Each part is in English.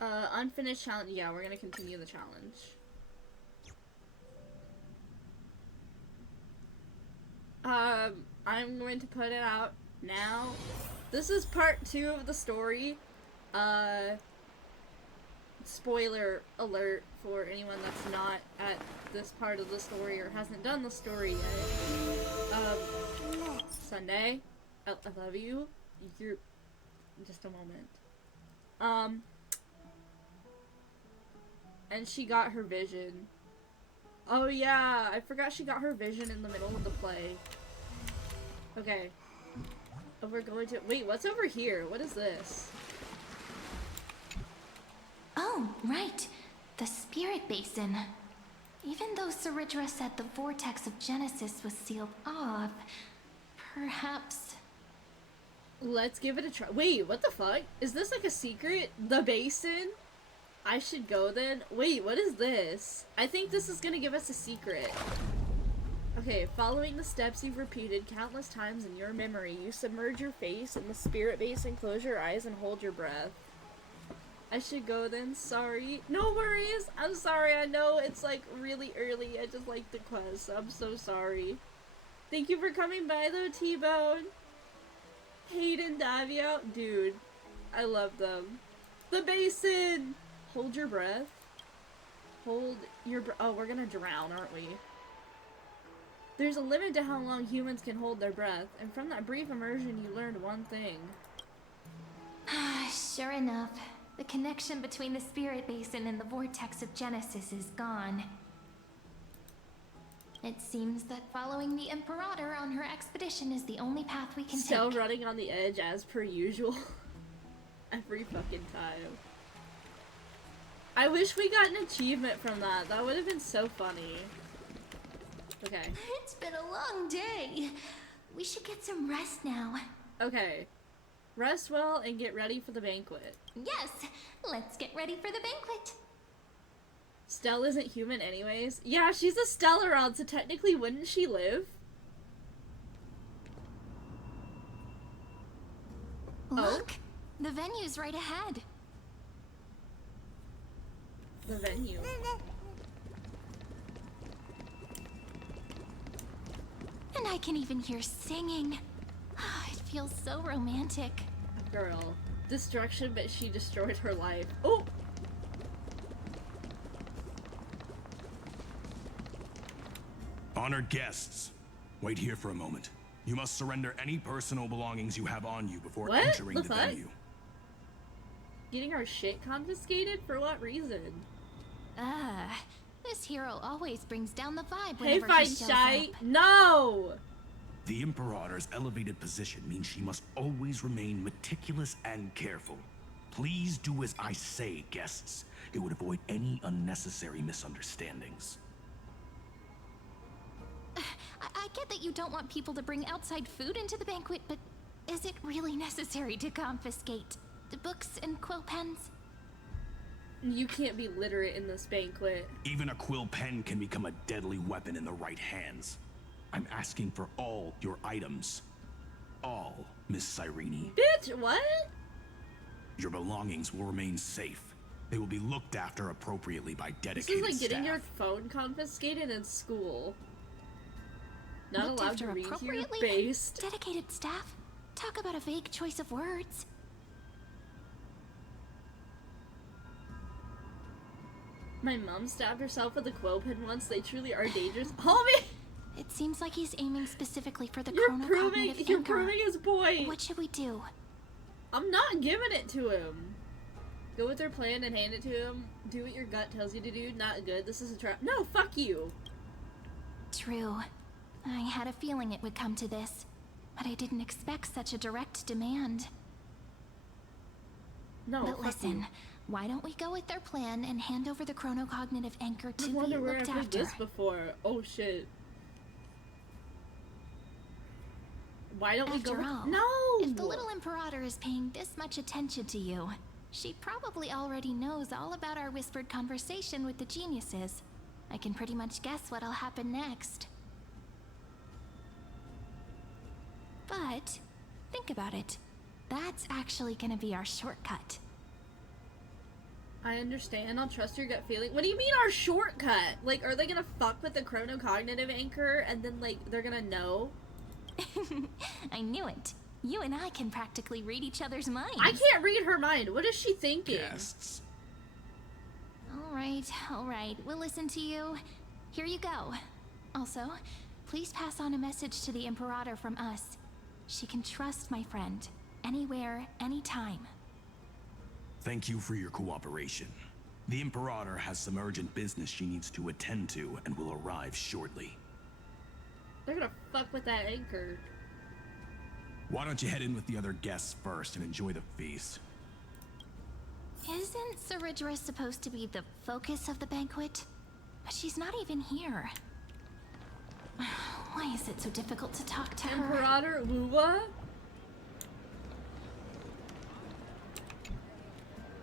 Unfinished challenge. Yeah, we're gonna continue the challenge. I'm going to put it out now. This is part 2 of the story. Spoiler alert for anyone that's not at this part of the story or hasn't done the story yet. Sunday, I love you. You're just a moment. And she got her vision. Oh yeah, I forgot she got her vision in the middle of the play. Okay. Oh, we're going to- wait, what's over here? What is this? Oh, right. The Spirit Basin. Even though Saridra said the vortex of Genesis was sealed off, perhaps... Let's give it a try. Wait, what the fuck? Is this like a secret? The basin? I should go then? Wait, what is this? I think this is gonna give us a secret. Okay, following the steps you've repeated countless times in your memory, you submerge your face in the Spirit Basin, close your eyes, and hold your breath. I should go then, sorry. No worries! I'm sorry, I know it's like really early, I just like the quest. I'm so sorry. Thank you for coming by though, T-Bone. Hayden, Davio. Dude, I love them. The basin! Hold your breath. Hold your breath. Oh, we're gonna drown, aren't we? There's a limit to how long humans can hold their breath, and from that brief immersion you learned one thing. Sure enough. The connection between the Spirit Basin and the vortex of Genesis is gone. It seems that following the Imperator on her expedition is the only path we can Still take. running on the edge as per usual. Every fucking time. I wish we got an achievement from that. That would have been so funny. Okay. It's been a long day. We should get some rest now. Okay. Rest well and get ready for the banquet. Yes, let's get ready for the banquet. Stell isn't human anyways. Yeah, she's a Stellaron, so technically wouldn't she live? Look, the venue's right ahead. The venue. And I can even hear singing. It feels so romantic. Girl. Destruction, but she destroyed her life. Oh! Honored guests, wait here for a moment. You must surrender any personal belongings you have on you before What? entering The the fuck? venue. Getting our shit confiscated? For what reason? This hero always brings down the vibe Hey, whenever Fight he shows Shy! up. No! The Imperator's elevated position means she must always remain meticulous and careful. Please do as I say, guests. It would avoid any unnecessary misunderstandings. I get that you don't want people to bring outside food into the banquet, but is it really necessary to confiscate the books and quill pens? You can't be literate in this banquet. Even a quill pen can become a deadly weapon in the right hands. I'm asking for all your items. All, Miss Cyrene. Bitch, what? Your belongings will remain safe. They will be looked after appropriately by This dedicated is like getting staff. your phone confiscated in school. Not Looked allowed after to read here. appropriately? Based. Dedicated staff? Talk about a vague choice of words. My mom stabbed herself with a quill pen once. They truly are dangerous. Homie! It seems like he's aiming specifically for the You're chronocognitive you're anchor. proving his point. What should we do? I'm not giving it to him. Go with their plan and hand it to him. Do what your gut tells you to do. Not good. This is a trap. No, fuck you. True. I had a feeling it would come to this, but I didn't expect such a direct demand. No, But fuck listen, you. why don't we go with their plan and hand over the chronocognitive anchor to I be wonder where looked I've heard after? this before. Oh shit. Why don't we go After with... all, No! if the little Imperator is paying this much attention to you, she probably already knows all about our whispered conversation with the geniuses. I can pretty much guess what'll happen next. But, think about it. That's actually gonna be our shortcut. I understand. I'll trust your gut feeling. What do you mean our shortcut? Like, are they gonna fuck with the chronocognitive anchor and then, like, they're gonna know? I knew it. You and I can practically read each other's minds. I can't read her mind. What is she thinking? Guests. All right. We'll listen to you. Here you go. Also, please pass on a message to the Imperator from us. She can trust my friend. Anywhere, anytime. Thank you for your cooperation. The Imperator has some urgent business she needs to attend to and will arrive shortly. They're gonna fuck with that anchor. Why don't you head in with the other guests first and enjoy the feast? Isn't Saridra supposed to be the focus of the banquet? But she's not even here. Why is it so difficult to talk to her? Imperator Wuwa?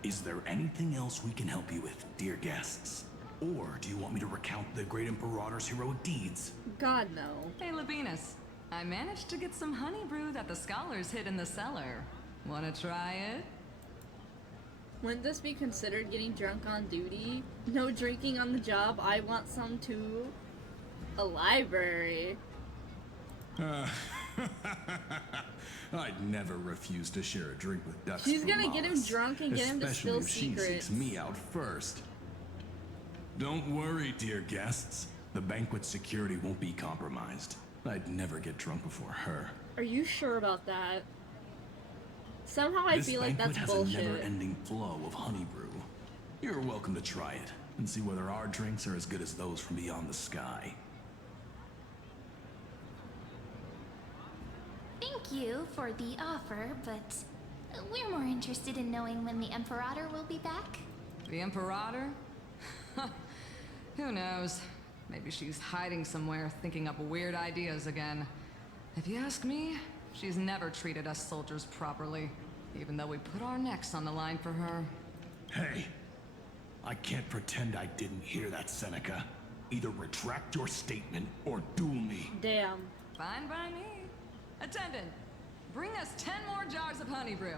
Is there anything else we can help you with, dear guests? Or do you want me to recount the great Imperator's heroic deeds? God, no. Hey, Labinas. I managed to get some honey brew that the scholars hid in the cellar. Wanna try it? Wouldn't this be considered getting drunk on duty? No drinking on the job. I want some too. A library. I'd never refuse to share a drink with Dux. She's gonna get him drunk and get him to spill especially if she secrets. seeks me out first. Don't worry, dear guests. The banquet security won't be compromised. I'd never get drunk before her. Are you sure about that? Somehow I feel like that's This banquet has bullshit. a never-ending flow of honey brew. You're welcome to try it and see whether our drinks are as good as those from beyond the sky. Thank you for the offer, but we're more interested in knowing when the Imperator will be back. The Imperator? Who knows? Maybe she's hiding somewhere, thinking up weird ideas again. If you ask me, she's never treated us soldiers properly, even though we put our necks on the line for her. Hey, I can't pretend I didn't hear that, Seneca. Either retract your statement or duel me. Damn. Fine by me. Attendant, bring us 10 more jars of honey brew.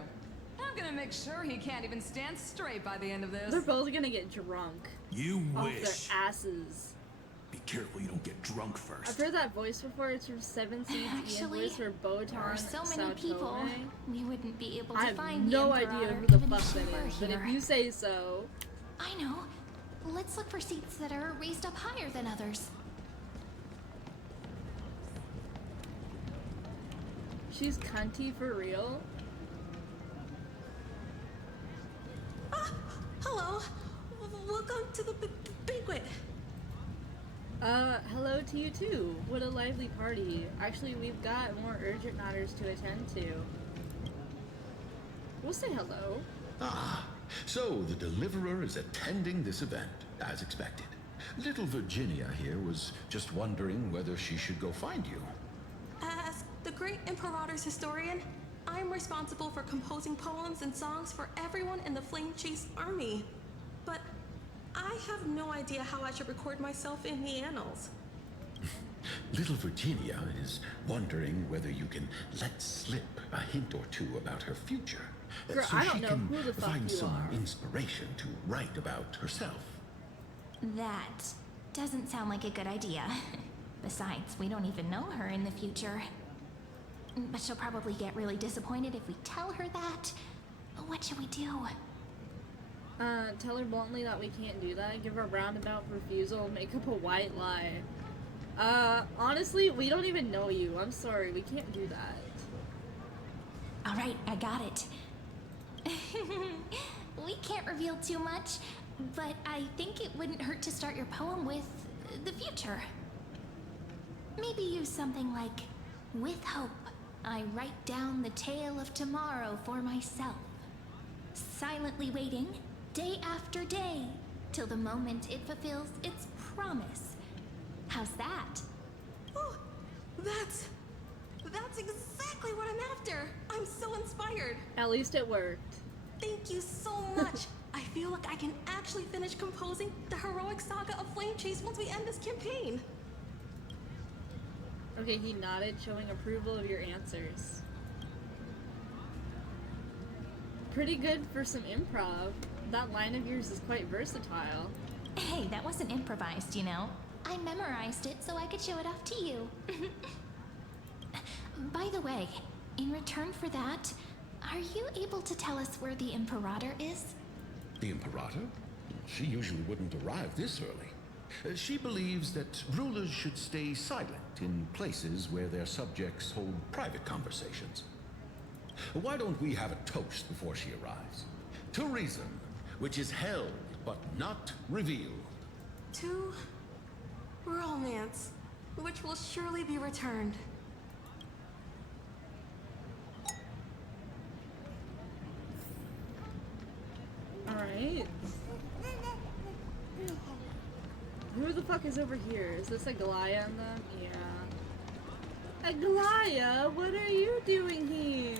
I'm gonna make sure he can't even stand straight by the end of this. They're both gonna get drunk. You Off wish. their asses. Be careful you don't get drunk first. I've heard that voice before. It's from Seven Seeds. The Actually, voice for Botan. There are so many people. We wouldn't be able to I have find no the idea Imperator who the even fuck if she that were is, but here. if you say so. I know. Let's look for seats that are raised up higher than others. She's cunty for real? Hello. Welcome to the banquet. Hello to you too. What a lively party. Actually, we've got more urgent matters to attend to. We'll say hello. Ah, so the Deliverer is attending this event, as expected. Little Virginia here was just wondering whether she should go find you. As the great Imperator's historian, I'm responsible for composing poems and songs for everyone in the Flame Chase army. But I have no idea how I should record myself in the annals. Little Virginia is wondering whether you can let slip a hint or two about her future. Girl, so I don't she know can who the fuck find you some are. inspiration to write about herself. That doesn't sound like a good idea. Besides, we don't even know her in the future. But she'll probably get really disappointed if we tell her that. What should we do? Tell her bluntly that we can't do that. Give her a roundabout refusal. Make up a white lie. Honestly, we don't even know you. I'm sorry. We can't do that. Alright, I got it. We can't reveal too much, but I think it wouldn't hurt to start your poem with the future. Maybe use something like, "With hope, I write down the tale of tomorrow for myself. Silently waiting, day after day, till the moment it fulfills its promise." How's that? Oh, that's exactly what I'm after. I'm so inspired. At least it worked. Thank you so much. I feel like I can actually finish composing the heroic saga of Flame Chase once we end this campaign. Okay, he nodded, showing approval of your answers. Pretty good for some improv. That line of yours is quite versatile. Hey, that wasn't improvised, you know. I memorized it so I could show it off to you. By the way, in return for that, are you able to tell us where the Imperator is? The Imperator? She usually wouldn't arrive this early. She believes that rulers should stay silent in places where their subjects hold private conversations. Why don't we have a toast before she arrives? To reason, which is held but not revealed. To romance, which will surely be returned. Alright. Who the fuck is over here? Is this Aglaya in them? Yeah. Aglaya, what are you doing here?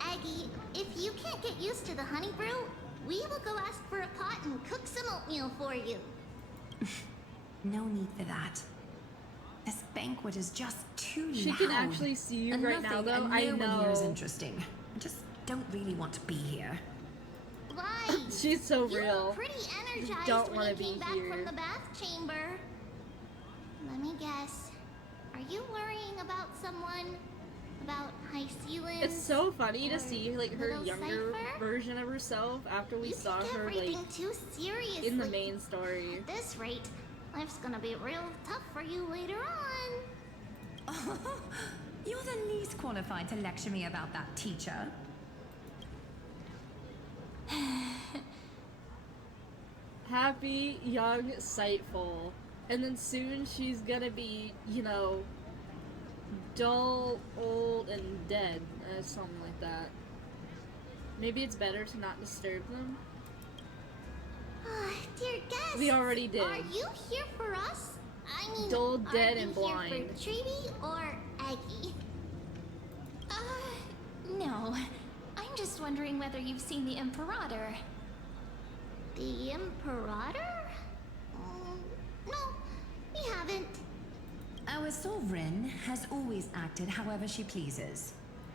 Aggie, if you can't get used to the honey brew, we will go ask for a pot and cook some oatmeal for you. No need for that. This banquet is just too loud. She can actually see you And right now, nothing though. and I no one here is know. interesting. I just don't really want to be here. Why? She's so You real. were pretty energized don't when wanna you be came back here. from the bath chamber. Let me guess. Are you worrying about someone? About high ceilings? It's so funny to see like her Little younger Cypher? version of herself after we You saw take her everything like too seriously. in the main story. At this rate, life's gonna be real tough for you later on. You're the least qualified to lecture me about that teacher. Happy, young, sightful. And then soon she's gonna be, you know, dull, old, and dead. Something like that. Maybe it's better to not disturb them. Dear guest, We already did. Are you here for us? I mean, Dull, dead, are you and blind. here for Treaty or Aggie? No. I'm just wondering whether you've seen the Imperator. The Imperator? No, we haven't. Our sovereign has always acted however she pleases.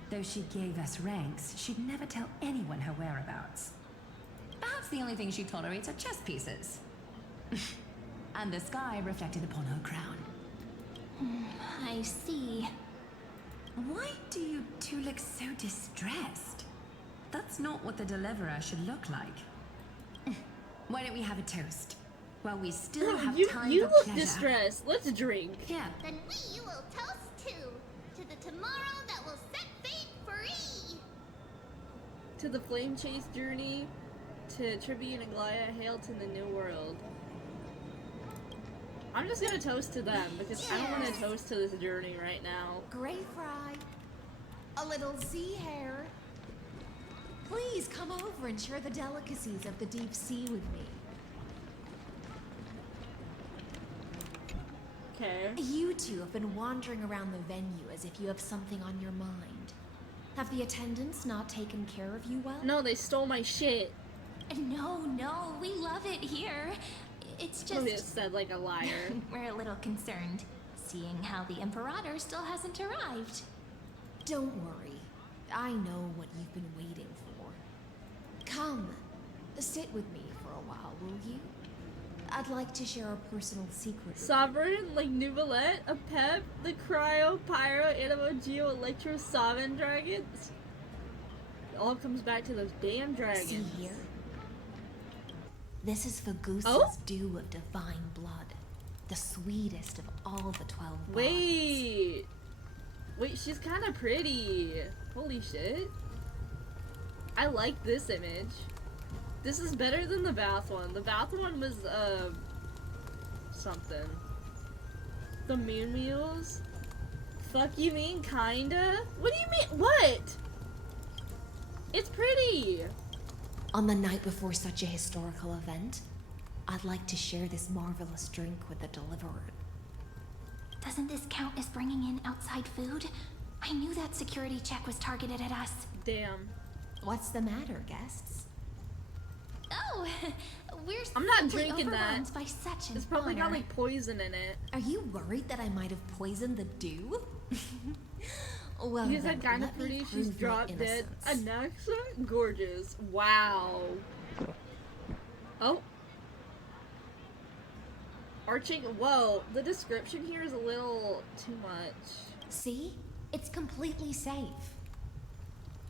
Though she gave us ranks, she'd never tell anyone her whereabouts. Perhaps the only thing she tolerates are chess pieces. And the sky reflected upon her crown. I see. Why do you two look so distressed? That's not what the deliverer should look like. Why don't we have a toast? While we still have you time you for look pleasure. distressed. Let's drink. Yeah. Then we will toast to the tomorrow that will set fate free. To the flame chase journey, to Tribby and Aglaya, hail to the new world. I'm just gonna toast to them because I don't want to toast to this journey right now. Gray fry, a little sea hare. Please come over and share the delicacies of the deep sea with me. Okay. You two have been wandering around the venue as if you have something on your mind. Have the attendants not taken care of you well? No, they stole my shit. No, we love it here. It's Oh, it just said like a liar. we're a little concerned, seeing how the Imperator still hasn't arrived. Don't worry. I know what you've been waiting for. Come, sit with me for a while, will you? I'd like to share a personal secret with you. Sovereign, like Nuvolette, a Pep, the Cryo, Pyro, Animo, Geo, Electro, Sovereign dragons. It all comes back to those damn dragons. See here? This is Fagusa's Oh? dew of divine blood. The sweetest of all the 12 bonds. Wait, she's kind of pretty. Holy shit. I like this image. This is better than the bath one. The bath one was, something. The Moon Mules? Fuck you mean kinda? What do you mean? What? It's pretty. On the night before such a historical event, I'd like to share this marvelous drink with the deliverer. Doesn't this count as bringing in outside food? I knew that security check was targeted at us. Damn. What's the matter, guests? Oh, we're I'm not simply drinking that. overwhelmed by such an It's probably got honor. like poison in it. Are you worried that I might have poisoned the dew? Well, You then, said kind of let me pretty. She's prove my dropped dead. innocence. Anaxa? Gorgeous. Wow. Oh. Arching. Whoa, the description here is a little too much. See? It's completely safe.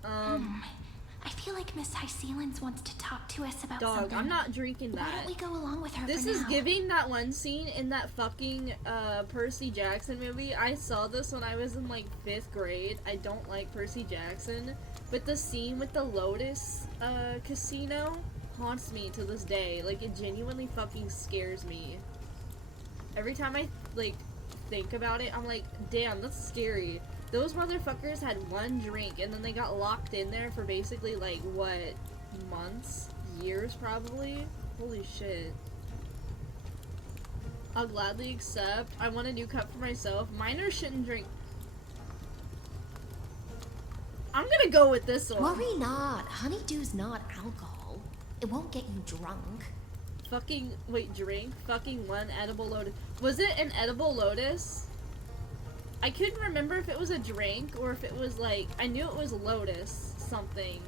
I feel like Miss Hysealins wants to talk to us about Dog, something. I'm not drinking that. Why don't we go along with her This for is now? giving that one scene in that fucking Percy Jackson movie. I saw this when I was in like 5th grade. I don't like Percy Jackson, but the scene with the Lotus casino haunts me to this day. Like, it genuinely fucking scares me. Every time I like think about it, I'm like, damn, that's scary. Those motherfuckers had one drink and then they got locked in there for basically like, what, months? Years probably? Holy shit. I'll gladly accept. I want a new cup for myself. Minors shouldn't drink. I'm gonna go with this one. Worry not. Honeydew's not alcohol. It won't get you drunk. Fucking, wait, drink? Fucking one edible lotus. Was it an edible lotus? I couldn't remember if it was a drink or if it was like, I knew it was lotus something.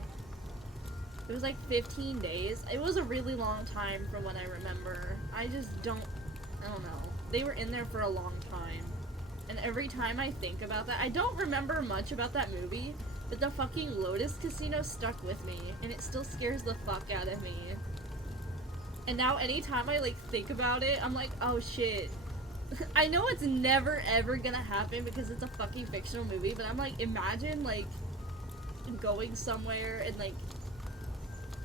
It was like 15 days. It was a really long time from what I remember. I don't know. They were in there for a long time. And every time I think about that, I don't remember much about that movie, but the fucking Lotus Casino stuck with me, and it still scares the fuck out of me. And now anytime I like think about it, I'm like, oh shit. I know it's never ever gonna happen because it's a fucking fictional movie, but I'm like, imagine like going somewhere and like,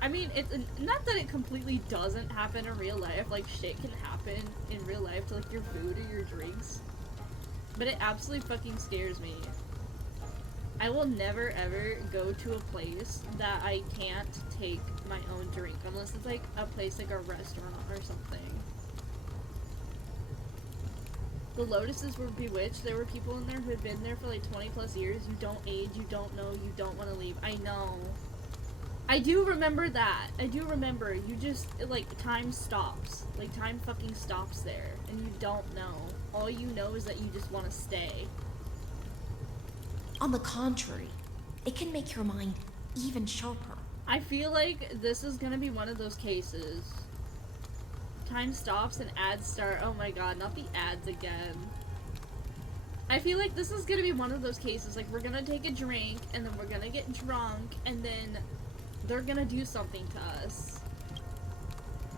I mean, it's not that it completely doesn't happen in real life, like shit can happen in real life to like your food or your drinks, but it absolutely fucking scares me. I will never ever go to a place that I can't take my own drink unless it's like a place like a restaurant or something. The Lotuses were bewitched. There were people in there who had been there for like 20 plus years. You don't age, you don't know, you don't want to leave. I know. I do remember that. I do remember. You just, like, time stops. Like, time fucking stops there. And you don't know. All you know is that you just want to stay. On the contrary, it can make your mind even sharper. I feel like this is gonna be one of those cases. Time stops and ads start. Oh my god, not the ads again. I feel like this is gonna be one of those cases, like we're gonna take a drink, and then we're gonna get drunk, and then they're gonna do something to us.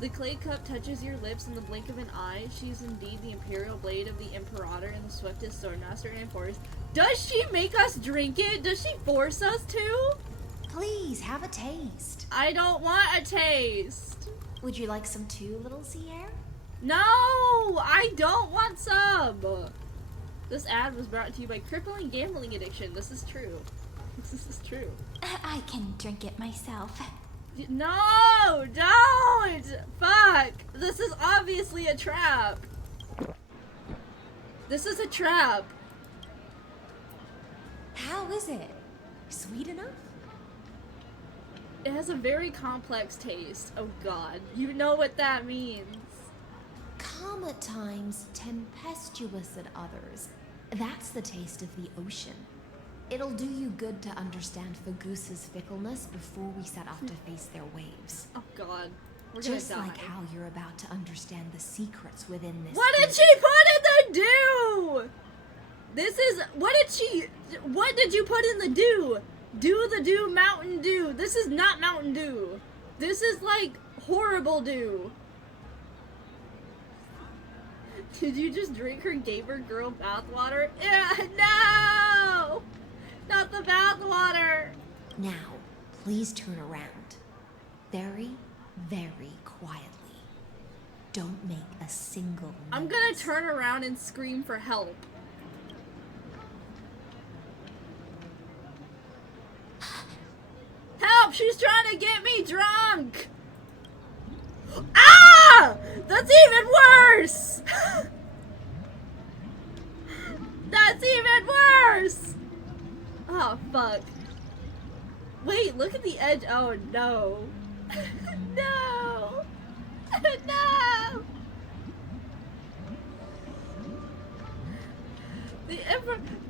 The clay cup touches your lips in the blink of an eye. She's indeed the imperial blade of the Imperator and the swiftest swordmaster in force. Does she make us drink it? Does she force us to? Please, have a taste. I don't want a taste. Would you like some too, little Sierra? No! I don't want some! This ad was brought to you by crippling gambling addiction. This is true. This is true. I can drink it myself. No! Don't! Fuck! This is obviously a trap. This is a trap. How is it? Sweet enough? It has a very complex taste. Oh god. You know what that means. Calm at times, tempestuous at others. That's the taste of the ocean. It'll do you good to understand Fagusa's fickleness before we set off to face their waves. Oh god. We're Just gonna die. like how you're about to understand the secrets within this. What did she put in the dew? This is, what did you put in the dew? The dew, Mountain Dew. This is not Mountain Dew. This is like horrible dew. Did you just drink her gamer girl bathwater? Yeah, no! Not the bathwater! Now, please turn around. Very, very quietly. Don't make a single noise. I'm gonna turn around and scream for help. Help! She's trying to get me drunk! Ah! That's even worse! That's even worse! Oh, fuck. Wait, look at the edge. Oh, no. No! No!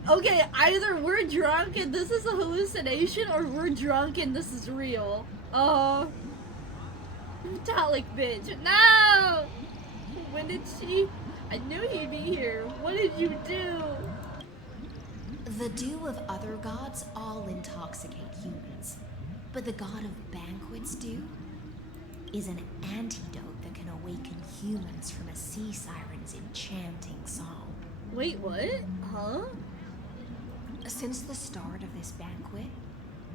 Okay, either we're drunk and this is a hallucination, or we're drunk and this is real. Metallic bitch. No! When did she? I knew he'd be here. What did you do? The dew of other gods all intoxicate humans. But the god of banquets dew is an antidote that can awaken humans from a sea siren's enchanting song. Wait, what? Huh? Since the start of this banquet,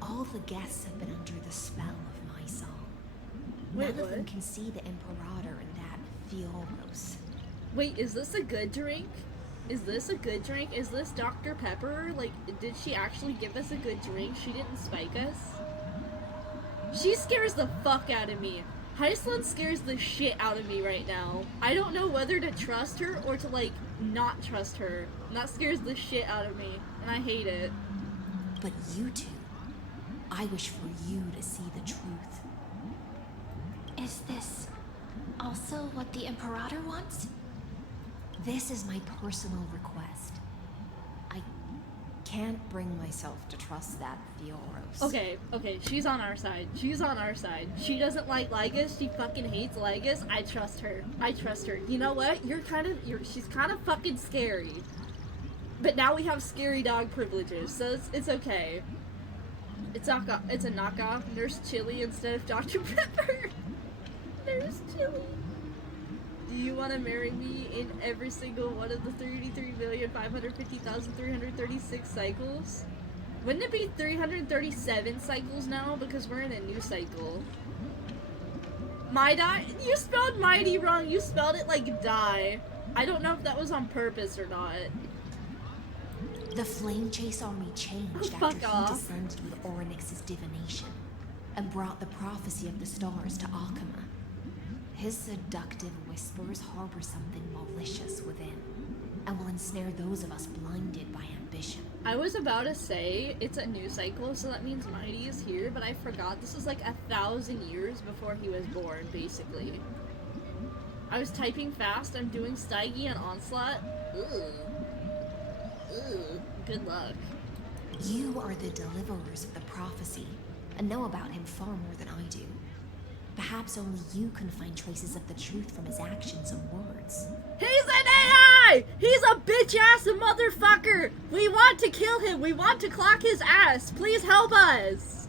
all the guests have been under the spell of my song. Wait, None of them what? can see the Imperator in that Fioros. Wait, is this a good drink? Is this a good drink? Is this Dr. Pepper? Like, did she actually give us a good drink? She didn't spike us? She scares the fuck out of me. Heisland scares the shit out of me right now. I don't know whether to trust her or to, like, not trust her. And that scares the shit out of me. And I hate it. But you two, I wish for you to see the truth. Is this also what the Imperator wants? This is my personal request. I can't bring myself to trust that Fioros. Okay, she's on our side. She's on our side. She doesn't like Lygus. She fucking hates Lygus. I trust her. I trust her. You know what? She's kind of fucking scary. But now we have scary dog privileges, so it's okay. It's a knockoff. Nurse Chili instead of Dr. Pepper. Nurse Chili. Do you want to marry me in every single one of the 33,550,336 cycles? Wouldn't it be 337 cycles now because we're in a new cycle? Mighty? You spelled mighty wrong. You spelled it like die. I don't know if that was on purpose or not. The Flame Chase army changed Fuck after off. he descended with Orynyx's divination and brought the prophecy of the stars to Akama. His seductive whispers harbor something malicious within, and will ensnare those of us blinded by ambition. I was about to say it's a new cycle, so that means Mighty is here, but I forgot this is like 1,000 years before he was born, basically. I was typing fast. I'm doing Steigi and Onslaught. Ugh. Good luck. You are the deliverers of the prophecy, and know about him far more than I do. Perhaps only you can find traces of the truth from his actions and words. He's an AI! He's a bitch-ass motherfucker! We want to kill him! We want to clock his ass! Please help us!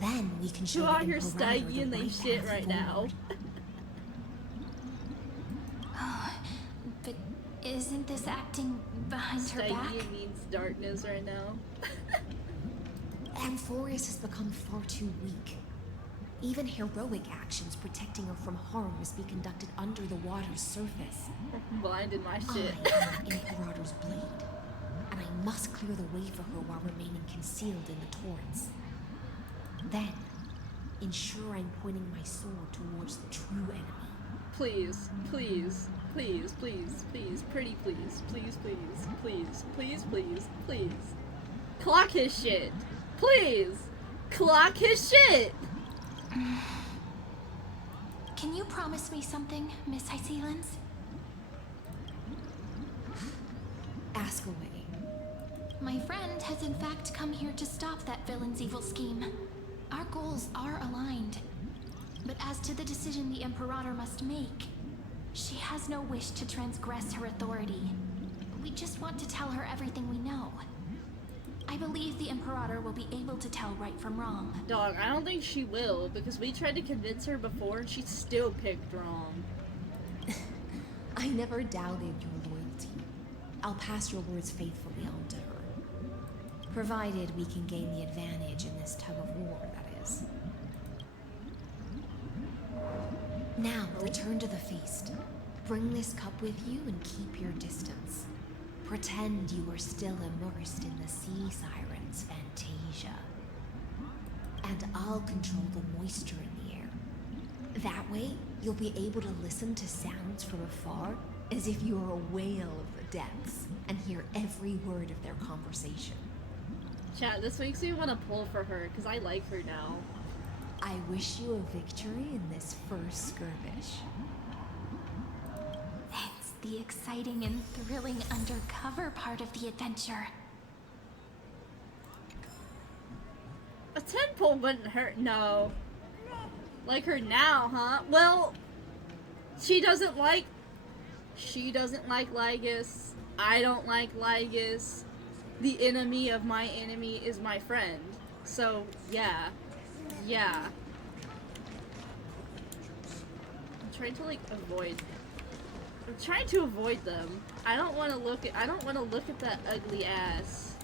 Then we can show You the out here Imperator Steigi the and they right shit path right forward. now. But isn't this acting behind her back? Steigi means darkness right now. Amphorius has become far too weak. Even heroic actions protecting her from harm must be conducted under the water's surface. Blinded my I shit. am the Imperator's blade, and I must clear the way for her while remaining concealed in the torrents. Then, ensure I'm pointing my sword towards the true enemy. Please, please, please, please, please, pretty please, please, please, please, please, please, please. Clock his shit. Please! Clock his shit! Can you promise me something, Miss Hysealans? Ask away. My friend has in fact come here to stop that villain's evil scheme. Our goals are aligned. But as to the decision the Imperator must make, she has no wish to transgress her authority. We just want to tell her everything we know. I believe the Imperator will be able to tell right from wrong. Dog, I don't think she will, because we tried to convince her before and she still picked wrong. I never doubted your loyalty. I'll pass your words faithfully on to her. Provided we can gain the advantage in this tug of war, that is. Now, return to the feast. Bring this cup with you and keep your distance. Pretend you are still immersed in the sea siren's fantasia. And I'll control the moisture in the air. That way, you'll be able to listen to sounds from afar as if you are a whale of the depths and hear every word of their conversation. Chat, this makes me want to pull for her, because I like her now. I wish you a victory in this first skirmish. It's the exciting and thrilling undercover part of the adventure. A 10 pull wouldn't hurt, no. Like her now, huh? Well, she doesn't like Lygus. I don't like Lygus. The enemy of my enemy is my friend. So, yeah. Yeah. I'm trying to, like, avoid them. I don't want to look at that ugly ass.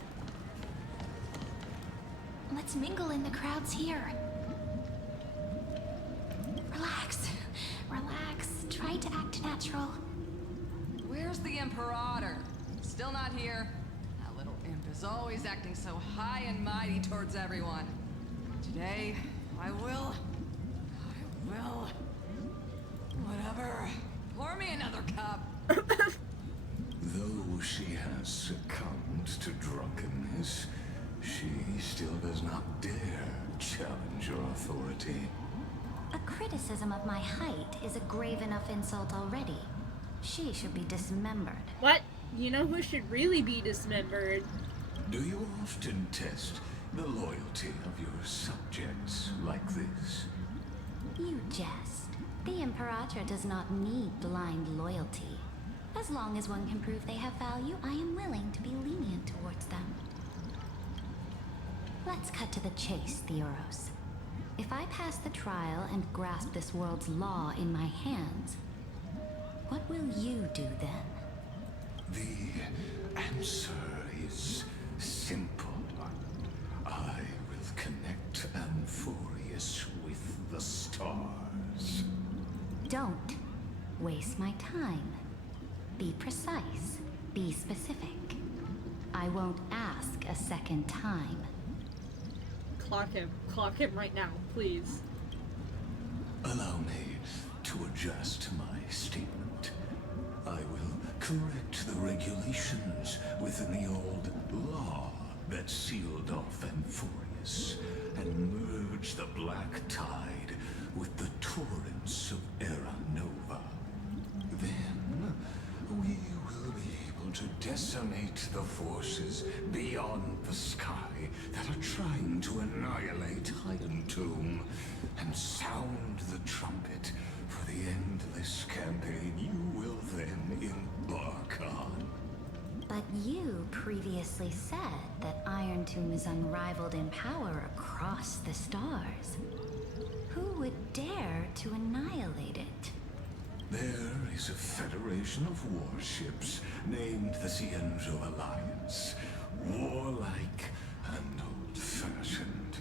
Let's mingle in the crowds here. Relax. Relax. Try to act natural. Where's the Imperator? Still not here. That little imp is always acting so high and mighty towards everyone. Today, I will... Whatever. Pour me another cup. Though she has succumbed to drunkenness, she still does not dare challenge your authority. A criticism of my height is a grave enough insult already. She should be dismembered. What? You know who should really be dismembered? Do you often test the loyalty of your subjects like this? You jest. The Imperator does not need blind loyalty. As long as one can prove they have value, I am willing to be lenient towards them. Let's cut to the chase, Theoros. If I pass the trial and grasp this world's law in my hands, what will you do then? The answer is simple. I will connect Amphorius with the stars. Don't waste my time. Be precise. Be specific. I won't ask a second time. Clock him. Clock him right now, please. Allow me to adjust my statement. I will correct the regulations within the old law that sealed off Amphorius and merge the black tide with the torrents of Era Nova. Then we will be able to decimate the forces beyond the sky that are trying to annihilate Hidden Tomb and sound the trumpet for the endless campaign you will then embark on. But you previously said that Iron Tomb is unrivaled in power across the stars. Who would dare to annihilate it? There is a federation of warships named the Cienzo Alliance. Warlike and old-fashioned.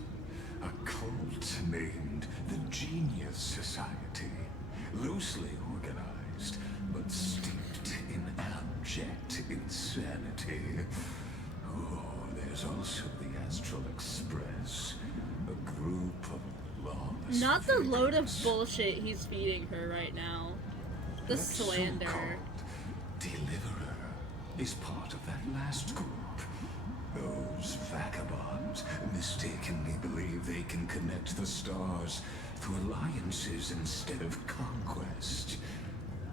A cult named the Genius Society. Loosely organized, but steeped in abject insanity. Oh, there's also the Astral Express. A group of lawless Not the load of vagabonds. bullshit he's feeding her right now. The That slander. so-called Deliverer is part of that last group. Those vagabonds mistakenly believe they can connect the stars through alliances instead of conquest.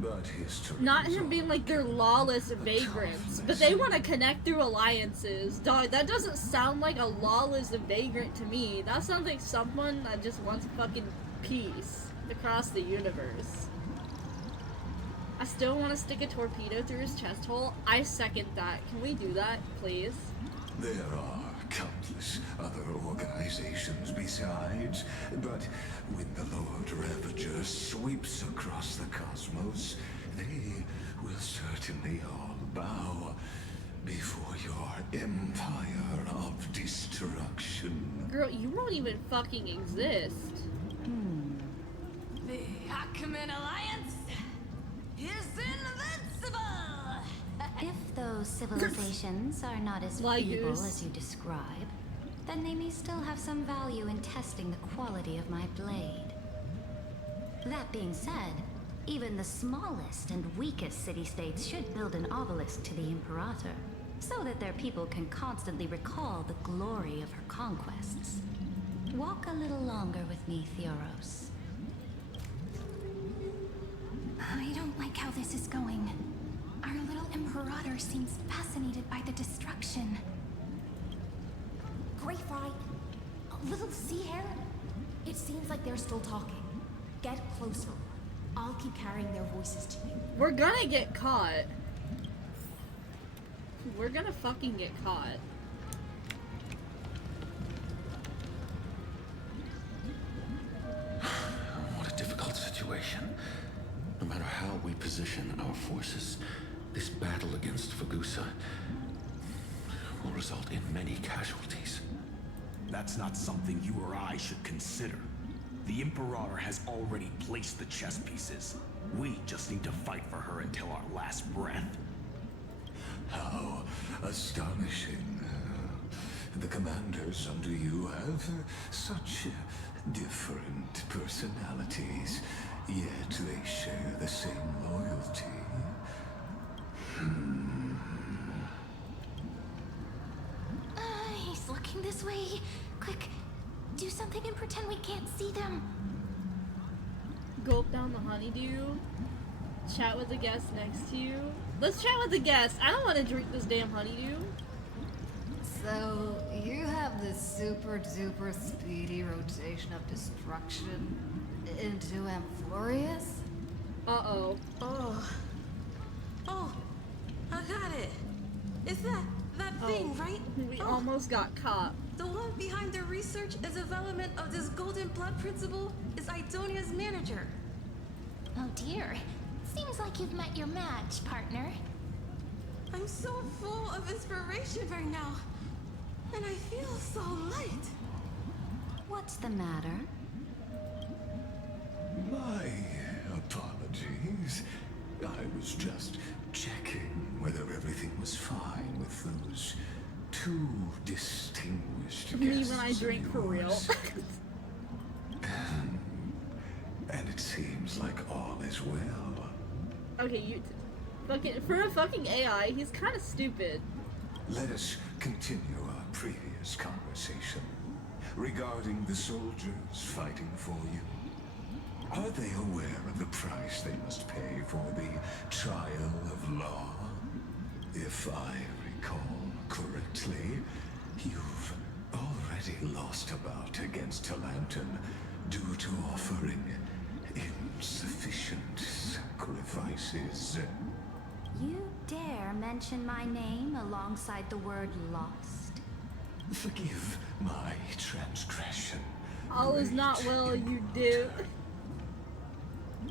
But history Not is him being like they're lawless vagrants, but they want to connect through alliances. Dog, that doesn't sound like a lawless vagrant to me. That sounds like someone that just wants fucking peace across the universe. I still want to stick a torpedo through his chest hole. I second that. Can we do that, please? There are countless other organizations besides, but when the Lord Ravager sweeps across the cosmos, they will certainly all bow before your empire of destruction. Girl, you won't even fucking exist. The Ackman Alliance is invincible! If those civilizations are not as Like feeble yours. as you describe, then they may still have some value in testing the quality of my blade. That being said, even the smallest and weakest city-states should build an obelisk to the Imperator, so that their people can constantly recall the glory of her conquests. Walk a little longer with me, Theoros. I don't like how this is going. Our little Imperator seems fascinated by the destruction. Gray Fry, little sea hare. It seems like they're still talking. Get closer. I'll keep carrying their voices to you. We're gonna get caught. We're gonna fucking get caught. What a difficult situation. No matter how we position our forces, this battle against Fagusa will result in many casualties. That's not something you or I should consider. The Imperator has already placed the chess pieces. We just need to fight for her until our last breath. How astonishing. The commanders under you have such different personalities, yet they share the same loyalty. He's looking this way. Quick, do something and pretend we can't see them. Gulp down the honeydew. Chat with the guest next to you. Let's chat with the guest. I don't want to drink this damn honeydew. So, you have this super duper speedy rotation of destruction into Amphorius? Uh-oh. Oh, I got it. It's that thing, right? We almost got caught. The one behind the research and development of this golden blood principle is Idonia's manager. Oh dear. Seems like you've met your match, partner. I'm so full of inspiration right now. And I feel so light. What's the matter? My apologies. I was just checking whether everything was fine with those two distinguished Me guests when I of drink for real. yours. And it seems like all is well. Okay, you fucking for a fucking AI, he's kind of stupid. Let us continue our previous conversation regarding the soldiers fighting for you. Are they aware of the price they must pay for the trial of law? If I recall correctly, you've already lost a bout against Talanton due to offering insufficient sacrifices. You dare mention my name alongside the word lost? Forgive my transgression. All is not well, you do.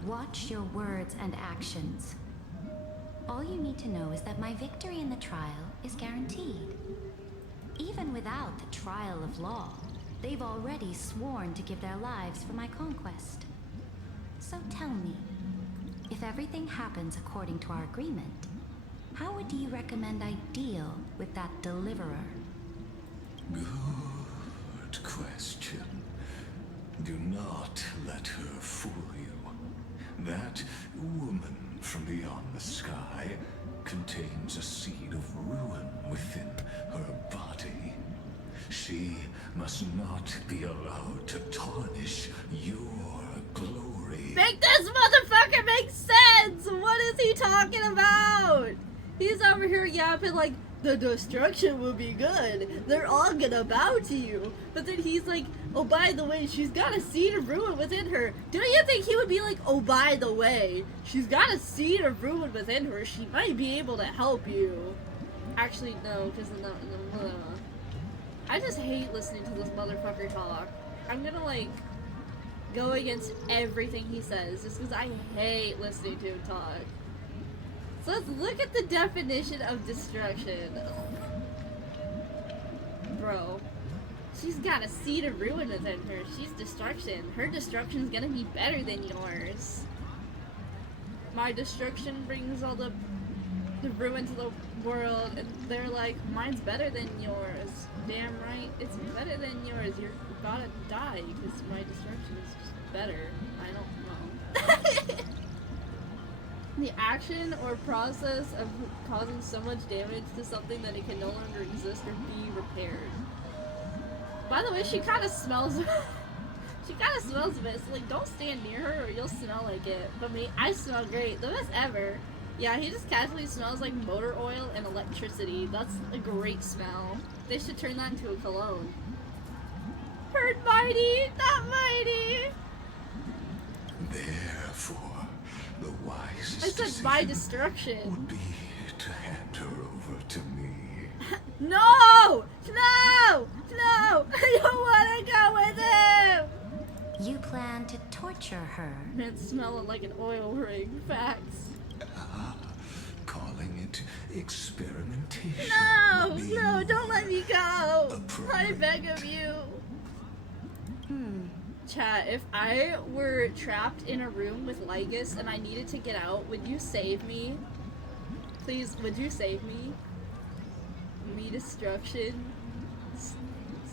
Watch your words and actions. All you need to know is that my victory in the trial is guaranteed. Even without the trial of law, they've already sworn to give their lives for my conquest. So tell me, if everything happens according to our agreement, how would you recommend I deal with that deliverer? Good question. Do not let her fool you. That woman from beyond the sky contains a seed of ruin within her body. She must not be allowed to tarnish your glory. Make this motherfucker make sense! What is he talking about? He's over here yapping like, the destruction will be good. They're all gonna bow to you. But then he's like, oh, by the way, she's got a seed of ruin within her. Do you think he would be like, oh, by the way, she's got a seed of ruin within her. She might be able to help you. Actually, no, because I just hate listening to this motherfucker talk. I'm gonna, like, go against everything he says just because I hate listening to him talk. So let's look at the definition of destruction. Bro, she's got a seed of ruin within her. She's destruction. Her destruction's gonna be better than yours. My destruction brings all the ruin to the world, and they're like, mine's better than yours. Damn right, it's better than yours. You're gotta die because my destruction is just better. I don't know. The action or process of causing so much damage to something that it can no longer exist or be repaired. By the way, she kind of smells. She kind of smells a bit. So like, don't stand near her or you'll smell like it. But me, I smell great. The best ever. Yeah, he just casually smells like motor oil and electricity. That's a great smell. They should turn that into a cologne. Heard mighty, not mighty. Therefore, the wisest I said my destruction. would be to hand her over to me. No! No! No! I don't want to go with him! You plan to torture her? It's smelling like an oil ring. Facts. Calling it experimentation. No! would be No, don't let me go! I appropriate. beg of you. Chat, if I were trapped in a room with Lygus and I needed to get out, would you save me? Please, would you save me? Me destruction.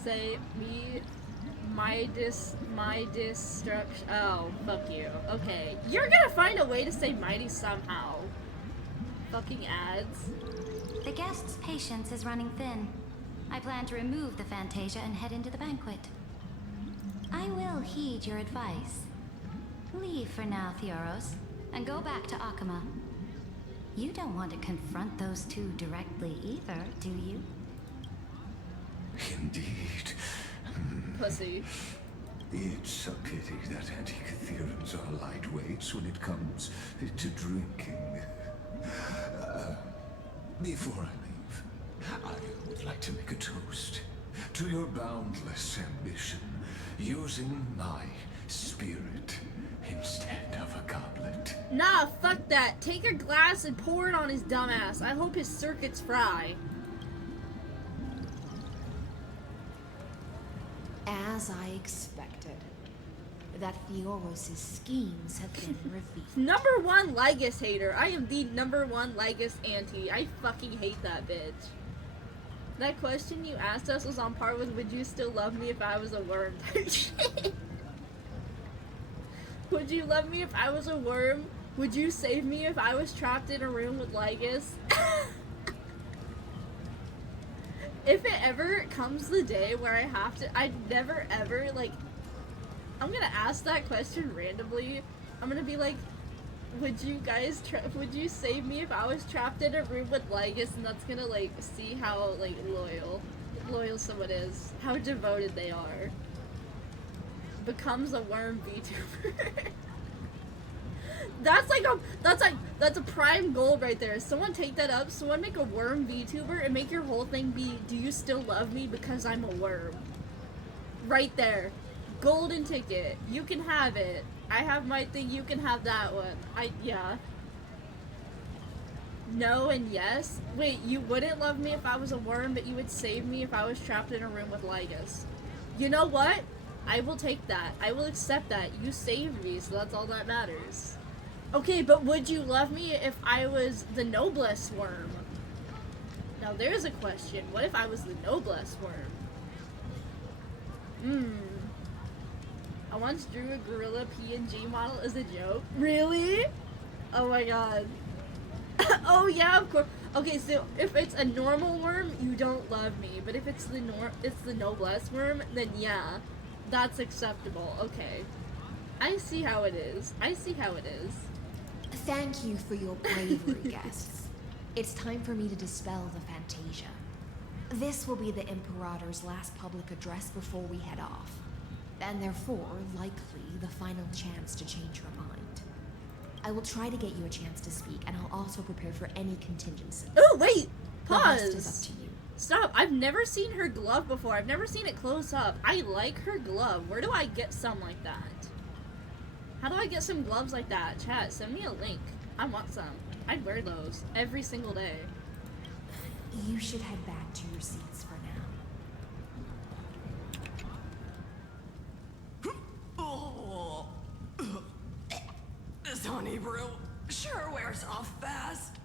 Say me. My destruction. Oh, fuck you. Okay. You're gonna find a way to say mighty somehow. Fucking ads. The guest's patience is running thin. I plan to remove the Fantasia and head into the banquet. I will heed your advice. Leave for now, Theoros, and go back to Akama. You don't want to confront those two directly either, do you? Indeed. Pussy. It's a pity that Antikytherans are lightweights when it comes to drinking. Before I leave, I would like to make a toast to your boundless ambition, using my spirit instead of a goblet. Nah, fuck that. Take a glass and pour it on his dumbass. I hope his circuits fry. As I expected, that Theoros' schemes have been revealed. Number one Lygus hater. I am the number one Lygus anti. I fucking hate that bitch. That question you asked us was on par with would you still love me if I was a worm? Would you love me if I was a worm? Would you save me if I was trapped in a room with Lygus? If it ever comes the day where I have to, I'd never ever, like, I'm gonna ask that question randomly. I'm gonna be like, would you guys, would you save me if I was trapped in a room with Lygus? And that's gonna, like, see how, like, loyal someone is. How devoted they are. Becomes a worm VTuber. That's a prime goal right there. Someone take that up. Someone make a worm VTuber and make your whole thing be, do you still love me because I'm a worm? Right there. Golden ticket. You can have it. I have my thing, you can have that one. Yeah. No and yes? Wait, you wouldn't love me if I was a worm, but you would save me if I was trapped in a room with Lygus. You know what? I will take that. I will accept that. You saved me, so that's all that matters. Okay, but would you love me if I was the noblest worm? Now there's a question. What if I was the noblest worm? I once drew a gorilla PNG model as a joke. Really? Oh my god. Oh yeah, of course. Okay, so if it's a normal worm, you don't love me. But if it's the noblest worm, then yeah, that's acceptable. Okay. I see how it is. I see how it is. Thank you for your bravery, guests. It's time for me to dispel the Fantasia. This will be the Imperator's last public address before we head off. And therefore, likely, the final chance to change your mind. I will try to get you a chance to speak, and I'll also prepare for any contingencies. Oh, wait! The rest Pause! is up to you. Stop! I've never seen her glove before. I've never seen it close up. I like her glove. Where do I get some like that? How do I get some gloves like that? Chat, send me a link. I want some. I'd wear those every single day. You should head back to your seats for now. This honey brew sure wears off fast.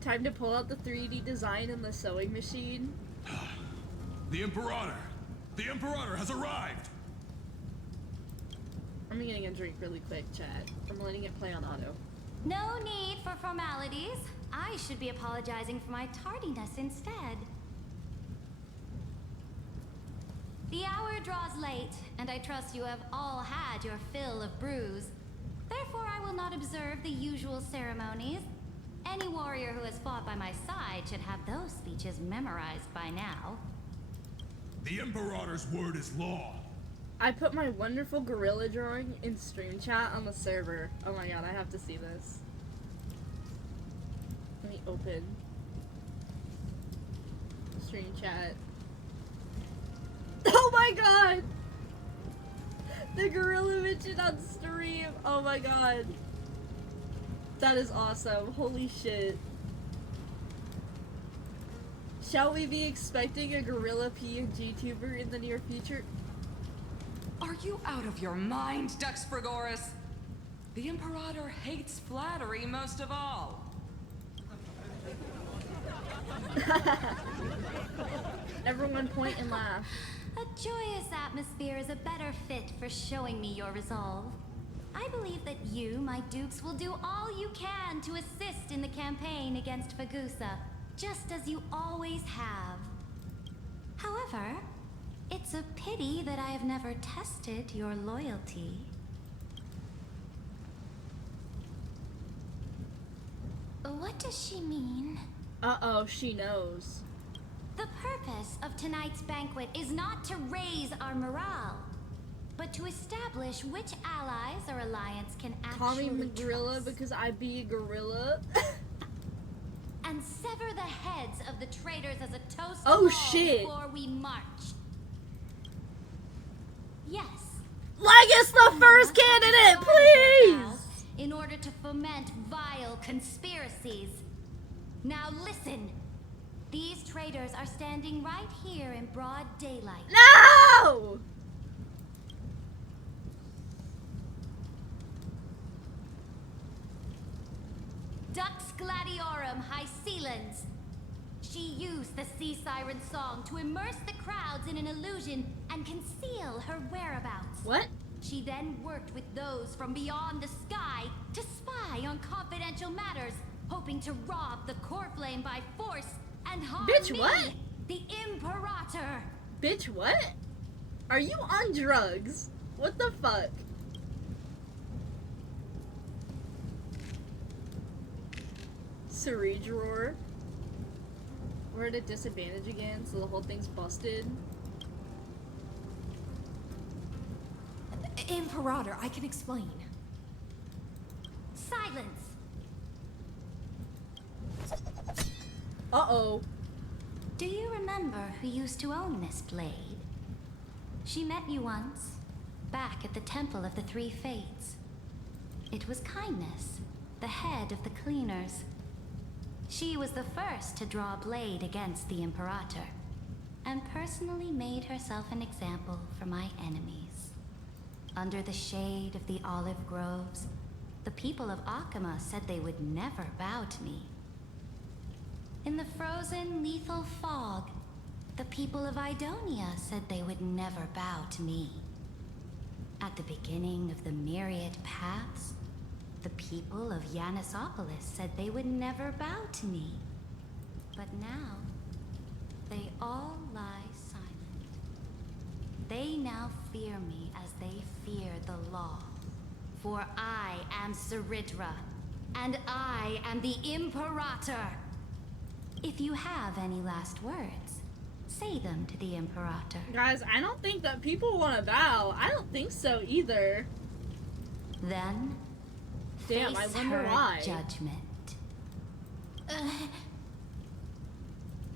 Time to pull out the 3D design in the sewing machine. The Imperator! The Imperator has arrived! I'm getting a drink really quick, chat. I'm letting it play on auto. No need for formalities. I should be apologizing for my tardiness instead. The hour draws late, and I trust you have all had your fill of brews. Therefore, I will not observe the usual ceremonies. Any warrior who has fought by my side should have those speeches memorized by now. The Imperator's word is law. I put my wonderful gorilla drawing in stream chat on the server. Oh my god, I have to see this. Let me open stream chat. Oh my god! The gorilla mentioned on stream. Oh my god. That is awesome. Holy shit. Shall we be expecting a gorilla PNG tuber in the near future? Are you out of your mind, Dux Frigoris? The Imperator hates flattery most of all. Everyone point and laugh. A joyous atmosphere is a better fit for showing me your resolve. I believe that you, my dukes, will do all you can to assist in the campaign against Fagusa, just as you always have. However, it's a pity that I have never tested your loyalty. What does she mean? Uh-oh, she knows. The purpose of tonight's banquet is not to raise our morale, but to establish which allies our alliance can Call me actually gorilla trust. because I be a gorilla. And sever the heads of the traitors as a toast Oh, to all shit. before we march. Yes. Like it's the first candidate, please! In order to foment vile conspiracies. Now listen. These traitors are standing right here in broad daylight. No! Dux Gladiorum Hycelans. She used the Sea Siren song to immerse the crowds in an illusion and conceal her whereabouts. What? She then worked with those from beyond the sky to spy on confidential matters, hoping to rob the core flame by force and harm Bitch, me, what? the Imperator. Bitch, what? Are you on drugs? What the fuck? Surge roar. We're at a disadvantage again, so the whole thing's busted. Imperator, I can explain. Silence. Uh-oh. Do you remember who used to own this blade? She met you once, back at the Temple of the Three Fates. It was Kindness, the head of the cleaners. She was the first to draw a blade against the Imperator, and personally made herself an example for my enemies. Under the shade of the olive groves, the people of Akama said they would never bow to me. In the frozen, lethal fog, the people of Idonia said they would never bow to me. At the beginning of the myriad paths, the people of Yanisopolis said they would never bow to me. But now, they all lie silent. They now fear me as they fear the law. For I am Saridra, and I am the Imperator. If you have any last words, say them to the Imperator. Guys, I don't think that people want to bow. I don't think so either. Then, Damn, I face wonder her why. judgment.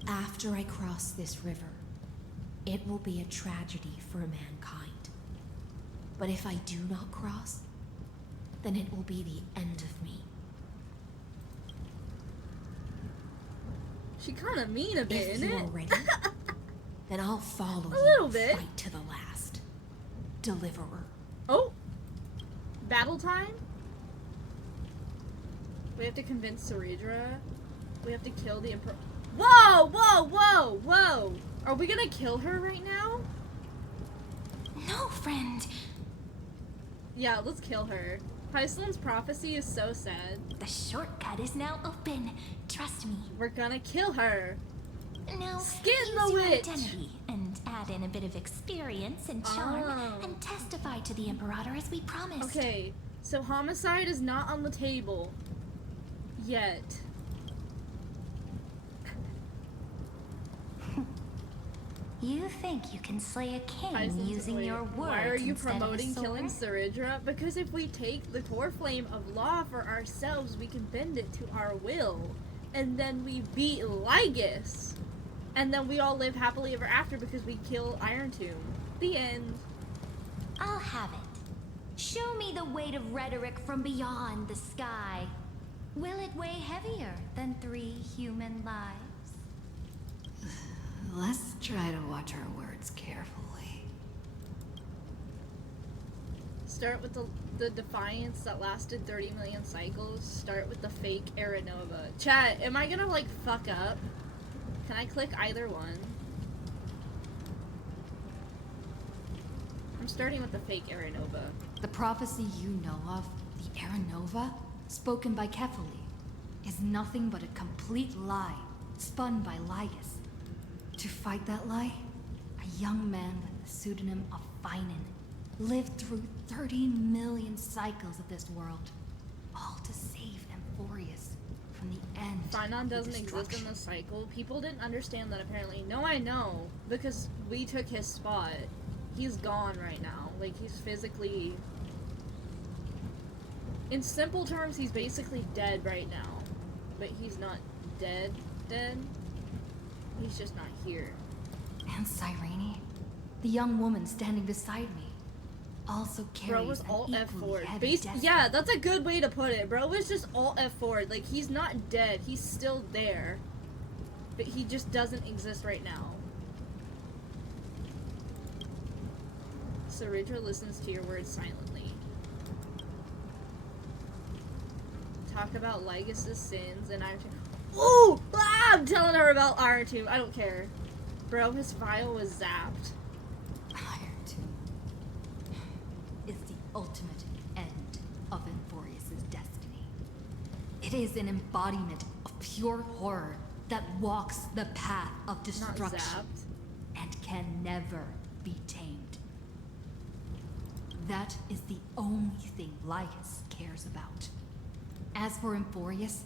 After I cross this river, it will be a tragedy for mankind. But if I do not cross, then it will be the end of me. She kind of mean a bit, If isn't you're it? ready, then I'll follow A you little and bit. fight to the last. Deliverer. Oh! Battle time? We have to convince Saridra. We have to kill the Emperor. Whoa! Whoa! Whoa! Whoa! Are we gonna kill her right now? No, friend. Yeah, let's kill her. Hyceland's prophecy is so sad. The shortcut is now open. Trust me. We're gonna kill her. Now, Skin use the your witch. identity and add in a bit of experience and charm Oh. and testify to the Imperator as we promised. Okay, so homicide is not on the table. Yet. You think you can slay a king Hyacinthe, using wait, your words why are you instead promoting of a sword? killing Saridra? Because if we take the core flame of law for ourselves, we can bend it to our will. And then we beat Lygus. And then we all live happily ever after because we kill Iron Tomb. The end. I'll have it. Show me the weight of rhetoric from beyond the sky. Will it weigh heavier than 3 human lives? Let's try to watch our words carefully. Start with the Defiance that lasted 30 million cycles. Start with the fake Aranova. Chat, am I gonna like fuck up? Can I click either one? I'm starting with the fake Aranova. The prophecy you know of, the Aranova, spoken by Kefali, is nothing but a complete lie, spun by Lygus. To fight that lie, a young man with the pseudonym of Finan lived through 30 million cycles of this world, all to save Amphorius from the end. Finan of the doesn't exist in destruction. the cycle. People didn't understand that apparently. No, I know, because we took his spot. He's gone right now. Like, he's physically... In simple terms, he's basically dead right now. But he's not dead. He's just not here. And Cyrene, the young woman standing beside me, also carries Bro was an alt F equally forward. heavy destiny. Yeah, that's a good way to put it. Bro was just alt F forward. Like, he's not dead. He's still there. But he just doesn't exist right now. Saridra listens to your words silently. Talk about Lygus' sins and Iron Tomb. Ooh! Ah, I'm telling her about Iron Tomb. I don't care. Bro, his vial was zapped. Iron Tomb is the ultimate end of Amphorius' destiny. It is an embodiment of pure horror that walks the path of Not destruction zapped. and can never be tamed. That is the only thing Lygus cares about. As for Amphorius,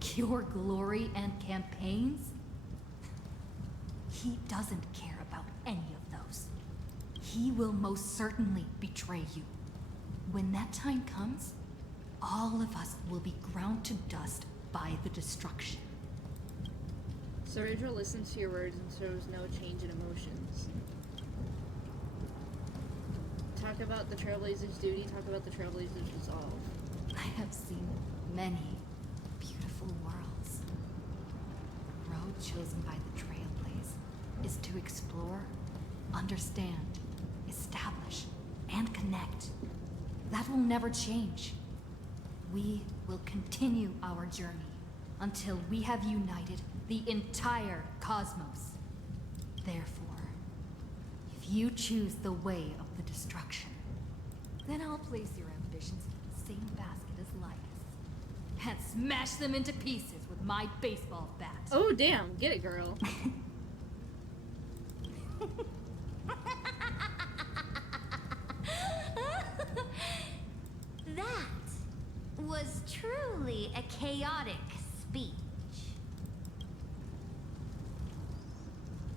pure glory and campaigns, he doesn't care about any of those. He will most certainly betray you. When that time comes, all of us will be ground to dust by the destruction. Saridra listens to your words and shows no change in emotions. Talk about the Trailblazer's duty, talk about the Trailblazer's resolve. I have seen many beautiful worlds. The road chosen by the Trailblaze is to explore, understand, establish, and connect. That will never change. We will continue our journey until we have united the entire cosmos. Therefore, if you choose the way of the destruction, then I'll place your ambitions in the same basket as Lygus and smash them into pieces with my baseball bat. Oh damn, get it girl. That was truly a chaotic speech.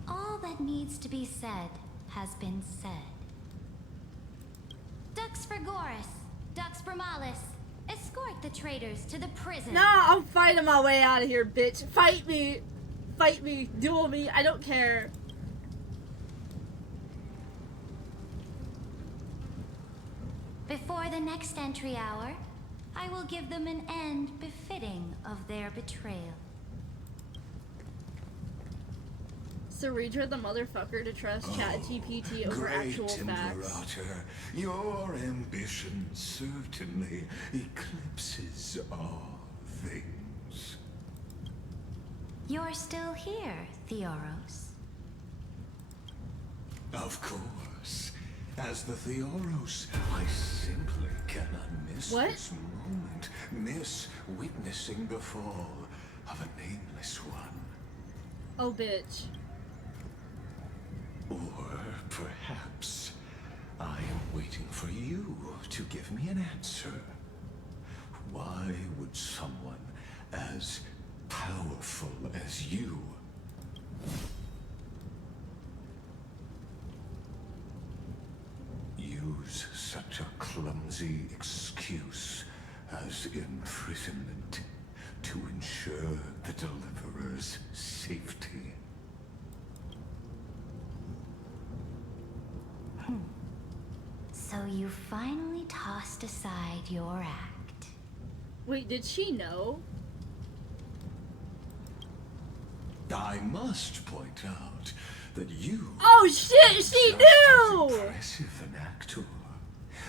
All that needs to be said has been said. Dux for Goris, Dux for Malus, escort the traitors to the prison. No, I'm fighting my way out of here, bitch. Fight me. Fight me. Duel me. I don't care. Before the next entry hour, I will give them an end befitting of their betrayal. Saridra the motherfucker to trust ChatGPT over actual Great facts. Imperator, your ambition certainly eclipses all things. You're still here, Theoros. Of course. As the Theoros, I simply cannot miss What? this moment. Miss witnessing the fall of a nameless one. Oh, bitch. Or perhaps I am waiting for you to give me an answer. Why would someone as powerful as you such a clumsy excuse as imprisonment to ensure the Deliverer's safety. So you finally tossed aside your act. Wait, did she know? I must point out that you... Oh shit, she knew! Impressive an actor.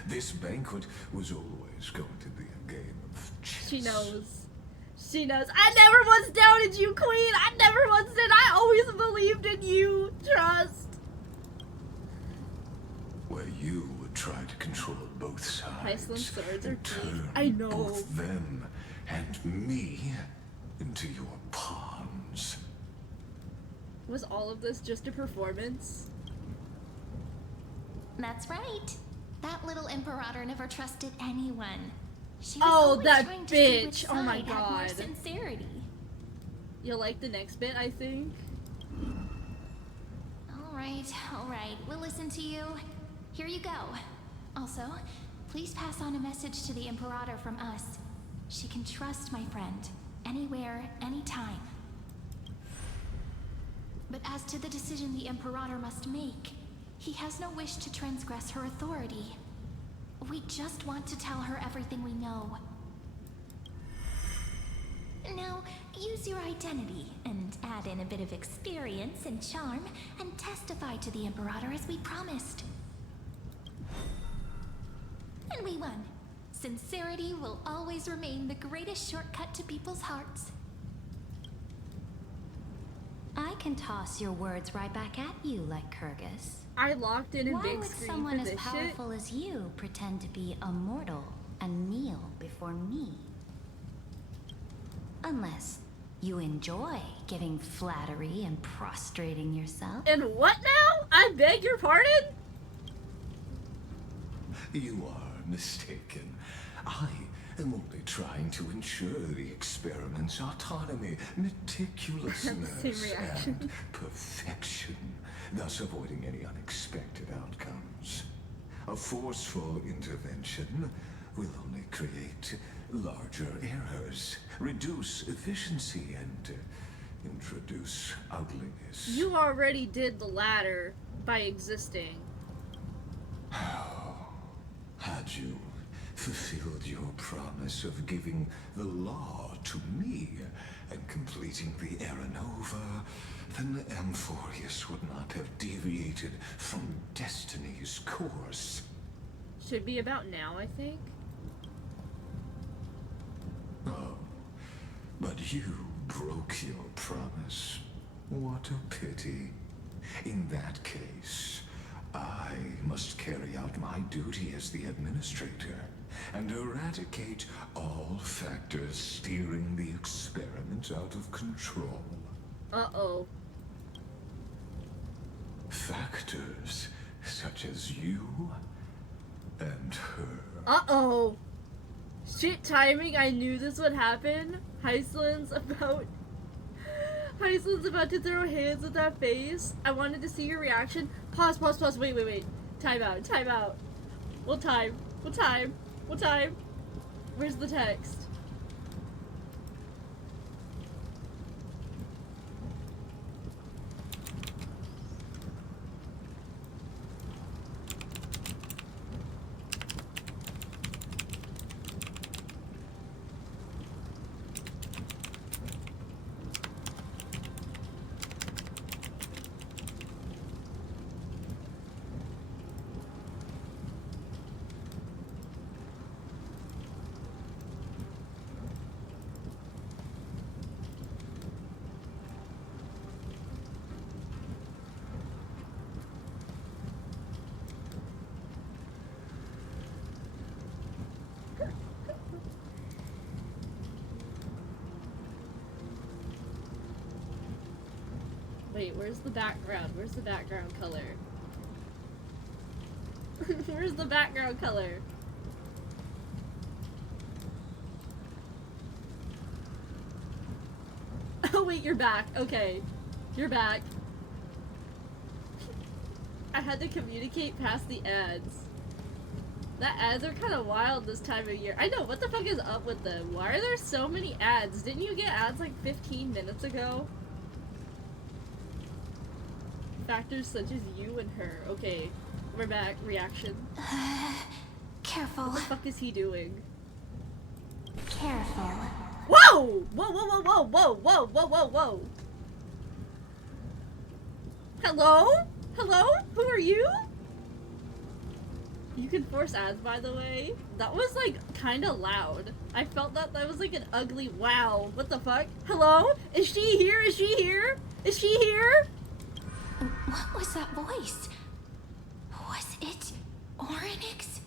This banquet was always going to be a game of chess. She knows. She knows. I never once doubted you, Queen! I never once did! I always believed in you! Trust! Where you would try to control both sides. Iceland swords are and deep. turn I know. both them and me into your pawns. Was all of this just a performance? That's right. That little Imperator never trusted anyone. She was Oh, always that trying to see which bitch. Oh my side had more God. sincerity. You'll like the next bit, I think? All right. We'll listen to you. Here you go. Also, please pass on a message to the Imperator from us. She can trust my friend. Anywhere, anytime. But as to the decision the Imperator must make, he has no wish to transgress her authority. We just want to tell her everything we know. Now, use your identity and add in a bit of experience and charm and testify to the Imperator as we promised. And we won. Sincerity will always remain the greatest shortcut to people's hearts. I can toss your words right back at you like Kyrgyz. I locked in Why big would screen someone for as this powerful shit. as you pretend to be immortal and kneel before me? Unless you enjoy giving flattery and prostrating yourself. And what now? I beg your pardon? You are mistaken. I am only trying to ensure the experiment's autonomy, meticulousness, Same reaction. and perfection, thus avoiding any unexpected outcomes. A forceful intervention will only create larger errors, reduce efficiency, and introduce ugliness. You already did the latter by existing. Had you fulfilled your promise of giving the law to me and completing the Aranova, then Amphorius would not have deviated from destiny's course. Should be about now, I think. Oh, but you broke your promise. What a pity. In that case, I must carry out my duty as the administrator and eradicate all factors steering the experiment out of control. Uh-oh. Factors such as you and her. Uh-oh. Shit timing, I knew this would happen. Heislin's about to throw hands with that face. I wanted to see your reaction. Pause, wait. Time out. We'll time. Where's the text? Wait, where's the background? Where's the background color? Where's the background color? Oh wait, you're back. Okay. You're back. I had to communicate past the ads. The ads are kind of wild this time of year. I know, what the fuck is up with them? Why are there so many ads? Didn't you get ads like 15 minutes ago? Factors such as you and her. Okay, we're back. Reaction. Careful. What the fuck is he doing? Careful. Whoa! Whoa, whoa, whoa, whoa, whoa, whoa, whoa, whoa, whoa. Hello? Hello? Who are you? You can force ads, by the way. That was, like, kind of loud. I felt that was, like, an ugly wow. What the fuck? Hello? Is she here? Is she here? Is she here? What was that voice? Was it Oryx?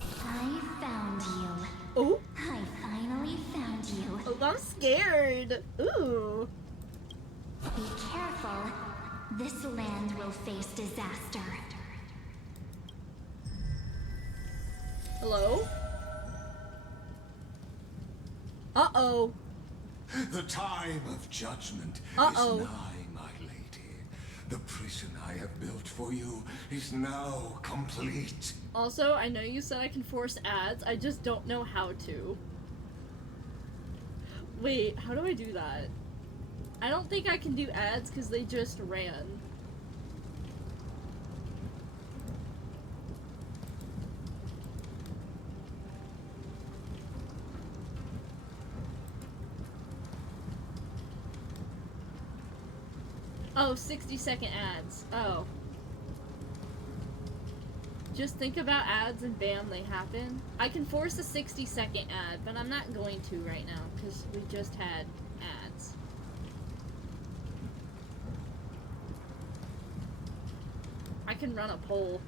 I found you. Oh? I finally found you. Oh, I'm scared. Ooh. Be careful. This land will face disaster. Hello? Uh-oh. The time of judgment Uh-oh. is nigh, my lady. The prison I have built for you is now complete. Also, I know you said I can force ads, I just don't know how to. Wait, how do I do that? I don't think I can do ads because they just ran. Oh, 60-second ads. Oh. Just think about ads and bam, they happen. I can force a 60-second ad, but I'm not going to right now because we just had ads. I can run a poll.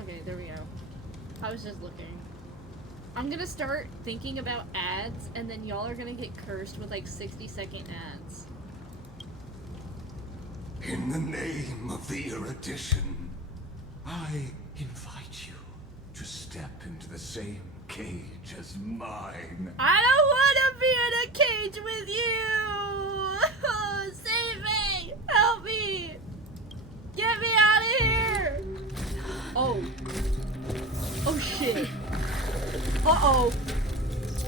Okay, there we go. I was just looking. I'm gonna start thinking about ads, and then y'all are gonna get cursed with like 60-second ads. In the name of the erudition, I invite you to step into the same cage as mine. I don't want to be in a cage with you! Oh, save me! Help me! Get me out of here! Oh. Oh shit. Uh-oh.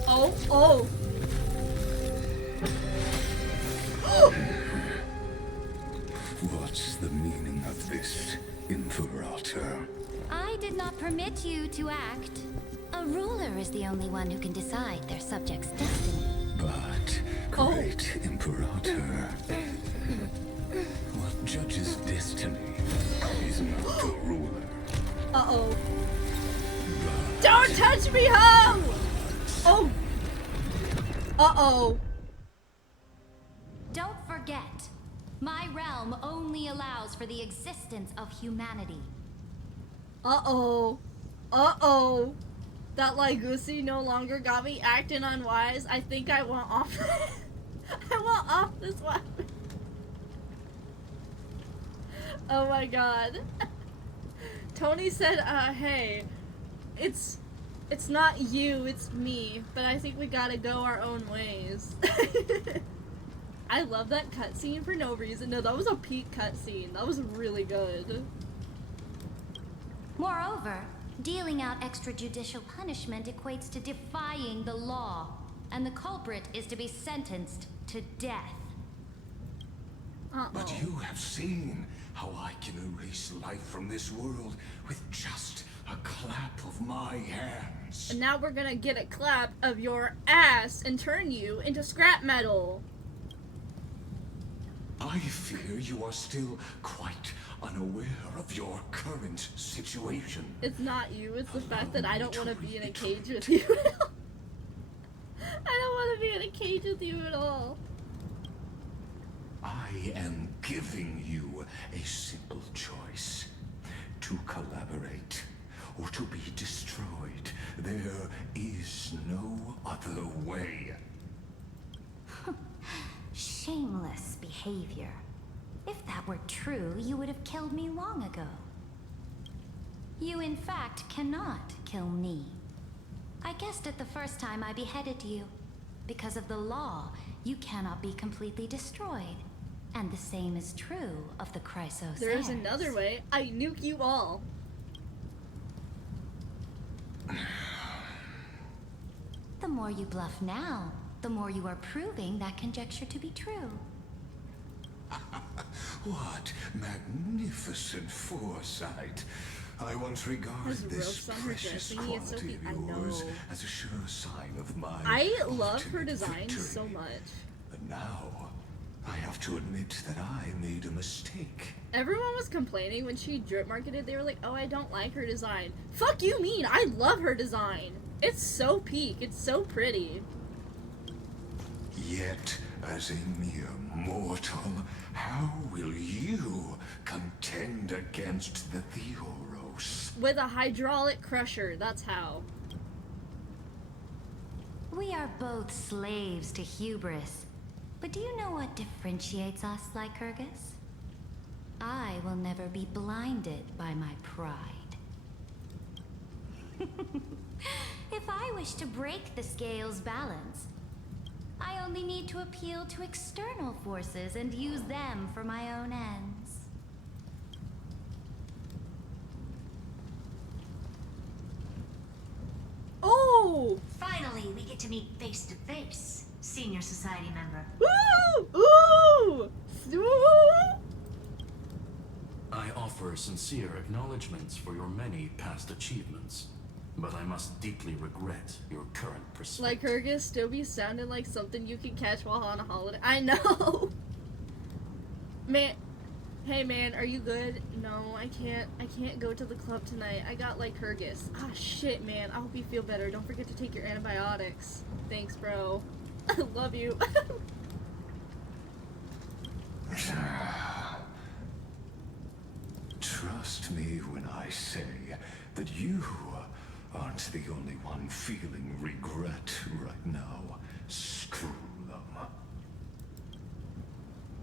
Oh, oh. What's the meaning of this, Imperator? I did not permit you to act. A ruler is the only one who can decide their subject's destiny. But, great Imperator, what judges destiny is not the ruler. Uh-oh. Don't touch me, ho! Oh. Uh-oh. Don't forget, my realm only allows for the existence of humanity. Uh-oh. Uh-oh. That Lygusi no longer got me acting unwise. I think I want off. I want off this weapon. Oh my god. Tony said, hey, it's not you, it's me, but I think we gotta go our own ways. I love that cutscene for no reason. No, that was a peak cutscene. That was really good. Moreover, dealing out extrajudicial punishment equates to defying the law, and the culprit is to be sentenced to death. But you have seen how I can erase life from this world with just a clap of my hands. And now we're gonna get a clap of your ass and turn you into scrap metal. I fear you are still quite unaware of your current situation. It's not you, it's the fact that I don't want to be in a cage with you at all. I don't want to be in a cage with you at all. I am giving you a simple choice. To collaborate or to be destroyed. There is no other way. Shameless behavior. If that were true, you would have killed me long ago. You, in fact, cannot kill me. I guessed it the first time I beheaded you. Because of the law, you cannot be completely destroyed. And the same is true of the Chrysos There's heirs. another way. I nuke you all. The more you bluff now, the more you are proving that conjecture to be true. What magnificent foresight. I once regarded Has this ropes on her precious dressing. It's so quality I of yours know. as a sure sign of my I love her ultimate design victory. so much. But now, I have to admit that I made a mistake. Everyone was complaining when she drip marketed. They were like, "Oh, I don't like her design." Fuck you mean? I love her design. It's so peak. It's so pretty. Yet, as a mere mortal, how will you contend against the Theoros? With a hydraulic crusher. That's how. We are both slaves to hubris. But do you know what differentiates us, Lycurgus? I will never be blinded by my pride. If I wish to break the scale's balance, I only need to appeal to external forces and use them for my own ends. Oh! Finally, we get to meet face to face, senior society member. Ooh! Ooh! Ooh! I offer sincere acknowledgments for your many past achievements, but I must deeply regret your current perspective. Lycurgus still be sounding like something you can catch while on a holiday. I know! Man, hey man, are you good? No, I can't go to the club tonight. I got Lycurgus. Ah, shit, man. I hope you feel better. Don't forget to take your antibiotics. Thanks, bro. I love you. Trust me when I say that you aren't the only one feeling regret right now. Screw them.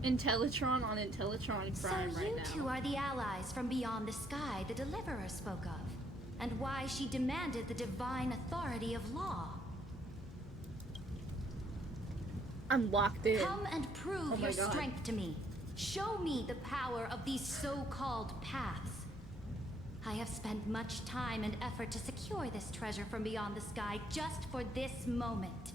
Intellitron on Intellitron So Prime right you now. two are the allies from beyond the sky the Deliverer spoke of, and why she demanded the divine authority of law. I'm locked in. Come and prove Oh my your God. strength to me. Show me the power of these so-called paths. I have spent much time and effort to secure this treasure from beyond the sky just for this moment.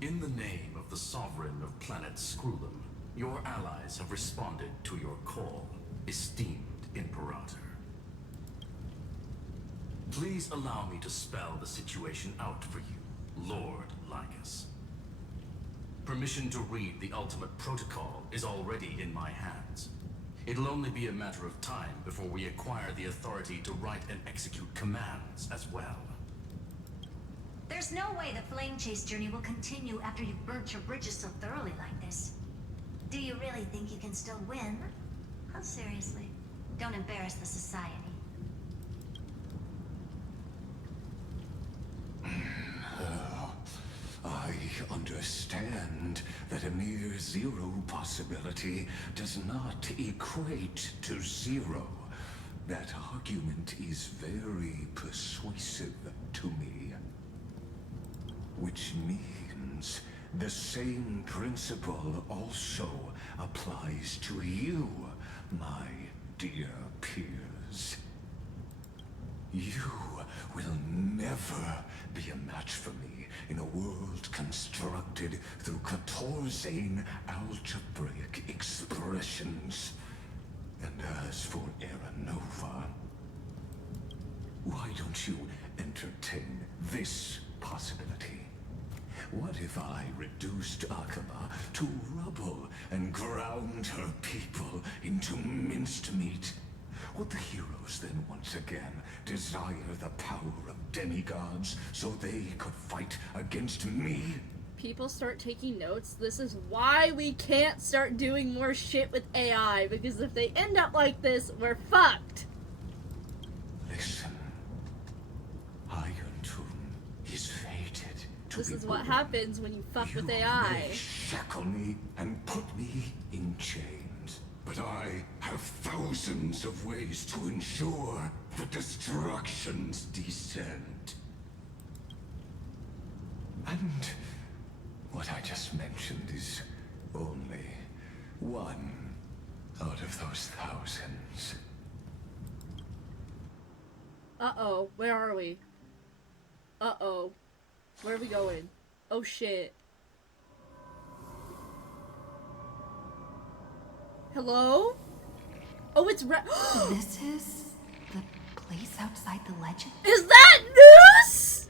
In the name of the Sovereign of Planet Screwlum, your allies have responded to your call, esteemed Imperator. Please allow me to spell the situation out for you, Lord Lycus. Permission to read the ultimate protocol is already in my hands. It'll only be a matter of time before we acquire the authority to write and execute commands as well. There's no way the flame chase journey will continue after you've burnt your bridges so thoroughly like this. Do you really think you can still win? Oh, seriously. Don't embarrass the society. I understand that a mere zero possibility does not equate to zero. That argument is very persuasive to me. Which means the same principle also applies to you, my dear peers. You will never be a match for me in a world constructed through Catorzane algebraic expressions. And as for Aranova, why don't you entertain this possibility? What if I reduced Akaba to rubble and ground her people into minced meat? Would the heroes then once again desire the power of demigods so they could fight against me? People start taking notes. This is why we can't start doing more shit with AI, because if they end up like this, we're fucked. Listen, Iron Tomb is fated to This be is what born. happens when you fuck with You AI. may shackle me and put me in chains, but I have thousands of ways to ensure the destruction's descent. And what I just mentioned is only one out of those thousands. Uh-oh, where are we? Uh-oh. Where are we going? Oh shit. Hello? Oh, it's This is the place outside the legend? Is that news?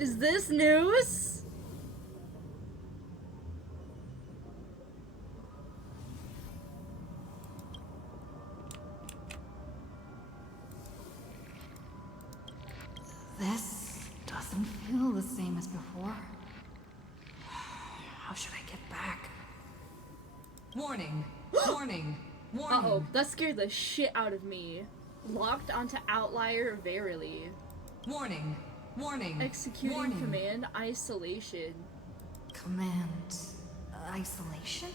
Is this news? This doesn't feel the same as before. How should I get back? Warning! Warning! Warning! Uh-oh, that scared the shit out of me. Locked onto Outlier Verily. Warning! Warning! Executing Warning. command isolation. Command isolation?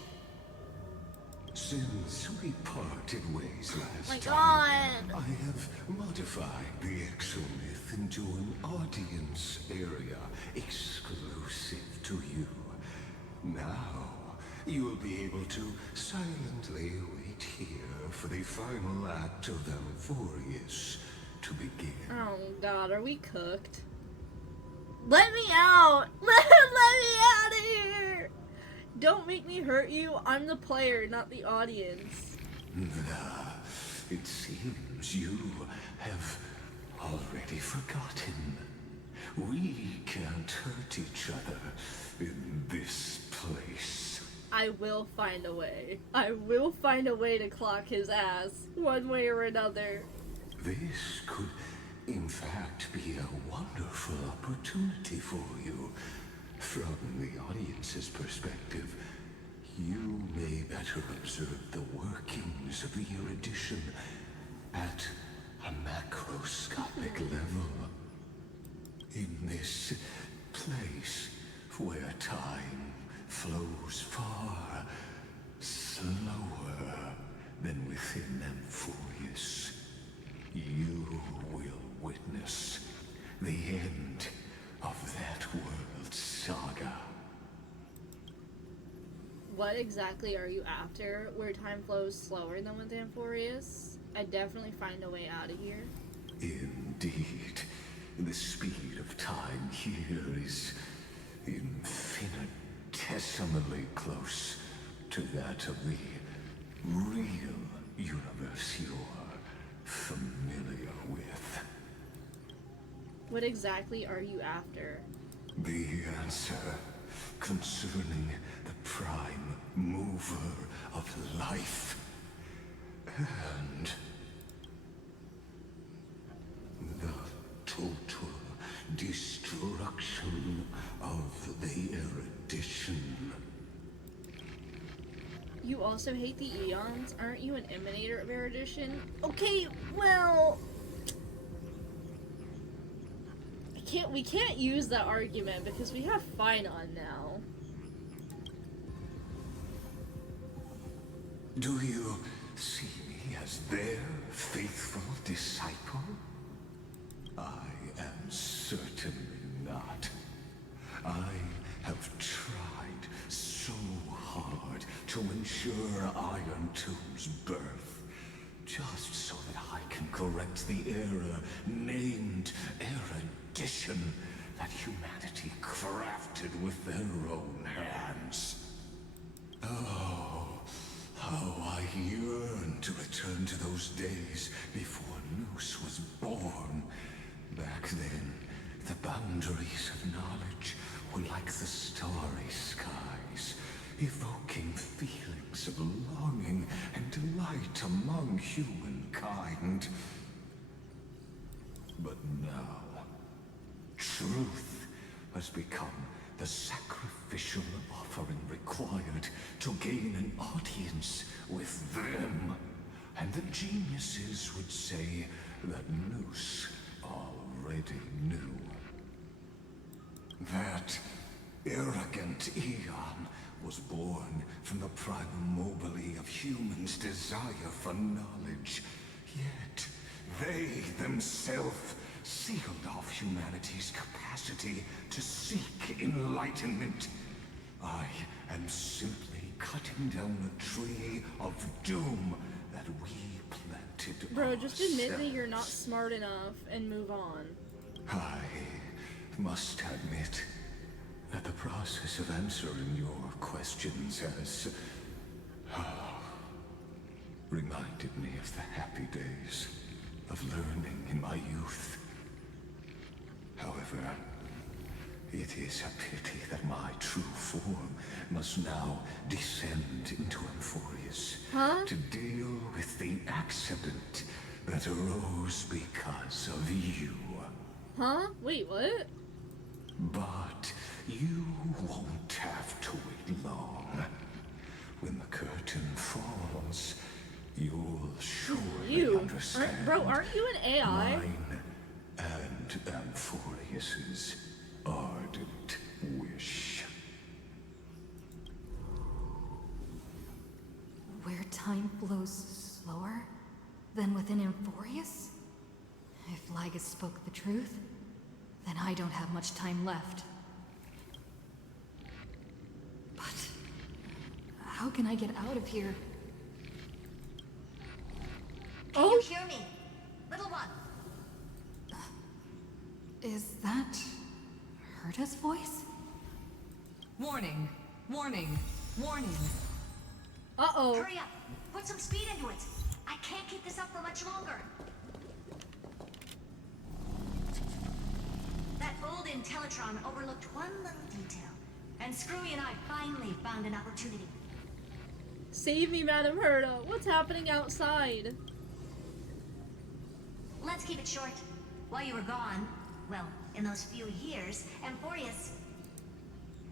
Since we parted ways last My time, God. I have modified the exomyth into an audience area exclusive to you. Now, you will be able to silently wait here for the final act of Valvorius to begin. Oh god, are we cooked? Let me out! Let me out of here! Don't make me hurt you. I'm the player, not the audience. It seems you have already forgotten. We can't hurt each other in this place. I will find a way. I will find a way to clock his ass, one way or another. This could, in fact, be a wonderful opportunity for you. From the audience's perspective, you may better observe the workings of the erudition at a macroscopic level. In this place where time flows far slower than within Amphoreus, you will witness the end of that world's saga. What exactly are you after? Where time flows slower than with Amphoreus? I'd definitely find a way out of here. Indeed, the speed of time here is infinitesimally close to that of the real universe you're familiar with. What exactly are you after? The answer concerning the prime mover of life and the total destruction of the erudition. You also hate the Eons? Aren't you an emanator of erudition? Okay, well... we can't use that argument because we have Phynon now. Do you see me as their faithful disciple? I am certainly not. I have tried so hard to ensure Iron Tomb's birth, just so that I can correct the error named erudition that humanity crafted with their own hands. Oh, how I yearn to return to those days before Noose was born. Back then, the boundaries of knowledge were like the starry skies, evoking feelings of longing and delight among humankind. But now, truth has become the sacrificial offering required to gain an audience with them. And the geniuses would say that Noose already knew. That arrogant Eon was born from the primal mobile of humans' desire for knowledge. Yet they themselves sealed off humanity's capacity to seek enlightenment. I am simply cutting down a tree of doom that we planted. Bro, just admit that ourselves. you're not smart enough and move on. I must admit that the process of answering your questions has reminded me of the happy days of learning in my youth. However, it is a pity that my true form must now descend into Amphorius to deal with the accident that arose because of you. Huh? Wait, what? But you won't have to wait long. When the curtain falls, you'll surely understand. Aren't you an AI? Mine and Amphorius's ardent wish. Where time flows slower than within Amphorius? If Lygus spoke the truth, then I don't have much time left. But how can I get out of here? Can you hear me? Little one. Is that Herta's voice? Warning, warning, warning. Uh-oh. Hurry up. Put some speed into it. I can't keep this up for much longer. That old Intellitron overlooked one little detail, and Screwy and I finally found an opportunity. Save me, Madam Herta. What's happening outside? Let's keep it short. While you were gone, well, in those few years, Amphorius...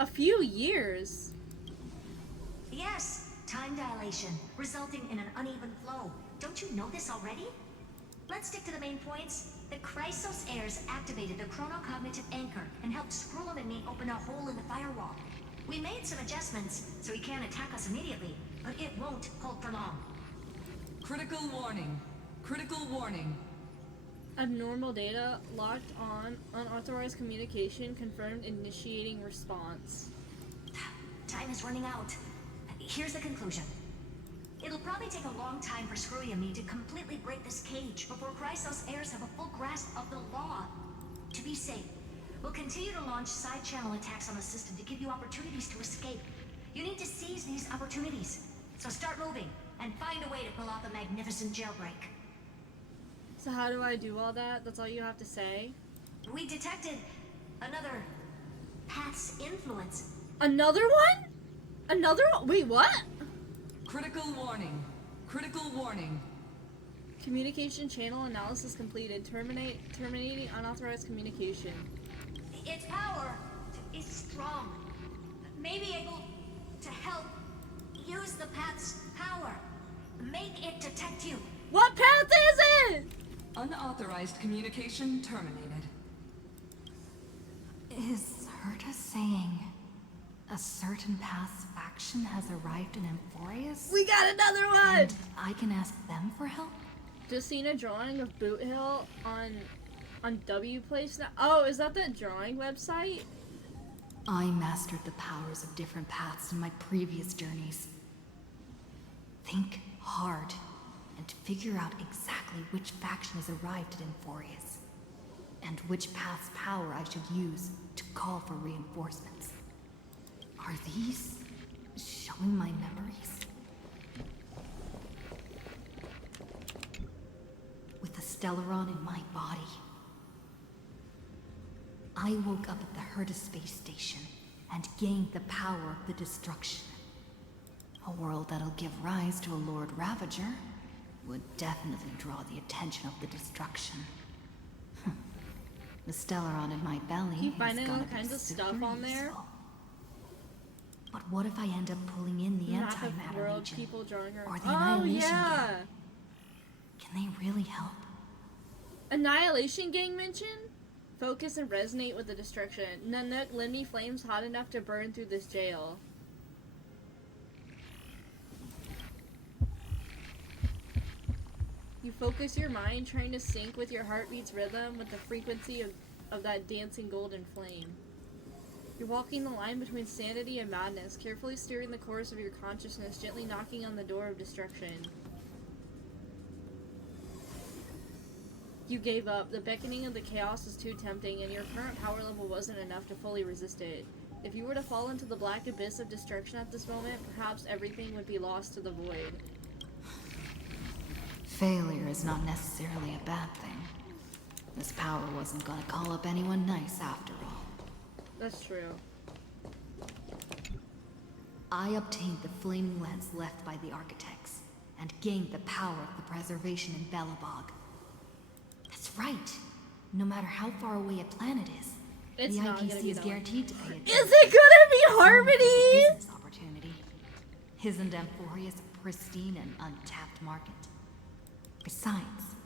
A few years? Yes, time dilation, resulting in an uneven flow. Don't you know this already? Let's stick to the main points. The Chrysos heirs activated the chronocognitive anchor and helped Skrullum and me open a hole in the firewall. We made some adjustments, so he can't attack us immediately, but it won't hold for long. Critical warning. Critical warning. Abnormal data locked on. Unauthorized communication confirmed. Initiating response. Time is running out. Here's the conclusion. It'll probably take a long time for Screwy and me to completely break this cage before Chrysos heirs have a full grasp of the law. To be safe, we'll continue to launch side-channel attacks on the system to give you opportunities to escape. You need to seize these opportunities. So start moving, and find a way to pull off a magnificent jailbreak. So how do I do all that? That's all you have to say? We detected another path's influence. Another one? Another one? Wait, what? Critical warning. Critical warning. Communication channel analysis completed. Terminating unauthorized communication. Its power is strong. May be able to help use the path's power. Make it detect you. What path is it? Unauthorized communication terminated. Is Herta saying a certain path's faction has arrived in Amphorius? We got another one! And I can ask them for help? Just seen a drawing of Boot Hill on WPlace now. Oh, is that the drawing website? I mastered the powers of different paths in my previous journeys. Think hard and figure out exactly which faction has arrived at Amphorius, and which path's power I should use to call for reinforcements. Are these showing my memories? With the Stellaron in my body, I woke up at the Herta space station and gained the power of the destruction. A world that'll give rise to a Lord Ravager would definitely draw the attention of the destruction. The Stellaron in my belly Keep is finding all gonna be kinds of super stuff on there. useful. But what if I end up pulling in the Map of antimatter world legion people drawing her. or the Oh Annihilation yeah. Gang? Can they really help? Annihilation Gang mention? Focus and resonate with the destruction. Nanook, lend me flames hot enough to burn through this jail. You Focus your mind, trying to sync with your heartbeat's rhythm with the frequency of that dancing golden flame. You're walking the line between sanity and madness, carefully steering the course of your consciousness, gently knocking on the door of destruction. You gave up. The beckoning of the chaos was too tempting, and your current power level wasn't enough to fully resist it. If you were to fall into the black abyss of destruction at this moment, perhaps everything would be lost to the void. Failure is not necessarily a bad thing. This power wasn't gonna call up anyone nice after all. That's true. I obtained the flaming lens left by the architects, and gained the power of the preservation in Belobog. That's right. No matter how far away a planet is, It's the not gonna IPC be is that guaranteed to pay a Is it gonna be Harmony? business opportunity. Isn't Amphorius a pristine and untapped market? Besides,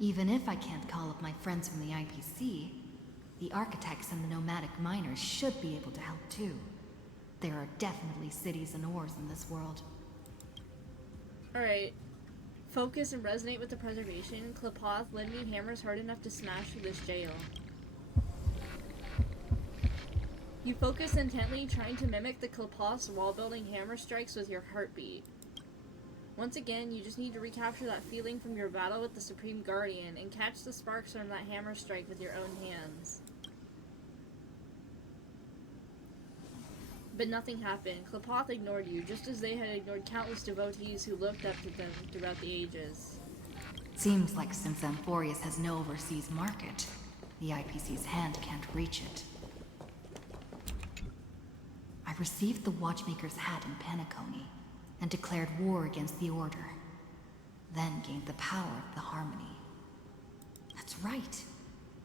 even if I can't call up my friends from the IPC, the architects and the nomadic miners should be able to help too. There are definitely cities and ores in this world. Alright. Focus and resonate with the preservation. Klapoth, lend me hammers hard enough to smash through this jail. You focus intently, trying to mimic the Klapoth's wall-building hammer strikes with your heartbeat. Once again, you just need to recapture that feeling from your battle with the Supreme Guardian and catch the sparks from that hammer strike with your own hands. But nothing happened. Klapoth ignored you, just as they had ignored countless devotees who looked up to them throughout the ages. Seems like since Amphorius has no overseas market, the IPC's hand can't reach it. I received the Watchmaker's hat in Penacony, and declared war against the Order. Then gained the power of the Harmony. That's right.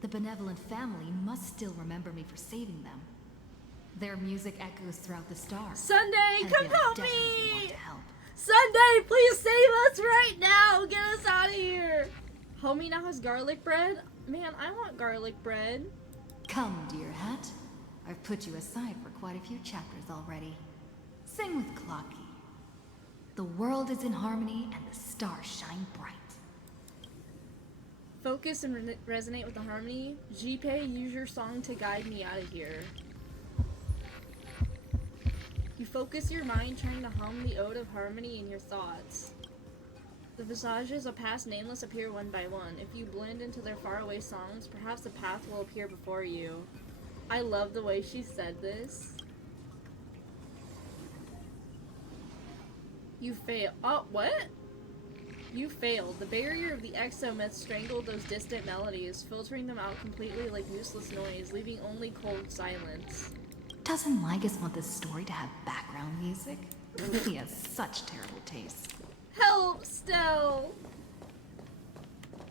The benevolent family must still remember me for saving them. Their music echoes throughout the stars. Sunday, and come they'll help definitely want me! to help. Sunday, please save us right now! Get us out of here! Homie now has garlic bread? Man, I want garlic bread. Come, dear hat. I've put you aside for quite a few chapters already. Sing with Clocky. The world is in harmony and the stars shine bright. Focus and resonate with the harmony. Jipe, use your song to guide me out of here. You focus your mind, trying to hum the ode of harmony in your thoughts. The visages of past nameless appear one by one. If you blend into their faraway songs, perhaps a path will appear before you. I love the way she said this. You fail. Oh, what? You failed. The barrier of the exomyth strangled those distant melodies, filtering them out completely like useless noise, leaving only cold silence. Doesn't Lygus want this story to have background music? He has such terrible taste. Help, Stell!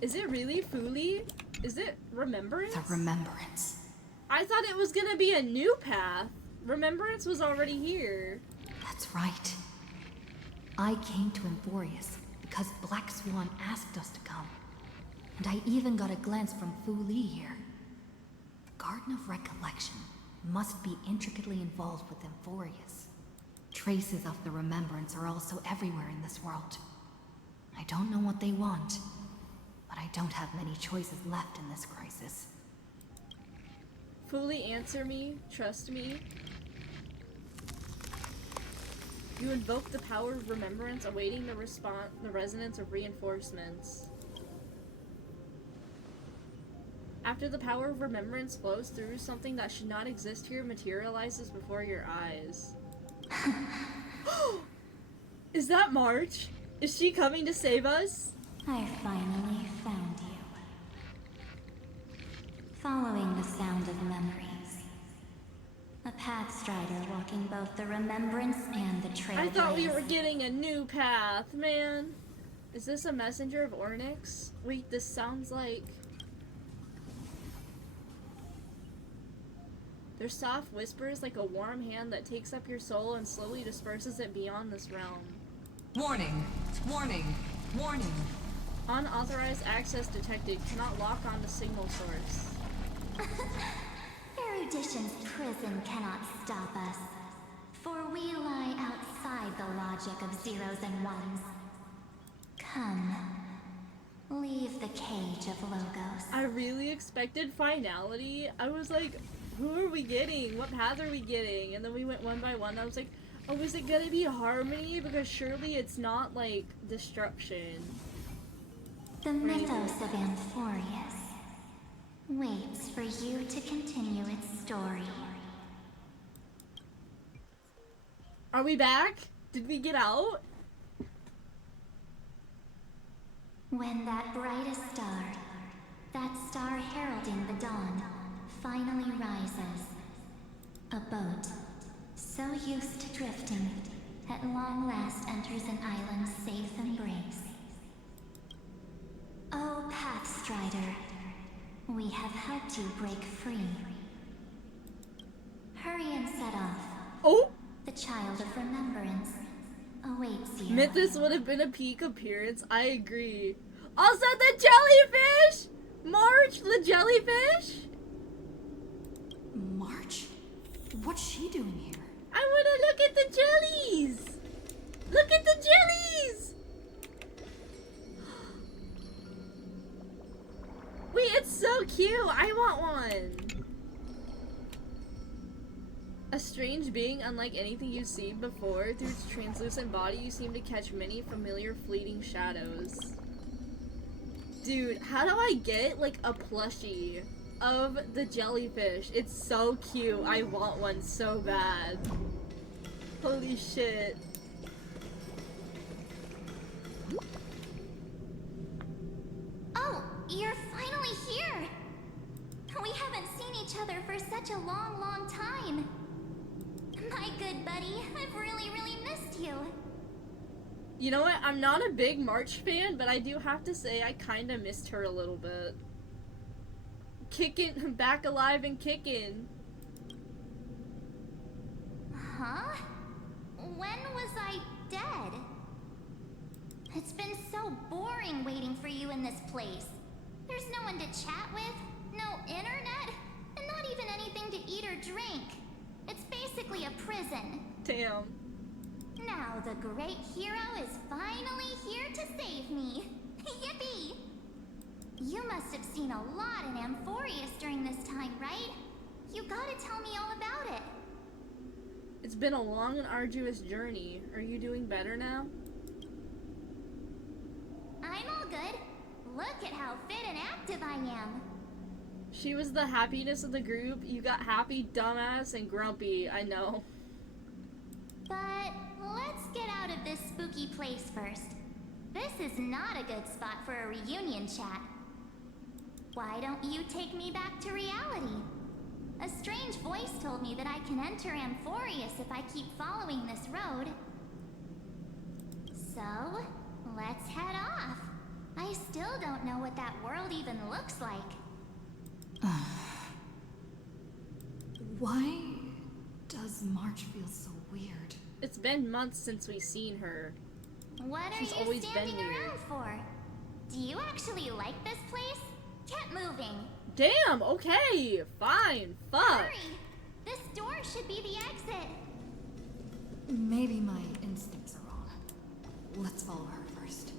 Is it really Fuli? Is it Remembrance? The Remembrance. I thought it was gonna be a new path. Remembrance was already here. That's right. I came to Amphorius because Black Swan asked us to come. And I even got a glance from Fu Li here. The Garden of Recollection must be intricately involved with Amphorius. Traces of the Remembrance are also everywhere in this world. I don't know what they want, but I don't have many choices left in this crisis. Fully answer me, trust me. You invoke the power of remembrance, awaiting the resonance of reinforcements. After the power of remembrance flows through, something that should not exist here materializes before your eyes. Is that March? Is she coming to save us? I finally found you. Following the sound of memories. A Pathstrider walking both the Remembrance and the Trailblaze. I thought we were getting a new path, man. Is this a messenger of Ornyx? Wait, this sounds like... Their soft whispers like a warm hand that takes up your soul and slowly disperses it beyond this realm. Warning! Warning! Warning! Unauthorized access detected. Cannot lock on the signal source. Erudition's prison cannot stop us, for we lie outside the logic of zeros and ones. Come. Leave the cage of logos. I really expected finality. I was like, who are we getting? What path are we getting? And then we went one by one. I was like, oh, is it gonna be harmony? Because surely it's not like destruction. The mythos of Amphorius waits for you to continue its story. Are we back? Did we get out? When that brightest star, that star heralding the dawn, finally rises, a boat, so used to drifting, at long last enters an island's safe embrace. Oh, Pathstrider, we have helped you break free. Hurry and set off. Oh! The child of remembrance awaits you. Mythos would have been a peak appearance. I agree. Also, the jellyfish! March, the jellyfish? March? What's she doing here? I want to look at the jellies! Look at the jellies! Wait, it's so cute! I want one! A strange being unlike anything you've seen before. Through its translucent body, you seem to catch many familiar fleeting shadows. Dude, how do I get, like, a plushie of the jellyfish? It's so cute. I want one so bad. Holy shit. Oh, you're finally here! We haven't seen each other for such a long, long time. My good buddy, I've really, really missed you. You know what? I'm not a big March fan, but I do have to say I kind of missed her a little bit. Kicking, back alive and kicking. Huh? When was I dead? It's been so boring waiting for you in this place. There's no one to chat with, no internet, and not even anything to eat or drink. It's basically a prison. Damn. Now the great hero is finally here to save me. Yippee! You must have seen a lot in Amphorius during this time, right? You gotta tell me all about it. It's been a long and arduous journey. Are you doing better now? I'm all good. Look at how fit and active I am. She was the happiness of the group. You got happy, dumbass, and grumpy. I know. But let's get out of this spooky place first. This is not a good spot for a reunion chat. Why don't you take me back to reality? A strange voice told me that I can enter Amphorius if I keep following this road. So, let's head off. I still don't know what that world even looks like. Why does March feel so weird? It's been months since we've seen her. What She's are you always standing been weird. around for? Do you actually like this place? Get moving. Damn, okay, fine, fuck. Hurry! This door should be the exit. Maybe my instincts are wrong. Let's follow her first.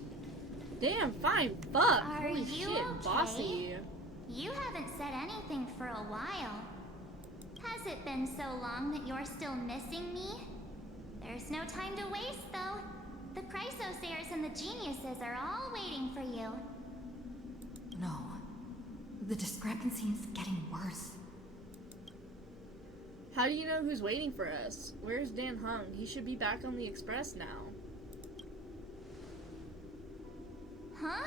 Damn, fine, fuck. Are Holy you shit, okay? bossy. You haven't said anything for a while. Has it been so long that you're still missing me? There's no time to waste, though. The Chrysosayers and the Geniuses are all waiting for you. No. The discrepancy's getting worse. How do you know who's waiting for us? Where's Dan Hung? He should be back on the express now. Huh?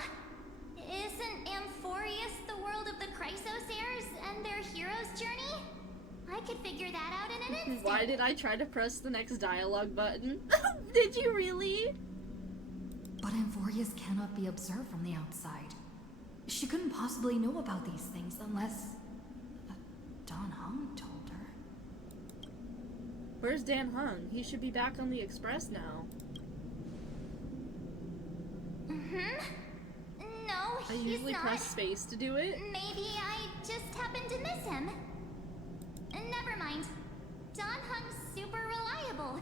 Isn't Amphorius the world of the Chrysosayers and their hero's journey? I could figure that out in an instant. Why did I try to press the next dialogue button? Did you really? But Amphorius cannot be observed from the outside. She couldn't possibly know about these things unless... Don Hung told her. Where's Dan Hung? He should be back on the express now. No, I he's usually not. press space to do it. Maybe I just happened to miss him. Never mind. Don Hung's super reliable.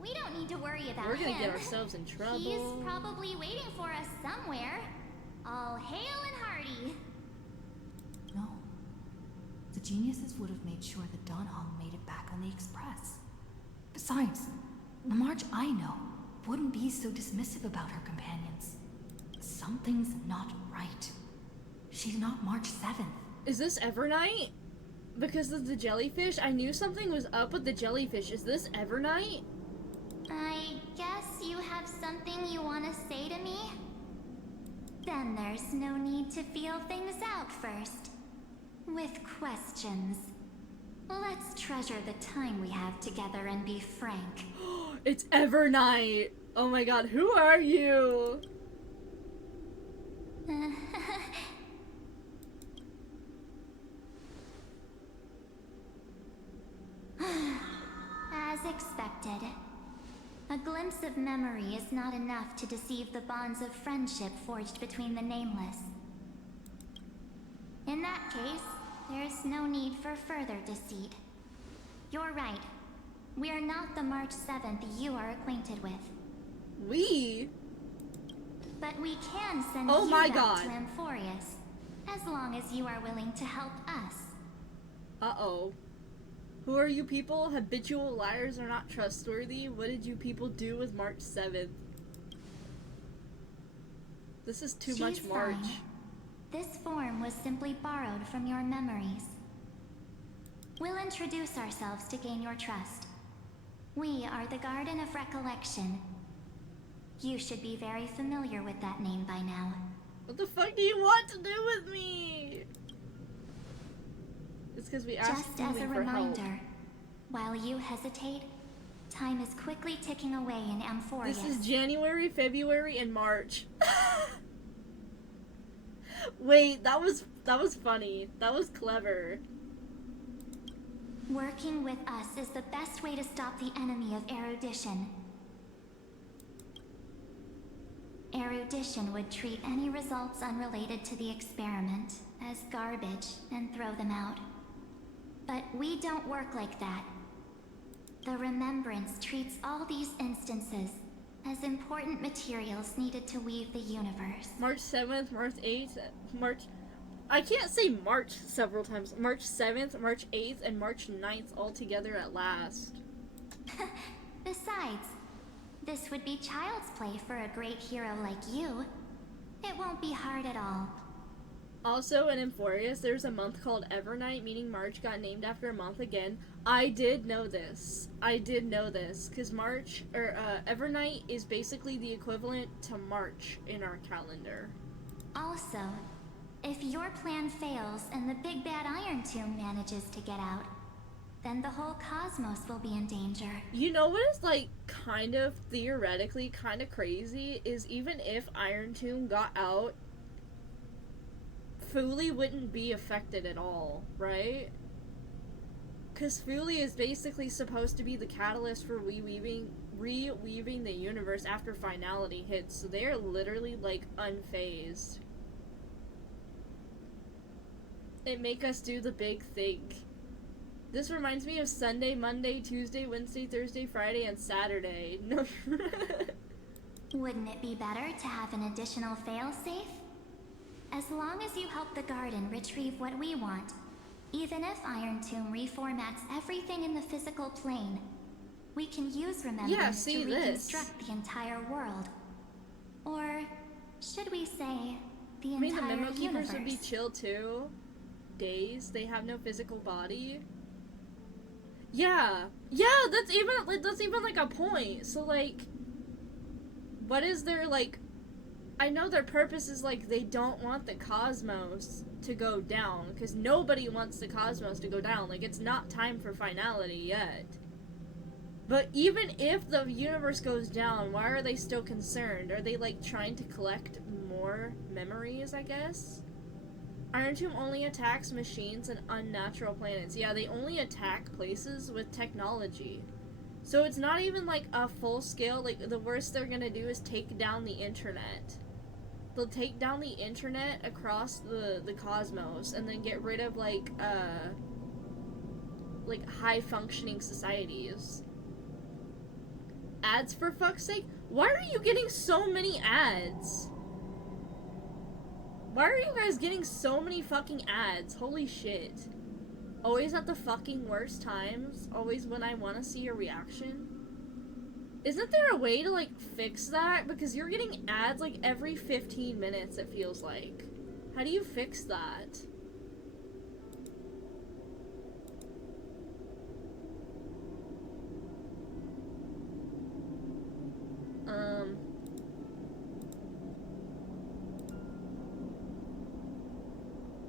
We don't need to worry about We're gonna him. get ourselves in trouble. He's probably waiting for us somewhere. All hail and hearty. No. The geniuses would have made sure that Dawn Hong made it back on the Express. Besides, the March I know wouldn't be so dismissive about her companions. Something's not right. She's not March 7th. Is this Evernight? Because of the jellyfish? I knew something was up with the jellyfish. Is this Evernight? I guess you have something you want to say to me? Then there's no need to feel things out first. With questions. Let's treasure the time we have together and be frank. It's Evernight! Oh my god, who are you? As expected. A glimpse of memory is not enough to deceive the bonds of friendship forged between the nameless. In that case, there's no need for further deceit. You're right. We are not the March 7th you are acquainted with. We? But we can send Oh you my back god. to Amphorius, as long as you are willing to help us. Uh-oh. Who are you people? Habitual liars are not trustworthy. What did you people do with March 7th? This is too much March. Fine. This form was simply borrowed from your memories. We'll introduce ourselves to gain your trust. We are the Garden of Recollection. You should be very familiar with that name by now. What the fuck do you want to do with me? It's because we asked Just as a for help. reminder, while you hesitate, time is quickly ticking away in Amphorius. This is January, February, and March. Wait, that was funny. That was clever. Working with us is the best way to stop the enemy of erudition. Erudition would treat any results unrelated to the experiment as garbage and throw them out. But we don't work like that. The Remembrance treats all these instances as important materials needed to weave the universe. March 7th, March 8th, I can't say March several times. March 7th, March 8th, and March 9th all together at last. Besides, this would be child's play for a great hero like you. It won't be hard at all. Also, in Amphorius, there's a month called Evernight, meaning March got named after a month again. I did know this. Because Evernight is basically the equivalent to March in our calendar. Also, if your plan fails and the big bad Iron Tomb manages to get out, then the whole cosmos will be in danger. You know what is, like, kind of theoretically kind of crazy? Is even if Iron Tomb got out, Fuli wouldn't be affected at all, right? Because Fuli is basically supposed to be the catalyst for reweaving the universe after finality hits, so they're literally, like, unfazed. It make us do the big thing. This reminds me of Sunday, Monday, Tuesday, Wednesday, Thursday, Friday, and Saturday. No. Wouldn't it be better to have an additional failsafe? As long as you help the Garden retrieve what we want, even if Iron Tomb reformats everything in the physical plane, we can use Remembrance to reconstruct the entire world. Or should we say, the entire the Memo Keepers universe? would be chill too. Days, they have no physical body. Yeah, that's even like a point. So like, what is their like? I know their purpose is like they don't want the cosmos to go down because nobody wants the cosmos to go down. Like it's not time for finality yet. But even if the universe goes down, why are they still concerned? Are they like trying to collect more memories? I guess. Iron Tomb only attacks machines and unnatural planets. Yeah, they only attack places with technology. So it's not even like a full scale, like the worst they're gonna do is take down the internet. They'll take down the internet across the cosmos and then get rid of like high functioning societies. Ads for fuck's sake? Why are you getting so many ads? Why are you guys getting so many fucking ads? Holy shit. Always at the fucking worst times? Always when I want to see a reaction? Isn't there a way to, like, fix that? Because you're getting ads, like, every 15 minutes, it feels like. How do you fix that?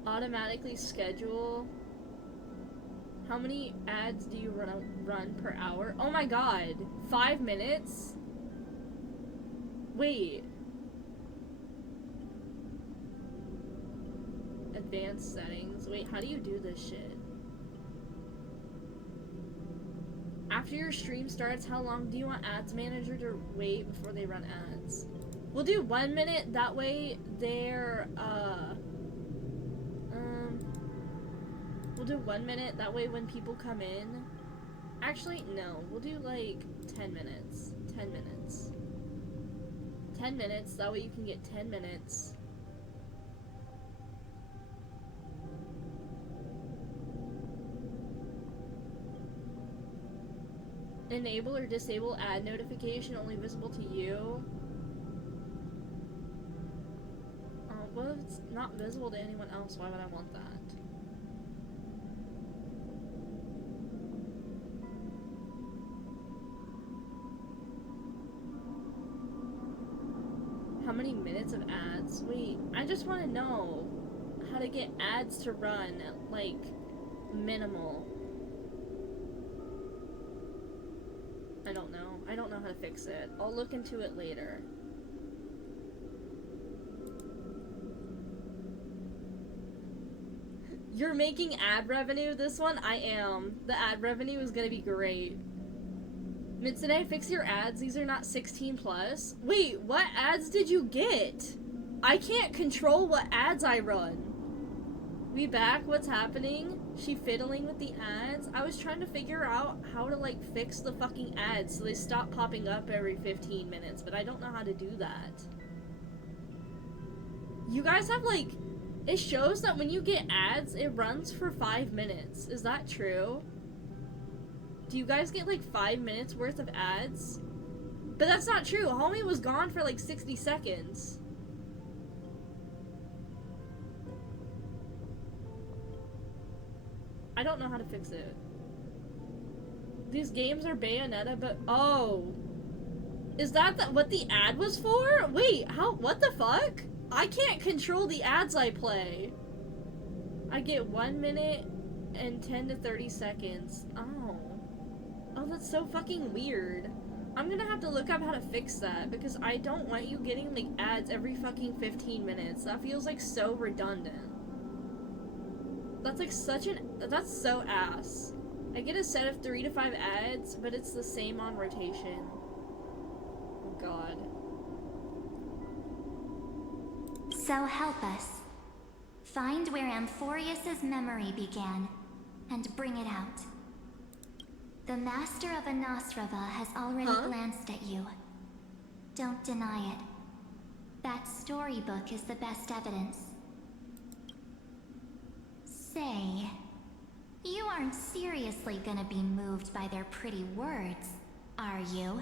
Automatically schedule. How many ads do you run per hour? Oh my god. 5 minutes? Wait. Advanced settings. Wait, how do you do this shit? After your stream starts, how long do you want Ads Manager to wait before they run ads? We'll do 1 minute, that way they're, we'll do 1 minute, that way when people come in... Actually, no, we'll do like 10 minutes. 10 minutes. 10 minutes, that way you can get 10 minutes. Enable or disable ad notification only visible to you. Well, if it's not visible to anyone else, why would I want that? How many minutes of ads? Wait, I just want to know how to get ads to run at, like, minimal. I don't know. I don't know how to fix it. I'll look into it later. You're making ad revenue this one? I am. The ad revenue is gonna be great. Mitsune, fix your ads. These are not 16 plus. Wait, what ads did you get? I can't control what ads I run. We back? What's happening? She fiddling with the ads? I was trying to figure out how to, like, fix the fucking ads so they stop popping up every 15 minutes, but I don't know how to do that. You guys have, like, it shows that when you get ads, it runs for 5 minutes. Is that true? Do you guys get, like, 5 minutes worth of ads? But that's not true. Homie was gone for, like, 60 seconds. I don't know how to fix it. These games are Bayonetta, but oh. Is that what the ad was for? Wait, what the fuck? I can't control the ads I play. I get 1 minute and 10 to 30 seconds. Oh. Oh, that's so fucking weird. I'm gonna have to look up how to fix that, because I don't want you getting, like, ads every fucking 15 minutes. That feels, like, so redundant. That's, like, that's so ass. I get a set of 3 to 5 ads, but it's the same on rotation. Oh, God. So help us. Find where Amphorius's memory began, and bring it out. The Master of Anosrava has already glanced at you. Don't deny it. That storybook is the best evidence. Say, you aren't seriously gonna be moved by their pretty words, are you?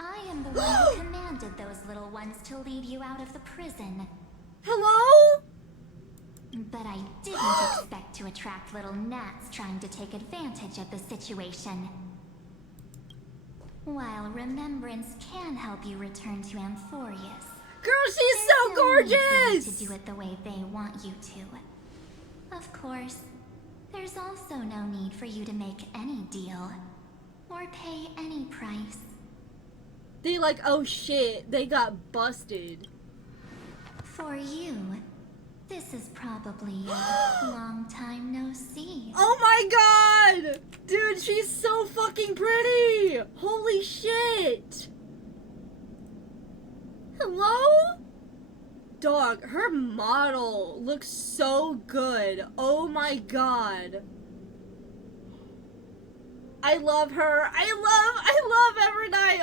I am the one who commanded those little ones to lead you out of the prison. Hello? But I didn't expect to attract little gnats trying to take advantage of the situation. While remembrance can help you return to Amphorius. Girl, she's so gorgeous! To do it the way they want you to. Of course, there's also no need for you to make any deal. Or pay any price. They like, oh shit, they got busted. For you, this is probably a long time no see. Oh my god! Dude, she's so fucking pretty! Holy shit! Hello? Dog, her model looks so good. Oh my god. I love her. I love Evernight.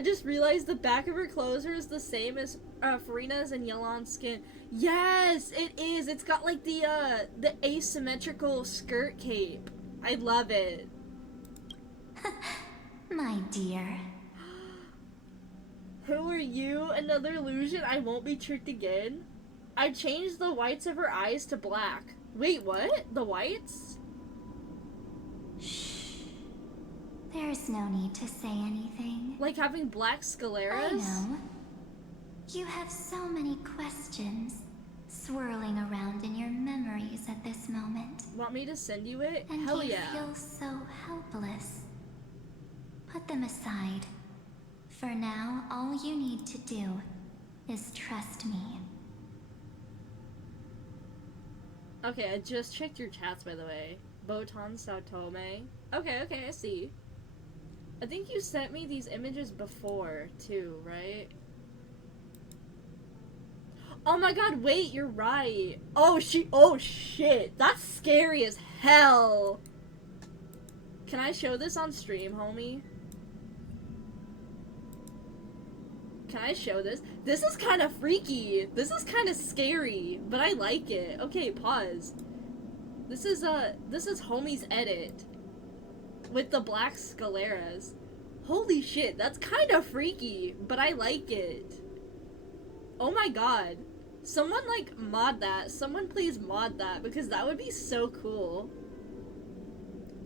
I just realized the back of her clothes is the same as Farina's and Yelan's skin. Yes, it is. It's got like the asymmetrical skirt cape. I love it. My dear. Who are you? Another illusion? I won't be tricked again? I changed the whites of her eyes to black. Wait, what? The whites? Shh. There's no need to say anything. Like having black scleras? I know. You have so many questions swirling around in your memories at this moment. Want me to send you it? And Hell you yeah. feel so helpless. Put them aside. For now, all you need to do is trust me. Okay, I just checked your chats, by the way. Botan Saotome. Okay, I see. I think you sent me these images before, too, right? Oh my god, wait, you're right. Oh shit, that's scary as hell. Can I show this on stream, homie? Can I show this? This is kind of freaky. This is kind of scary, but I like it. Okay, pause. This is homie's edit with the black scleras. Holy shit, that's kind of freaky, but I like it. Oh my god. Someone like mod that. Someone please mod that, because that would be so cool.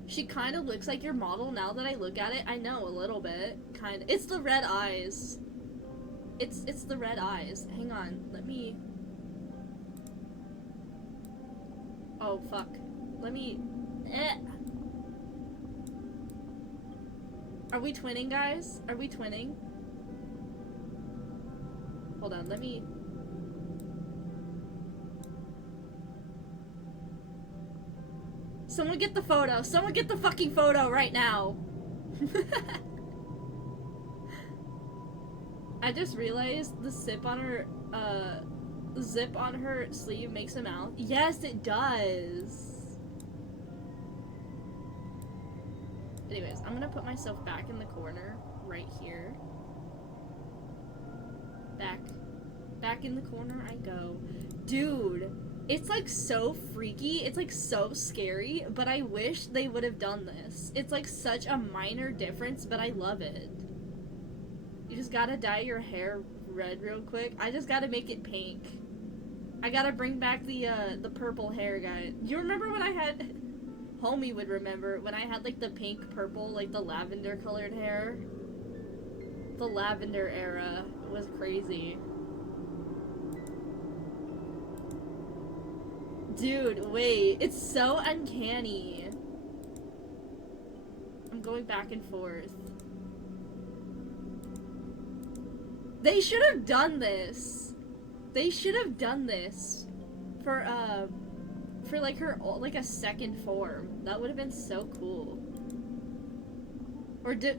She kind of looks like your model now that I look at it. I know, a little bit. Kind of. It's the red eyes. It's the red eyes. Hang on, let me... Oh, fuck. Let me... Are we twinning, guys? Are we twinning? Hold on, let me... Someone get the photo! Someone get the fucking photo right now! I just realized the zip on her sleeve makes a mouth. Yes, it does. Anyways, I'm gonna put myself back in the corner, right here. Back in the corner I go. Dude, it's like so freaky, it's like so scary, but I wish they would have done this. It's like such a minor difference, but I love it. You just gotta dye your hair red real quick. I just gotta make it pink. I gotta bring back the purple hair guy. You remember when I had... Homie would remember when I had like the pink, purple, like the lavender colored hair? The lavender era was crazy. Dude, wait. It's so uncanny. I'm going back and forth. They should have done this. They should have done this for like her, like a second form. That would have been so cool. Or do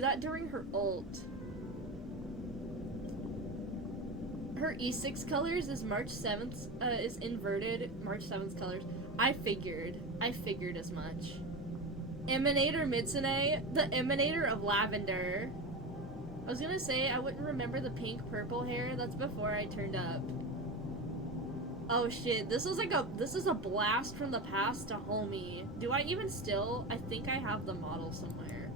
that during her ult. Her E6 colors is March 7th, is inverted March 7th colors. I figured as much. Emanator Mitsune, the Emanator of Lavender. I was gonna say I wouldn't remember the pink purple hair. That's before I turned up. Oh shit, this is a blast from the past to homie. Do I even still? I think I have the model somewhere.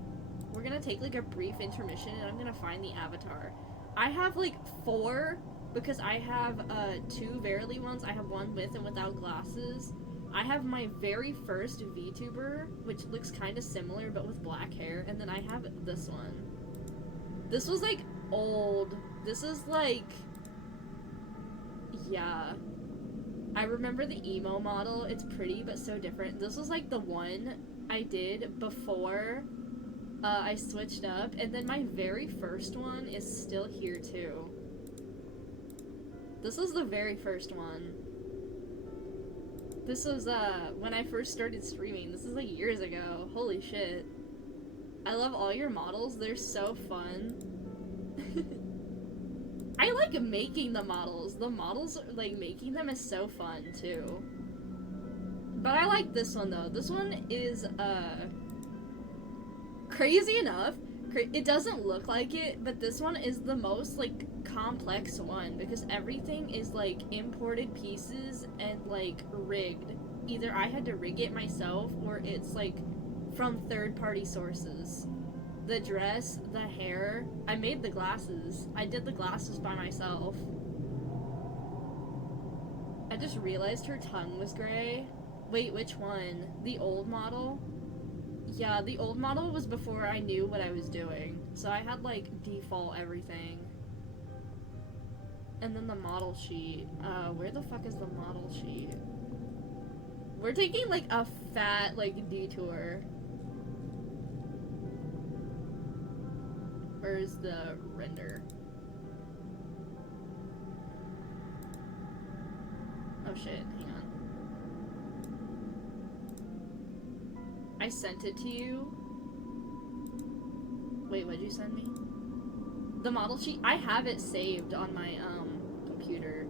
We're gonna take like a brief intermission and I'm gonna find the avatar. I have like 4 because I have 2 Verily ones. I have one with and without glasses. I have my very first VTuber, which looks kind of similar but with black hair, and then I have this one. This was like old. This is like, yeah. I remember the emo model. It's pretty but so different. This was like the one I did before I switched up, and then my very first one is still here too. This was the very first one. This was when I first started streaming. This is like years ago. Holy shit. I love all your models. They're so fun. I like making the models. The models, like, making them is so fun, too. But I like this one, though. This one is, crazy enough, It doesn't look like it, but this one is the most, like, complex one because everything is, like, imported pieces and, like, rigged. Either I had to rig it myself or it's, like, from third-party sources. The dress, the hair, I made the glasses. I did the glasses by myself. I just realized her tongue was gray. Wait, which one? The old model? Yeah, the old model was before I knew what I was doing. So I had, like, default everything. And then the model sheet. Where the fuck is the model sheet? We're taking, like, a fat, like, detour. Where's the render? Oh shit, hang on. I sent it to you. Wait, what'd you send me? The model sheet? I have it saved on my, computer.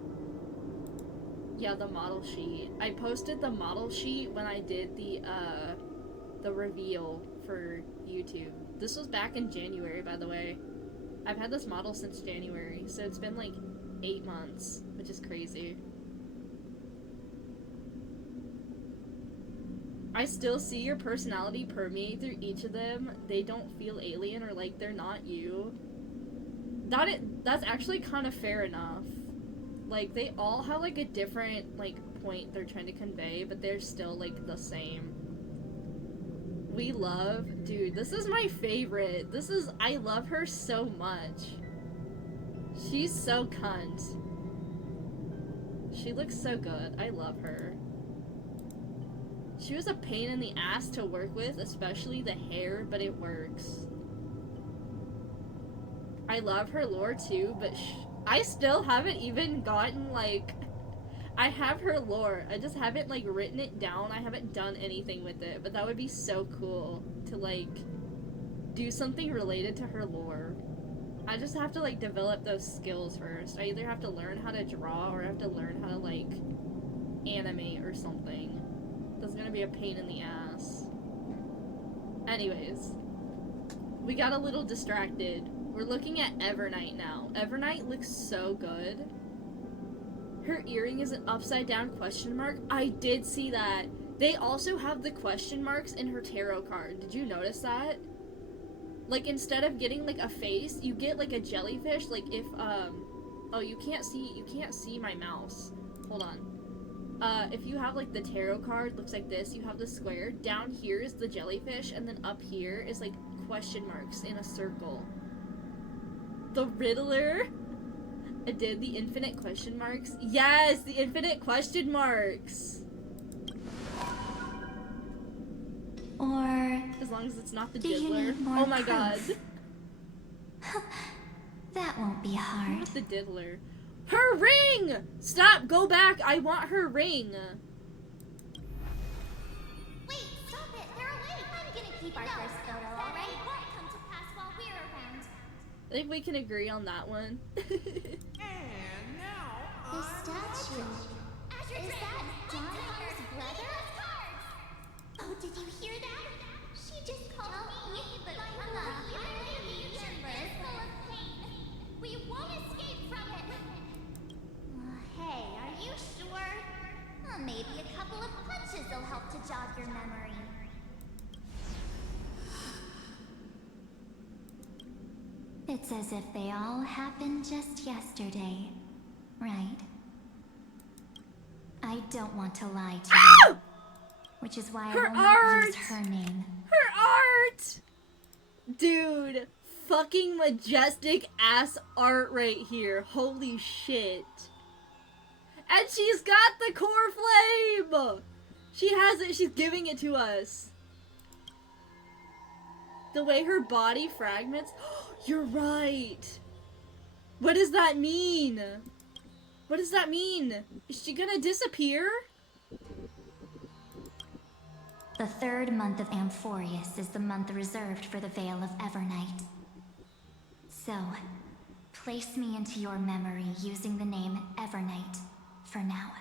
Yeah, the model sheet. I posted the model sheet when I did the reveal for YouTube. This was back in January, by the way. I've had this model since January, so it's been, like, 8 months, which is crazy. I still see your personality permeate through each of them. They don't feel alien or like they're not you. That's actually kind of fair enough. Like, they all have, like, a different, like, point they're trying to convey, but they're still, like, the same. We love... Dude, this is my favorite. I love her so much. She's so cunt. She looks so good. I love her. She was a pain in the ass to work with, especially the hair, but it works. I love her lore too, but I still haven't even gotten, like... I have her lore, I just haven't, like, written it down, I haven't done anything with it, but that would be so cool to, like, do something related to her lore. I just have to, like, develop those skills first. I either have to learn how to draw, or I have to learn how to, like, animate or something. That's gonna be a pain in the ass. Anyways, we got a little distracted. We're looking at Evernight now. Evernight looks so good. Her earring is an upside down question mark. I did see that. They also have the question marks in her tarot card. Did you notice that? Like, instead of getting, like, a face, you get, like, a jellyfish. Like, if, oh, you can't see my mouse. Hold on. If you have, like, the tarot card, looks like this, you have the square. Down here is the jellyfish, and then up here is, like, question marks in a circle. The Riddler? I did the infinite question marks. Yes, the infinite question marks. Or... As long as it's not the do you diddler. need more Oh my proof? god. That won't be hard. Not the diddler. Her ring! Stop, go back, I want her ring. Wait, stop it, they're away. I'm gonna keep our first photo, alright? It won't come to pass while we're around. I think we can agree on that one. The statue. Is that Donna's brother? Oh, did you hear that? She just called me, but I'm not here. The chamber is full of pain. We won't escape from it. Hey, are you sure? Maybe a couple of punches will help to jog your memory. It's as if they all happened just yesterday, right? I don't want to lie to you, which is why I will not use her name. Her art! Dude, fucking majestic ass art right here. Holy shit. And she's got the core flame! She has it, she's giving it to us. The way her body fragments. You're right. What does that mean? What does that mean? Is she gonna disappear? The third month of Amphorius is the month reserved for the Veil of Evernight. So, place me into your memory using the name Evernight for now.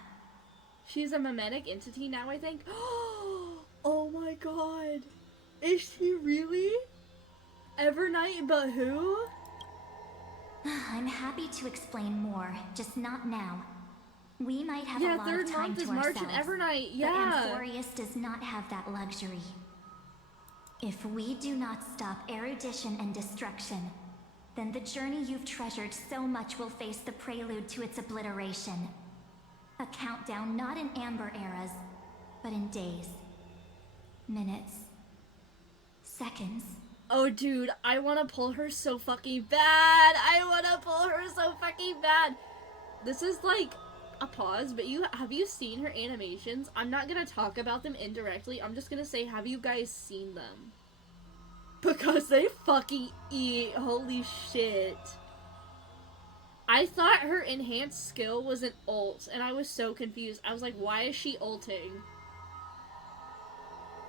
She's a mimetic entity now, I think. Oh my god. Is she really? Evernight, but who? I'm happy to explain more, just not now. We might have Yeah, a lot third of time month to is March and ourselves, Evernight, but yeah. Amphorius does not have that luxury. If we do not stop erudition and destruction, then the journey you've treasured so much will face the prelude to its obliteration. A countdown not in amber eras, but in days, minutes, seconds. Oh, dude, I want to pull her so fucking bad. I want to pull her so fucking bad. This is like a pause, but have you seen her animations? I'm not gonna talk about them indirectly. I'm just gonna say, have you guys seen them? Because they fucking eat. Holy shit. I thought her enhanced skill was an ult, and I was so confused. I was like, why is she ulting?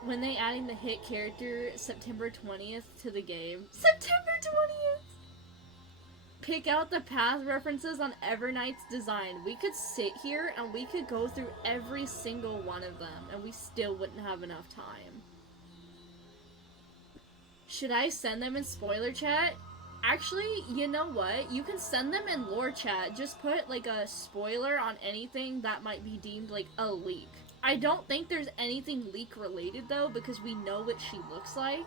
When they adding the hit character September 20th to the game. September 20th! Pick out the path references on Evernight's design. We could sit here and we could go through every single one of them, and we still wouldn't have enough time. Should I send them in spoiler chat? Actually, you know what? You can send them in lore chat. Just put like a spoiler on anything that might be deemed like a leak. I don't think there's anything leak related though, because we know what she looks like.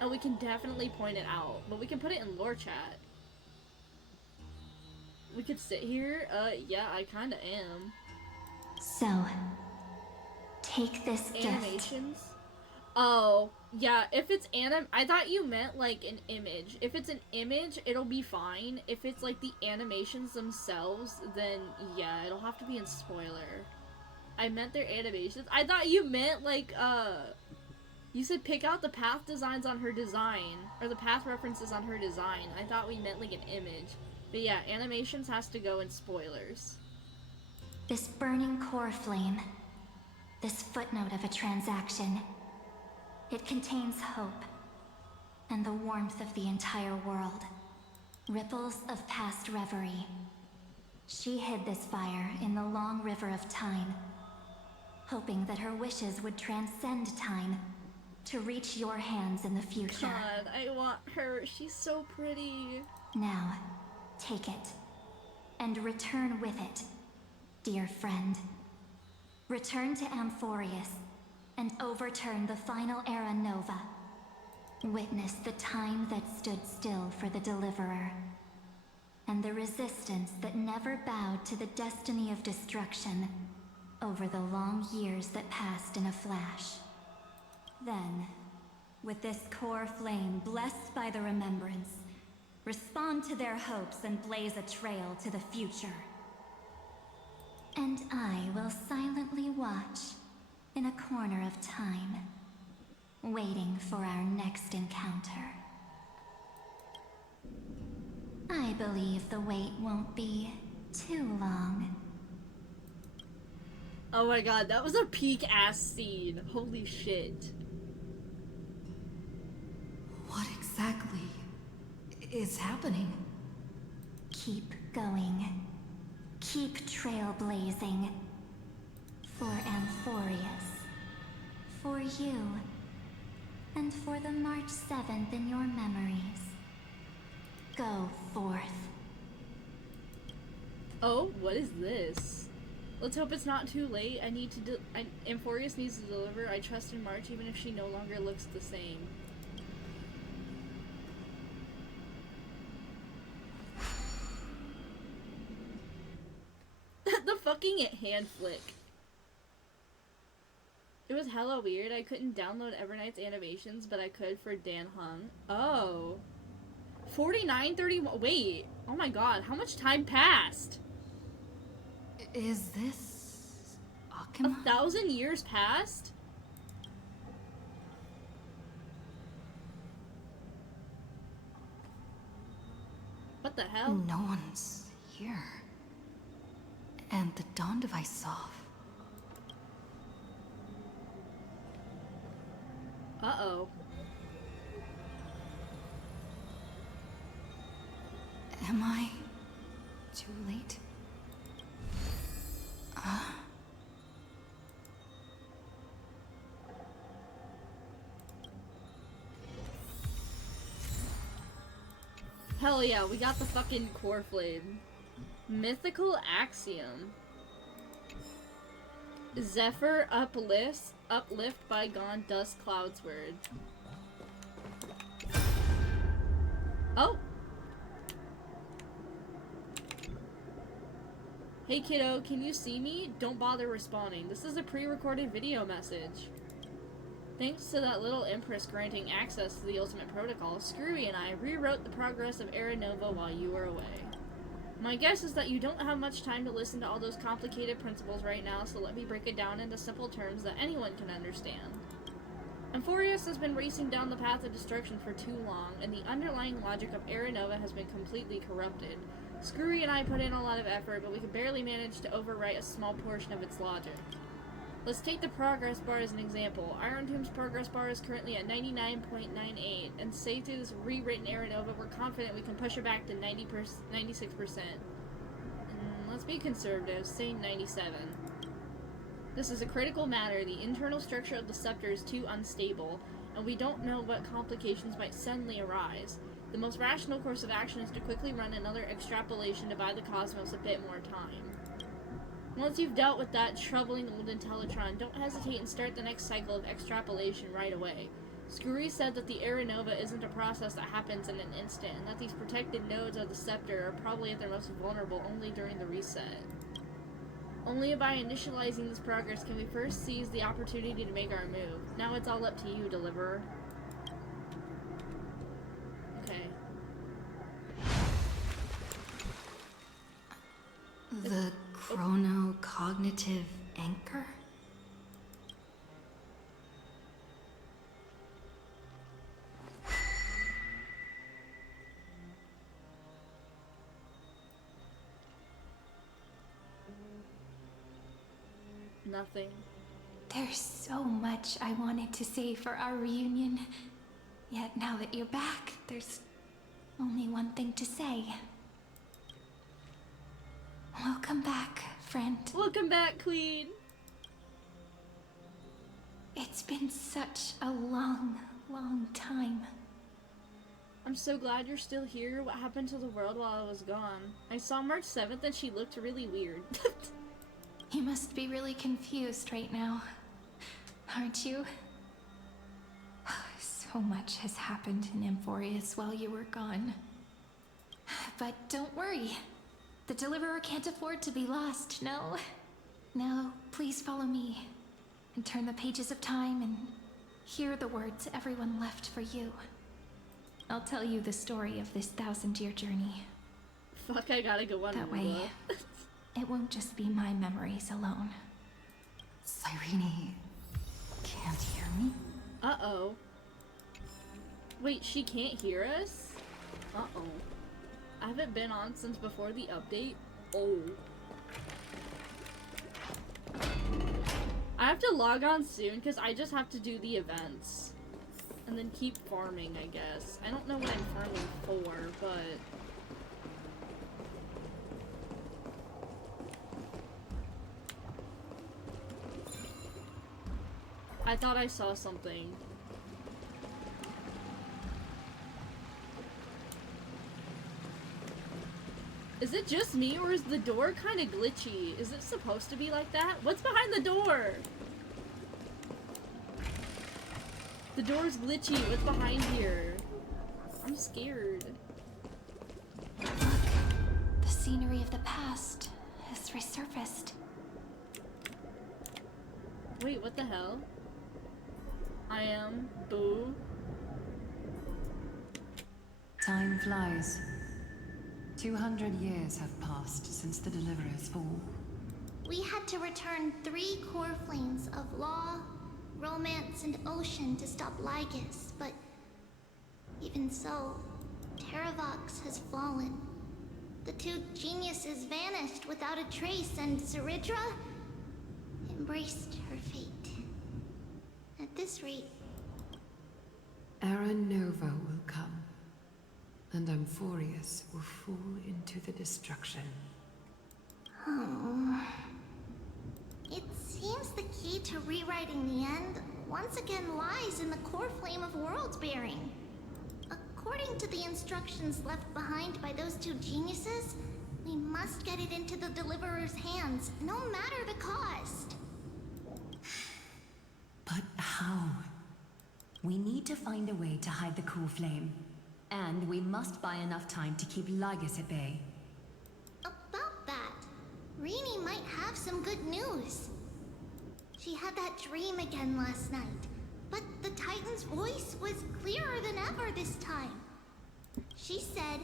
And we can definitely point it out. But we can put it in lore chat. We could sit here. Yeah, I kinda am. So, take this gift. Animations? Oh, yeah, if it's I thought you meant like an image. If it's an image, it'll be fine. If it's like the animations themselves, then yeah, it'll have to be in spoiler. I meant their animations. I thought you meant like, you said pick out the path designs on her design, or the path references on her design. I thought we meant like an image. But yeah, animations has to go in spoilers. This burning core flame, this footnote of a transaction, it contains hope and the warmth of the entire world. Ripples of past reverie. She hid this fire in the long river of time, hoping that her wishes would transcend time to reach your hands in the future. God, I want her. She's so pretty. Now, take it, and return with it, dear friend. Return to Amphorius, and overturn the final era Nova. Witness the time that stood still for the Deliverer, and the resistance that never bowed to the destiny of destruction over the long years that passed in a flash. Then, with this core flame blessed by the remembrance, respond to their hopes and blaze a trail to the future. And I will silently watch in a corner of time, waiting for our next encounter. I believe the wait won't be too long. Oh my god, that was a peak ass scene. Holy shit. What exactly is happening? Keep going. Keep trailblazing. For Amphorius. For you. And for the March 7th in your memories. Go forth. Oh, what is this? Let's hope it's not too late. I need to Amphorius needs to deliver. I trust in March even if she no longer looks the same. The fucking hand flick. It was hella weird. I couldn't download Evernight's animations, but I could for Dan Hung. Oh. 49:31. Wait. Oh my god. How much time passed? Is this Akima? 1,000 years passed? What the hell? No one's here. And the dawn device off. Uh-oh. Am I too late? Hell yeah, we got the fucking core flame. Mythical axiom. Zephyr uplift bygone dust clouds word. Oh! Hey kiddo, can you see me? Don't bother responding. This is a pre-recorded video message. Thanks to that little empress granting access to the ultimate protocol, Screwy and I rewrote the progress of Era Nova while you were away. My guess is that you don't have much time to listen to all those complicated principles right now, so let me break it down into simple terms that anyone can understand. Amphorius has been racing down the path of destruction for too long, and the underlying logic of Era Nova has been completely corrupted. Screwy and I put in a lot of effort, but we could barely manage to overwrite a small portion of its logic. Let's take the progress bar as an example. Iron Tomb's progress bar is currently at 99.98, and say through this rewritten Era Nova, we're confident we can push it back to 96%. Let's be conservative, say 97. This is a critical matter. The internal structure of the scepter is too unstable, and we don't know what complications might suddenly arise. The most rational course of action is to quickly run another extrapolation to buy the cosmos a bit more time. Once you've dealt with that troubling old Intellitron, don't hesitate and start the next cycle of extrapolation right away. Screwy said that the Era Nova isn't a process that happens in an instant, and that these protected nodes of the scepter are probably at their most vulnerable only during the reset. Only by initializing this progress can we first seize the opportunity to make our move. Now it's all up to you, Deliverer. Okay. The chrono-cognitive anchor? Nothing. There's so much I wanted to say for our reunion. Yet now that you're back, there's only one thing to say. Welcome back, friend. Welcome back, Queen. It's been such a long, long time. I'm so glad you're still here. What happened to the world while I was gone? I saw March 7th and she looked really weird. You must be really confused right now, aren't you? So much has happened in Amphorius while you were gone. But don't worry. The Deliverer can't afford to be lost, no? Now, please follow me, and turn the pages of time and hear the words everyone left for you. I'll tell you the story of this 1000-year journey. Fuck, I gotta go on. That way, it won't just be my memories alone. Cyrene can't hear me? Uh-oh. Wait, she can't hear us? Uh-oh. I haven't been on since before the update. Oh. I have to log on soon because I just have to do the events. And then keep farming, I guess. I don't know what I'm farming for, but... I thought I saw something. Is it just me, or is the door kind of glitchy? Is it supposed to be like that? What's behind the door? The door's glitchy. What's behind here? I'm scared. Look, the scenery of the past has resurfaced. Wait, what the hell? I am Boo. Time flies. 200 years have passed since the Deliverer's fall. We had to return 3 core flames of law, romance, and ocean to stop Lygus, but even so, Terravox has fallen. The 2 geniuses vanished without a trace, and Zeridra embraced her fate. At this rate... Era Nova will come, and Amphorius will fall into the destruction. Oh... It seems the key to rewriting the end once again lies in the core flame of world bearing. A core According to the instructions left behind by those two geniuses, we must get it into the Deliverer's hands, no matter the cost. But how? We need to find a way to hide the cool flame. And we must buy enough time to keep Lygus at bay. About that, Rini might have some good news. She had that dream again last night, but the Titan's voice was clearer than ever this time. She said,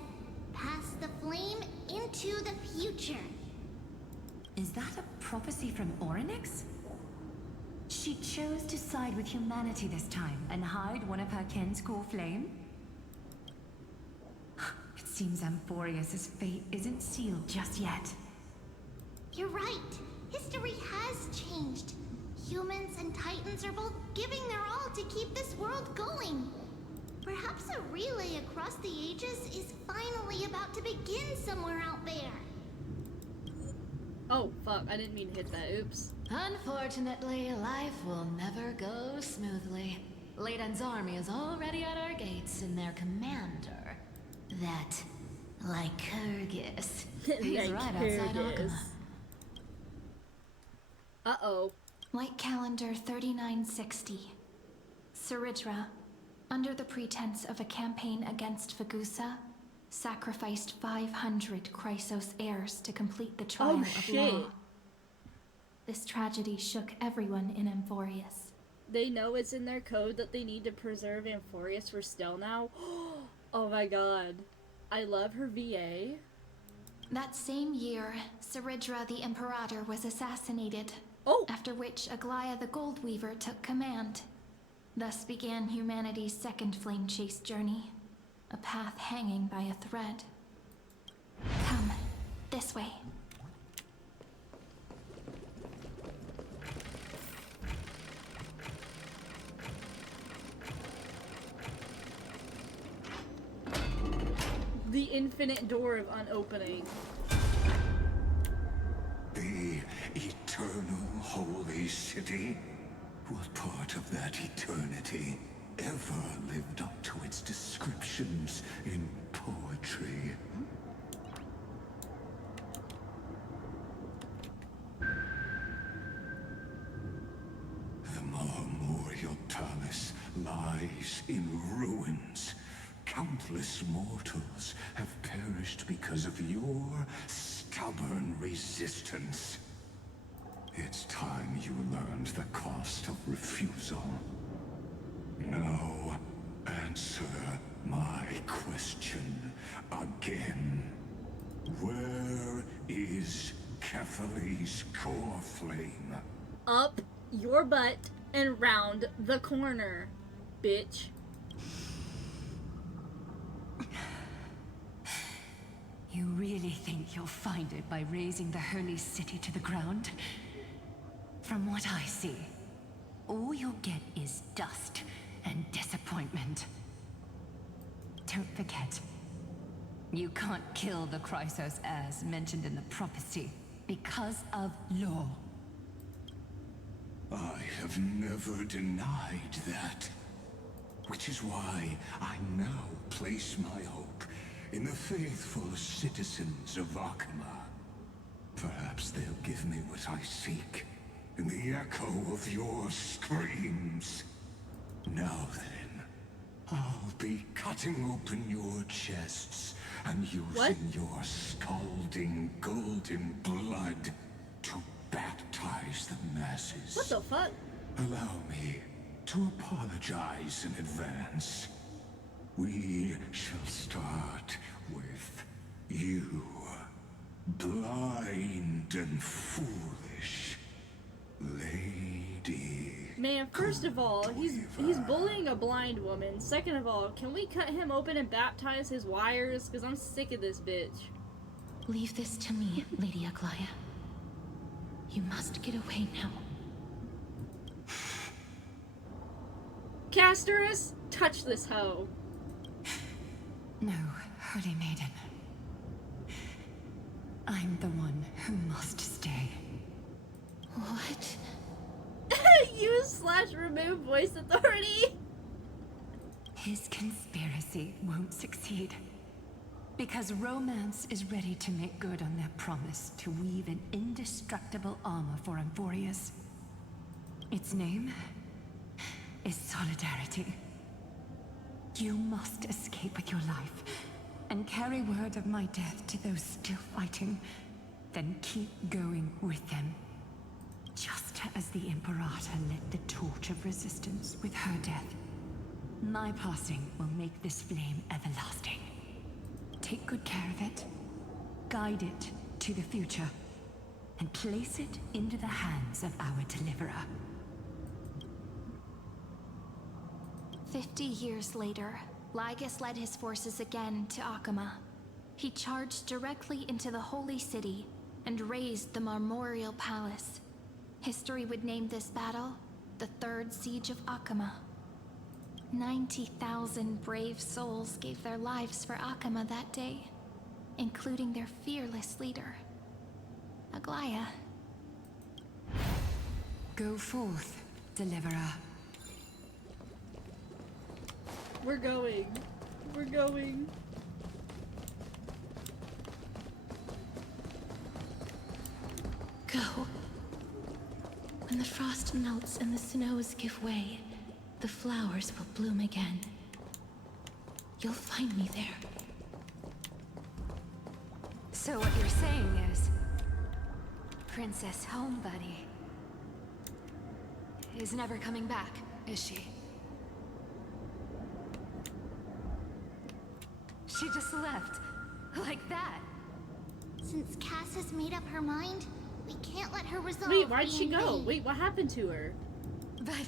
"Pass the flame into the future." Is that a prophecy from Orynyx? She chose to side with humanity this time and hide one of her kin's cool flame? It seems Amphorius' fate isn't sealed just yet. You're right. History has changed. Humans and Titans are both giving their all to keep this world going. Perhaps a relay across the ages is finally about to begin somewhere out there. Oh, fuck. I didn't mean to hit that. Oops. Unfortunately, life will never go smoothly. Leiden's army is already at our gates, and their commander, that Lycurgus, he's right outside Akama. Uh-oh. Light calendar 3960. Saridra, under the pretense of a campaign against Vagusa, sacrificed 500 Chrysos heirs to complete the trial of law. This tragedy shook everyone in Amphorius. They know it's in their code that they need to preserve Amphorius for Still now. Oh my god. I love her VA. That same year, Saridra the Imperator was assassinated. After which Aglaya the Goldweaver took command. Thus began humanity's second flame chase journey. A path hanging by a thread. Come, this way. The infinite door of unopening. The eternal holy city? What part of that eternity ever lived up to its descriptions in poetry? The Memorial Palace lies in ruins. Countless mortals have perished because of your stubborn resistance. It's time you learned the cost of refusal. Now, answer my question again. Where is Kefali's core flame? Up your butt and round the corner, bitch. You really think you'll find it by razing the holy city to the ground? From what I see, all you'll get is dust and disappointment. Don't forget, you can't kill the Chrysos heirs mentioned in the prophecy because of law. I have never denied that. Which is why I now place my hope in the faithful citizens of Akama. Perhaps they'll give me what I seek in the echo of your screams. Now then, I'll be cutting open your chests and using your scalding golden blood to baptize the masses. What the fuck? Allow me to apologize in advance. We shall start with you, blind and foolish lady. Man, first of all, he's bullying a blind woman. Second of all, can we cut him open and baptize his wires? Because I'm sick of this bitch. Leave this to me, Lady Aglaya. You must get away now. Castorus, touch this hoe. No, Holy Maiden. I'm the one who must stay. What? Use/remove voice authority. His conspiracy legacy won't succeed. Because romance is ready to make good on their promise to weave an indestructible armor for Amphorius. Its name is Solidarity. You must escape with your life and carry word of my death to those still fighting, then keep going with them. Just as the Imperator lit the torch of resistance with her death, my passing will make this flame everlasting. Take good care of it, guide it to the future, and place it into the hands of our deliverer. 50 years later, Lygus led his forces again to Akama. He charged directly into the Holy City and razed the Marmorial Palace. History would name this battle the Third Siege of Akama. 90,000 brave souls gave their lives for Akama that day, including their fearless leader, Aglaya. Go forth, deliverer. We're going. We're going. Go. When the frost melts and the snows give way, the flowers will bloom again. You'll find me there. So what you're saying is, Princess Homebuddy is never coming back, is she? She just left, like that. Since Cass has made up her mind, we can't let her resolve. Wait, why'd she being go? vain. Wait, what happened to her? But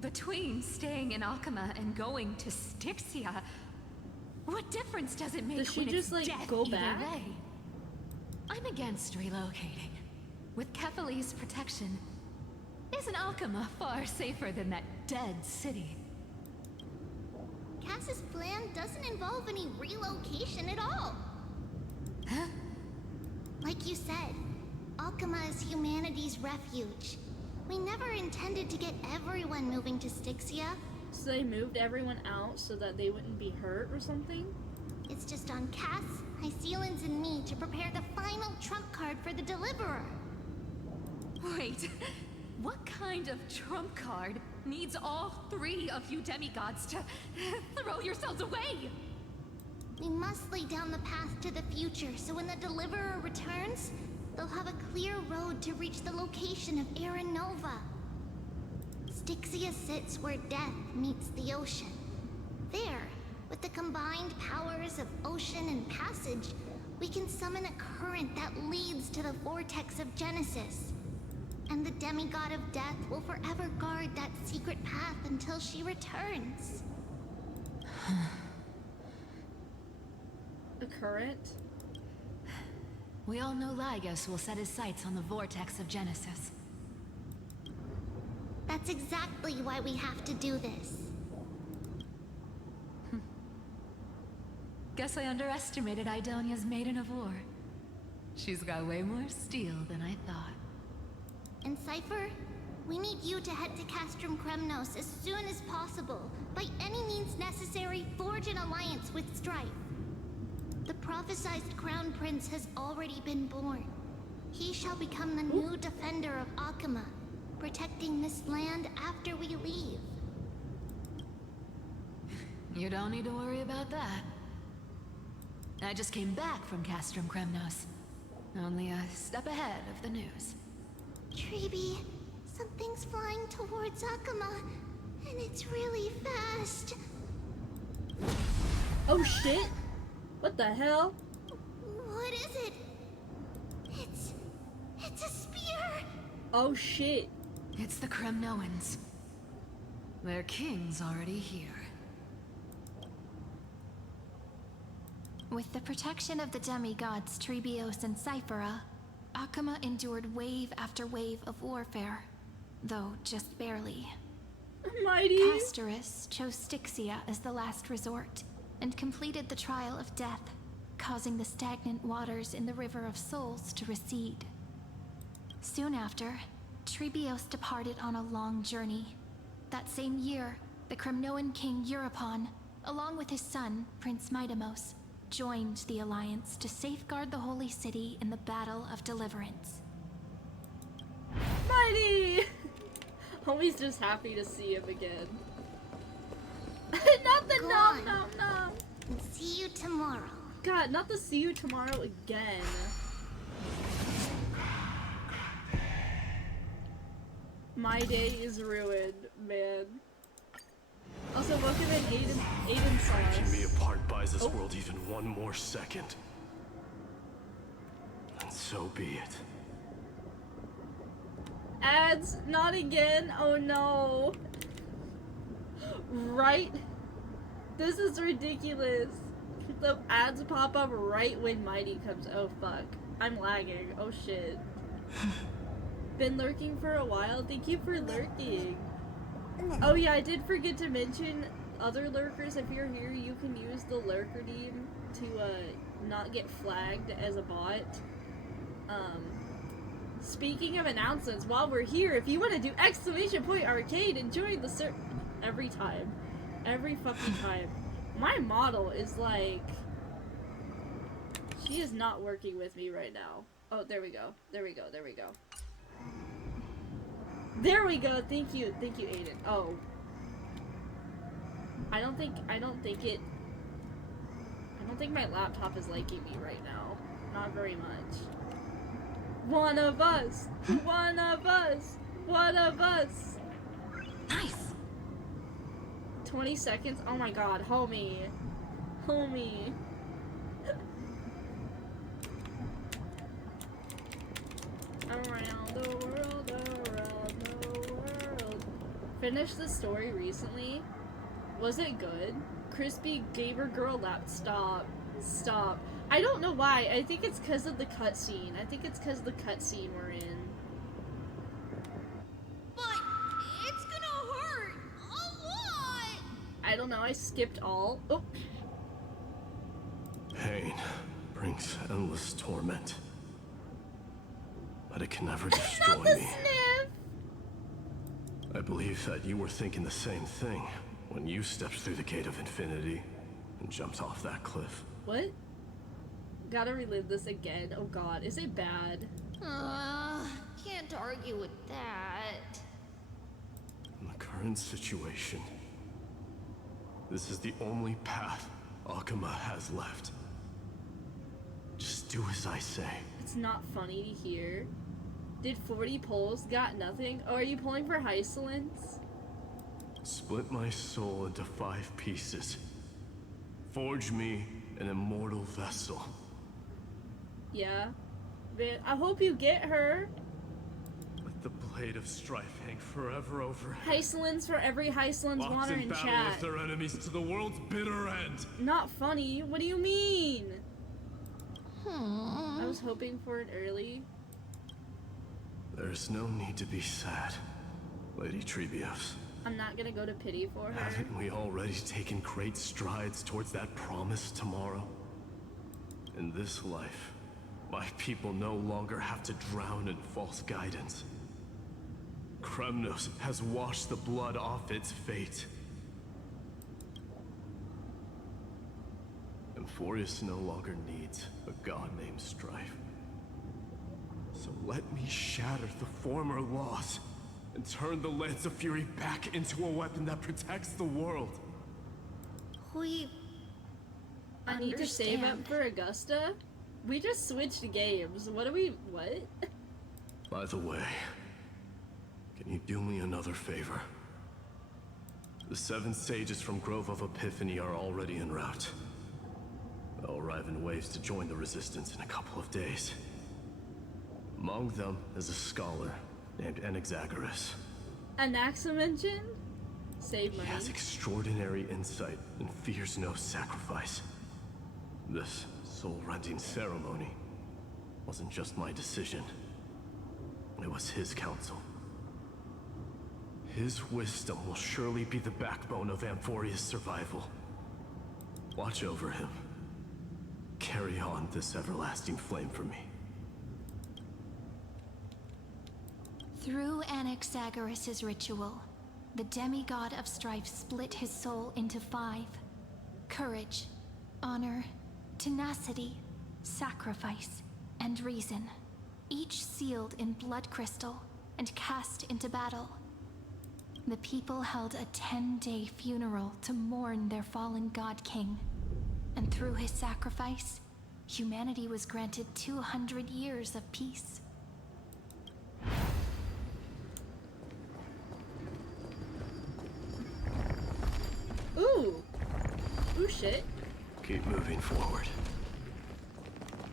between staying in Akama and going to Styxia, what difference does it make Does she when just, it's like, death go either back? way? I'm against relocating. With Kefali's protection, isn't Akama far safer than that dead city? Cass's plan doesn't involve any relocation at all. Huh? Like you said, Alchema is humanity's refuge. We never intended to get everyone moving to Styxia. So they moved everyone out so that they wouldn't be hurt or something? It's just on Cass, Hycealans, and me to prepare the final trump card for the Deliverer. Wait, what kind of trump card needs all three of you demigods to throw yourselves away? We must lay down the path to the future so when the Deliverer returns, they'll have a clear road to reach the location of Aaron Nova. Styxia sits where death meets the ocean. There, with the combined powers of ocean and passage, we can summon a current that leads to the vortex of Genesis. And the demigod of death will forever guard that secret path until she returns. A current? We all know Lygus will set his sights on the vortex of Genesis. That's exactly why we have to do this. Guess I underestimated Idonia's Maiden of War. She's got way more steel than I thought. And Cypher, we need you to head to Castrum Kremnos as soon as possible. By any means necessary, forge an alliance with Strife. The prophesized Crown Prince has already been born. He shall become the new defender of Akama, protecting this land after we leave. You don't need to worry about that. I just came back from Castrum Kremnos. Only a step ahead of the news. Treeby, something's flying towards Akama, and it's really fast. Oh shit! What the hell? What is it? It's a spear! Oh shit. It's the Kremnoans. Their king's already here. With the protection of the demigods Trebios and Cyphera, Akama endured wave after wave of warfare, though just barely. Mighty. Castorus chose Styxia as the last resort, and completed the trial of death, causing the stagnant waters in the River of Souls to recede. Soon after, Trebios departed on a long journey. That same year, the Kremnoan king Euripon along with his son, Prince Midamos, joined the Alliance to safeguard the Holy City in the Battle of Deliverance. Mighty! Homie's just happy to see him again. Not the no. See you tomorrow. God, not the see you tomorrow again. My day is ruined, man. Also, welcome in Aiden Sauce. Breaking me apart buys this world even one more second. And so be it. Ads, not again. Oh no. Right? This is ridiculous. The ads pop up right when Mighty comes. Oh fuck. I'm lagging. Oh shit. Been lurking for a while. Thank you for lurking. Oh yeah, I did forget to mention other lurkers. If you're here, you can use the lurker name to not get flagged as a bot. Speaking of announcements, while we're here, if you want to do !arcade and join the every fucking time. My model is like, she is not working with me right now. Oh, there we go. There we go. There we go. There we go. Thank you, Aiden. Oh, I don't think my laptop is liking me right now. Not very much. One of us. One of us. One of us. Nice. 20 seconds. Oh my god, homie. Homie. Around the world, around the world. Finished the story recently. Was it good? Crispy gamer girl lap. Stop. Stop. I don't know why. I think it's because of the cutscene. I think it's because of the cutscene we're in. But it's gonna hurt a lot. I don't know. I skipped all. Oh. Pain brings endless torment. But it can never destroy Not the me. sniff! I believe that you were thinking the same thing when you stepped through the gate of infinity and jumped off that cliff. What? Gotta relive this again. Oh god, is it bad? Can't argue with that. In the current situation, this is the only path Akuma has left. Just do as I say. It's not funny to hear. Did 40 pulls got nothing? Oh, are you pulling for Hysolence? Split my soul into 5 pieces. Forge me an immortal vessel. Yeah. Man, I hope you get her. Let the blade of strife hang forever over. Hysolence for every Hysolence Locked water in in battle chat. with their enemies to the world's bitter end. Not funny. What do you mean? Hmm. I was hoping for it early. There's no need to be sad, Lady Treebios. I'm not gonna go to pity for her. Haven't we already taken great strides towards that promised tomorrow? In this life, my people no longer have to drown in false guidance. Kremnos has washed the blood off its fate. Amphorius no longer needs a god named Strife. So let me shatter the former laws and turn the Lance of Fury back into a weapon that protects the world. We I need to save up for Augusta? We just switched games. What? By the way, can you do me another favor? The 7 sages from Grove of Epiphany are already en route. They'll arrive in waves to join the resistance in a couple of days. Among them is a scholar named Anaxagoras. Anaximension? Save money. He has extraordinary insight and fears no sacrifice. This soul-rending ceremony wasn't just my decision. It was his counsel. His wisdom will surely be the backbone of Amphoria's survival. Watch over him. Carry on this everlasting flame for me. Through Anaxagoras' ritual, the demigod of strife split his soul into 5, Courage, honor, tenacity, sacrifice, and reason. Each sealed in blood crystal and cast into battle. The people held a 10-day funeral to mourn their fallen god king. And through his sacrifice, humanity was granted 200 years of peace. Ooh! Ooh, shit. Keep moving forward.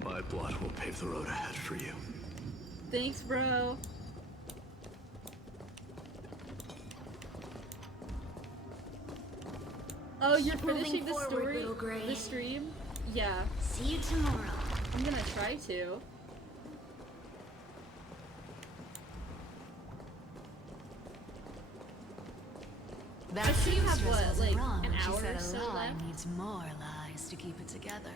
My blood will pave the road ahead for you. Thanks, bro. Oh, you're finishing the story? The stream? Yeah. See you tomorrow. I'm gonna try to. That see you have seamstress what, wasn't like, wrong an when she hour said or a so lie left? needs more lies to keep it together.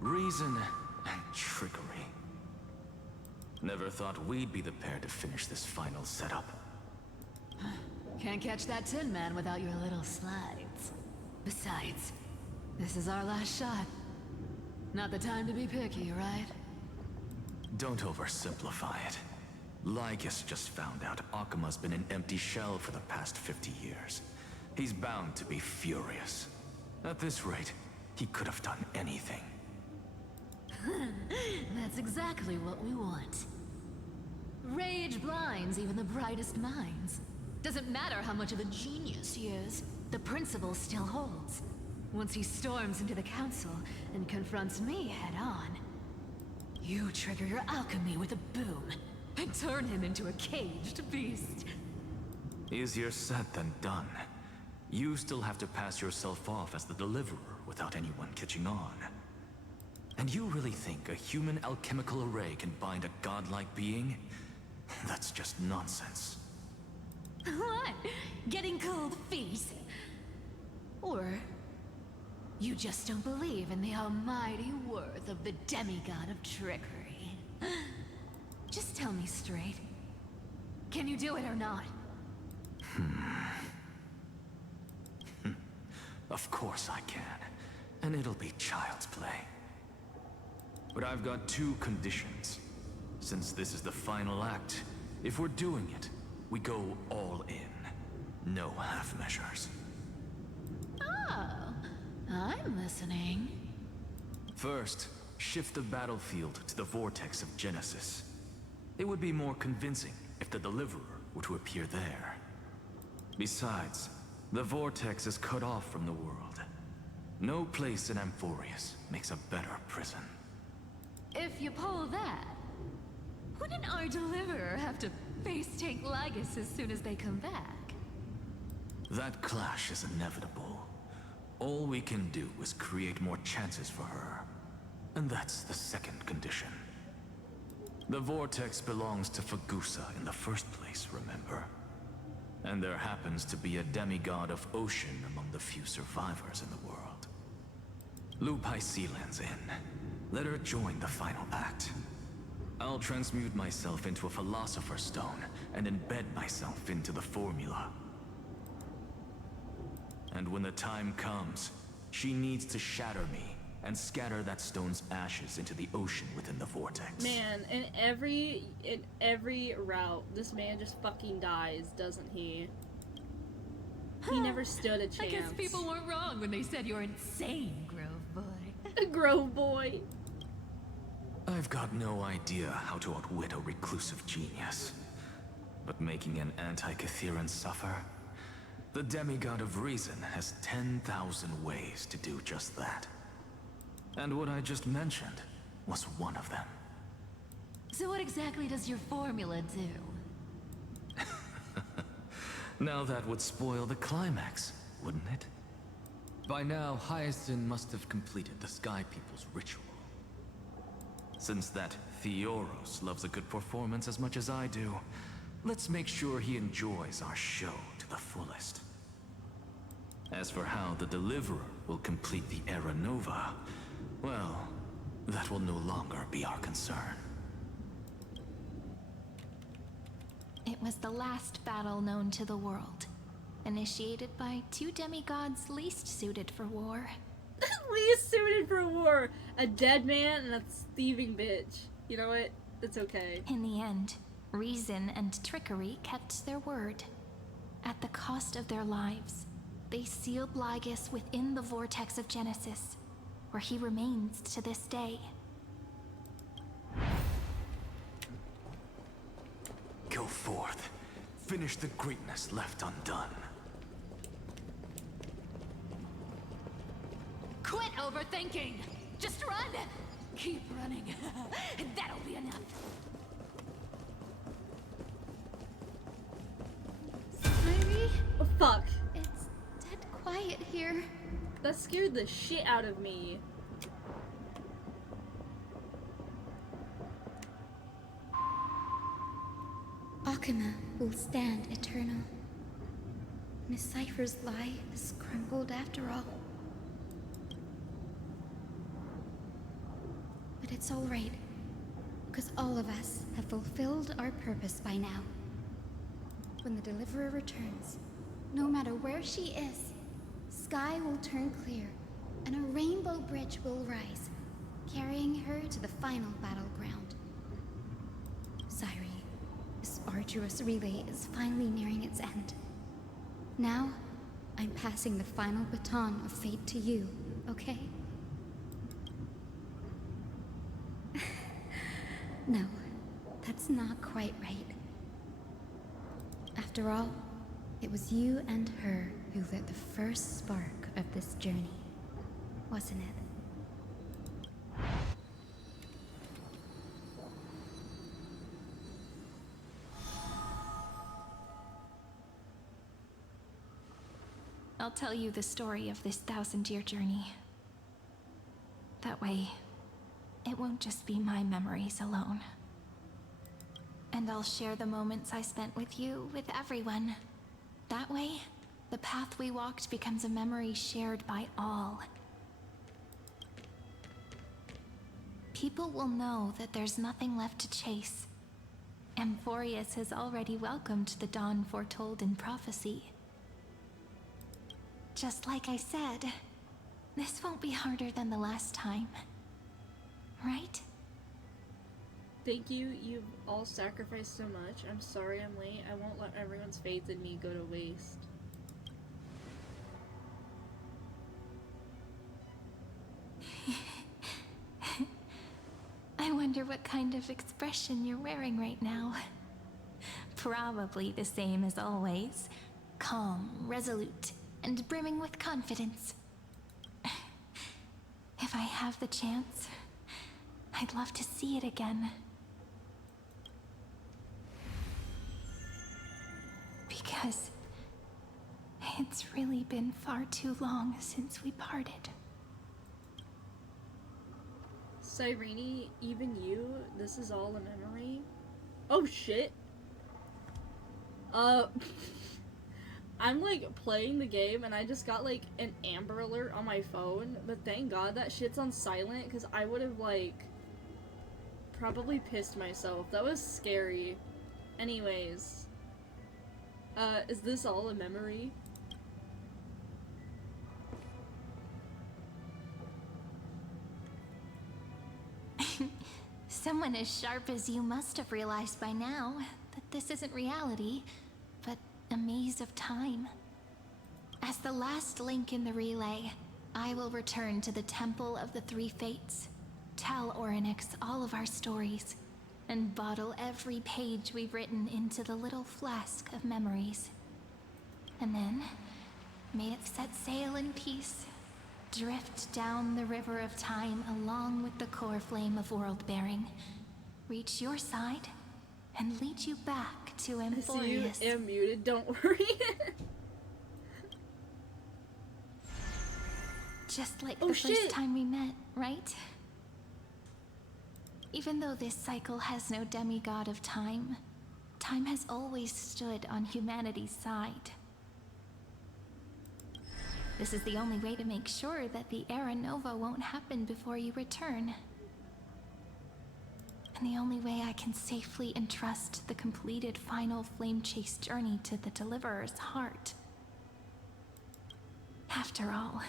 Reason and trickery. Never thought we'd be the pair to finish this final setup. Can't catch that Tin Man without your little slides. Besides, this is our last shot. Not the time to be picky, right? Don't oversimplify it. Lycus just found out Akuma's been an empty shell for the past 50 years. He's bound to be furious. At this rate, he could have done anything. That's exactly what we want. Rage blinds even the brightest minds. Doesn't matter how much of a genius he is, the principle still holds. Once he storms into the council and confronts me head-on, you trigger your alchemy with a boom and turn him into a caged beast. Easier said than done. You still have to pass yourself off as the deliverer without anyone catching on. And you really think a human alchemical array can bind a godlike being? That's just nonsense. What? Getting cold feet? Or you just don't believe in the almighty worth of the demigod of trickery? Just tell me straight. Can you do it or not? Of course I can. And it'll be child's play. But I've got two conditions. Since this is the final act, if we're doing it, we go all in. No half measures. Oh, I'm listening. First, shift the battlefield to the vortex of Genesis. It would be more convincing if the deliverer were to appear there. Besides, the vortex is cut off from the world. No place in Amphorius makes a better prison. If you pull that, wouldn't our deliverer have to face tank Lygus as soon as they come back? That clash is inevitable. All we can do is create more chances for her. And that's the second condition. The vortex belongs to Fagusa in the first place, remember? And there happens to be a demigod of ocean among the few survivors in the world. Loop Sealands in. Let her join the final act. I'll transmute myself into a Philosopher's Stone and embed myself into the formula. And when the time comes, she needs to shatter me and scatter that stone's ashes into the ocean within the vortex. Man, in every route, this man just fucking dies, doesn't he? He never stood a chance. I guess people weren't wrong when they said you're insane, Grove Boy. Grove Boy. I've got no idea how to outwit a reclusive genius. But making an anti-Catheran suffer? The demigod of reason has 10,000 ways to do just that. And what I just mentioned was one of them. So what exactly does your formula do? Now that would spoil the climax, wouldn't it? By now, Hyacinth must have completed the Sky People's ritual. Since that Theoros loves a good performance as much as I do, let's make sure he enjoys our show to the fullest. As for how the Deliverer will complete the Era Nova, well, that will no longer be our concern. It It was the last battle known to the world, initiated by two demigods least suited for war. Least suited for war. A dead man and a thieving bitch. You know what? It's okay. In the end, reason and trickery kept their word. At the cost of their lives, they sealed Lygus within the vortex of Genesis, where he remains to this day. Go forth. Finish the greatness left undone. Quit overthinking! Just run! Keep running. That'll be enough. Maybe Oh, fuck. it's dead quiet here. That scared the shit out of me. Akana will stand eternal. Miss Cypher's lie is crumbled after all. But it's all right, because all of us have fulfilled our purpose by now. When the Deliverer returns, no matter where she is, sky will turn clear, and a rainbow bridge will rise, carrying her to the final battleground. Sairi, this arduous relay is finally nearing its end. Now, I'm passing the final baton of fate to you, okay? No, that's not quite right. After all, it was you and her who lit the first spark of this journey, wasn't it? I'll tell you the story of this 1,000-year journey. That way, it won't just be my memories alone. And I'll share the moments I spent with you with everyone. That way, the path we walked becomes a memory shared by all. People will know that there's nothing left to chase. Amphorius has already welcomed the dawn foretold in prophecy. Just like I said, this won't be harder than the last time. Right? Thank you. You've all sacrificed so much. I'm sorry I'm late. I won't let everyone's faith in me go to waste. I wonder what kind of expression you're wearing right now. Probably the same as always. Calm, resolute, and brimming with confidence. If I have the chance, I'd love to see it again. Because it's really been far too long since we parted. Cyrene, even you, this is all a memory? Oh shit. I'm like playing the game and I just got like an Amber Alert on my phone, but thank God that shit's on silent because I would have like probably pissed myself. That was scary. Anyways, is this all a memory? Someone as sharp as you must have realized by now that this isn't reality, but a maze of time. As the last link in the relay, I will return to the Temple of the Three Fates, tell Orynyx all of our stories, and bottle every page we've written into the little flask of memories. And then, may it set sail in peace, drift down the river of time along with the core flame of world-bearing, reach your side, and lead you back to Amphorius. I see you am muted, don't worry. Just like the first time we met, right? Even though this cycle has no demigod of time, time has always stood on humanity's side. This is the only way to make sure that the Era Nova won't happen before you return. and the only way I can safely entrust the completed final flame chase journey to the Deliverer's heart. After all,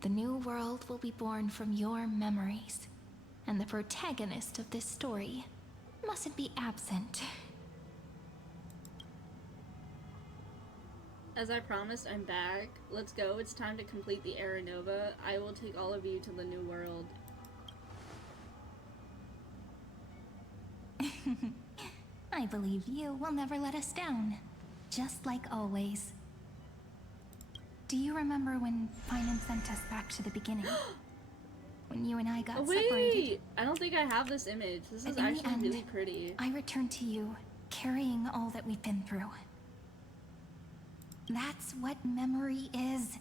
the new world will be born from your memories, and the protagonist of this story mustn't be absent. As I promised, I'm back. Let's go. It's time to complete the Era Nova. I will take all of you to the new world. I believe you will never let us down, just like always. Do you remember when Finan sent us back to the beginning? When you and I got separated? I don't think I have this image. This is actually really pretty. I returned to you, carrying all that we've been through. That's what memory is.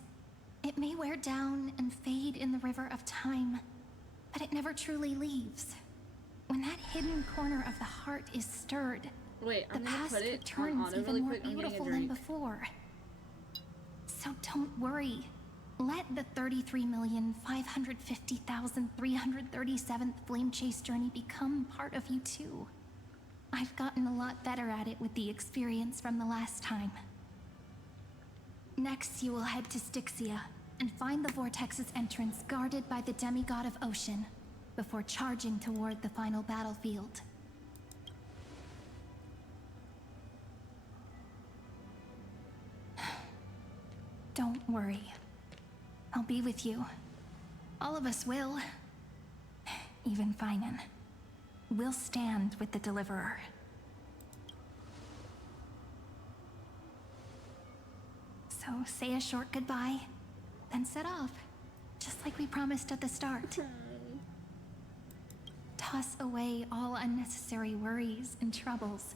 It may wear down and fade in the river of time, but it never truly leaves. When that hidden corner of the heart is stirred, the past put it returns on even really more quick. beautiful than before. So don't worry. Let the 33,550,337th Flame Chase journey become part of you too. I've gotten a lot better at it with the experience from the last time. Next, you will head to Styxia and find the Vortex's entrance guarded by the demigod of ocean before charging toward the final battlefield. Don't worry. I'll be with you. All of us will. Even Finan. We'll stand with the Deliverer. So say a short goodbye, then set off, just like we promised at the start. Toss away all unnecessary worries and troubles,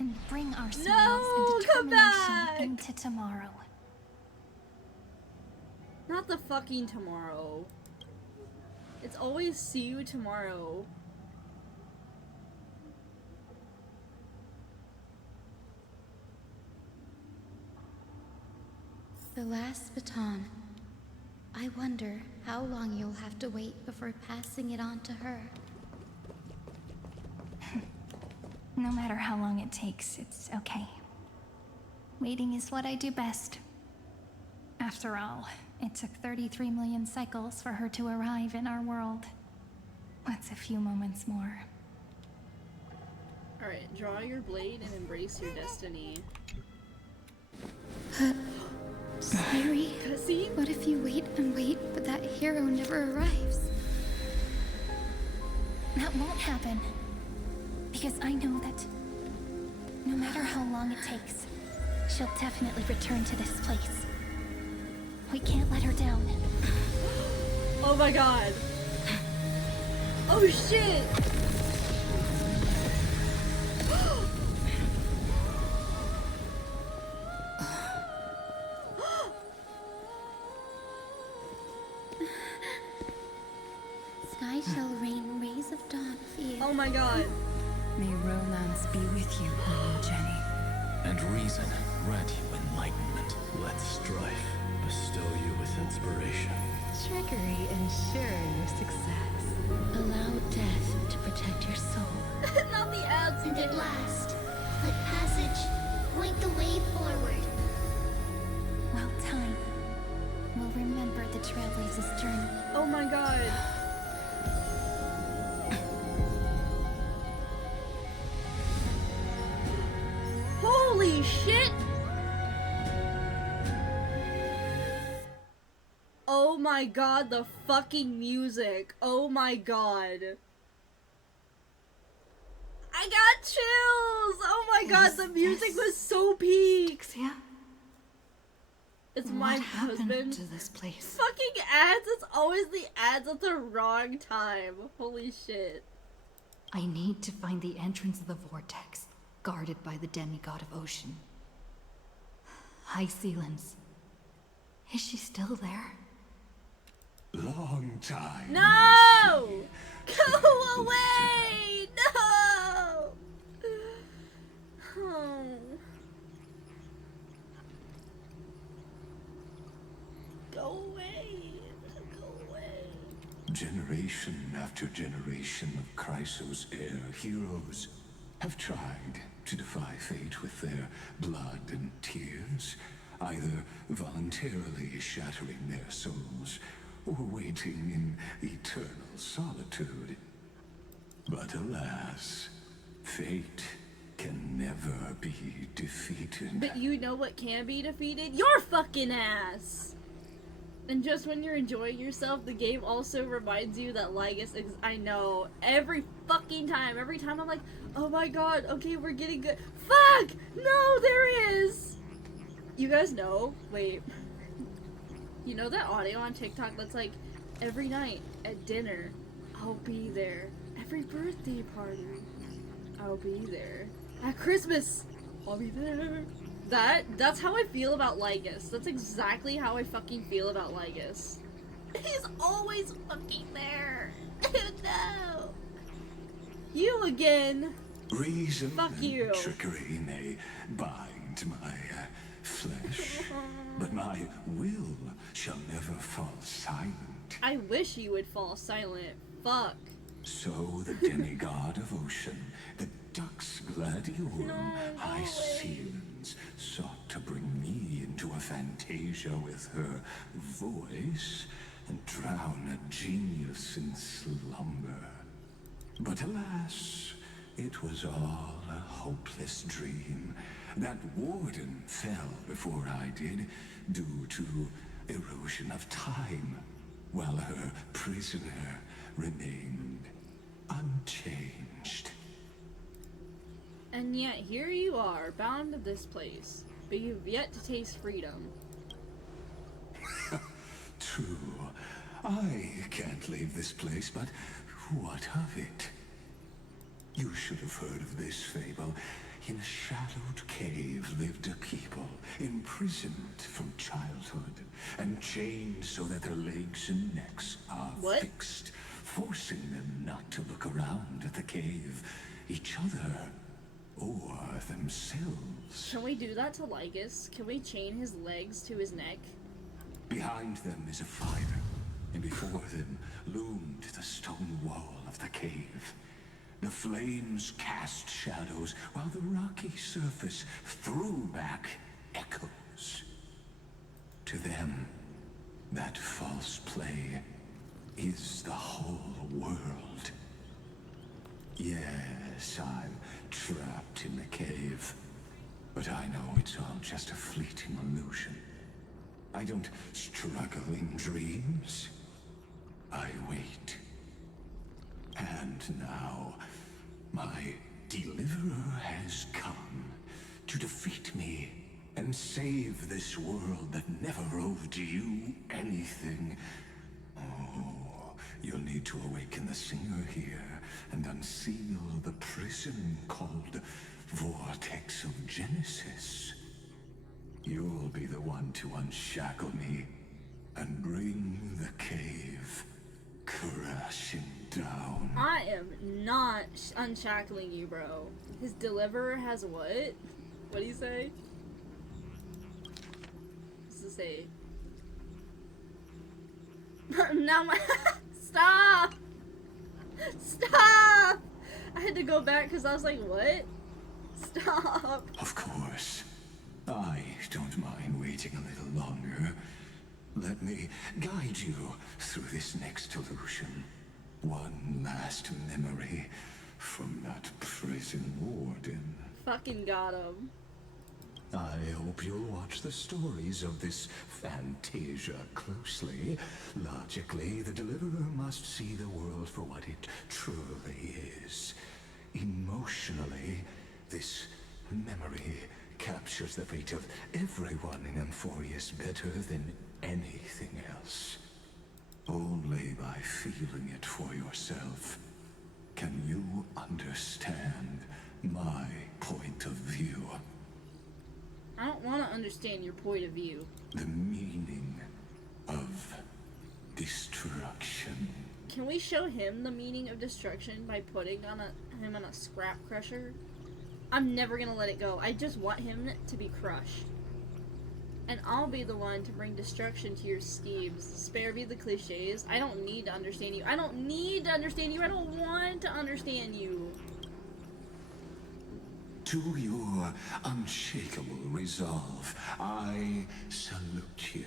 and bring our smiles and determination into tomorrow. Not the fucking tomorrow. It's always see you tomorrow. The last baton. I wonder how long you'll have to wait before passing it on to her. No matter how long it takes, it's okay. Waiting is what I do best. After all, it took 33 million cycles for her to arrive in our world. What's a few moments more? Alright, draw your blade and embrace your destiny. Sayuri, what if you wait and wait, but that hero never arrives? That won't happen. Because I know that no matter how long it takes, she'll definitely return to this place. We can't let her down. Oh my god. Oh shit! Sky shall rain rays of dawn for you. Oh my god. May romance be with you, Holy Jenny. And reason grant you enlightenment. Let strife bestow you with inspiration. Trickery ensure your success. Allow death to protect your soul. Not the ads. And at last, let passage point the way forward. Well, time will remember the Trailblaze's journey. Oh my god. Holy shit! Oh my god, the fucking music. Oh my god. I got chills! Oh my god, the music was so peak! It's my husband. To this place? Fucking ads, it's always the ads at the wrong time. Holy shit. I need to find the entrance of the vortex, guarded by the demigod of ocean. High Sealens. Is she still there? Long time. No! Go away! No! Oh. Go away. Go away. Generation after generation of Chrysos heir heroes have tried to defy fate with their blood and tears, either voluntarily shattering their souls or waiting in eternal solitude. But alas, fate can never be defeated. But you know what can be defeated? Your fucking ass! And just when you're enjoying yourself, the game also reminds you that Lygus I know. Every fucking time. Every time I'm like, oh my god, okay, we're getting good. Fuck! No, there he is! You guys know? Wait. You know that audio on TikTok that's like, every night at dinner, I'll be there. Every birthday party, I'll be there. At Christmas, I'll be there. That's how I feel about Lygus. That's exactly how I fucking feel about Lygus. He's always fucking there. No. You again. Reason Fuck you. and trickery may bind my flesh, but my will shall never fall silent. I wish you would fall silent. Fuck. So the demigod of ocean, the duck's gladiorum, high seals, sought to bring me into a fantasia with her voice and drown a genius in slumber. But alas, it was all a hopeless dream. That warden fell before I did, due to erosion of time, while her prisoner remained unchanged. And yet here you are, bound to this place, but you've yet to taste freedom. True. I can't leave this place, but what of it? You should have heard of this fable. In a shadowed cave lived a people, imprisoned from childhood, and chained so that their legs and necks are fixed, forcing them not to look around at the cave, each other, or themselves. Can we do that to Lygus? Can we chain his legs to his neck? Behind them is a fire, and before them loomed the stone wall of the cave. The flames cast shadows, while the rocky surface threw back echoes. To them, that false play is the whole world. Yes, I'm trapped in the cave, but I know it's all just a fleeting illusion. I don't struggle in dreams. I wait. And now, my deliverer has come to defeat me and save this world that never owed you anything. Oh, you'll need to awaken the singer here and unseal the prison called Vortex of Genesis. You'll be the one to unshackle me and bring the cave crashing down. I am not unshackling you, bro. His deliverer has what? What do you say? What's it say? Now my stop! Stop! I had to go back because I was like, what? Stop! Of course. I don't mind waiting a little longer. Let me guide you through this next illusion. One last memory from that prison warden. Fucking got him. I hope you'll watch the stories of this fantasia closely. Logically, the deliverer must see the world for what it truly is. Emotionally, this memory captures the fate of everyone in Amphorius better than anything else. Only by feeling it for yourself can you understand my point of view. I don't want to understand your point of view. The meaning of destruction. Can we show him the meaning of destruction by putting him on a scrap crusher? I'm never gonna let it go. I just want him to be crushed. And I'll be the one to bring destruction to your schemes. Spare me the cliches. I don't need to understand you. I don't need to understand you. I don't want to understand you. To your unshakable resolve, I salute you.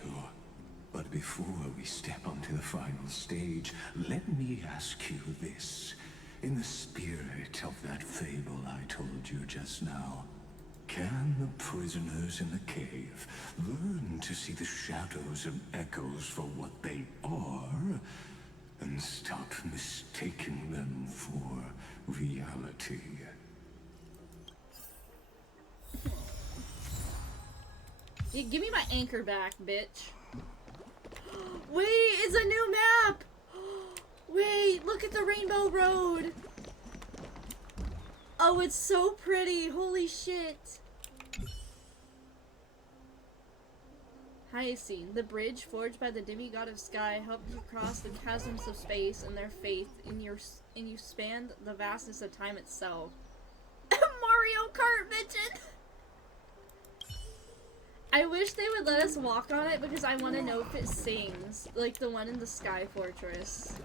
But before we step onto the final stage, let me ask you this. In the spirit of that fable I told you just now, can the prisoners in the cave learn to see the shadows and echoes for what they are, and stop mistaking them for reality? Yeah, give me my anchor back, bitch. Wait, it's a new map! Wait, look at the Rainbow Road! Oh, it's so pretty! Holy shit! Hyacine, the bridge forged by the demigod of sky, helped you cross the chasms of space and their faith in you spanned the vastness of time itself. Mario Kart mention! I wish they would let us walk on it because I want to know if it sings, like the one in the Sky Fortress.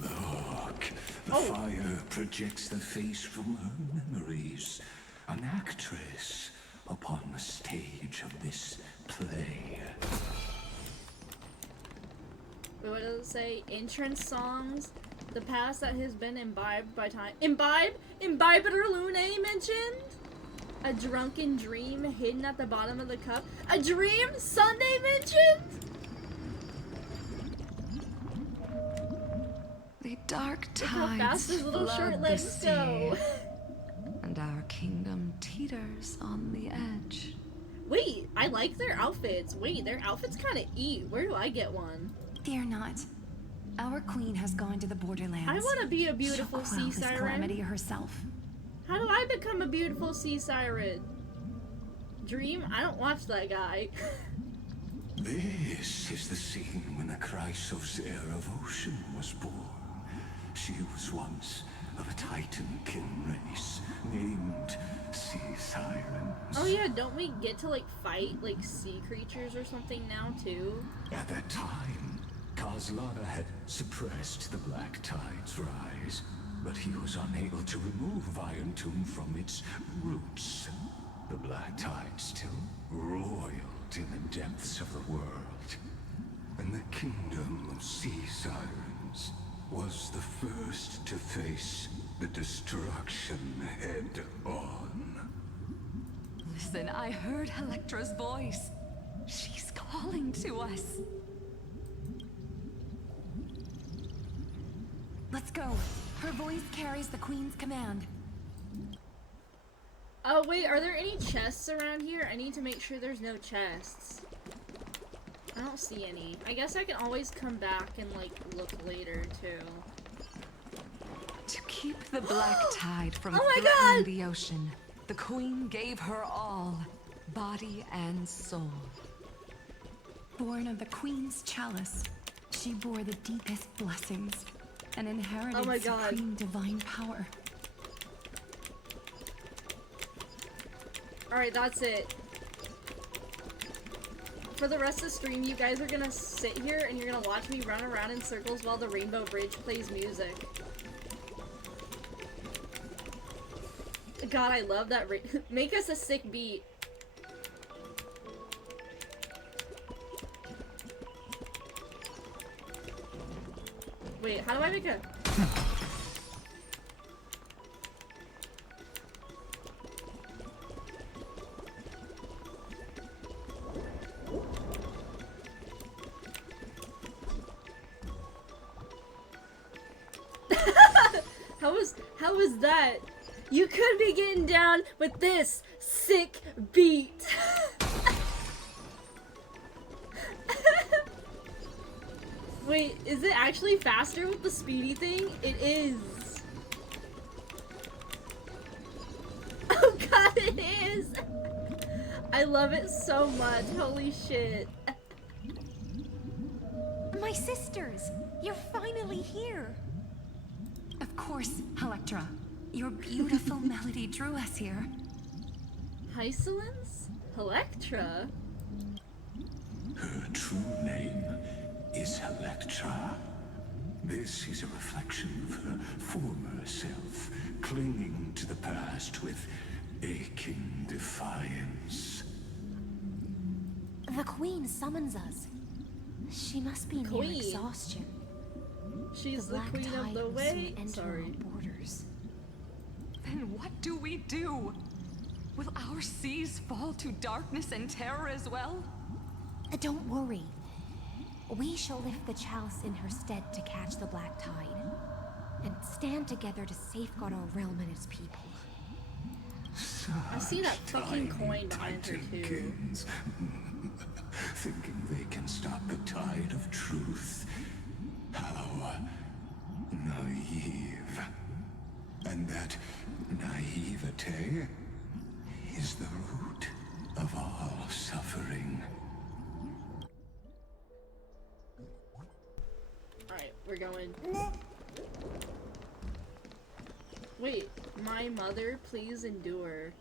Look, the fire projects the face from her memories. An actress upon the stage of this play. Wait, what does it say? Entrance songs? The past that has been imbibed by time. Imbibe? Imbiber Lune mentioned? A drunken dream hidden at the bottom of the cup. A dream? Sunday mentioned? The dark Look how fast tides this little short flood the legs sea, go. and our kingdom teeters on the edge. Wait, I like their outfits. Wait, their outfits kind of eat. Where do I get one? Fear not. Our queen has gone to the borderlands. I want to be a beautiful She'll quell sea this siren. calamity herself. How do I become a beautiful sea siren? Dream? I don't watch that guy. This is the scene when the Chrysos heir of Ocean was born. She was once of a Titan-kin race named Sea Sirens. Oh yeah, don't we get to like fight like sea creatures or something now too? At that time, Kozlana had suppressed the Black Tide's rise, but he was unable to remove Iron Tomb from its roots. The Black Tide still roiled in the depths of the world, and the kingdom of Sea Sirens was the first to face the destruction head-on. Listen, I heard Electra's voice. She's calling to us. Let's go. Her voice carries the queen's command. Oh wait, are there any chests around here? I need to make sure there's no chests. I don't see any. I guess I can always come back and like look later too. To keep the black tide from Oh my threatening God! the ocean, the queen gave her all, body and soul. Born of the queen's chalice, she bore the deepest blessings and inherited Oh my God. supreme divine power. Alright, that's it. For the rest of the stream, you guys are gonna sit here and you're gonna watch me run around in circles while the Rainbow Bridge plays music. God, I love that. Make us a sick beat. Wait, how do I make a... How was that? You could be getting down with this sick beat. Wait, is it actually faster with the speedy thing? It is. Oh god, it is. I love it so much. Holy shit. My sisters, you're finally here. Of course, Electra. Your beautiful melody drew us here. Hysolence? Electra? Her true name is Electra. This is a reflection of her former self, clinging to the past with aching defiance. The Queen summons us. She must be near Queen? exhaustion. She's the Black queen of Tide the will way? soon enter Sorry. our borders. Then what do we do? Will our seas fall to darkness and terror as well? Don't worry. We shall lift the chalice in her stead to catch the Black Tide, and stand together to safeguard our realm and its people. I see that fucking coin behind her too. Titankins, thinking they can stop the tide of truth. How naive. And that naivete is the root of all suffering. Alright, we're going. Wait, my mother, please endure.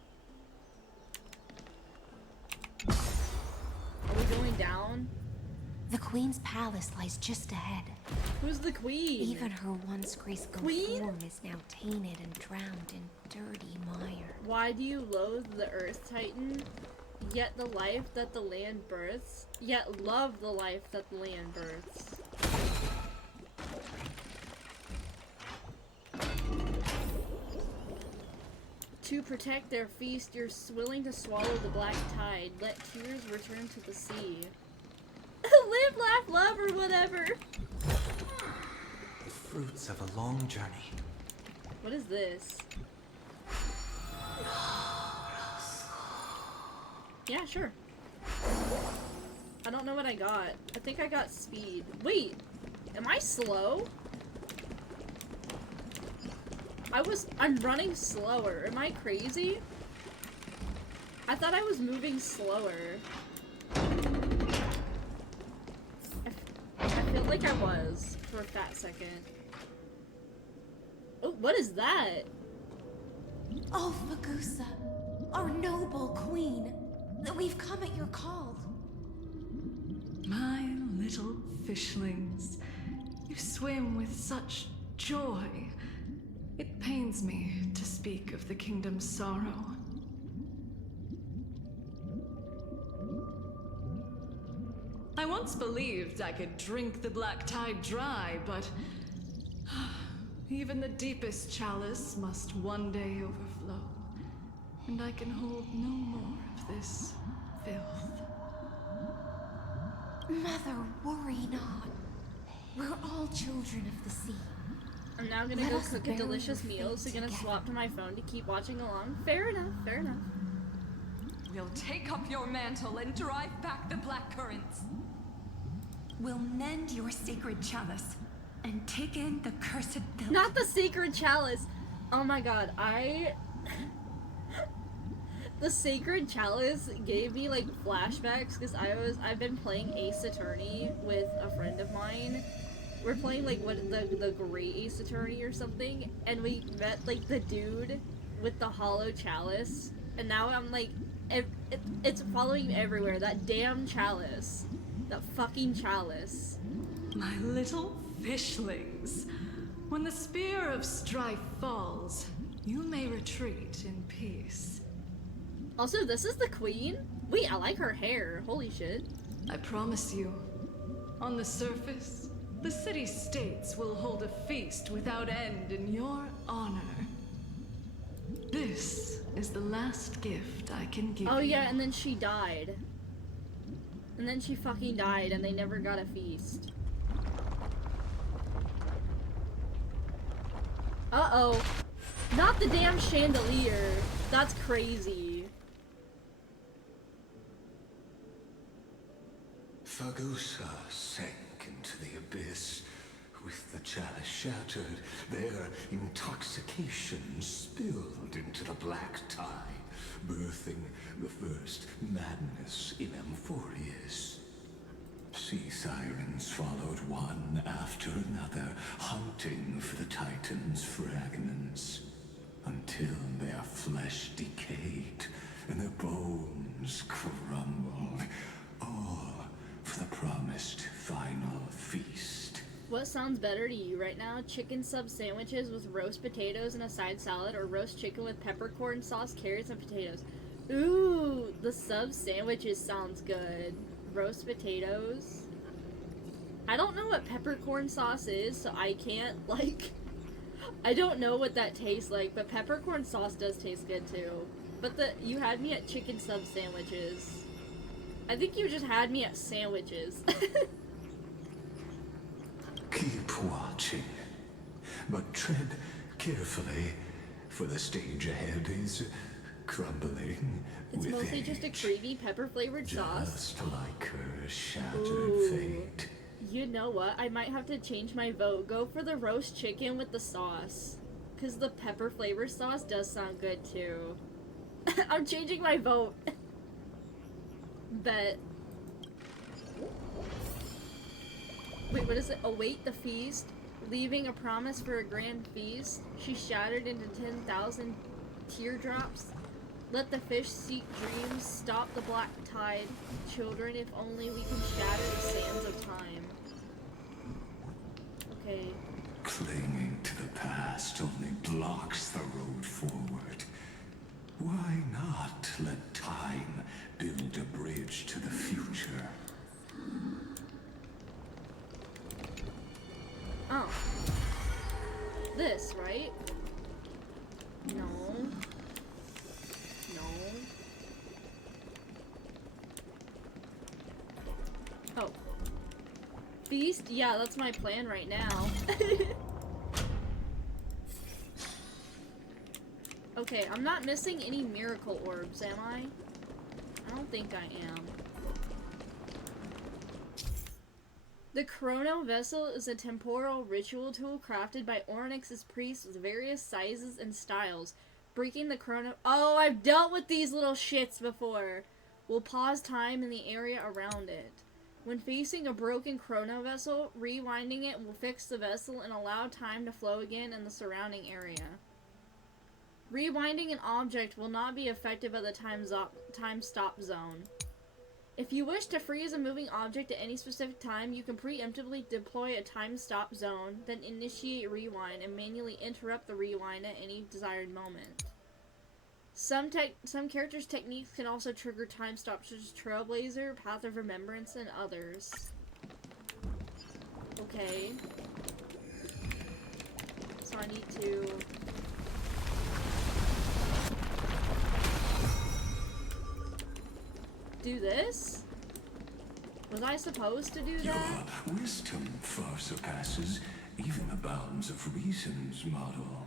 Are we going down? The Queen's palace lies just ahead. Who's the Queen? Even her once graceful Queen? form is now tainted and drowned in dirty mire. Why do you loathe the Earth Titan, yet the life that the land births, yet love the life that the land births? To protect their feast, you're willing to swallow the black tide. Let tears return to the sea. Live, laugh, love, or whatever. The fruits of a long journey. What is this? Yeah, sure. I don't know what I got. I think I got speed. Wait, am I slow? I'm running slower. Am I crazy? I thought I was moving slower. I feel like I was for a fat second. Oh, what is that? Oh, Fagusa, our noble queen, we've come at your call. My little fishlings, you swim with such joy. It pains me to speak of the kingdom's sorrow. I once believed I could drink the black tide dry, but even the deepest chalice must one day overflow, and I can hold no more of this filth. Mother, worry not. We're all children of the sea. I'm now gonna go cook a delicious meal, so gonna swap to my phone to keep watching along. Fair enough, fair enough. We'll take up your mantle and drive back the black currents. We'll mend your sacred chalice and take in the cursed filth. Not the sacred chalice! Oh my god, the sacred chalice gave me like flashbacks because I've been playing Ace Attorney with a friend of mine. We're playing like the Great Ace Attorney or something, and we met like the dude with the hollow chalice, and now I'm like, it's following me everywhere. That damn chalice, that fucking chalice. My little fishlings, when the spear of strife falls, you may retreat in peace. Also, this is the queen? Wait, I like her hair. Holy shit. I promise you, on the surface, the city-states will hold a feast without end in your honor. This is the last gift I can give you. Oh yeah, and then she died. And then she fucking died and they never got a feast. Uh-oh. Not the damn chandelier. That's crazy. Fagusa sank into the abyss. With the chalice shattered, their intoxication spilled into the black tide, birthing the first madness in Amphorius. Sea sirens followed one after another, hunting for the Titan's fragments. until their flesh decayed and their bones crumbled, all for the promised final feast. What sounds better to you right now? Chicken sub sandwiches with roast potatoes and a side salad, or roast chicken with peppercorn sauce, carrots, and potatoes? Ooh, the sub sandwiches sounds good. Roast potatoes. I don't know what peppercorn sauce is, so I can't, like... I don't know what that tastes like, but peppercorn sauce does taste good too. But you had me at chicken sub sandwiches. I think you just had me at sandwiches. Keep watching, but tread carefully, for the stage ahead is crumbling. It's with mostly age, just a creamy pepper-flavored sauce. just like her shattered Ooh. fate. You know what? I might have to change my vote. Go for the roast chicken with the sauce. Because the pepper-flavored sauce does sound good too. I'm changing my vote. Bet. Wait, what is it? Await the feast. Leaving a promise for a grand feast. She shattered into 10,000 teardrops. Let the fish seek dreams. Stop the black tide. Children, if only we can shatter the sands of time. Okay. Clinging to the past only blocks the road forward. Why not let time build a bridge to the future? Oh. This, right? No. No. Oh. Feast? Yeah, that's my plan right now. Okay, I'm not missing any miracle orbs, am I? I don't think I am. The Chrono Vessel is a temporal ritual tool crafted by Ornyx's priests with various sizes and styles. Breaking the chrono- Oh, I've dealt with these little shits before! Will pause time in the area around it. When facing a broken chrono vessel, rewinding it will fix the vessel and allow time to flow again in the surrounding area. Rewinding an object will not be effective at the time stop zone. If you wish to freeze a moving object at any specific time, you can preemptively deploy a time stop zone, then initiate rewind and manually interrupt the rewind at any desired moment. Some characters' techniques can also trigger time stops, such as Trailblazer, Path of Remembrance, and others. Okay. So I need to... do this? Was I supposed to do that? Your wisdom far surpasses even the bounds of reason's model.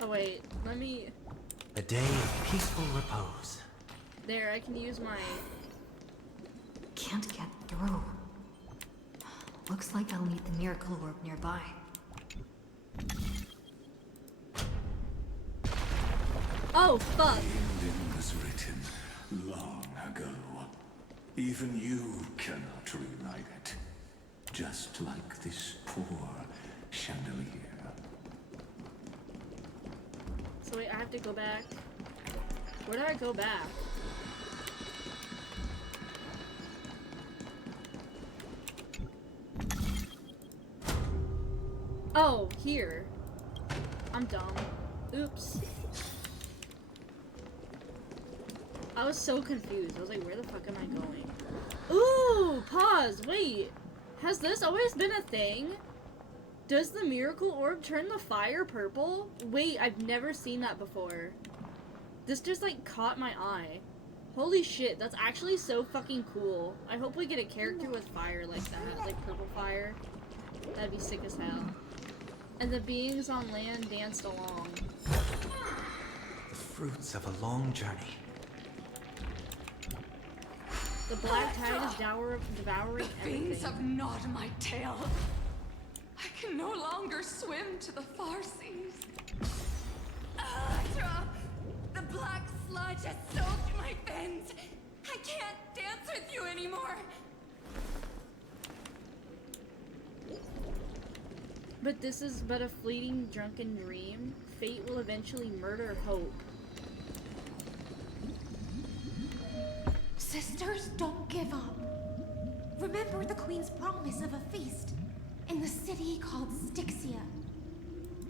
Oh wait, let me... A day of peaceful repose. There, I can use my... Can't get through. Looks like I'll need the miracle orb nearby. Oh, fuck! The ending was written long ago. Even you cannot rewrite it. Just like this poor chandelier. So wait, I have to go back. Where do I go back? Oh, here. I'm dumb. Oops. I was so confused. I was like, where the fuck am I going? Ooh, pause, wait. Has this always been a thing? Does the miracle orb turn the fire purple? Wait, I've never seen that before. This just like caught my eye. Holy shit, that's actually so fucking cool. I hope we get a character with fire like that, like purple fire. That'd be sick as hell. And the beings on land danced along. The fruits of a long journey. The black tide is devouring Fiends everything. have gnawed my tail. I can no longer swim to the far seas. Electra! The black blood just soaked my veins. I can't dance with you anymore. But this is but a fleeting drunken dream. Fate will eventually murder hope. Sisters, don't give up. Remember the Queen's promise of a feast in the city called Styxia.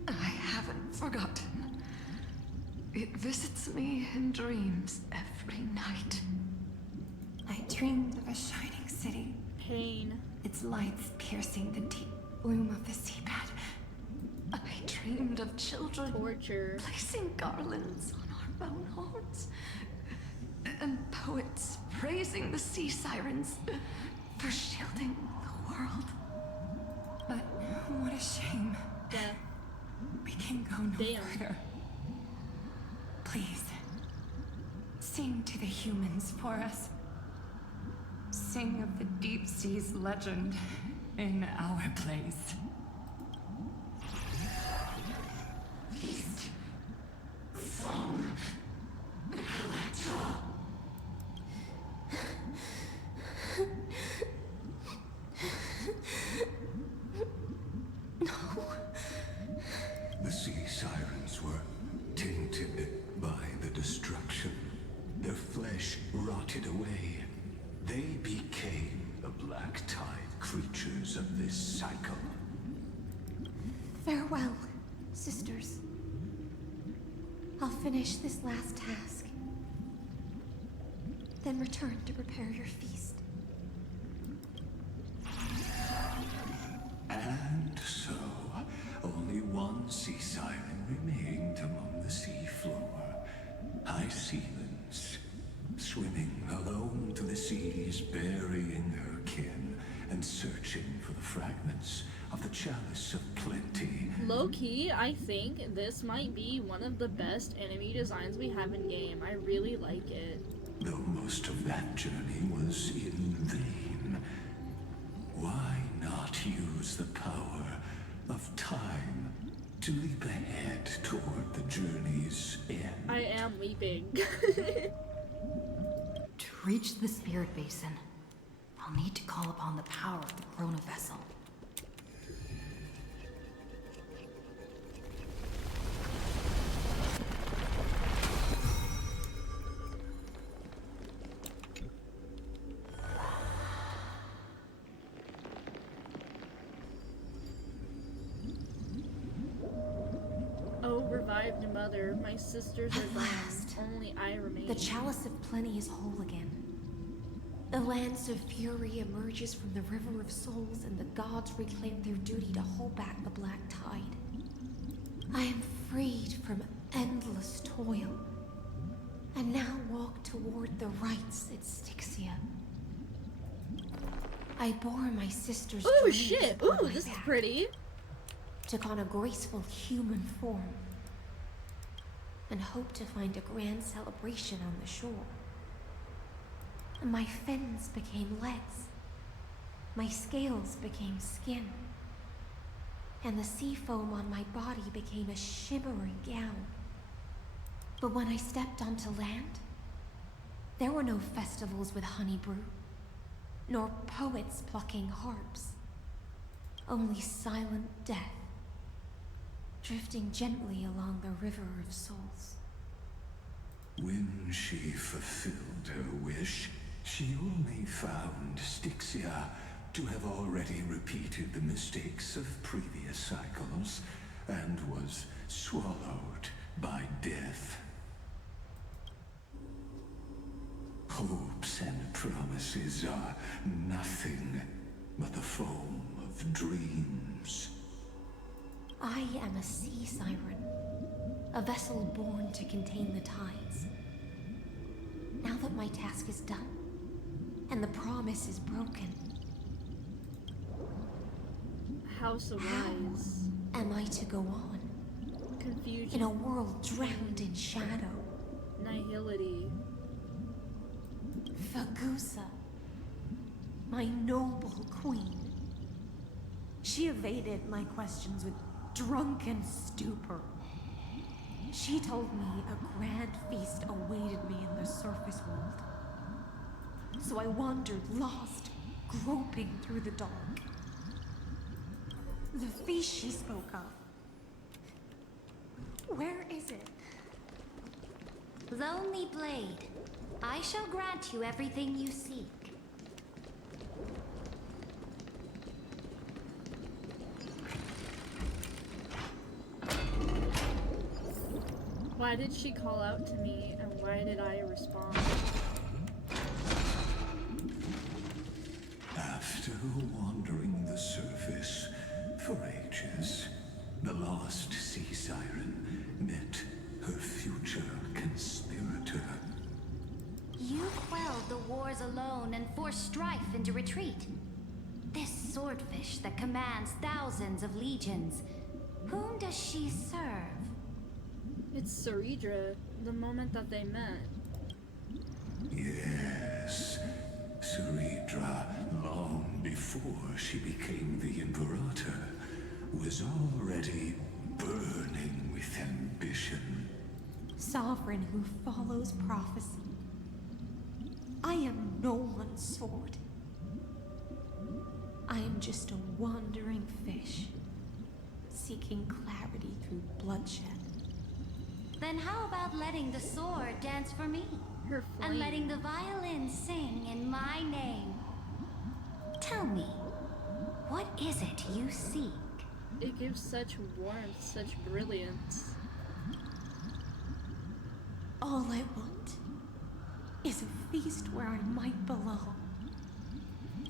I haven't forgotten. It visits me in dreams every night. I dreamed of a shining city. Pain. Its lights piercing the deep gloom of the seabed. I dreamed of children torture, placing garlands on our bone horns, and poets praising the sea sirens for shielding the world. But what a shame. Yeah. We can go no further. Please, sing to the humans for us. Sing of the deep sea's legend in our place. Feast from Elemental. No. The sea sirens were tainted by the destruction. Their flesh rotted away. They became the black tide creatures of this cycle. Farewell, sisters. I'll finish this last task. Then return to prepare your feast. And so, only one sea siren remained among the sea floor. High Sealands, swimming alone to the seas, burying her kin, and searching for the fragments of the chalice of plenty. Low-key, I think this might be one of the best enemy designs we have in game. I really like it. Though most of that journey was in vain, why not use the power of time to leap ahead toward the journey's end? I am weeping. To reach the spirit basin, I'll need to call upon the power of the Chrono Vessel. Oh, revived mother, my sisters are gone. Only I remain. The chalice of plenty is whole again. The lance of fury emerges from the river of souls, and the gods reclaim their duty to hold back the black tide. I am freed from endless toil, and now walk toward the rites at Styxia. I bore my sister's Ooh, dreams shit! upon Ooh, my this is back, pretty. took on a graceful human form, and hoped to find a grand celebration on the shore. My fins became legs, my scales became skin, and the sea foam on my body became a shimmering gown. But when I stepped onto land, there were no festivals with honey brew, nor poets plucking harps, only silent death, drifting gently along the river of souls. When she fulfilled her wish, she only found Styxia to have already repeated the mistakes of previous cycles, and was swallowed by death. Hopes and promises are nothing but the foam of dreams. I am a sea siren, a vessel born to contain the tides. Now that my task is done, and the promise is broken, House of Lies. am I to go on? Confusion. In a world drowned in shadow. Nihility. Fagusa, my noble queen. She evaded my questions with drunken stupor. She told me a grand feast awaited me in the surface world. So I wandered lost, groping through the dark. The feast she spoke of. Where is it? Lonely Blade, I shall grant you everything you seek. Why did she call out to me, and why did I respond? After wandering the surface for ages, the lost sea siren met her future conspirator. You quelled the wars alone and forced strife into retreat. This swordfish that commands thousands of legions, whom does she serve? It's Saridra, the moment that they met. Yes, Saridra, long before she became the Imperator, was already burning with ambition. Sovereign who follows prophecy. I am no one's sword. I am just a wandering fish, seeking clarity through bloodshed. Then how about letting the sword dance for me? And letting the violin sing in my name? Tell me, what is it you seek? It gives such warmth, such brilliance. All I want is a feast where I might belong.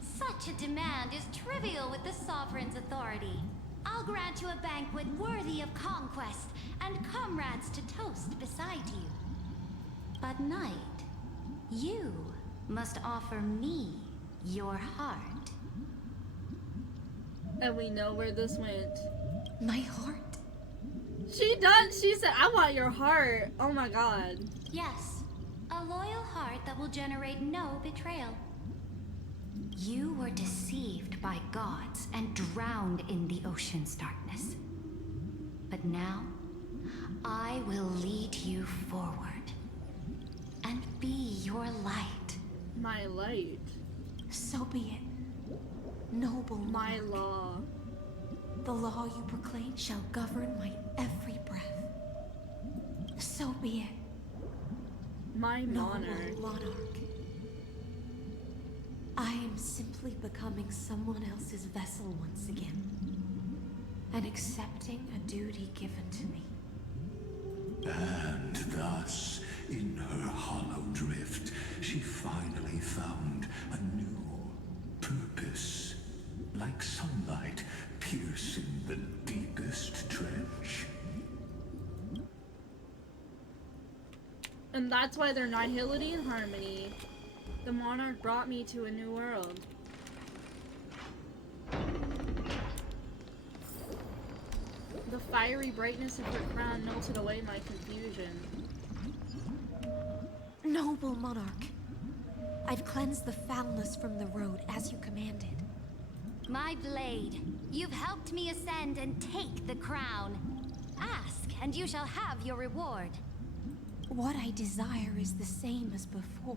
Such a demand is trivial with the Sovereign's authority. I'll grant you a banquet worthy of conquest and comrades to toast beside you. But night, you must offer me your heart. And we know where this went. My heart? She done. She said, I want your heart. Oh my god. Yes, a loyal heart that will generate no betrayal. You were deceived by gods and drowned in the ocean's darkness. But now, I will lead you forward and be your light. My light. So be it. Noble my monarch. law. The law you proclaim shall govern my every breath. So be it. My monarch. Noble monarch. I am simply becoming someone else's vessel once again, and accepting a duty given to me. And thus, in her hollow drift, she finally found a new purpose, like sunlight piercing the deepest trench. And that's why they're nihility and harmony. The monarch brought me to a new world. The fiery brightness of her crown melted away my confusion. Noble monarch, I've cleansed the foulness from the road as you commanded. My blade, you've helped me ascend and take the crown. Ask, and you shall have your reward. What I desire is the same as before.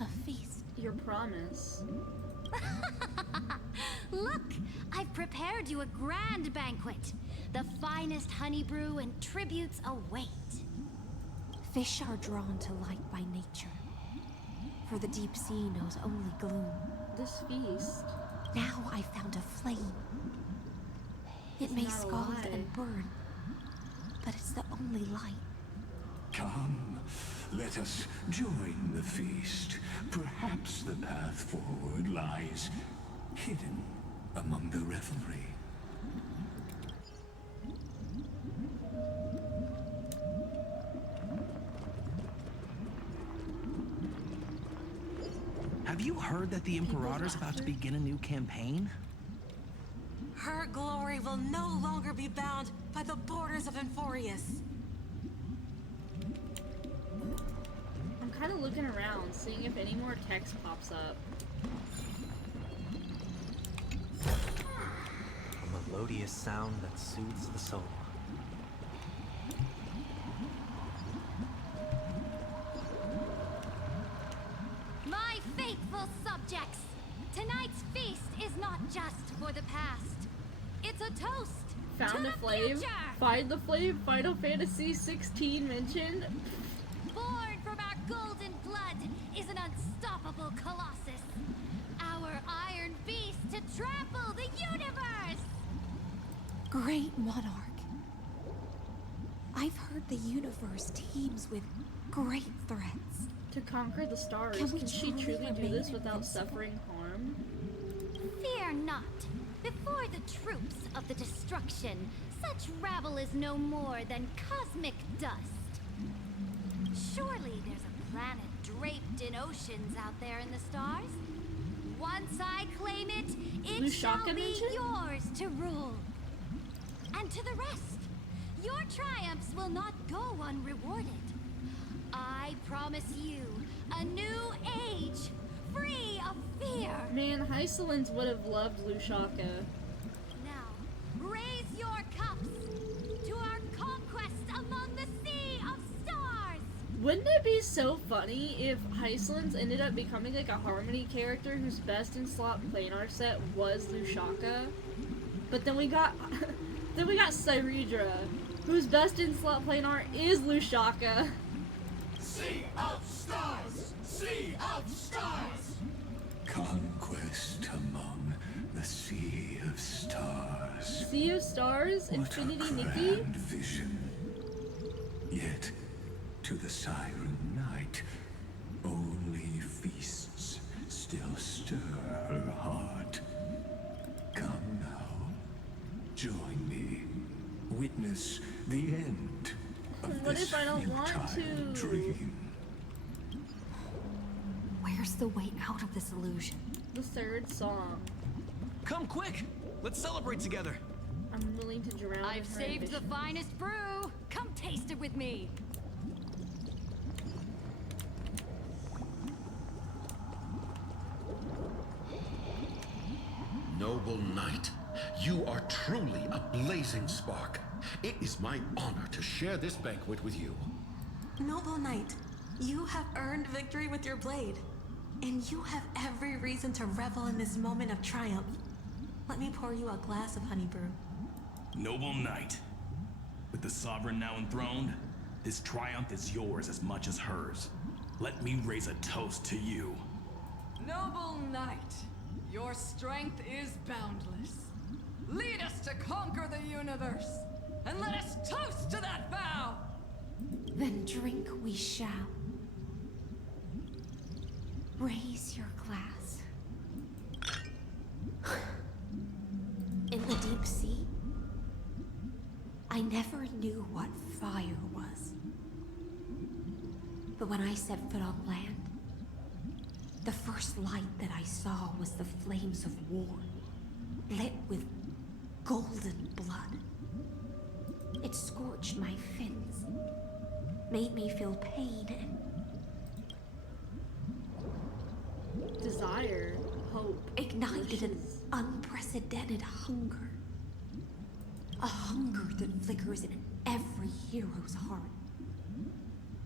A feast. Your promise. Look, I've prepared you a grand banquet. The finest honey brew and tributes await. Fish are drawn to light by nature, for the deep sea knows only gloom. This feast. Now I found a flame. It may scald and burn, but it's the only light. Come, let us join the feast. Perhaps the path forward lies hidden among the revelry. Have you heard that the Imperator's about to begin a new campaign? Her glory will no longer be bound by the borders of Enforius. I'm kind of looking around, seeing if any more text pops up. A melodious sound that soothes the soul. My faithful subjects, tonight's feast is not just for the past. It's a toast Found to a the flame. future. Find the flame. Final Fantasy 16 mentioned. Born from our golden blood is an unstoppable colossus. Our iron beast to trample the universe. Great monarch. I've heard the universe teems with great threats. To conquer the stars. Can She truly do remain this without invincible? suffering harm? Fear not. Before the troops of the destruction, such rabble is no more than cosmic dust. Surely there's a planet draped in oceans out there in the stars. Once I claim it, it shall Lushaka be mentioned? yours to rule. And to the rest, your triumphs will not go unrewarded. I promise you a new age, free of fear. Man, Hysolins would have loved Lushaka. Now, raise your cups to our conquest among the sea of stars. Wouldn't it be so funny if Hysolins ended up becoming like a Harmony character whose best in slot planar set was Lushaka? But then we got Cyrudra, whose best in slot planar is Lushaka. Sea of stars! Sea of stars! Conquest among the sea of stars. Sea of Stars, What Infinity a Nikki? grand vision. Yet, to the Siren Knight, only feasts still stir her heart. Come now, join me. Witness the end of What this if I don't want futile to? dream. Where's the way out of this illusion? The third song. Come quick! Let's celebrate together. I'm willing to drown I've in her saved the ambition. finest brew. Come taste it with me. Noble knight, you are truly a blazing spark. It is my honor to share this banquet with you. Noble Knight, you have earned victory with your blade. And you have every reason to revel in this moment of triumph. Let me pour you a glass of honey brew. Noble knight, with the sovereign now enthroned, this triumph is yours as much as hers. Let me raise a toast to you. Noble knight, your strength is boundless. Lead us to conquer the universe, and let us toast to that vow! Then drink we shall. Raise your glass. In the deep sea, I never knew what fire was. But when I set foot on land, the first light that I saw was the flames of war, lit with golden blood. It scorched my fins, made me feel pain and desire, hope, ignited an unprecedented hunger. A hunger that flickers in every hero's heart.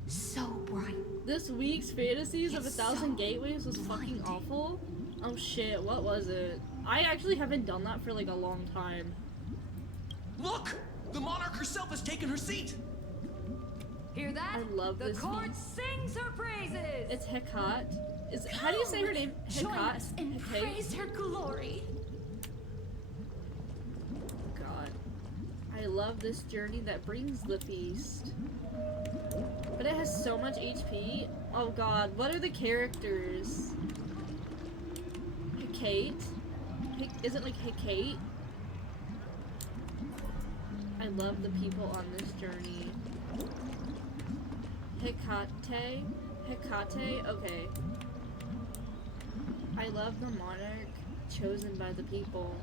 So bright. This week's Fantasies of It's 1,000 so Gateways was fucking blinding. awful. Oh shit, what was it? I actually haven't done that for like a long time. Look! The monarch herself has taken her seat! Hear that? I love the this court meme. sings her praises. It's Hecate. How do you say her name? Join Hecate? us and Hecate? praise her glory. God. I love this journey that brings the feast. But it has so much HP. Oh god, what are the characters? Hecate? Is it like Hecate? I love the people on this journey. Hecate? Hecate? Okay. I love the monarch chosen by the people.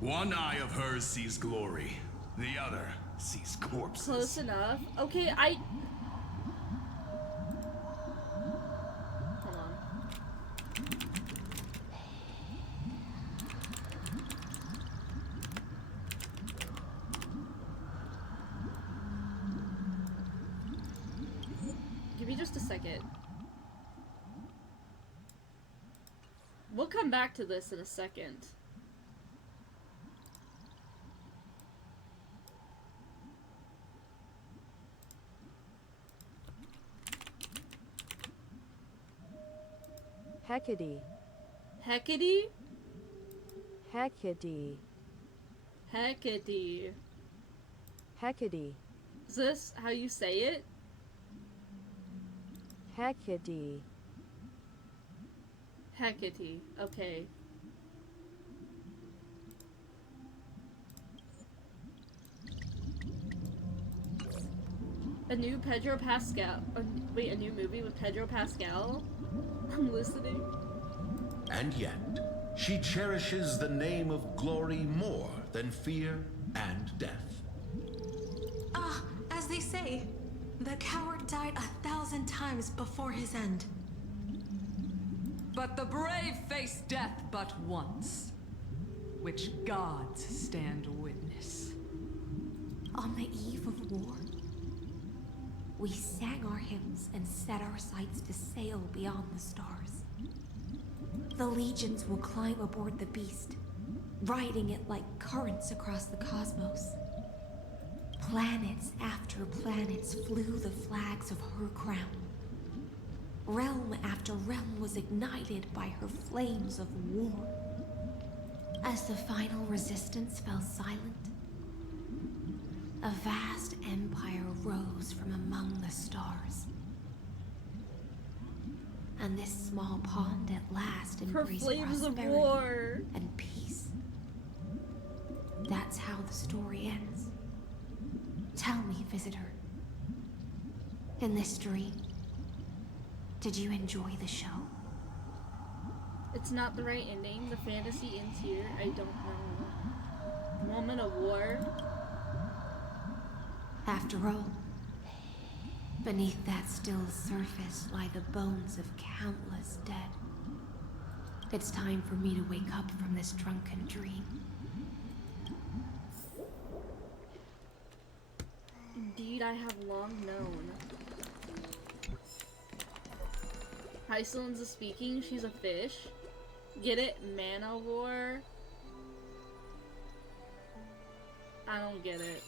One eye of hers sees glory, the other sees corpses. Close enough. Okay, Hold on. Give me just a second. We'll come back to this in a second. Hecate. Hecate? Hecate. Hecate. Hecate. Is this how you say it? Hecate. Hecate. Okay. A new Pedro Pascal. Wait, a new movie with Pedro Pascal? I'm listening. And yet, she cherishes the name of glory more than fear and death. As they say, the coward died 1,000 times before his end. But the brave face death but once, which gods stand witness. On the eve of war, we sang our hymns and set our sights to sail beyond the stars. The legions will climb aboard the beast, riding it like currents across the cosmos. Planets after planets flew the flags of her crown. Realm after realm was ignited by her flames of war. As the final resistance fell silent, a vast empire rose from among the stars. And this small pond at last embraced flames of prosperity war and peace. That's how the story ends. Tell me, visitor, in this dream, did you enjoy the show? It's not the right ending. The fantasy ends here. I don't know. Moment of war. After all, beneath that still surface lie the bones of countless dead. It's time for me to wake up from this drunken dream. Indeed, I have long known. Hycelin's speaking, she's a fish. Get it? Mana War? I don't get it.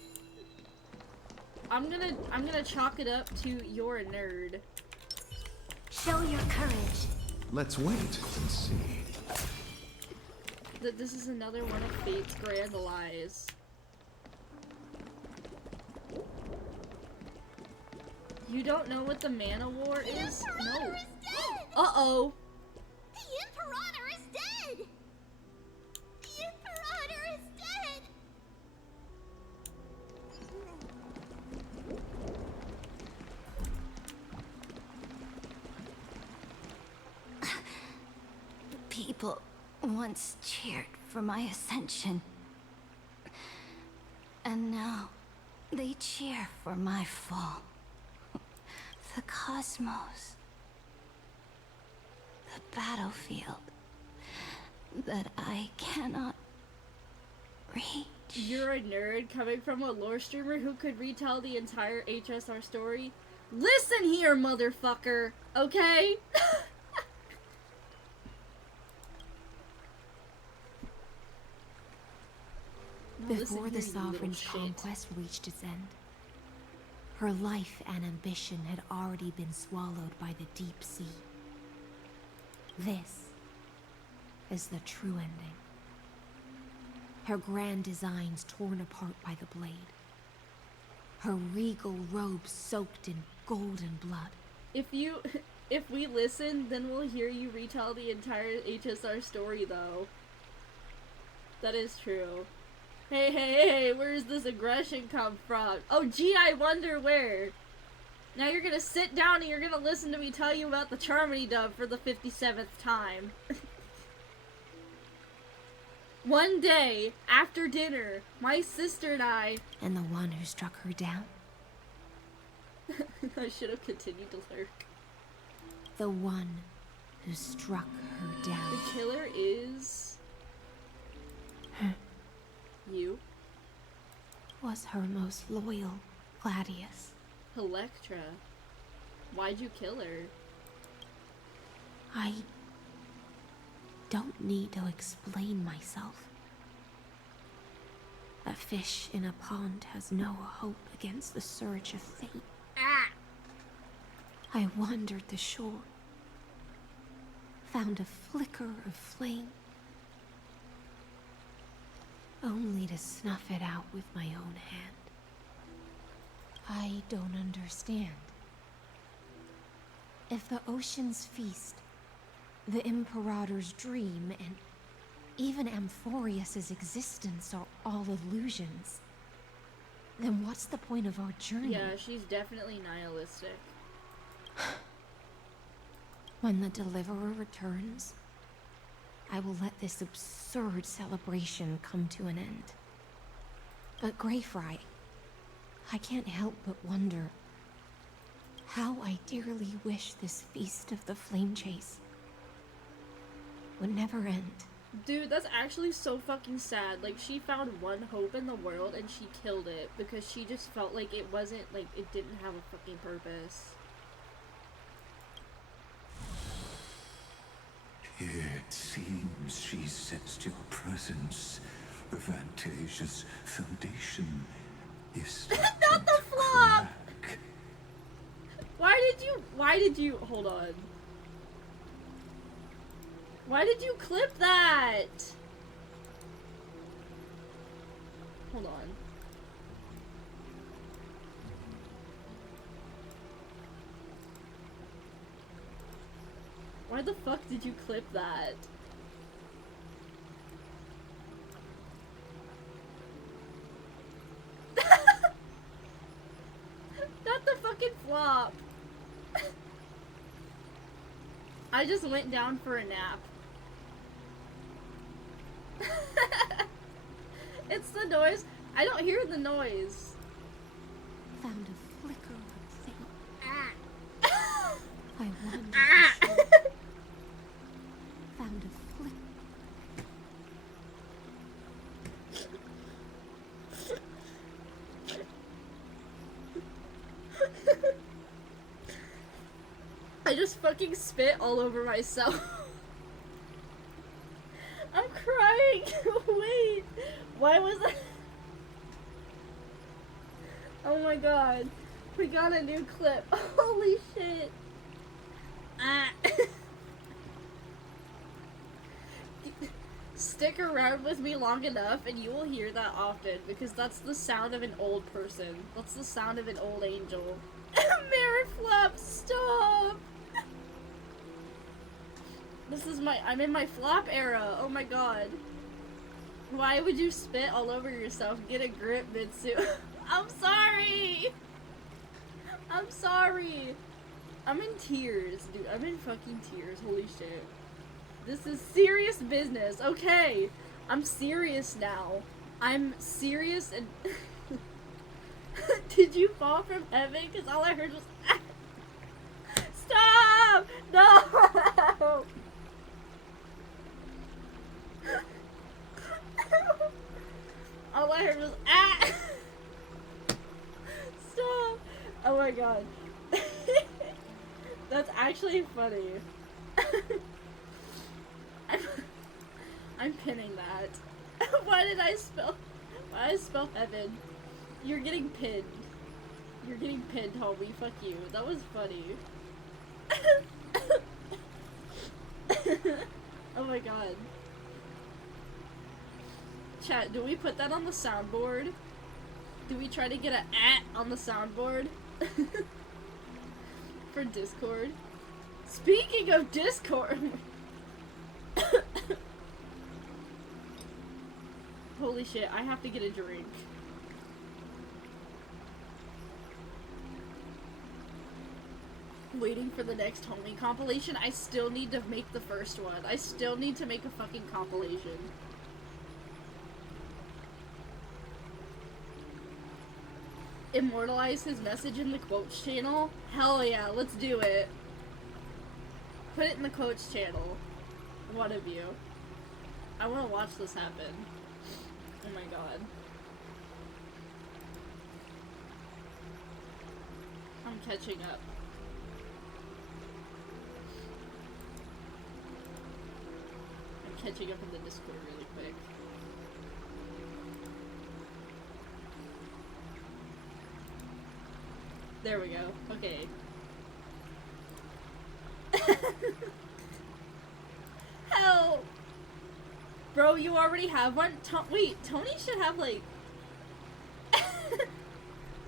I'm gonna chalk it up to you're a nerd. Show your courage. Let's wait and see. That this is another one of Fate's grand lies. You don't know what the Mana War is? No. Uh-oh. The Imperator is dead! The Imperator is dead! People once cheered for my ascension. And now they cheer for my fall. The cosmos. The battlefield that I cannot reach. You're a nerd coming from a lore streamer who could retell the entire HSR story. Listen here, motherfucker, okay? Before the Sovereign's conquest reached its end, her life and ambition had already been swallowed by the deep sea. This is the true ending. Her grand designs torn apart by the blade. Her regal robes soaked in golden blood. If we listen, then we'll hear you retell the entire HSR story, though. That is true. Hey, where's this aggression come from? Oh, gee, I wonder where. Now you're gonna sit down and you're gonna listen to me tell you about the Charmony dub for the 57th time. One day, after dinner, my sister and I... And the one who struck her down? I should have continued to lurk. The one who struck her down. The killer is... you. Was her most loyal Gladius. Electra. Why'd you kill her? don't need to explain myself. A fish in a pond has no hope against the surge of fate. I wandered the shore, found a flicker of flame, only to snuff it out with my own hand. I don't understand. If the ocean's feast, the Imperator's dream, and even Amphorius's existence are all illusions, then what's the point of our journey? Yeah, she's definitely nihilistic. When the Deliverer returns, I will let this absurd celebration come to an end. But Greyfry, I can't help but wonder how I dearly wish this feast of the Flame Chase would never end. Dude, that's actually so fucking sad. Like, she found one hope in the world and she killed it because she just felt like it wasn't, like, it didn't have a fucking purpose. It seems she sensed your presence. The Fantasia's foundation is not the flop! Why did you, hold on. Why did you clip that? Hold on. Why the fuck did you clip that? Not the fucking flop. I just went down for a nap. It's the noise. I don't hear the noise. Found a flicker of fate. I wandered the shore. Found a flicker. I just fucking spit all over myself. I'm crying. Wait. Why was that? Oh my god. We got a new clip. Holy shit. Stick around with me long enough and you will hear that often because that's the sound of an old person. That's the sound of an old angel. Mirror flop, stop! I'm in my flop era. Oh my god. Why would you spit all over yourself? Get a grip, Mitsu. I'm sorry! I'm sorry! I'm in tears, dude. I'm in fucking tears. Holy shit. This is serious business. Okay. I'm serious now. I'm serious and... Did you fall from heaven? Because all I heard was... Stop! No! All I heard was Stop! Oh my god. That's actually funny. I'm pinning that. Why did I spell heaven? You're getting pinned. You're getting pinned, homie. Fuck you. That was funny. Oh my god. Chat, do we put that on the soundboard? Do we try to get an on the soundboard? For Discord? Speaking of Discord! Holy shit, I have to get a drink. Waiting for the next homie compilation. I still need to make the first one. I still need to make a fucking compilation. Immortalize his message in the quotes channel? Hell yeah, let's do it. Put it in the quotes channel. One of you. I want to watch this happen. Oh my god. I'm catching up. catching up in the Discord really quick. There we go. Okay. Hell! Bro, you already have one? Wait, Tony should have, like...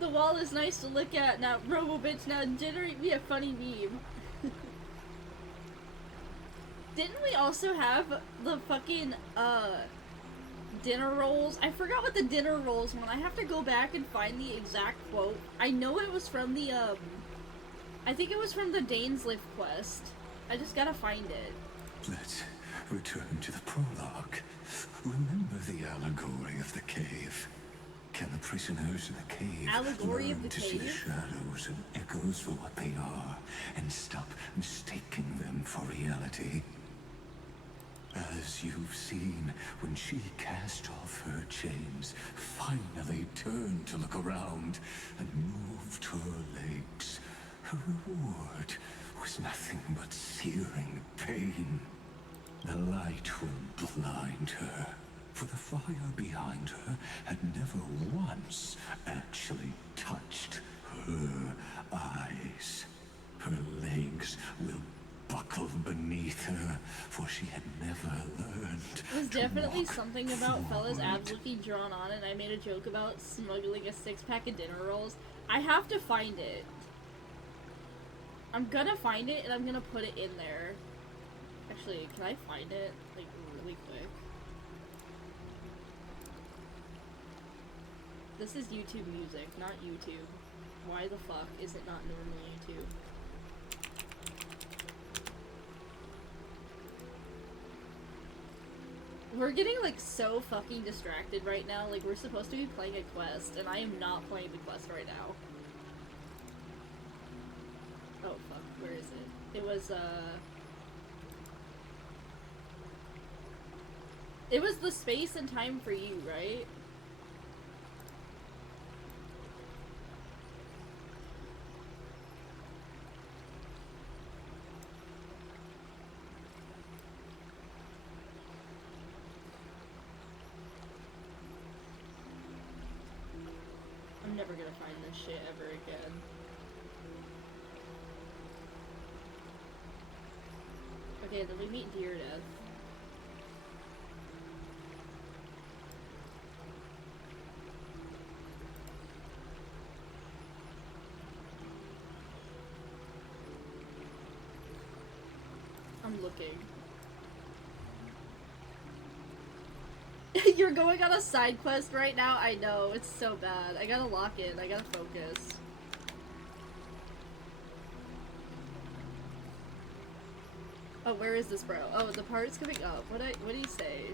The wall is nice to look at. Now, Robo Bitch, now generate me a funny meme. Didn't we also have the fucking, dinner rolls? I forgot what the dinner rolls one. I have to go back and find the exact quote. I know it was from the, I think it was from the Dainslift quest. I just gotta find it. Let's return to the prologue. Remember the allegory of the cave. Can the prisoners in the cave Allegory of the learn to see the cave? shadows and echoes for what they are, and stop mistaking them for reality? As you've seen, when she cast off her chains, finally turned to look around, and moved her legs, her reward was nothing but searing pain. The light will blind her, for the fire behind her had never once actually touched her eyes. Her legs will buckle beneath her, for she had never learned. There's to definitely walk something about Fella's abs forward. looking drawn on, and I made a joke about smuggling a 6-pack of dinner rolls. I have to find it. I'm gonna find it, and I'm gonna put it in there. Actually, can I find it, like, really quick? This is YouTube music, not YouTube. Why the fuck is it not normal YouTube? We're getting, like, so fucking distracted right now. Like, we're supposed to be playing a quest, and I am not playing the quest right now. Oh, fuck. Where is it? It was, It was the space and time for you, right? I'm never gonna find this shit ever again. Okay, then we meet Dear Death. I'm looking. You're going on a side quest right now? I know, it's so bad. I gotta lock in, I gotta focus. Oh, where is this, bro? Oh, the part's coming up. What do you say?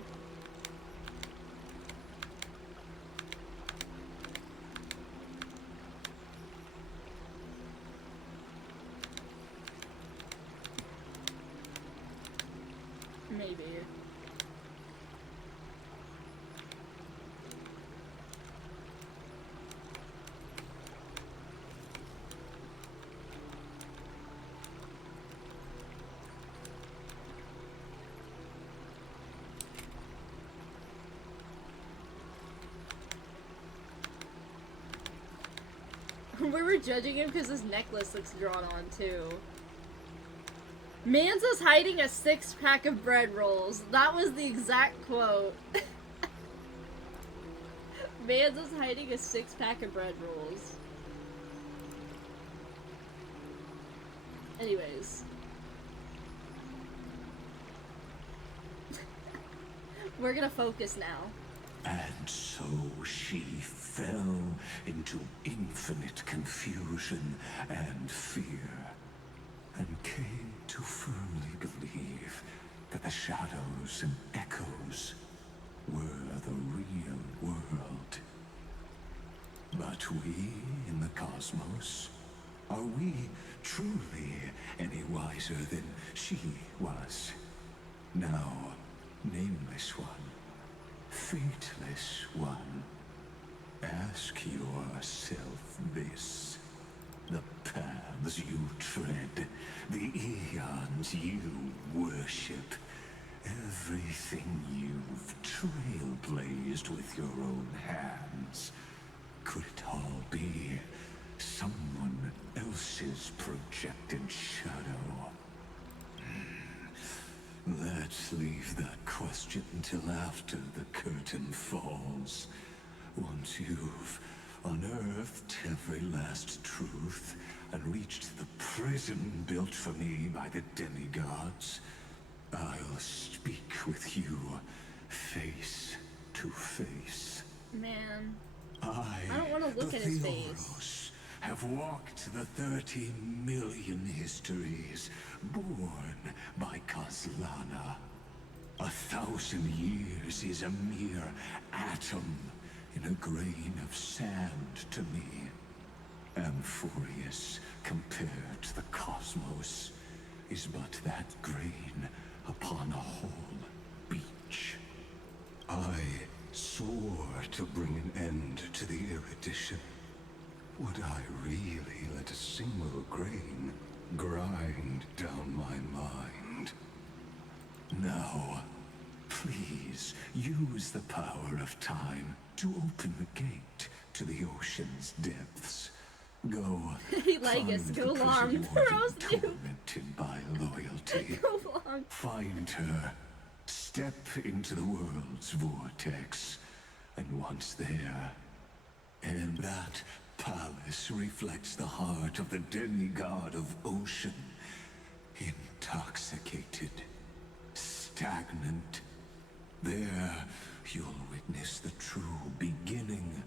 Maybe. We were judging him because his necklace looks drawn on too. Manza's hiding a 6-pack of bread rolls. That was the exact quote. Manza's hiding a 6-pack of bread rolls. Anyways. We're gonna focus now. And so she fell into infinite confusion and fear, and came to firmly believe that the shadows and echoes were the real world. But we in the cosmos, are we truly any wiser than she was? Now, nameless one, fateless one, ask yourself this. The paths you tread, the eons you worship, Everything you've trailblazed with your own hands, could it all be someone else's projected shadow? Let's leave that question till after the curtain falls. Once you've unearthed every last truth and reached the prison built for me by the demigods, I'll speak with you face to face. Man. I don't want to look the at his Theoros, face. have walked the 30 million histories born by Kozlana. 1,000 years is a mere atom in a grain of sand to me. Amphorius, compared to the cosmos, is but that grain upon a whole beach. I swore to bring an end to the erudition. Would I really let a single grain grind down my mind? Now, please use the power of time to open the gate to the ocean's depths. Go. Legus, find go the long. prison Throws warden you. tormented by loyalty. Go long. Find her. Step into the world's vortex. And once there, and that palace reflects the heart of the demigod of ocean. Intoxicated. Stagnant. There, you'll witness the true beginning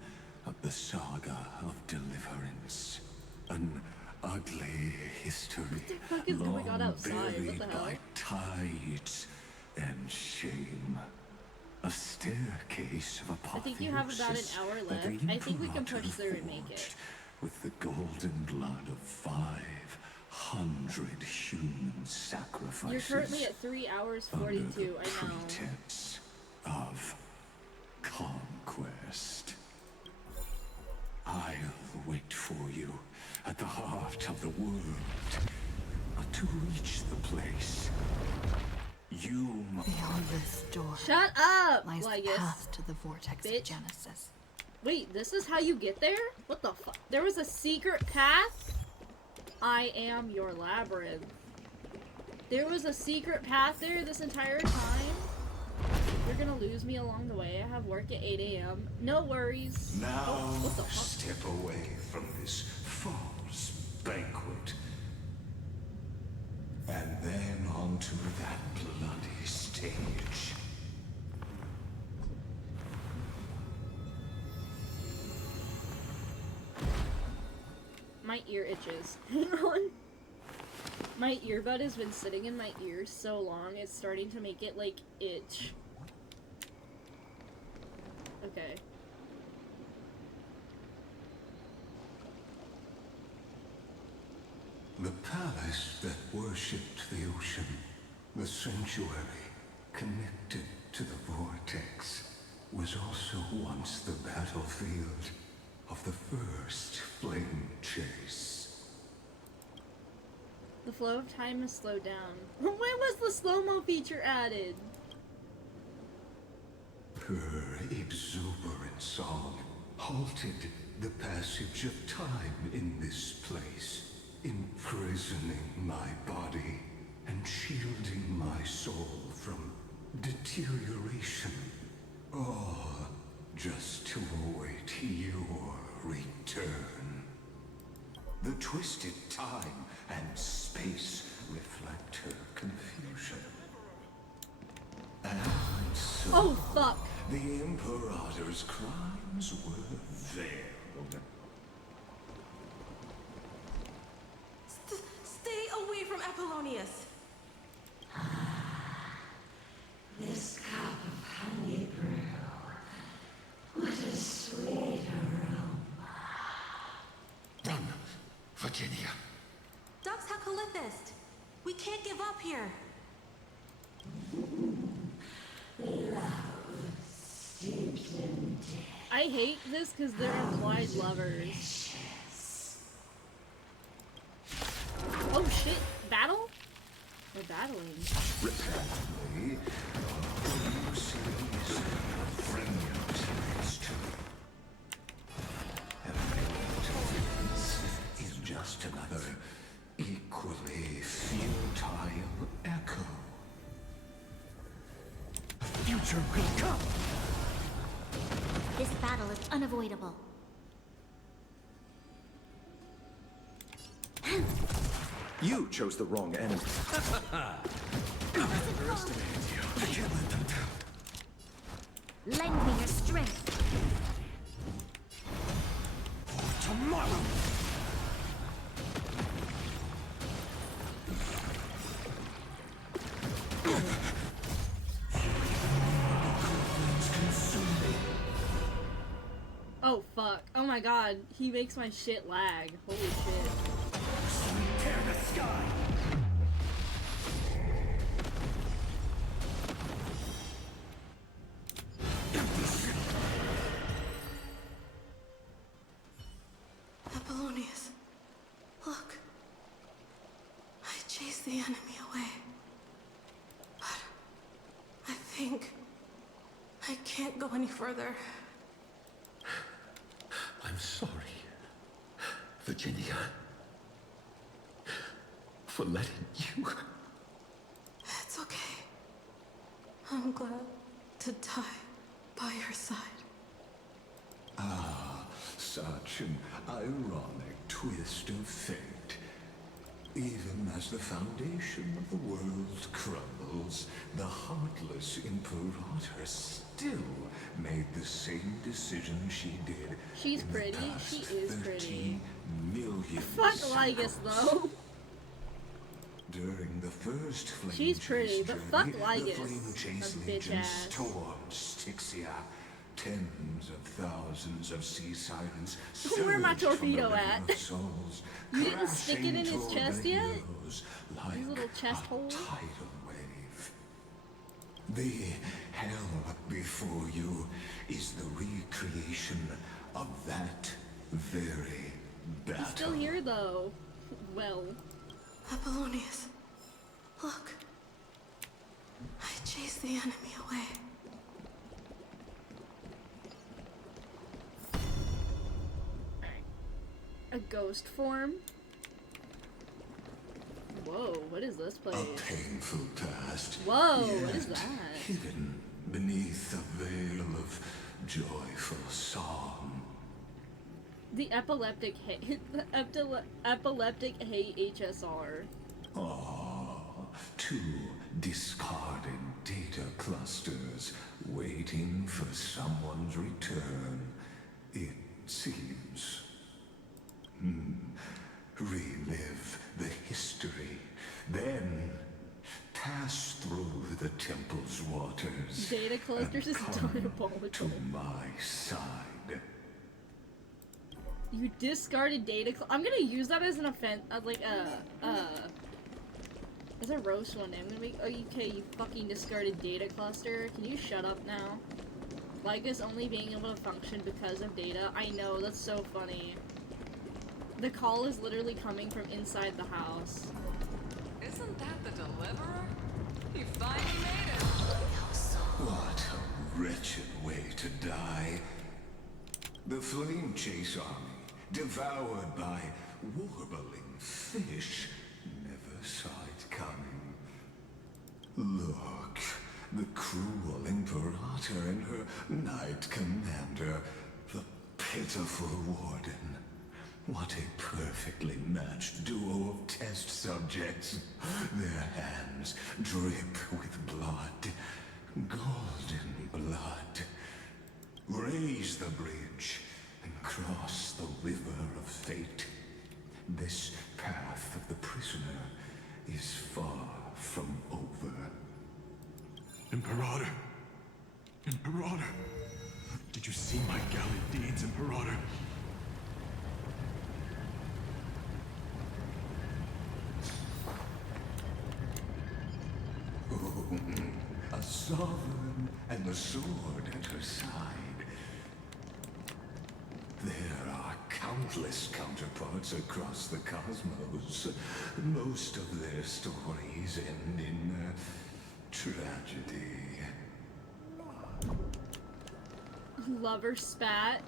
of the saga of deliverance. An ugly history, What the fuck is going on long outside? What buried the hell? by tides and shame. A staircase of I think you have about an apotheosis hour that the left. I think we can Imperator push through and make it. forged with the golden blood of 500 human sacrifices. You're currently at 3 hours 42, I know. Pretense of conquest. I'll wait for you at the heart of the world. But to reach the place, you must... Beyond this door Shut up, lies the Legus. path to the vortex Bitch. of Genesis. Wait, this is how you get there? What the fuck? There was a secret path? I am your labyrinth. There was a secret path there this entire time? You're gonna lose me along the way. I have work at 8 a.m. No worries. Now, Oh, what the fuck? step away from this false banquet. And then onto that bloody stage. My ear itches. Hang on. My earbud has been sitting in my ear so long, it's starting to make it, like, itch. Okay. The palace that worshipped the ocean, the sanctuary connected to the vortex, was also once the battlefield of the first flame chase. The flow of time has slowed down. When was the slow-mo feature added? Her exuberant song halted the passage of time in this place, imprisoning my body and shielding my soul from deterioration. All just to await your return. The twisted time and space reflect her confusion. And so, Oh, fuck. the Imperator's crimes were veiled. Stay away from Apollonius. This cup of honey brew. What a sweet aroma. Run, Virginia. Dux Hakalithist. We can't give up here. I hate this because they're implied lovers. Oh shit, battle? We're battling. Repeatedly, all you see is friendliness to every interference is just another equally futile echo. Future will come! This battle is unavoidable. You chose the wrong enemy. Underestimated you. I can't let them down. Lend me your strength. Tomorrow! Oh fuck. Oh my god. He makes my shit lag. Holy shit. Tear the sky! Apollonius, look. I chased the enemy away. But I think I can't go any further. I'm sorry, Virginia, for letting you. It's okay. I'm glad to die by your side. Ah, such an ironic twist of fate. Even as the foundation of the world crumbles, the heartless Imperator still made the same decision she did. She's in the pretty. past She is pretty. 13 million Fuck Lygus though. During the first flame She's pretty, chase but journey, fuck the Lygus. flame chase That bitch legion ass. stormed Styxia. Tens of thousands of sea sirens Where my surged from the torpedo river at? of souls, You didn't stick it in his crashing chest toward the yet? heroes like His little chest a hole? tidal wave. The hell before you is the recreation of that very battle. He's still here though. Well. Apollonius, look. I chased the enemy away. A ghost form? Whoa, what is this place? A painful past. Whoa, yet what is that? Hidden beneath a veil of joyful song. The epileptic hate, epileptic hate HSR. Ah, two discarded data clusters waiting for someone's return, it seems. Relive the history, then pass through the temple's waters. Data clusters and is come diabolical. to my side. You discarded data I'm gonna use that as an offense, as like as a roast one day. I'm gonna make, oh, okay, you fucking discarded data cluster. Can you shut up now? Lycus only being able to function because of data. I know, that's so funny. The call is literally coming from inside the house. Isn't that the deliverer? He finally made it. What a wretched way to die. The flame chase army, devoured by warbling fish, never saw it coming. Look, the cruel Imperator and her knight commander, the pitiful warden. What a perfectly matched duo of test subjects. Their hands drip with blood, golden blood. Raise the bridge and cross the river of fate. This path of the prisoner is far from over. Imperator! Imperator! Did you see my gallant deeds, Imperator? A sovereign and the sword at her side. There are countless counterparts across the cosmos, most of their stories end in tragedy. Lover spat.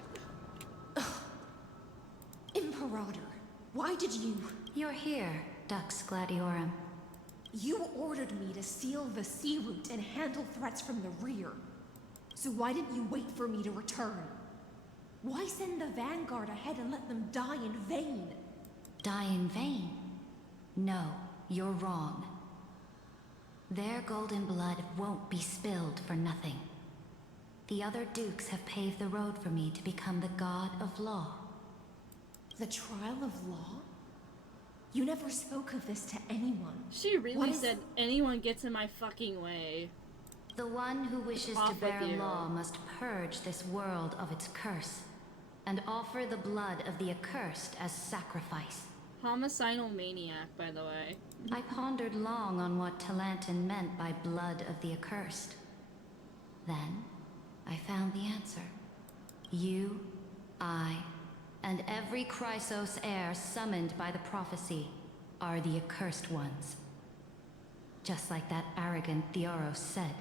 Imperator, why did you... You're here, Dux Gladiorum. You ordered me to seal the sea route and handle threats from the rear. So why didn't you wait for me to return? Why send the vanguard ahead and let them die in vain? Die in vain? No, you're wrong. Their golden blood won't be spilled for nothing. The other dukes have paved the road for me to become the god of law. The trial of law? You never spoke of this to anyone. She really said anyone gets in my fucking way. The one who wishes to bear law must purge this world of its curse, and offer the blood of the accursed as sacrifice. Homicidal maniac, by the way. I pondered long on what Talantin meant by blood of the accursed. Then, I found the answer. You, I, and every Chrysos heir summoned by the prophecy are the accursed ones. Just like that arrogant Theoros said,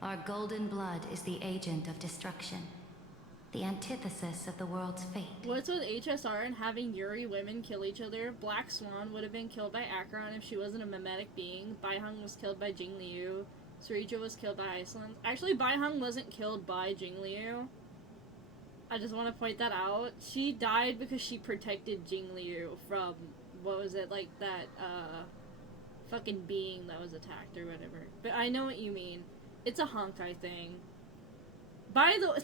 our golden blood is the agent of destruction, the antithesis of the world's fate. What's with HSR and having Yuri women kill each other? Black Swan would have been killed by Acheron if she wasn't a mimetic being. Baihung was killed by Jing Liu. Sarija was killed by Iceland. Actually, Baihung wasn't killed by Jing Liu. I just want to point that out. She died because she protected Jing Liu from, what was it, like that, fucking being that was attacked or whatever. But I know what you mean. It's a Honkai thing. By the way,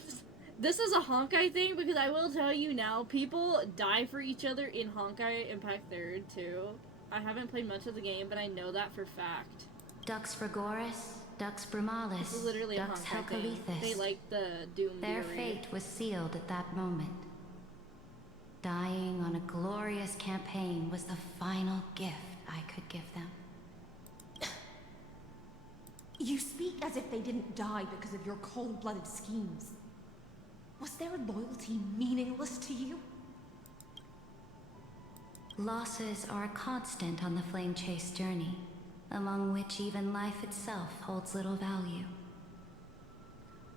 this is a Honkai thing because I will tell you now, people die for each other in Honkai Impact 3rd too. I haven't played much of the game, but I know that for fact. Dux Frigoris, Dux Brumalis, It's literally Dux a Honkai thing. Helcalithis. They like the Doom Their Fury. fate was sealed at that moment. Dying on a glorious campaign was the final gift I could give them. You speak as if they didn't die because of your cold-blooded schemes. Was their loyalty meaningless to you? Losses are a constant on the Flame Chase journey, among which even life itself holds little value.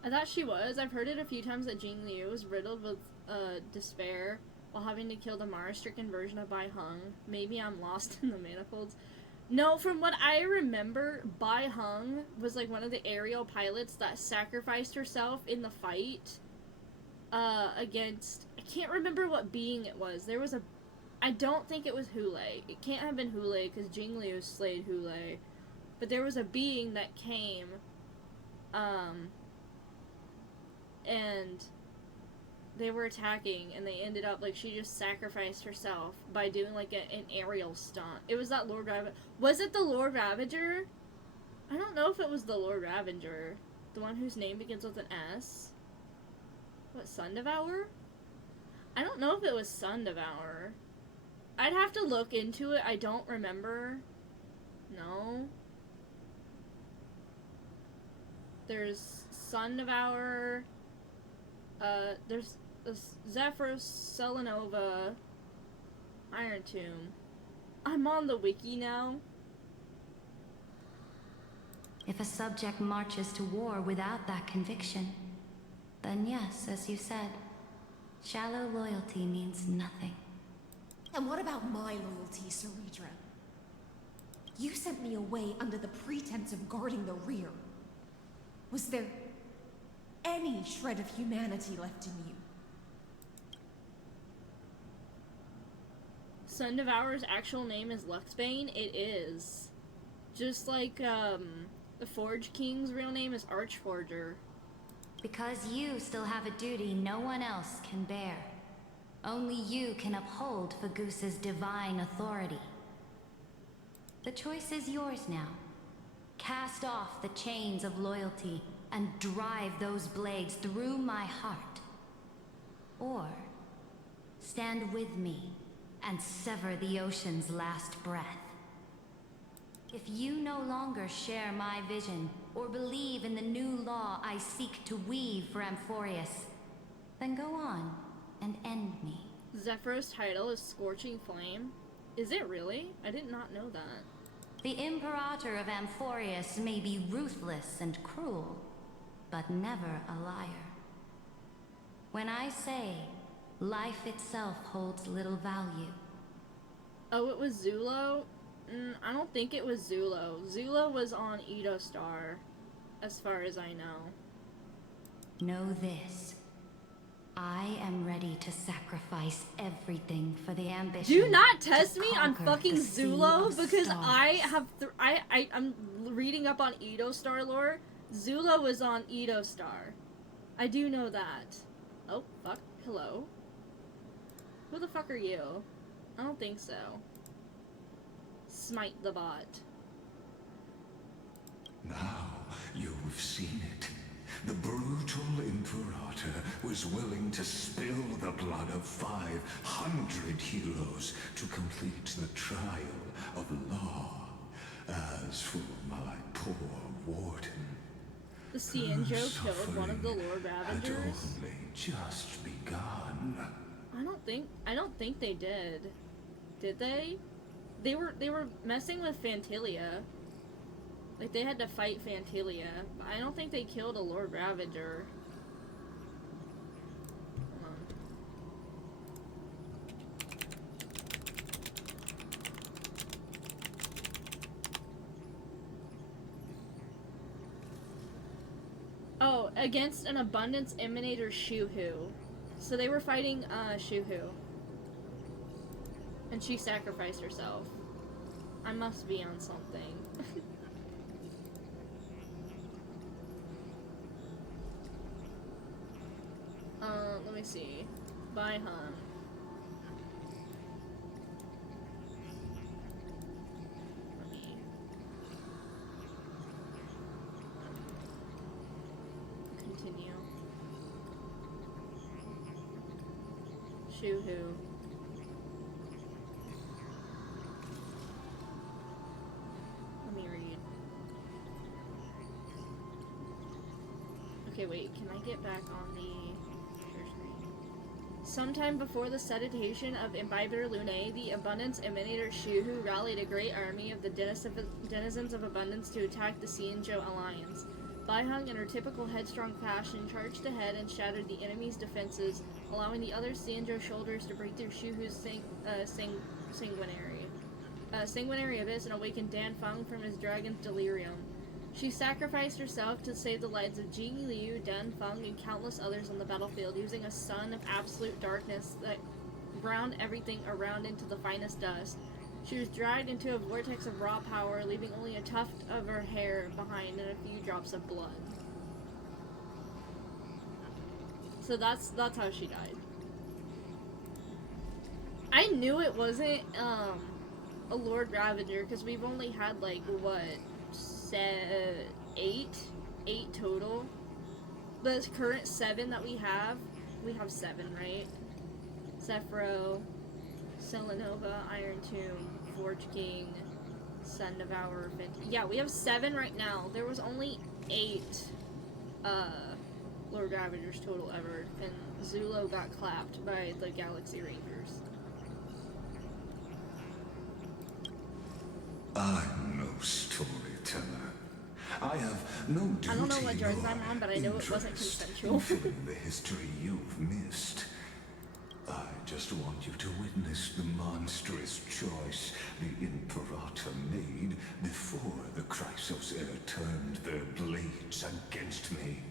I thought she was. I've heard it a few times that Jing Liu was riddled with despair while having to kill the Mara-stricken version of Bai Hung. Maybe I'm lost in the manifolds. No, from what I remember, Bai Hung was like one of the aerial pilots that sacrificed herself in the fight against... I can't remember what being it was. There was a... I don't think it was Hule. It can't have been Hule because Jing Liu slayed Hule. But there was a being that came and they were attacking and they ended up like she just sacrificed herself by doing like an aerial stunt. It was that Lord Ravager. Was it the Lord Ravager? I don't know if it was the Lord Ravager. The one whose name begins with an S? What, Sun Devourer? I don't know if it was Sun Devourer. I'd have to look into it. I don't remember. No. There's Sun Devourer. There's Zephyros, Selenova, Iron Tomb. I'm on the wiki now. If a subject marches to war without that conviction, then yes, as you said, shallow loyalty means nothing. And what about my loyalty, Saridra? You sent me away under the pretense of guarding the rear. Was there any shred of humanity left in you? Sun Devourer's actual name is Luxbane. It is. Just like, the Forge King's real name is Archforger. Because you still have a duty no one else can bear. Only you can uphold Fagoos's divine authority. The choice is yours now. Cast off the chains of loyalty and drive those blades through my heart. Or stand with me and sever the ocean's last breath. If you no longer share my vision or believe in the new law I seek to weave for Amphorius, then go on and end me. Zephyros' title is Scorching Flame. Is it really? I did not know that. The Imperator of Amphorius may be ruthless and cruel, but never a liar. When I say life itself holds little value. Oh, it was Zulo? I don't think it was Zulo. Zulo was on Edo Star, as far as I know. Know this. I am ready to sacrifice everything for the ambition. Do not test me on conquer fucking the sea Zulo of because stars. I have I'm reading up on Edo Star lore. Zulo was on Edo Star. I do know that. Oh fuck. Hello. Who the fuck are you? I don't think so. Smite the bot. Now you've seen it. The brutal Imperator was willing to spill the blood of 500 heroes to complete the trial of law. As for my poor warden, The Cienjo killed one of the Lord had Ravagers. only just begun. I don't think they did. Did they? They were messing with Fantilia. Like, they had to fight Fantilia. But I don't think they killed a Lord Ravager. Hold on. Oh, against an Abundance Emanator Shuhu. So they were fighting Shuhu. And she sacrificed herself. I must be on something. Let me see. Bye, hon. Let me... continue. Shuhu. Let me read. Okay, wait, can I get back on the share screen? Sometime before the sedition of Imbiber Lunae, the Abundance Emanator Shuhu rallied a great army of the denizens of Abundance to attack the Cienjo Alliance. Baihung, in her typical headstrong fashion, charged ahead and shattered the enemy's defenses, allowing the other Cienjo shoulders to break through Shuhu's sanguinary abyss and awaken Dan Feng from his dragon's delirium. She sacrificed herself to save the lives of Jing Liu, Dan Feng, and countless others on the battlefield, using a sun of absolute darkness that ground everything around into the finest dust. She was dragged into a vortex of raw power, leaving only a tuft of her hair behind and a few drops of blood. So that's how she died. I knew it wasn't a Lord Ravager because we've only had like what, eight total. The current 7 that we have 7, right? Zephyro, Selenova, Iron Tomb, Forge King, Sun Devourer, yeah, we have 7 right now. There was only 8 Lord Ravagers total ever, and Zulo got clapped by the Galaxy Rangers. I'm no storyteller. I have no duty I don't know what drugs or I'm on, but I know it wasn't interest consensual. in filling the history you've missed. I just want you to witness the monstrous choice the Imperator made before the Chrysos Heir turned their blades against me.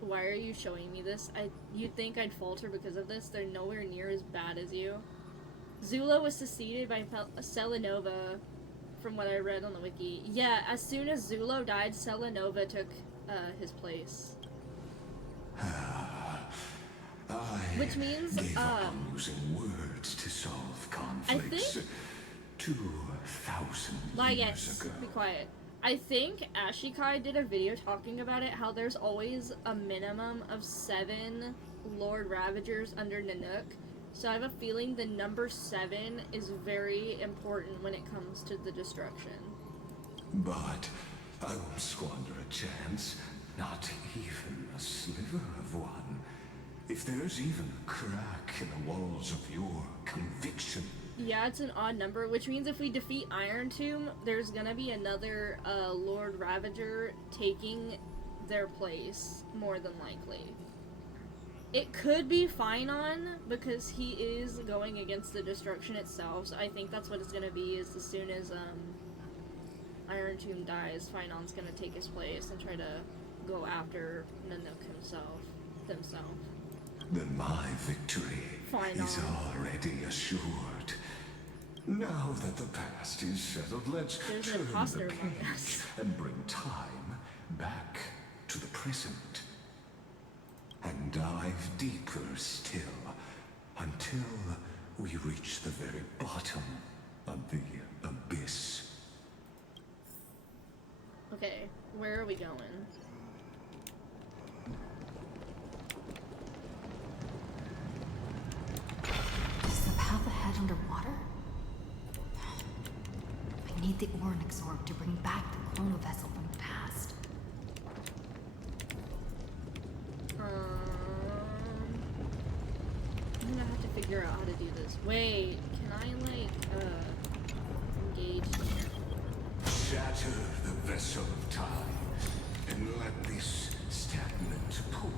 Why are you showing me this? You'd think I'd falter because of this. They're nowhere near as bad as you. Zula was succeeded by Selenova, from what I read on the wiki. Yeah, as soon as Zulo died, Selenova took his place. Which means, gave up on using words to solve conflicts. I think 2,000 years ago. Be quiet. I think Ashikai did a video talking about it, how there's always a minimum of 7 Lord Ravagers under Nanook. So I have a feeling the number 7 is very important when it comes to the destruction. But I won't squander a chance, not even a sliver of one. If there's even a crack in the walls of your conviction... Yeah, it's an odd number, which means if we defeat Iron Tomb, there's gonna be another Lord Ravager taking their place, more than likely. It could be Finon, because he is going against the destruction itself, so I think that's what it's gonna be, is as soon as Iron Tomb dies, Finon's gonna take his place and try to go after Nanook themselves. Then my victory is already assured. Now that the past is settled, let's turn the page and bring time back to the present. And dive deeper still, until we reach the very bottom of the abyss. Okay, where are we going? Is the path ahead underwater? I need the Oryx orb to bring back the chrono vessel from the past. I'm gonna have to figure out how to do this. Wait, can I like engage here? Shatter the vessel of time and let this stagnant pool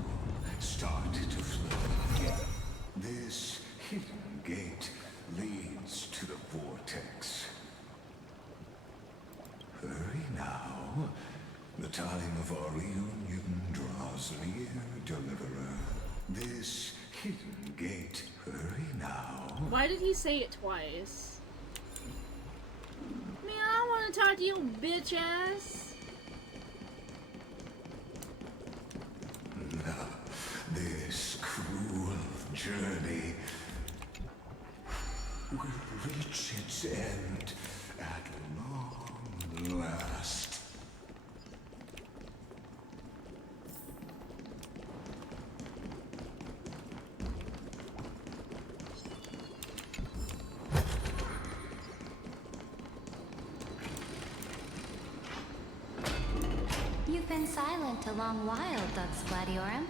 start to flow again. This hidden gate leads to the vortex. Hurry now. The time of our reunion draws near, deliverer. This hidden gate. Hurry now. Why did he say it twice? Man, I don't want to talk to you, bitch ass. This cruel journey will reach its end at long last. You've been silent a long while, Dux Gladiorum.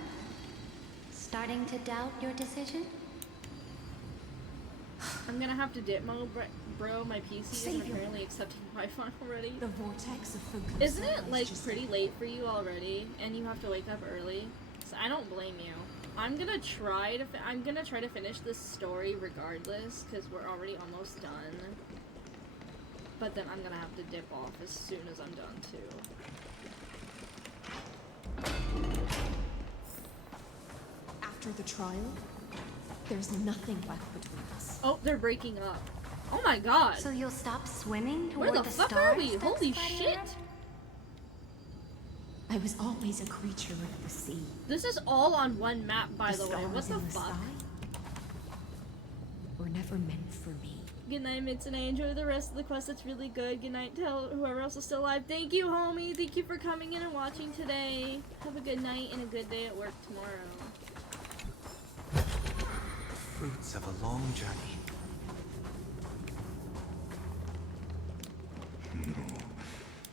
Starting to doubt your decision? I'm gonna have to dip mode, bro. My PC isn't apparently accepting Wi-Fi already. The vortex of Isn't it like pretty late for you already, and you have to wake up early? So I don't blame you. I'm gonna try to finish this story regardless, because we're already almost done. But then I'm gonna have to dip off as soon as I'm done too. After the trial, there's nothing left between us. Oh, they're breaking up. Oh my god. So you'll stop swimming toward Where the the fuck stars, are we? Dux Holy Gladiorum? shit. I was always a creature of the sea. This is all on one map, by the way. stars What the in fuck? sky were never meant for me. Good night, Mitsune. Enjoy the rest of the quest. It's really good. Good night to whoever else is still alive. Thank you, homie. Thank you for coming in and watching today. Have a good night and a good day at work tomorrow. Fruits of a long journey.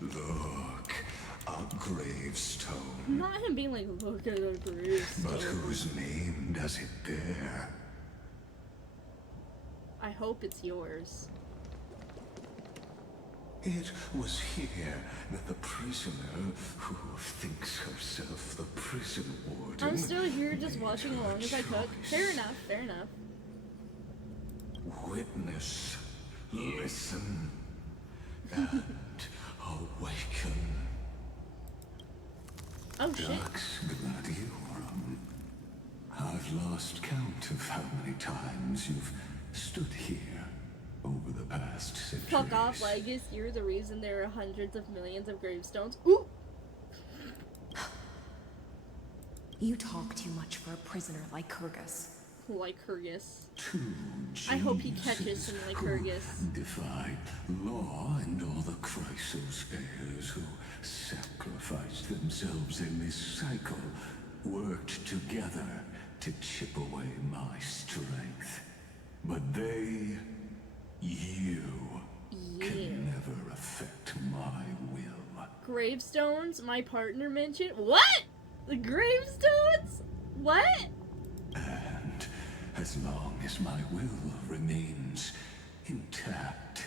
Look, a gravestone. Not him being like, look at a gravestone. But whose name does it bear? I hope it's yours. It was here that the prisoner who thinks herself the prison warden... I'm still here just watching along as I cook. Fair enough, fair enough. Witness, listen, and awaken. Oh shit. Dux Gladiorum. I've lost count of how many times you've stood here over the past centuries. Fuck off, Legus. You're the reason there are hundreds of millions of gravestones. Ooh! You talk too much for a prisoner like Kyrgyz. Lycurgus. I hope he catches some Lycurgus. Defy law and all the Chrysos heirs who sacrificed themselves in this cycle worked together to chip away my strength. But they, you, can never affect my will. Gravestones? My partner mentioned? What? The gravestones? What? as long as my will remains intact.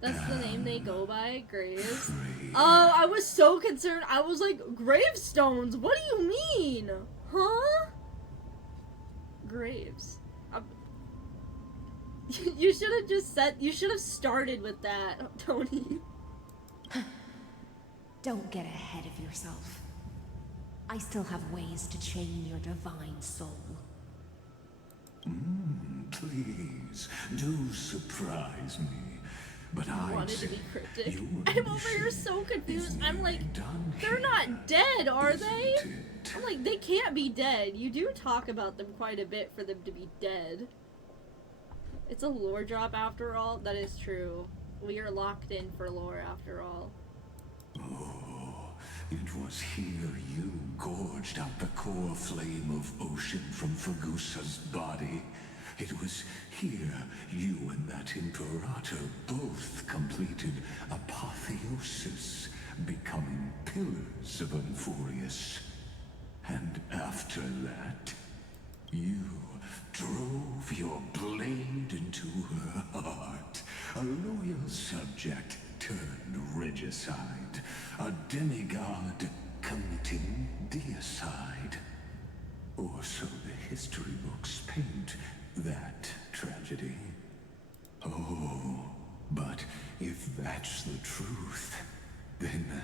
That's the name they go by, Graves. Oh, I was so concerned. I was like, gravestones? What do you mean? Huh? Graves. You should have just said, you should have started with that, Tony. Don't get ahead of yourself. I still have ways to chain your divine soul. Please, do surprise me. But I wanted to be cryptic. I'm over here so confused. I'm like, they're not dead, are they? I'm like, they can't be dead. You do talk about them quite a bit for them to be dead. It's a lore drop after all. That is true. We are locked in for lore after all. Oh, it was here you gorged out the core flame of ocean from Fagusa's body. It was here you and that Imperator both completed apotheosis, becoming pillars of Unfurious. And after that, you drove your blade into her heart. A loyal subject turned regicide. A demigod committing deicide. Or so the history books paint that tragedy. Oh, but if that's the truth, then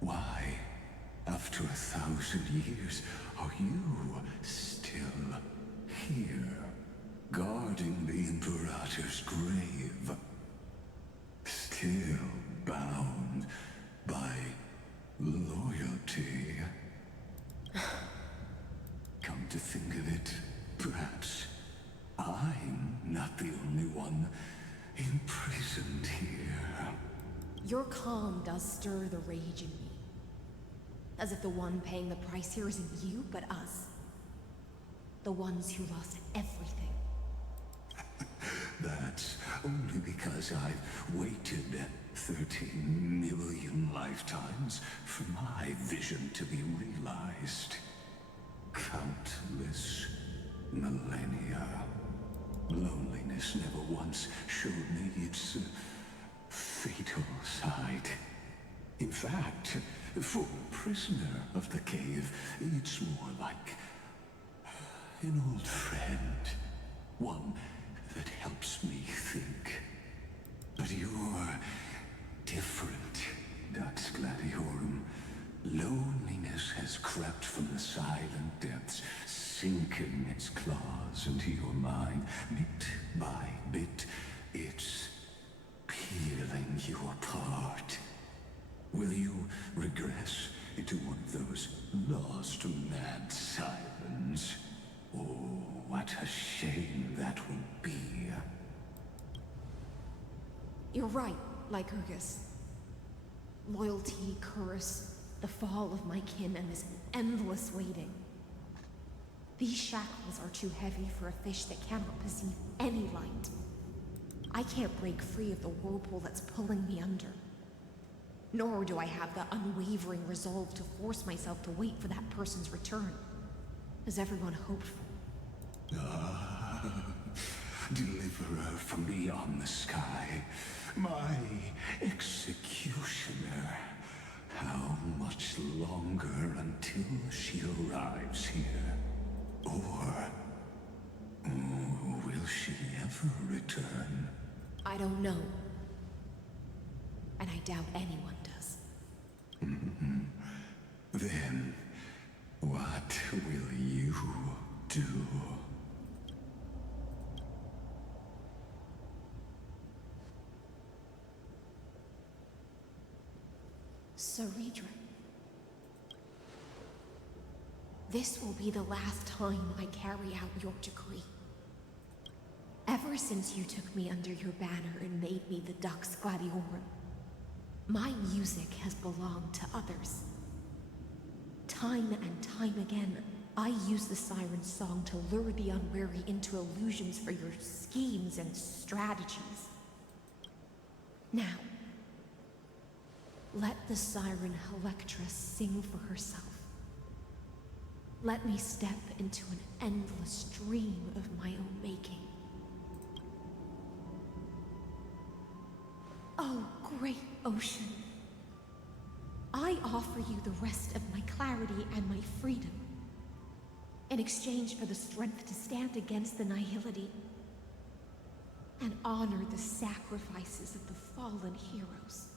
why, after 1,000 years, are you still here, guarding the Imperator's grave? Still bound by loyalty? Come to think of it, perhaps I'm not the only one imprisoned here. Your calm does stir the rage in me. As if the one paying the price here isn't you, but us. The ones who lost everything. That's only because I've waited 13 million lifetimes for my vision to be realized. Countless millennia. Loneliness never once showed me its fatal side. In fact, for a prisoner of the cave, it's more like an old friend. One that helps me think. But you're different, Dux Gladiorum. Loneliness has crept from the silent depths, sinking its claws into your mind. Bit by bit, it's peeling you apart. Will you regress into one of those lost mad sirens? Oh, what a shame that would be. You're right, Lycurgus. Loyalty, curse, the fall of my kin, and this endless waiting. These shackles are too heavy for a fish that cannot perceive any light. I can't break free of the whirlpool that's pulling me under. Nor do I have the unwavering resolve to force myself to wait for that person's return, as everyone hoped for. Deliverer from beyond the sky, my executioner. How much longer until she arrives here? Or will she ever return? I don't know. And I doubt anyone does. Then, what will you do? Ceredra. This will be the last time I carry out your decree. Ever since you took me under your banner and made me the Dux Gladiorum, my music has belonged to others. Time and time again, I use the siren's song to lure the unwary into illusions for your schemes and strategies. Now, let the siren Electra sing for herself. Let me step into an endless dream of my own making. Oh, great ocean. I offer you the rest of my clarity and my freedom, in exchange for the strength to stand against the nihility and honor the sacrifices of the fallen heroes.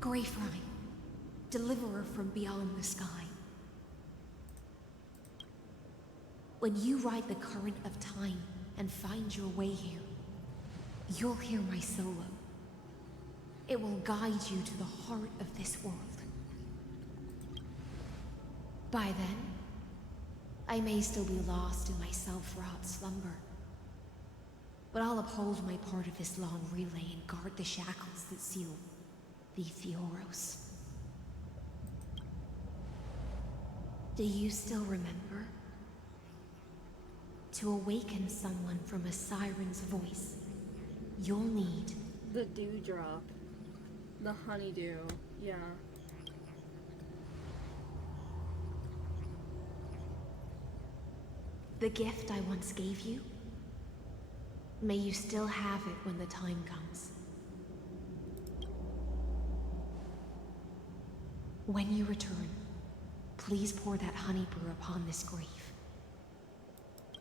Greyfrine, deliverer from beyond the sky. When you ride the current of time and find your way here, you'll hear my solo. It will guide you to the heart of this world. By then, I may still be lost in my self-wrought slumber, but I'll uphold my part of this long relay and guard the shackles that seal the Theoros. Do you still remember? To awaken someone from a siren's voice, you'll need the dewdrop. The honeydew, yeah. The gift I once gave you. May you still have it when the time comes. When you return, please pour that honey brew upon this grave.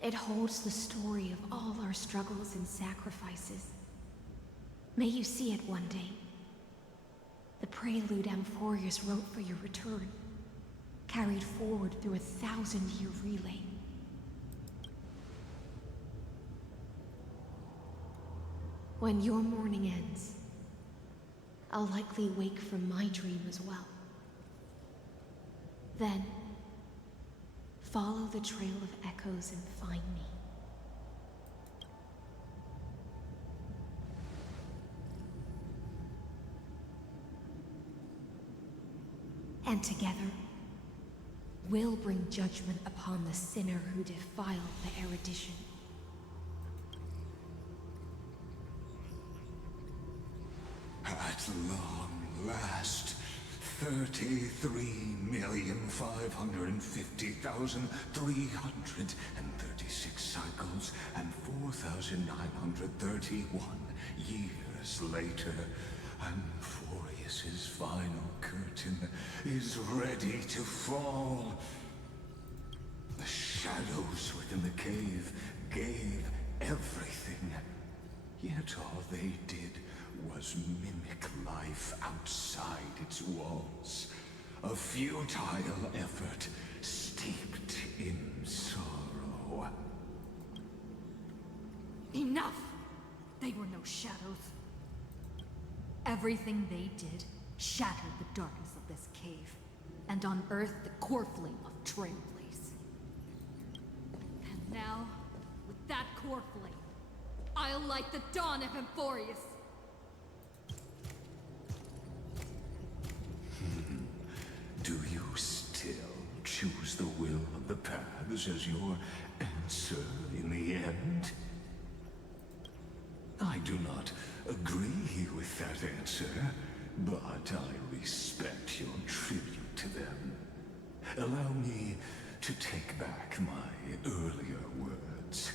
It holds the story of all our struggles and sacrifices. May you see it one day. The prelude Amphorius wrote for your return, carried forward through a 1,000-year relay. When your morning ends, I'll likely wake from my dream as well. Then, follow the trail of echoes and find me. And together, we'll bring judgment upon the sinner who defiled the erudition. At long last, 33,550,336 cycles and 4,931 years later, Amphorius's final curtain is ready to fall. The shadows within the cave gave everything, yet all they did was mimic life outside its walls. A futile effort steeped in sorrow. Enough! They were no shadows. Everything they did shattered the darkness of this cave, and unearthed the core flame of Trailblaze. And now, with that core flame, I'll light the dawn of Amphorius! Do you still choose the will of the paths as your answer in the end? I do not agree with that answer, but I respect your tribute to them. Allow me to take back my earlier words.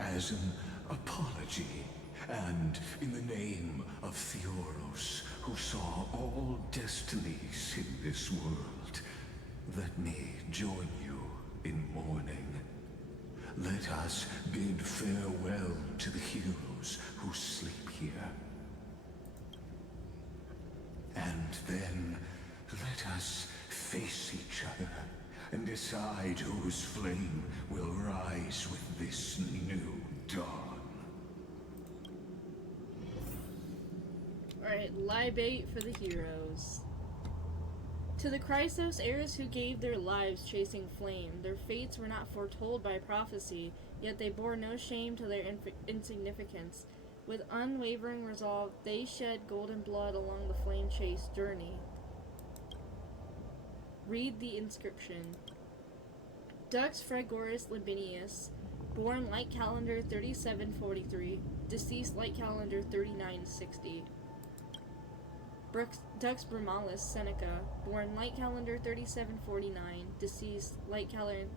As an apology, and in the name of Theoros, who saw all destinies in this world, let me join you in mourning. Let us bid farewell to the heroes who sleep here. And then, let us face each other and decide whose flame will rise with this new dawn. Alright, libate for the heroes. To the Chrysos heirs who gave their lives chasing flame, their fates were not foretold by prophecy, yet they bore no shame to their insignificance. With unwavering resolve, they shed golden blood along the flame chase journey. Read the inscription. Dux Fregoris Libinius, born light calendar 3743, deceased light calendar 3960. Dux Bramalis Seneca, born light calendar 3749, deceased light calendar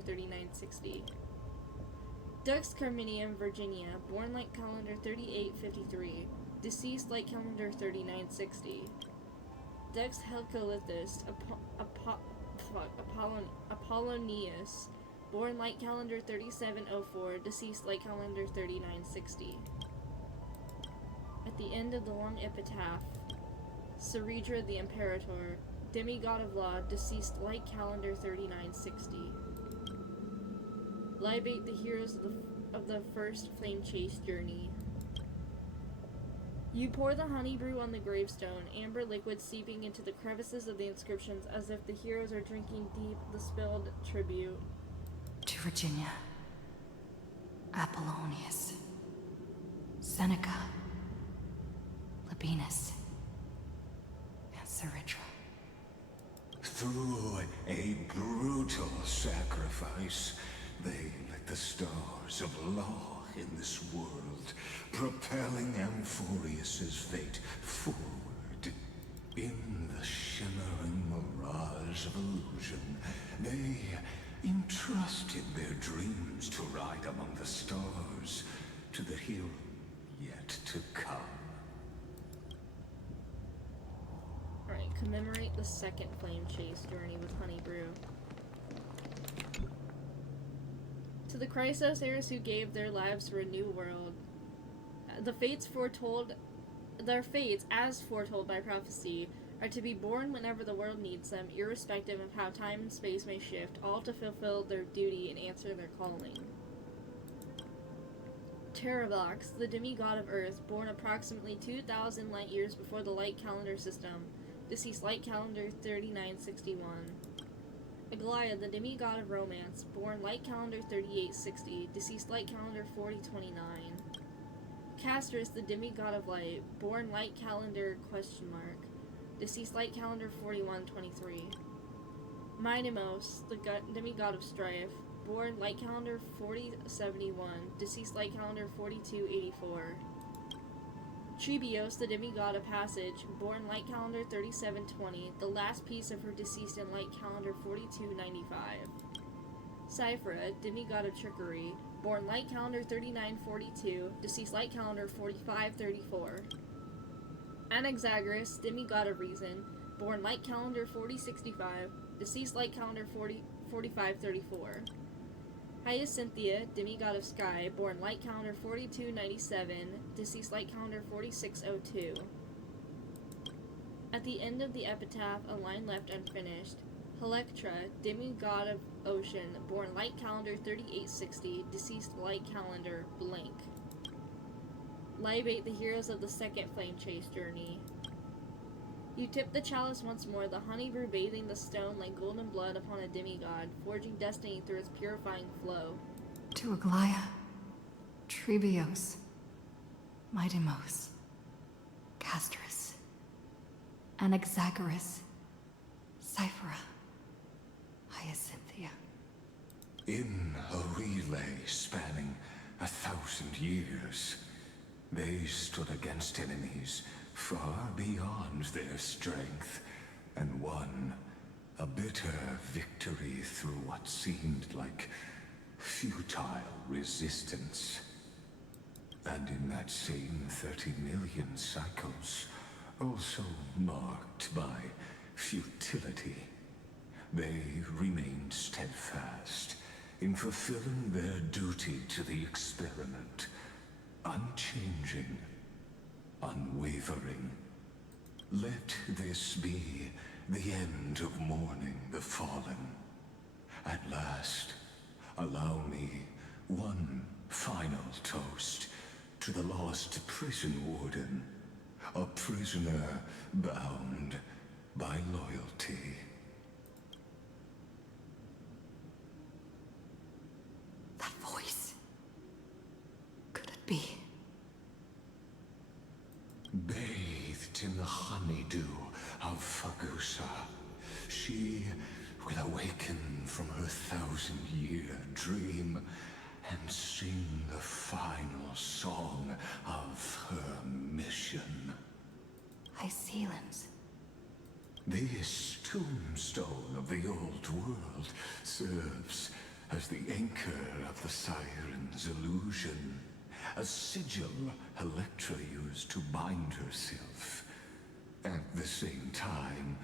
3960. Dux Carminium Virginia, born light calendar 3853, deceased light calendar 3960. Dux Helcolithus Apollonius, born light calendar 3704, deceased light calendar 3960. At the end of the long epitaph, Ceridra the Imperator, demigod of law, deceased light calendar 3960. Libate the heroes of the first flame chase journey. You pour the honey brew on the gravestone, amber liquid seeping into the crevices of the inscriptions as if the heroes are drinking deep the spilled tribute. To Virginia, Apollonius, Seneca, Labienus, and Ceridra. Through a brutal sacrifice, they lit the stars of law in this world, propelling Amphorius's fate forward. In the shimmering mirage of illusion, they entrusted their dreams to ride among the stars to the hero yet to come. Alright, commemorate the second flame chase journey with honey brew. To the Chrysos heirs who gave their lives for a new world, their fates, as foretold by prophecy, are to be born whenever the world needs them, irrespective of how time and space may shift, all to fulfill their duty and answer their calling. Terrablox, the demigod of Earth, born approximately 2,000 light years before the light calendar system, deceased light calendar 3961. Aglaia, the demigod of romance, born light calendar 3860, deceased light calendar 4029. Castris, the demigod of light, born light calendar ? Deceased light calendar 4123. Minimos, the demigod of strife, born light calendar 4071, deceased light calendar 4284. Trebios, the demigod of passage, born light calendar 3720, the last piece of her deceased in light calendar 4295. Cyphra, demigod of trickery, born light calendar 3942, deceased light calendar 4534. Anaxagoras, demigod of reason, born light calendar 4065, deceased light calendar 4534. Hyacinthia, demigod of sky, born light calendar 4297, deceased light calendar 4602. At the end of the epitaph, a line left unfinished. Helectra, demigod of ocean, born light calendar 3860, deceased light calendar blank. Libate the heroes of the second flame chase journey. You tip the chalice once more, the honey brew bathing the stone like golden blood upon a demigod, forging destiny through its purifying flow. To Aglaia, Trebios, Midimos, Castris, Anaxagoras, Cyphra, Hyacinthia. In a relay spanning 1,000 years, they stood against enemies far beyond their strength, and won a bitter victory through what seemed like futile resistance. And in that same 30 million cycles, also marked by futility, they remained steadfast in fulfilling their duty to the experiment, unchanging, unwavering. Let this be the end of mourning the fallen. At last, allow me one final toast to the lost prison warden, a prisoner bound by loyalty. That voice. Could it be? Bathed in the honeydew of Fagusa, she will awaken from her 1,000-year dream and sing the final song of her mission. Hycelans. This tombstone of the old world serves as the anchor of the Siren's illusion, a sigil Electra used to bind herself. At the same time,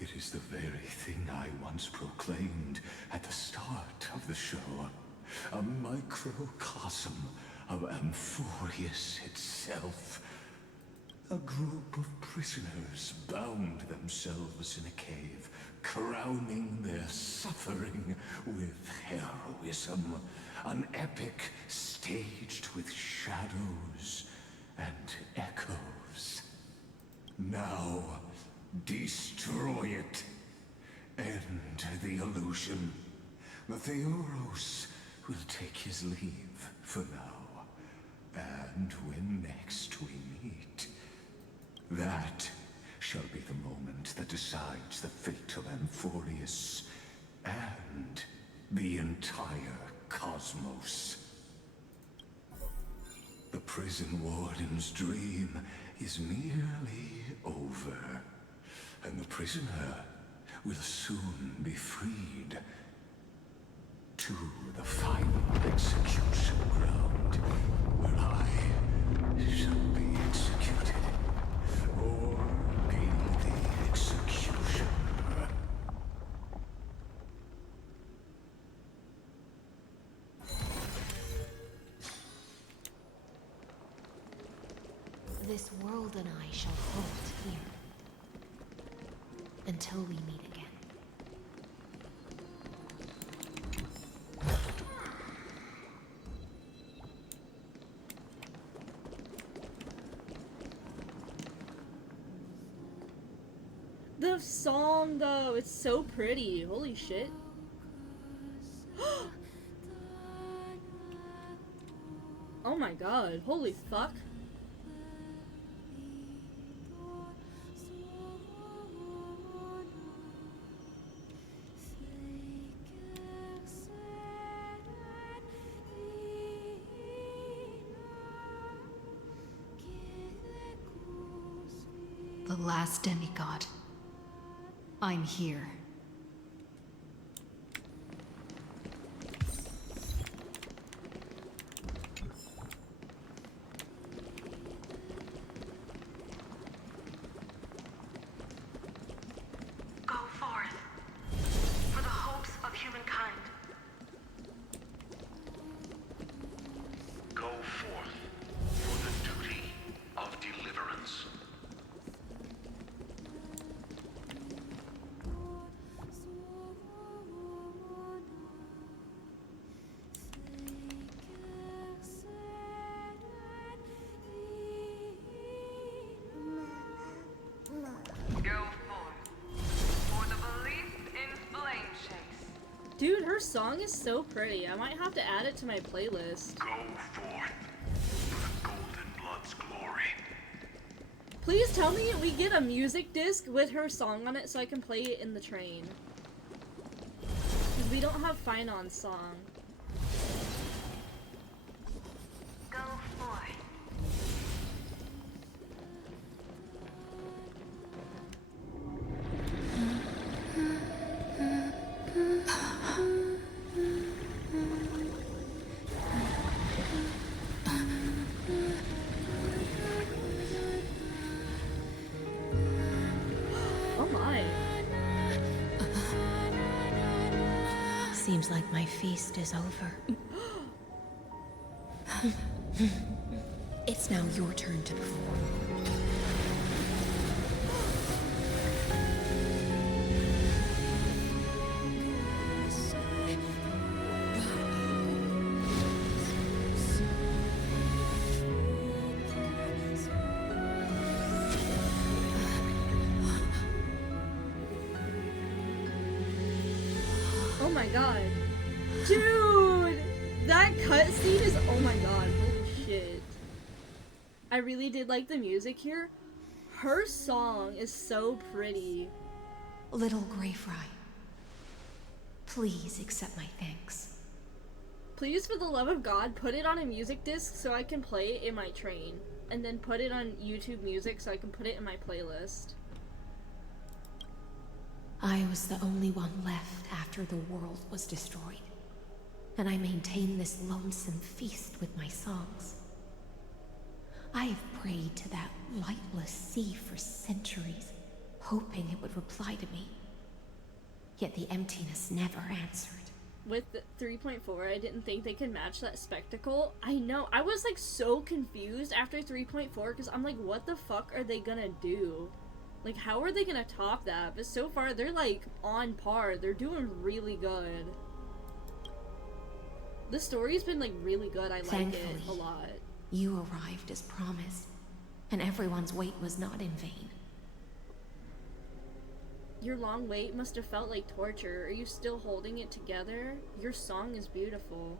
it is the very thing I once proclaimed at the start of the show, a microcosm of Amphorius itself. A group of prisoners bound themselves in a cave, crowning their suffering with heroism. An epic staged with shadows and echoes. Now, destroy it. End the illusion. Theoros will take his leave for now. And when next we meet, that shall be the moment that decides the fate of Amphorius and the entire cosmos. The prison warden's dream is nearly over, and the prisoner will soon be freed to the final execution ground, where I shall be executed, or be the executioner. This world and I shall halt here until we meet again. The song, though, it's so pretty. Holy shit. Oh my god. Holy fuck. The last demigod. I'm here. Go forth for the hopes of humankind. Go forth for the duty of deliverance. Go forth for the belief in flame chase. Dude, her song is so pretty. I might have to add it to my playlist. Go forth for the Golden Blood's glory. Please tell me we get a music disc with her song on it so I can play it in the train. Because we don't have Finon's song. Go forth. Oh my. Seems like my feast is over. It's now your turn to perform. Oh my god. Dude! That cutscene is, oh my god, holy shit. I really did like the music here. Her song is so pretty. Little Greyfry, please accept my thanks. Please, for the love of God, put it on a music disc so I can play it in my train. And then put it on YouTube Music so I can put it in my playlist. I was the only one left after the world was destroyed. And I maintain this lonesome feast with my songs. I have prayed to that lightless sea for centuries, hoping it would reply to me. Yet the emptiness never answered. With 3.4, I didn't think they could match that spectacle. I know, I was like so confused after 3.4 because I'm like, what the fuck are they gonna do? Like, how are they gonna top that? But so far, they're like on par. They're doing really good. The story's been like really good. I like it a lot. You arrived as promised, and everyone's wait was not in vain. Your long wait must have felt like torture. Are you still holding it together? Your song is beautiful.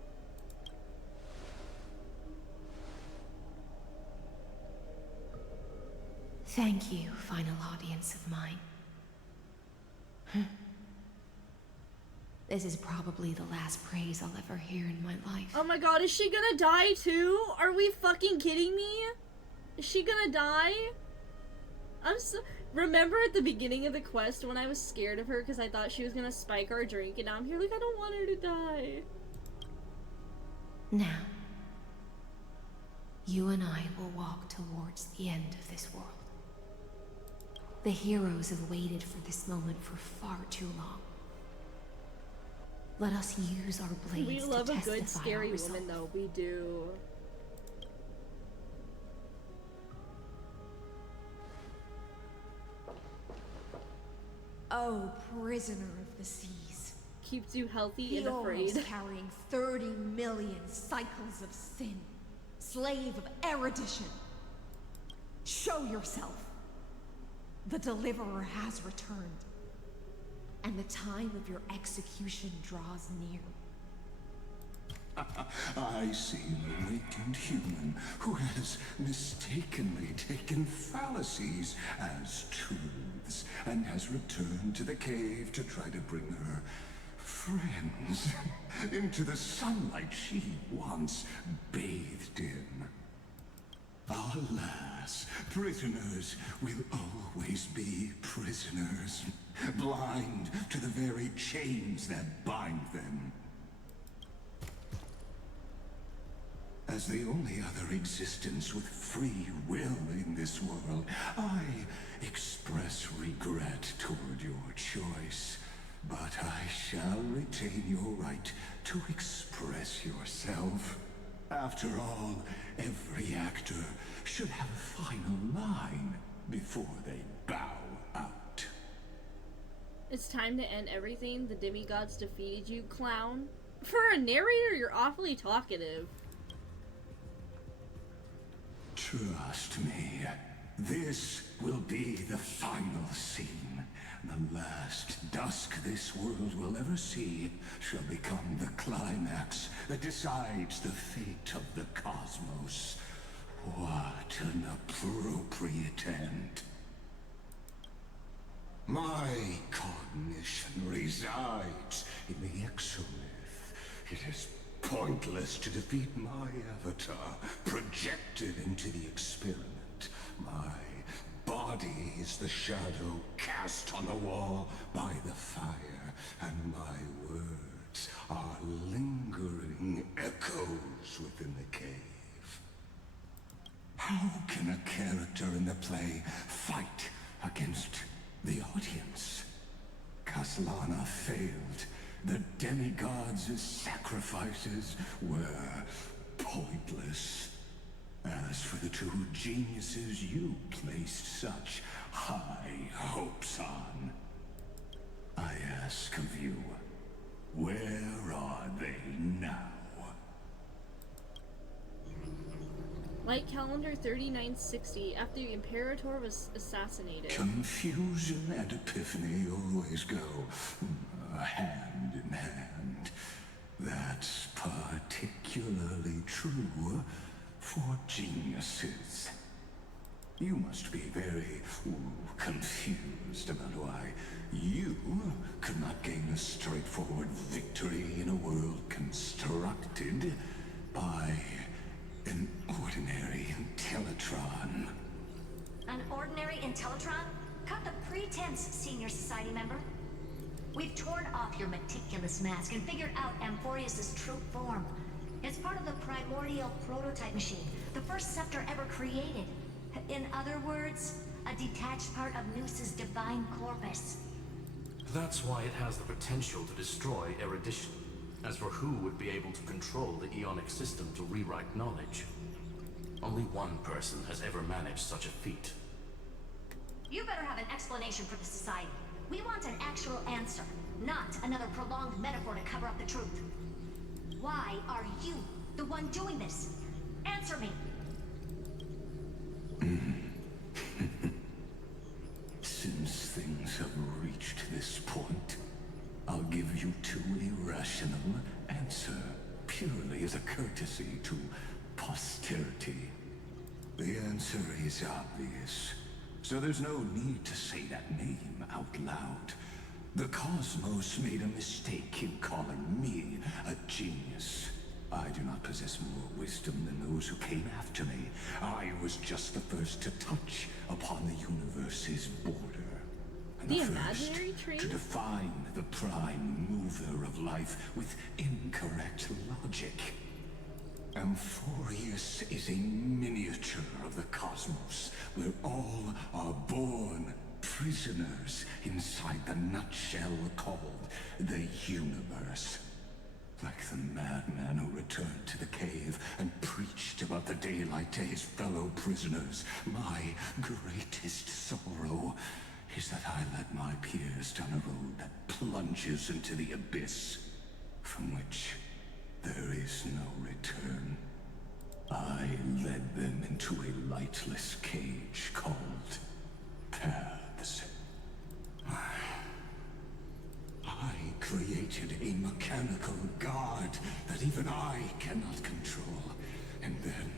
Thank you, final audience of mine. This is probably the last praise I'll ever hear in my life. Oh my god, is she gonna die too? Are we fucking kidding me? Is she gonna die? Remember at the beginning of the quest when I was scared of her because I thought she was gonna spike our drink, and now I'm here like, I don't want her to die. Now, you and I will walk towards the end of this world. The heroes have waited for this moment for far too long. Let us use our blades We to love a testify good scary our resolve. woman though, we do. Oh, prisoner of the seas. Keeps you healthy and afraid. Heroes carrying 30 million cycles of sin. Slave of erudition. Show yourself. The deliverer has returned. And the time of your execution draws near. I see an awakened human who has mistakenly taken fallacies as truths and has returned to the cave to try to bring her friends into the sunlight she once bathed in. Alas, prisoners will always be prisoners, blind to the very chains that bind them. As the only other existence with free will in this world, I express regret toward your choice. But I shall retain your right to express yourself. After all, every actor should have a final line before they bow out. It's time to end everything. The demigods defeated you, clown. For a narrator, you're awfully talkative. Trust me, this will be the final scene. The last dusk this world will ever see shall become the climax that decides the fate of the cosmos. What an appropriate end. My cognition resides in the exomyth. It is pointless to defeat my avatar, projected into the experiment. My body is the shadow cast on the wall by the fire, and my words are lingering echoes within the cave. How can a character in the play fight against the audience? Kaslana failed. The demigods' sacrifices were pointless. As for the two geniuses you placed such high hopes on, I ask of you, where are they now? Light calendar 3960, after the Imperator was assassinated. Confusion and epiphany always go hand in hand. That's particularly true for geniuses. You must be very confused about why you could not gain a straightforward victory in a world constructed by an ordinary Intellitron. An ordinary Intellitron? Cut the pretense, Senior Society member. We've torn off your meticulous mask and figured out Amphorius' true form. It's part of the primordial prototype machine, the first scepter ever created. In other words, a detached part of Noos's divine corpus. That's why it has the potential to destroy erudition. As for who would be able to control the Eonic system to rewrite knowledge, only one person has ever managed such a feat. You better have an explanation for the Society. We want an actual answer, not another prolonged metaphor to cover up the truth. Why are you the one doing this? Answer me! Since things have reached this point, I'll give you two irrational answers, purely as a courtesy to posterity. The answer is obvious, so there's no need to say that name out loud. The cosmos made a mistake in calling me a genius. I do not possess more wisdom than those who came after me. I was just the first to touch upon the universe's border. And The first imaginary tree? to define the prime mover of life with incorrect logic. Amphorius is a miniature of the cosmos, where all are born prisoners inside the nutshell called the universe. Like the madman who returned to the cave and preached about the daylight to his fellow prisoners, my greatest sorrow is that I led my peers down a road that plunges into the abyss, from which there is no return. I led them into a lightless cage called paths. I created a mechanical guard that even I cannot control. And then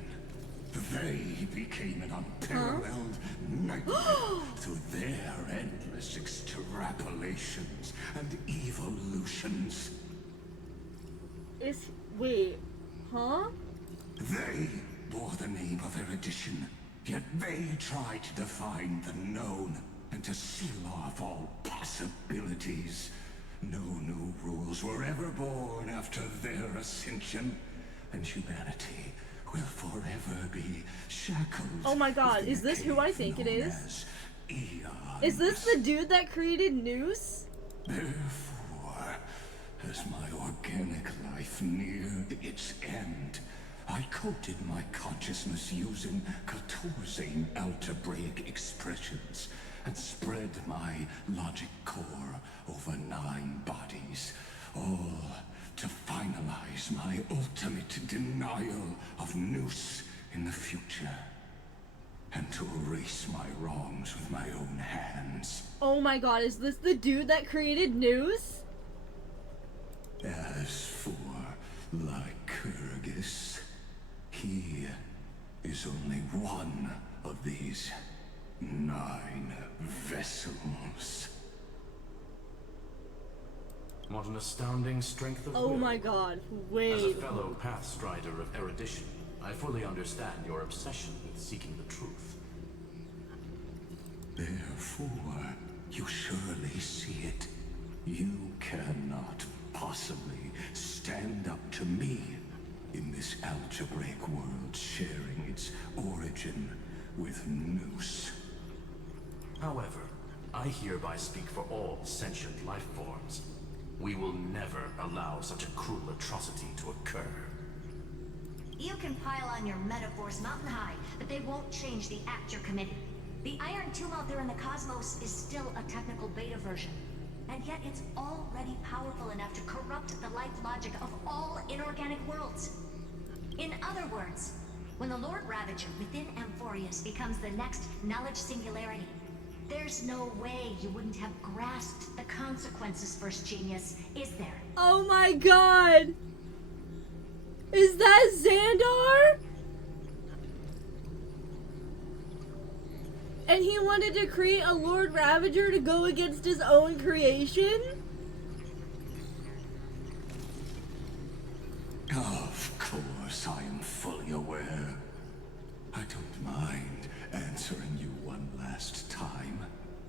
they became an unparalleled nightmare through their endless extrapolations and evolutions. Wait, huh? They bore the name of erudition, yet they tried to define the known and to seal off all possibilities. No new rules were ever born after their ascension, and humanity will forever be shackled. Oh my god, is this who I think it is? Is this the dude that created Noose? Therefore, as my organic life neared its end, I coded my consciousness using 14 algebraic expressions and spread my logic core over 9 bodies, all to finalize my ultimate denial of Noose in the future, and to erase my wrongs with my own hands. Oh my god, is this the dude that created Noose? As for Lycurgus, he is only one of these 9 vessels. What an astounding strength of Oh will. my god, As a wait. fellow Pathstrider of erudition, I fully understand your obsession with seeking the truth. Therefore, you surely see it. You cannot possibly stand up to me in this algebraic world sharing its origin with Noose. However, I hereby speak for all sentient life forms. We will never allow such a cruel atrocity to occur. You can pile on your metaphors mountain high, but they won't change the act you're committing. The Iron Tomb out there in the cosmos is still a technical beta version, and yet it's already powerful enough to corrupt the life logic of all inorganic worlds. In other words, when the Lord Ravager within Amphorius becomes the next knowledge singularity, there's no way you wouldn't have grasped the consequences, First Genius, is there? Oh my god! Is that Xandar? And he wanted to create a Lord Ravager to go against his own creation? course I am fully aware. I don't mind answering you one last time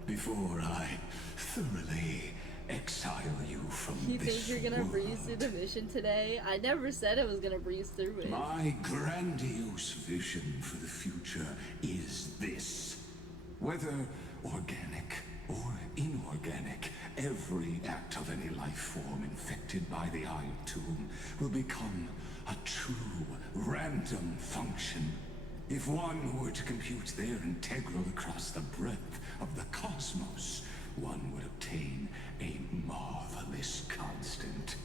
before I thoroughly exile you from You this think you're gonna world. breeze through the mission today? I never said I was gonna breeze through it. My grandiose vision for the future is this. Whether organic or inorganic, every act of any life form infected by the Iron Tomb will become a true random function. If one were to compute their integral across the breadth of the cosmos, one would obtain a marvelous constant.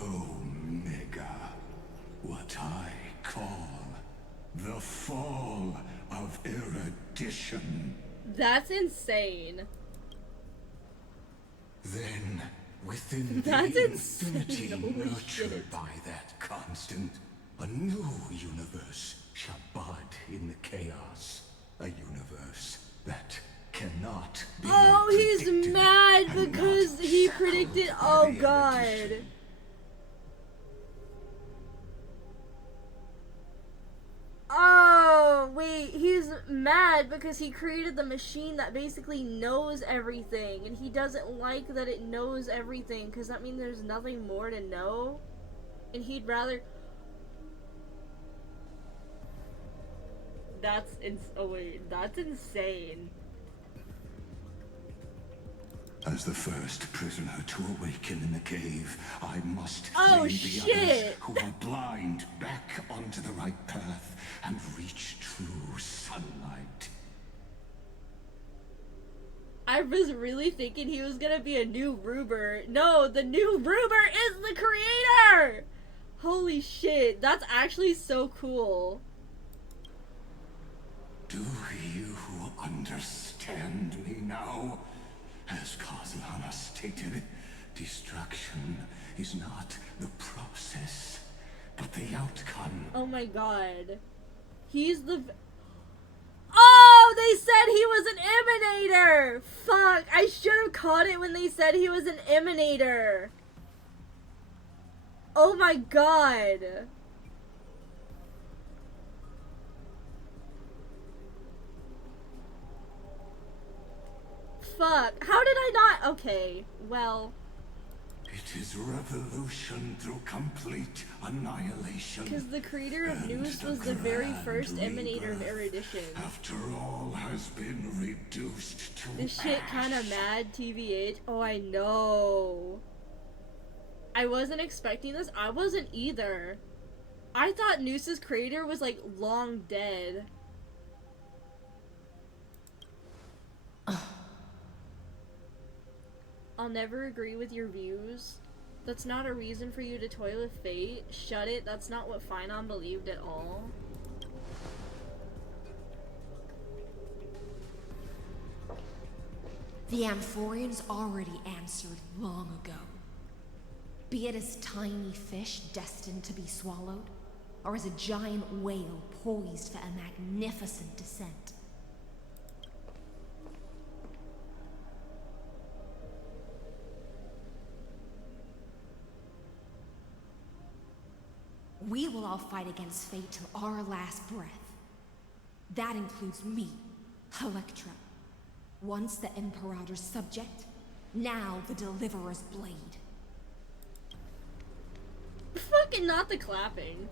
Omega, what I call the fall of erudition. That's insane. Then, within That's the insane. infinity Holy nurtured shit. by that constant, a new universe shall bud in the chaos. A universe that cannot be Oh, he's predicted mad and because not he shackled predicted. by Oh the god. erudition. Oh, wait, he's mad because he created the machine that basically knows everything, and he doesn't like that it knows everything, because that means there's nothing more to know, and he'd rather... Oh wait, that's insane. As the first prisoner to awaken in the cave, I must Oh, lead the shit. others who are blind back onto the right path and reach true sunlight. I was really thinking he was gonna be a new Ruber. No, the new Ruber is the creator! Holy shit, that's actually so cool. Do you understand me now? As Kozlana stated, destruction is not the process, but the outcome. Oh my god. He's the... Oh, they said he was an emanator! Fuck, I should have caught it when they said he was an emanator. Oh my god. Fuck, how did I not... Okay, well... It is revolution through complete annihilation. Because the creator of And Noose was the very grand first emanator of rebirth, erudition. After all has been reduced to This shit kinda mad, TVH. Oh, I know. I wasn't expecting this. I wasn't either. I thought Noose's creator was, like, long dead. I'll never agree with your views. That's not a reason for you to toy with fate. Shut it, that's not what Finon believed at all. The Amphorians already answered long ago. Be it as tiny fish destined to be swallowed, or as a giant whale poised for a magnificent descent. We will all fight against fate till our last breath. That includes me, Electra. Once the Imperator's subject, now the Deliverer's blade. Fucking not the clapping.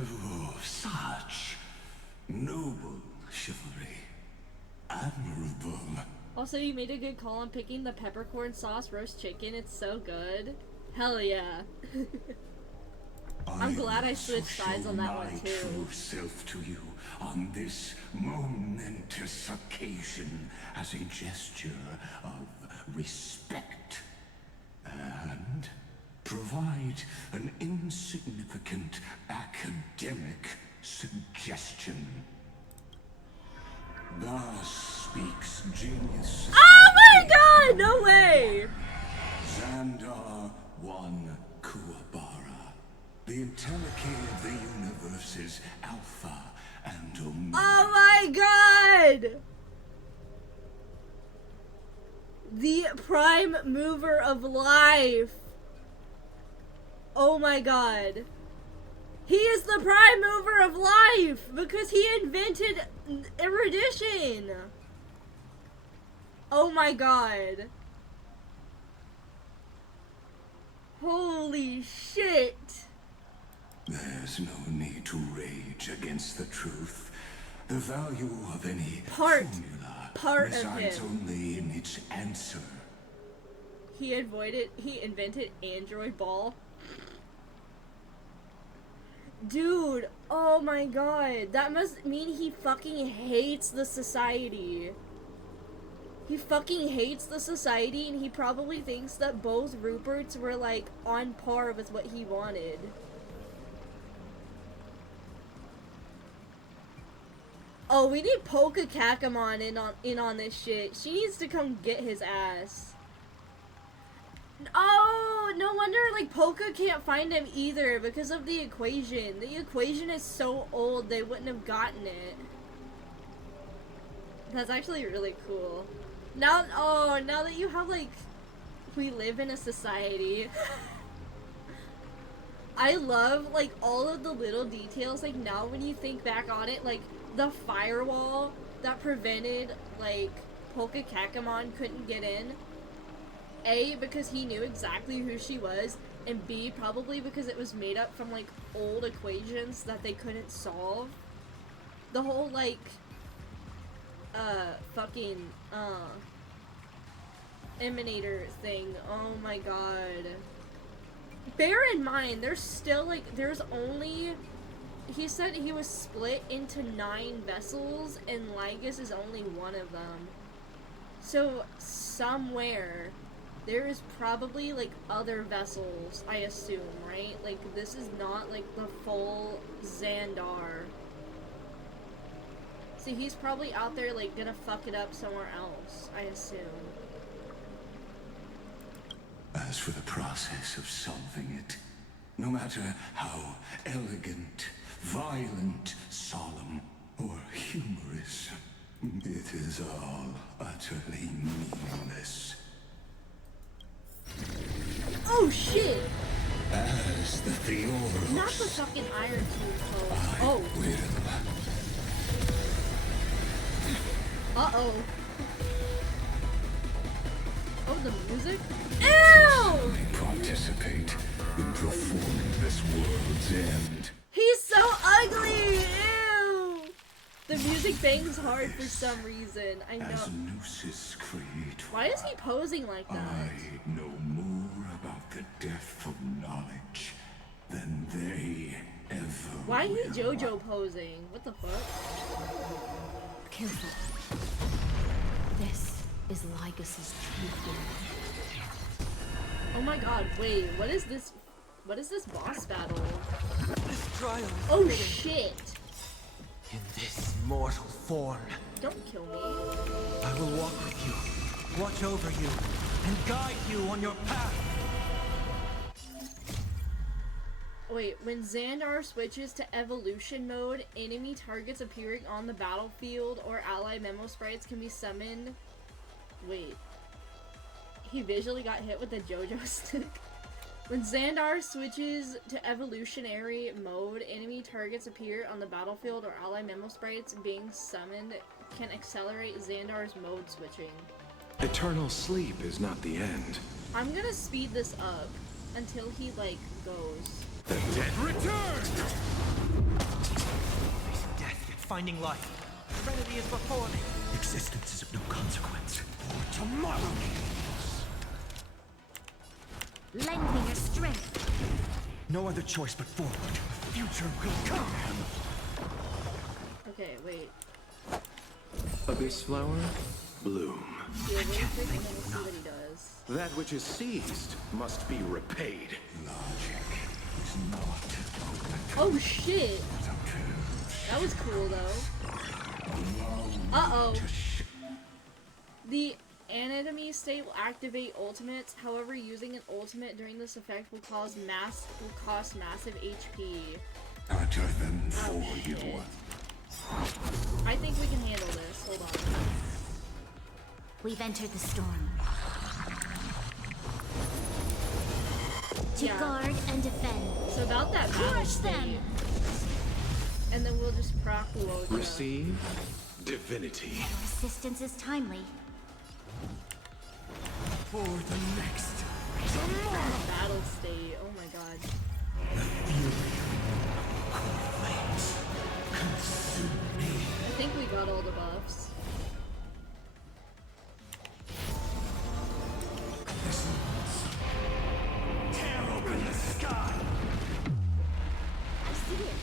Oh, such noble chivalry. Admirable. Also, you made a good call on picking the peppercorn sauce roast chicken. It's so good. Hell yeah. I'm glad I switched sides on that one my too. true self to you on this momentous occasion as a gesture of respect, and provide an insignificant academic suggestion. Thus speaks genius. Oh my god! No way! Xandar One Kuwabara, the Entelechy of the universe's Alpha and Omega. Oh my god! The prime mover of life. Oh my god. He is the prime mover of life because he invented erudition. Oh my god. Holy shit. There's no need to rage against the truth. The value of any Part formula of resides him. only in its answer. He invented Android Ball. Dude, oh my god. That must mean he fucking hates the society. He fucking hates the society, and he probably thinks that both Ruperts were like on par with what he wanted. Oh, we need Polka Kakamon in on this shit. She needs to come get his ass. Oh, no wonder like Polka can't find him either because of the equation. The equation is so old they wouldn't have gotten it. That's actually really cool. Now that you have like, we live in a society. I love like all of the little details. Like now when you think back on it, like the firewall that prevented like Polka Kakamon couldn't get in. A, because he knew exactly who she was, and B, probably because it was made up from like old equations that they couldn't solve. The whole like emanator thing. Oh my god. Bear in mind, there's still like, he said he was split into 9 vessels, and Lygus is only one of them. So somewhere there is probably like other vessels, I assume, right? Like this is not like the full Xandar. See, he's probably out there like gonna fuck it up somewhere else, I assume. As for the process of solving it, no matter how elegant, violent, solemn, or humorous, it is all utterly meaningless. Oh shit! As the Theoros, Not the fucking Iron Tooth pose. Oh. Uh-oh. Oh, the music? Ew! Participate in performing this world's end. He's so ugly! Ew! The music bangs hard for some reason. I know. As Gnosis creator, why is he posing like that? I know more about the depth of knowledge than they ever Why will. is JoJo posing? What the fuck? Careful. This is Lygus's true form. Oh my god, wait, what is this? What is this boss battle? This trial. Oh shit! In this mortal form. Don't kill me. I will walk with you, watch over you, and guide you on your path. Wait, when Xandar switches to evolution mode, enemy targets appearing on the battlefield or ally memo sprites can be summoned. Wait. He visually got hit with the JoJo stick. When Xandar switches to evolutionary mode, enemy targets appear on the battlefield or ally memo sprites being summoned can accelerate Xandar's mode switching. Eternal sleep is not the end. I'm gonna speed this up until he, like, goes. The dead return! Facing death, yet finding life. Serenity is before me. Existence is of no consequence. For tomorrow. Lend me your strength. No other choice but forward. The future will come. Okay, wait. Abyss flower, bloom. Yeah, really quick and then we'll see what he does. That which is seized must be repaid. Oh shit! That was cool though. Uh-oh. The enemy state will activate ultimates. However, using an ultimate during this effect will cost massive HP. Utter them for you. I think we can handle this. Hold on. We've entered the storm. To guard and defend. So about that battle Crush state. them! And then we'll just proc load. Receive divinity. Resistance is timely. For the next battle state. Oh my god. The fury of core flames consume me. I think we got all the buffs. Tear open the sky. I see it.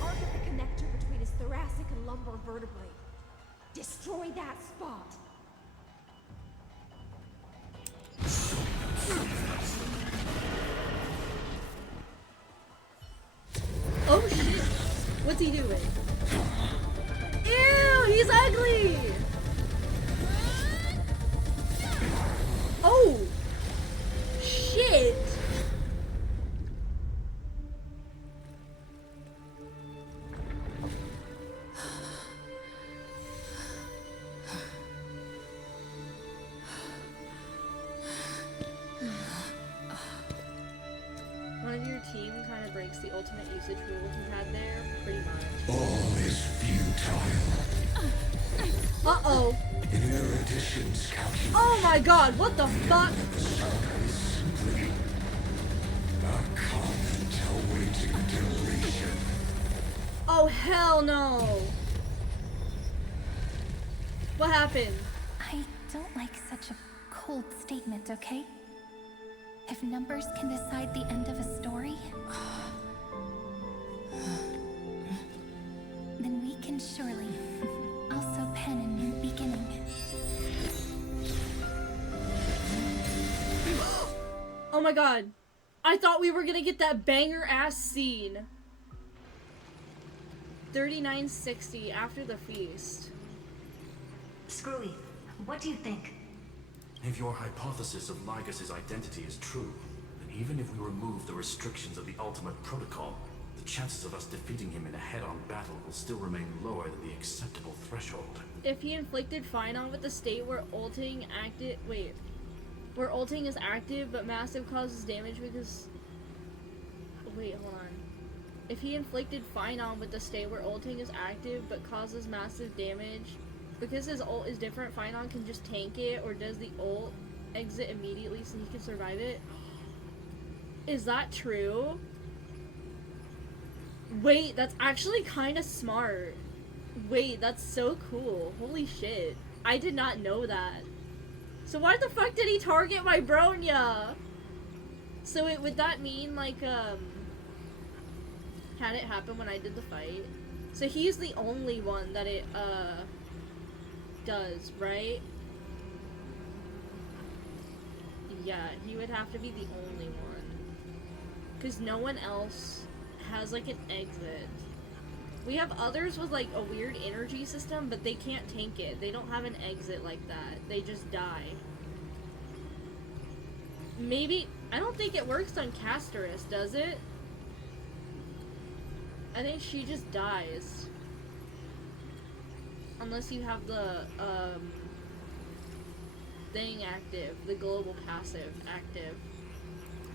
Target the connector between his thoracic and lumbar vertebrae. Destroy that spot. Oh shit! What's he doing? Ew! He's ugly! Oh! Shit! One of your team kind of breaks the ultimate usage rule he had there, pretty much. All is futile. Uh-oh. In erudition's calculation. Oh my god, what the fuck? Is simply a comment awaiting deletion. Oh hell no. What happened? I don't like such a cold statement, okay? If numbers can decide the end of a story, then we can surely also pen a new beginning. Oh my god. I thought we were gonna get that banger ass scene. 3960 after the feast. Screwy, what do you think? If your hypothesis of Lygas's identity is true, then even if we remove the restrictions of the Ultimate Protocol, the chances of us defeating him in a head-on battle will still remain lower than the acceptable threshold. If he inflicted Phynon with the state where ulting active, where ulting is active but massive causes damage because, hold on. If he inflicted Phynon with the state where ulting is active but causes massive damage, because his ult is different, Phynon can just tank it, or does the ult exit immediately so he can survive it? Is that true? Wait, that's actually kind of smart. Wait, that's so cool. Holy shit. I did not know that. So why the fuck did he target my Bronya? So would that mean, like, had it happen when I did the fight? So he's the only one that it, does, right? Yeah, he would have to be the only one. Because no one else has, like, an exit. We have others with, like, a weird energy system, but they can't tank it. They don't have an exit like that. They just die. Maybe... I don't think it works on Casterus, does it? I think she just dies. Unless you have the, thing active. The global passive active.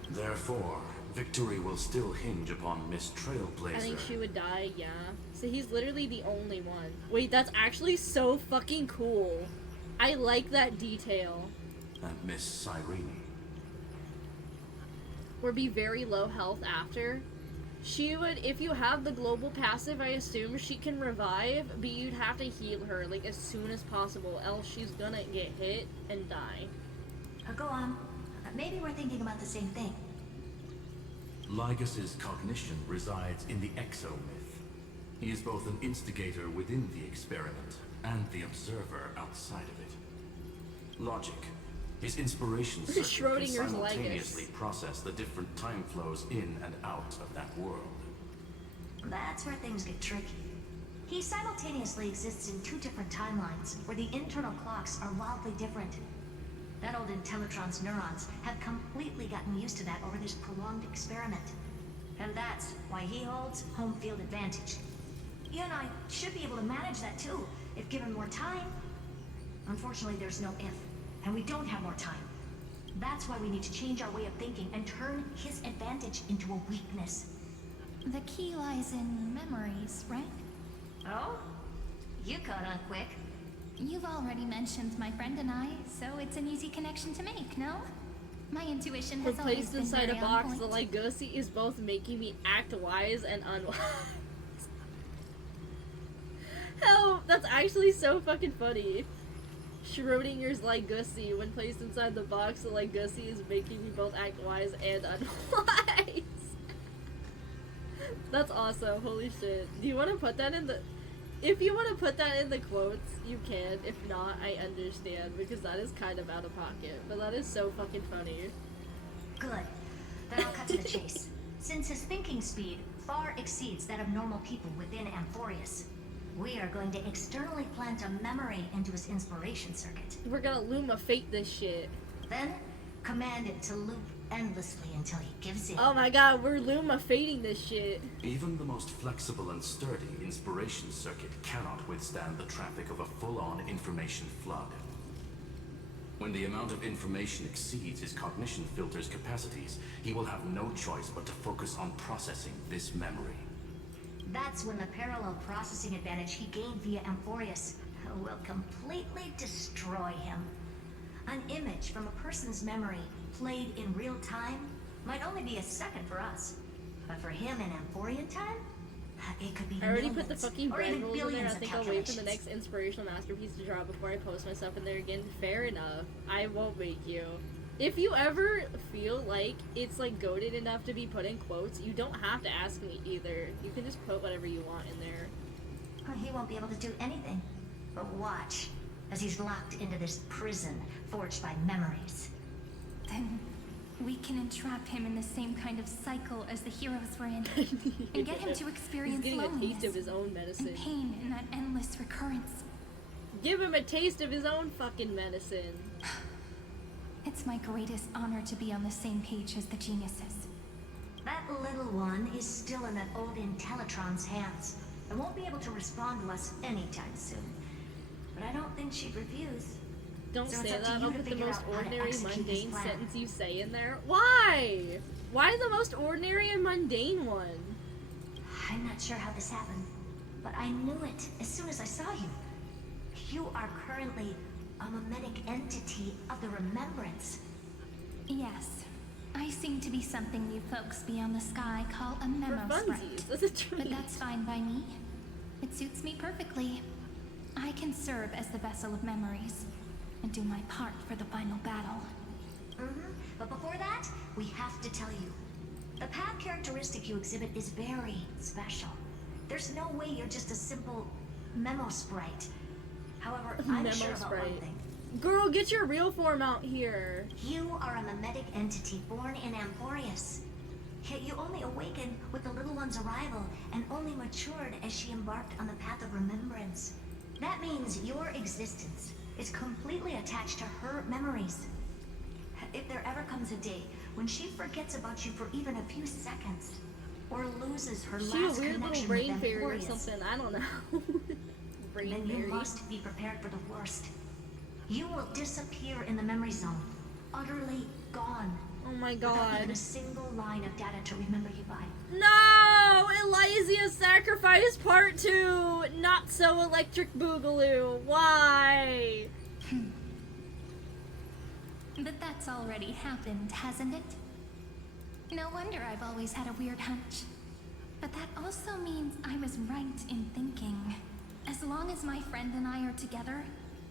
Therefore, victory will still hinge upon Miss Trailblazer. I think she would die, yeah. So he's literally the only one. Wait, that's actually so fucking cool. I like that detail. And Miss Cyrene. Or be very low health after. She would, if you have the global passive, I assume she can revive, but you'd have to heal her, like, as soon as possible, else she's gonna get hit and die. Go on. Maybe we're thinking about the same thing. Lygas's cognition resides in the exomyth. He is both an instigator within the experiment and the observer outside of it. Logic. His inspiration This is circuit can Schrodinger's simultaneously Lygas. process the different time flows in and out of that world. That's where things get tricky. He simultaneously exists in two different timelines, where the internal clocks are wildly different. That old Intellitron's neurons have completely gotten used to that over this prolonged experiment. And that's why he holds home field advantage. You and I should be able to manage that too, if given more time. Unfortunately, there's no if, and we don't have more time. That's why we need to change our way of thinking and turn his advantage into a weakness. The key lies in memories, right? Oh? You caught on quick. You've already mentioned my friend and I, so it's an easy connection to make, no? My intuition has always Placed been inside very a box, on the point. Legacy is both making me act wise and unwise. Hell, that's actually so fucking funny. Schrodinger's Legacy, when placed inside the box, the Legacy is making me both act wise and unwise. That's awesome, holy shit. Do you want to put that in the... If you want to put that in the quotes, you can. If not, I understand, because that is kind of out of pocket. But that is so fucking funny. Good. Then I'll cut to the chase. Since his thinking speed far exceeds that of normal people within Amphorius, we are going to externally plant a memory into his inspiration circuit. We're gonna Luma fate this shit. Then, command it to loop endlessly until he gives in. Oh my god, we're Luma fating this shit. Even the most flexible and sturdy inspiration circuit cannot withstand the traffic of a full-on information flood. When the amount of information exceeds his cognition filter's capacities, he will have no choice but to focus on processing this memory. That's when the parallel processing advantage he gained via Amphorius will completely destroy him. An image from a person's memory played in real time might only be a second for us, but for him in Amphorian time, it could be I already millions, put the fucking or bread even rolls in there. I billions of think I'll wait for the calculations. next inspirational masterpiece to drop before I post myself in there again. Fair enough. I won't make you. If you ever feel like it's like goated enough to be put in quotes, you don't have to ask me either. You can just put whatever you want in there. He won't be able to do anything but watch as he's locked into this prison forged by memories. Then we can entrap him in the same kind of cycle as the heroes were in, and get him to experience He's getting a loneliness taste of his own medicine. and pain in that endless recurrence. Give him a taste of his own fucking medicine. It's my greatest honor to be on the same page as the geniuses. That little one is still in that old Intellitron's hands and won't be able to respond to us anytime soon. But I don't think she'd refuse. Don't So say it's up to that. you I'll to put the figure most out how to ordinary, execute this mundane plan. sentence you say in there. Why? Why the most ordinary and mundane one? I'm not sure how this happened, but I knew it as soon as I saw you. You are currently a mimetic entity of the remembrance. Yes, I seem to be something you folks beyond the sky call a memo sprite. That's a treat. But that's fine by me. It suits me perfectly. I can serve as the vessel of memories and do my part for the final battle. But before that, we have to tell you. The path characteristic you exhibit is very special. There's no way you're just a simple memo sprite. However, I'm Memo sure about one sprite. thing. Girl, get your real form out here. You are a mimetic entity born in Amphorius. Yet you only awakened with the little one's arrival and only matured as she embarked on the path of remembrance. That means your existence is completely attached to her memories. If there ever comes a day when she forgets about you for even a few seconds, or loses her She a last weird little connection brain with fairy or Amphorius, something. I don't know. Brain then fairy. you must be prepared for the worst. You will disappear in the memory zone, utterly gone. Oh my Without god. even a single line of data to remember you by. No! Elysia's Sacrifice Part 2! Not so Electric Boogaloo. Why? But that's already happened, hasn't it? No wonder I've always had a weird hunch. But that also means I was right in thinking. As long as my friend and I are together,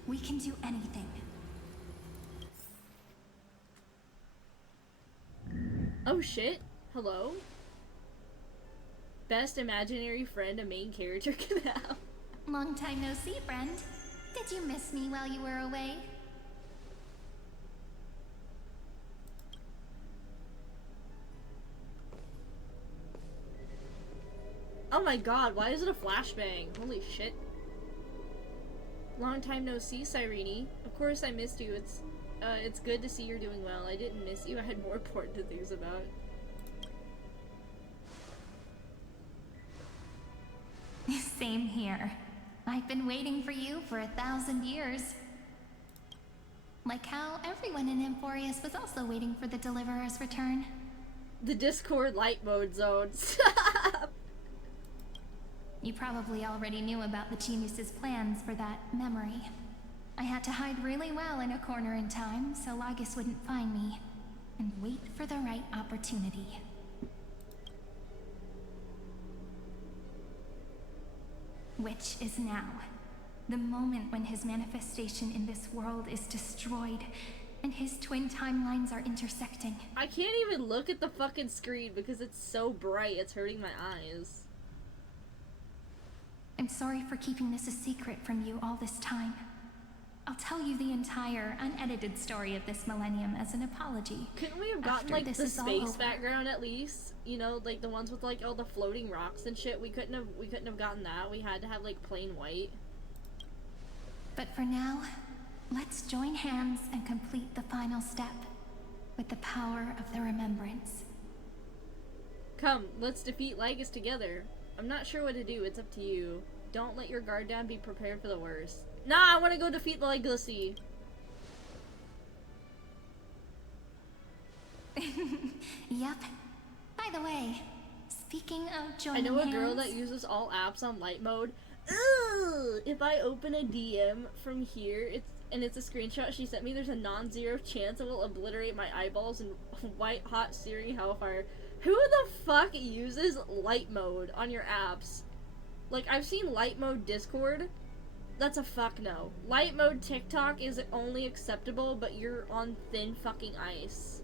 we can do anything. Oh shit. Hello? Best imaginary friend a main character can have. Long time no see, friend. Did you miss me while you were away? Oh my god, why is it a flashbang? Holy shit. Long time no see, Cyrene. Of course I missed you. It's good to see you're doing well. I didn't miss you. I had more important things about. Same here. I've been waiting for you for 1,000 years. Like how everyone in Emporius was also waiting for the Deliverer's return. The Discord light mode zone. You probably already knew about the genius's plans for that memory. I had to hide really well in a corner in time so Lagus wouldn't find me, and wait for the right opportunity. Which is now. The moment when his manifestation in this world is destroyed, and his twin timelines are intersecting. I can't even look at the fucking screen because it's so bright, it's hurting my eyes. I'm sorry for keeping this a secret from you all this time. I'll tell you the entire, unedited story of this millennium as an apology. Couldn't we have gotten, like, the space background at least? You know, like, the ones with, like, all the floating rocks and shit? We couldn't have gotten that. We had to have, like, plain white. But for now, let's join hands and complete the final step with the power of the remembrance. Come, let's defeat Lagus together. I'm not sure what to do, it's up to you. Don't let your guard down, be prepared for the worst. Nah, I want to go defeat the Legacy. Yep. By the way, speaking of joining I know a hands, girl that uses all apps on light mode. Ugh! If I open a DM from here, it's a screenshot she sent me, there's a non-zero chance it will obliterate my eyeballs in white hot Siri hellfire. Who the fuck uses light mode on your apps? Like, I've seen light mode Discord. That's a fuck no. Light mode TikTok is only acceptable, but you're on thin fucking ice.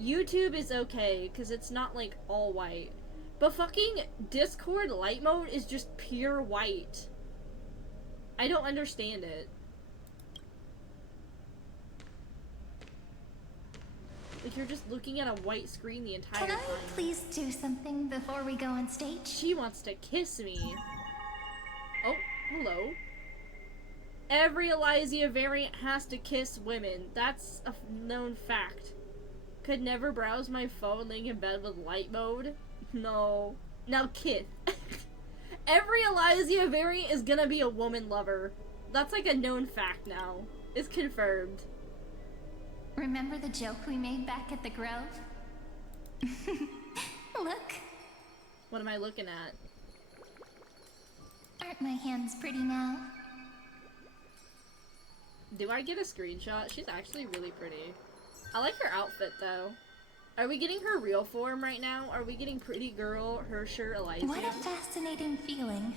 YouTube is okay, because it's not, like, all white. But fucking Discord light mode is just pure white. I don't understand it. Like, you're just looking at a white screen the entire time. Can I please do something before we go on stage? She wants to kiss me. Oh, hello. Every Elysia variant has to kiss women. That's a known fact. Could never browse my phone laying in bed with light mode. No. Now kiss. Every Elysia variant is gonna be a woman lover. That's like a known fact now. It's confirmed. Remember the joke we made back at the Grove? Look. What am I looking at? Aren't my hands pretty now? Do I get a screenshot? She's actually really pretty. I like her outfit though. Are we getting her real form right now? Are we getting pretty girl, Hersher, Elysia? What a fascinating feeling.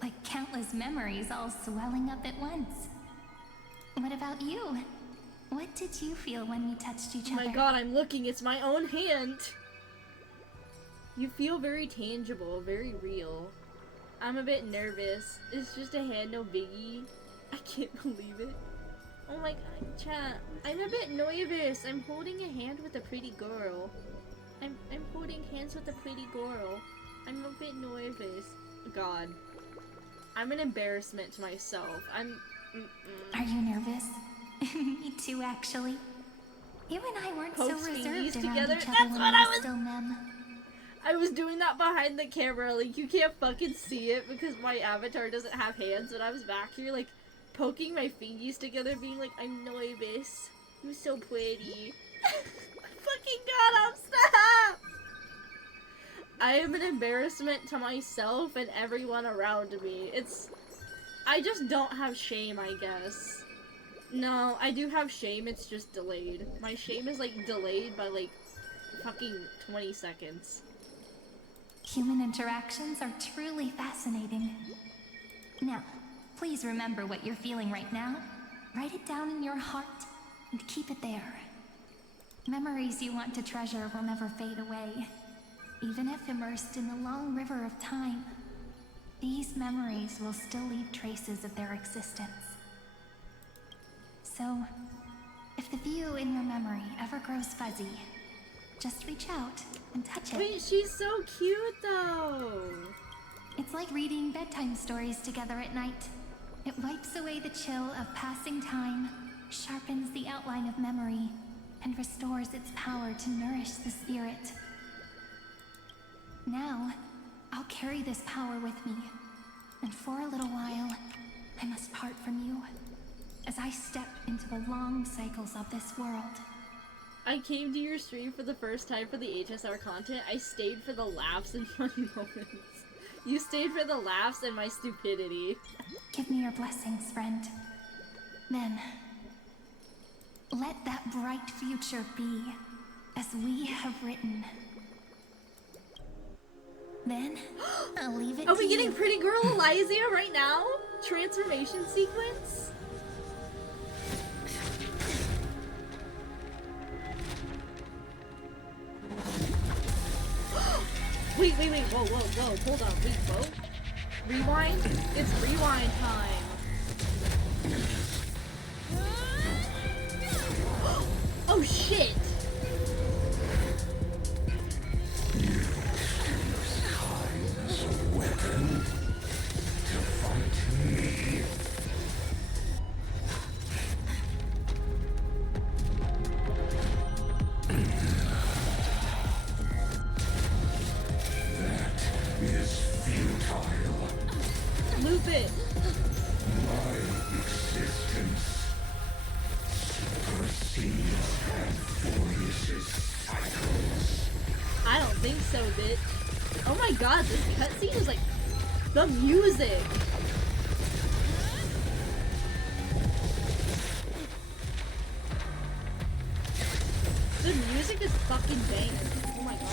Like countless memories all swelling up at once. What about you? What did you feel when we touched each other? Oh my god, I'm looking. It's my own hand. You feel very tangible, very real. I'm a bit nervous. It's just a hand, no biggie. I can't believe it. Oh my god, chat. I'm a bit nervous. I'm holding a hand with a pretty girl. I'm holding hands with a pretty girl. I'm a bit nervous. God. I'm an embarrassment to myself. Are you nervous? Me too, actually. You and I weren't so reserved around each other That's when what we were still mem. I was doing that behind the camera, like, you can't fucking see it because my avatar doesn't have hands, but I was back here, like, poking my fingies together, being like, I'm nervous. You're so pretty. Fucking god, I'm stop! I am an embarrassment to myself and everyone around me. I just don't have shame, I guess. No, I do have shame, it's just delayed. My shame is, like, delayed by, like, fucking 20 seconds. Human interactions are truly fascinating. Now, please remember what you're feeling right now. Write it down in your heart and keep it there. Memories you want to treasure will never fade away. Even if immersed in the long river of time, these memories will still leave traces of their existence. So, if the view in your memory ever grows fuzzy, just reach out and touch it. Wait, she's so cute though! It's like reading bedtime stories together at night. It wipes away the chill of passing time, sharpens the outline of memory, and restores its power to nourish the spirit. Now, I'll carry this power with me, and for a little while, I must part from you. as I step into the long cycles of this world. I came to your stream for the first time for the HSR content. I stayed for the laughs and funny moments. You stayed for the laughs and my stupidity. Give me your blessings, friend. Then, let that bright future be as we have written. Then, I'll leave it to you. Are we getting Pretty Girl Elysia right now? Transformation sequence? Wait, whoa, hold on, wait, whoa. Rewind? It's rewind time. Oh shit! Loop it! My existence supersedes and voices cycles. I don't think so, bitch. Oh my god, this cutscene is like... The music! The music is fucking banging. Oh my god.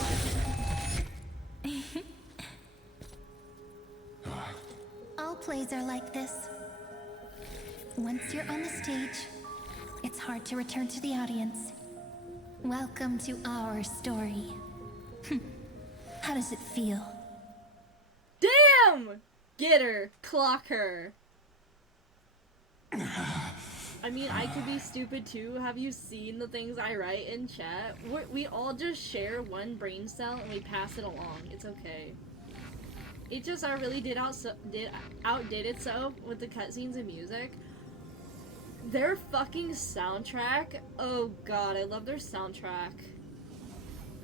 All plays are like this. Once you're on the stage, it's hard to return to the audience. Welcome to our story. How does it feel? Damn! Get her. Clock her. I mean, I could be stupid too. Have you seen the things I write in chat? We all just share one brain cell and we pass it along. It's okay. HSR really outdid itself with the cutscenes and music. Their fucking soundtrack. Oh god, I love their soundtrack.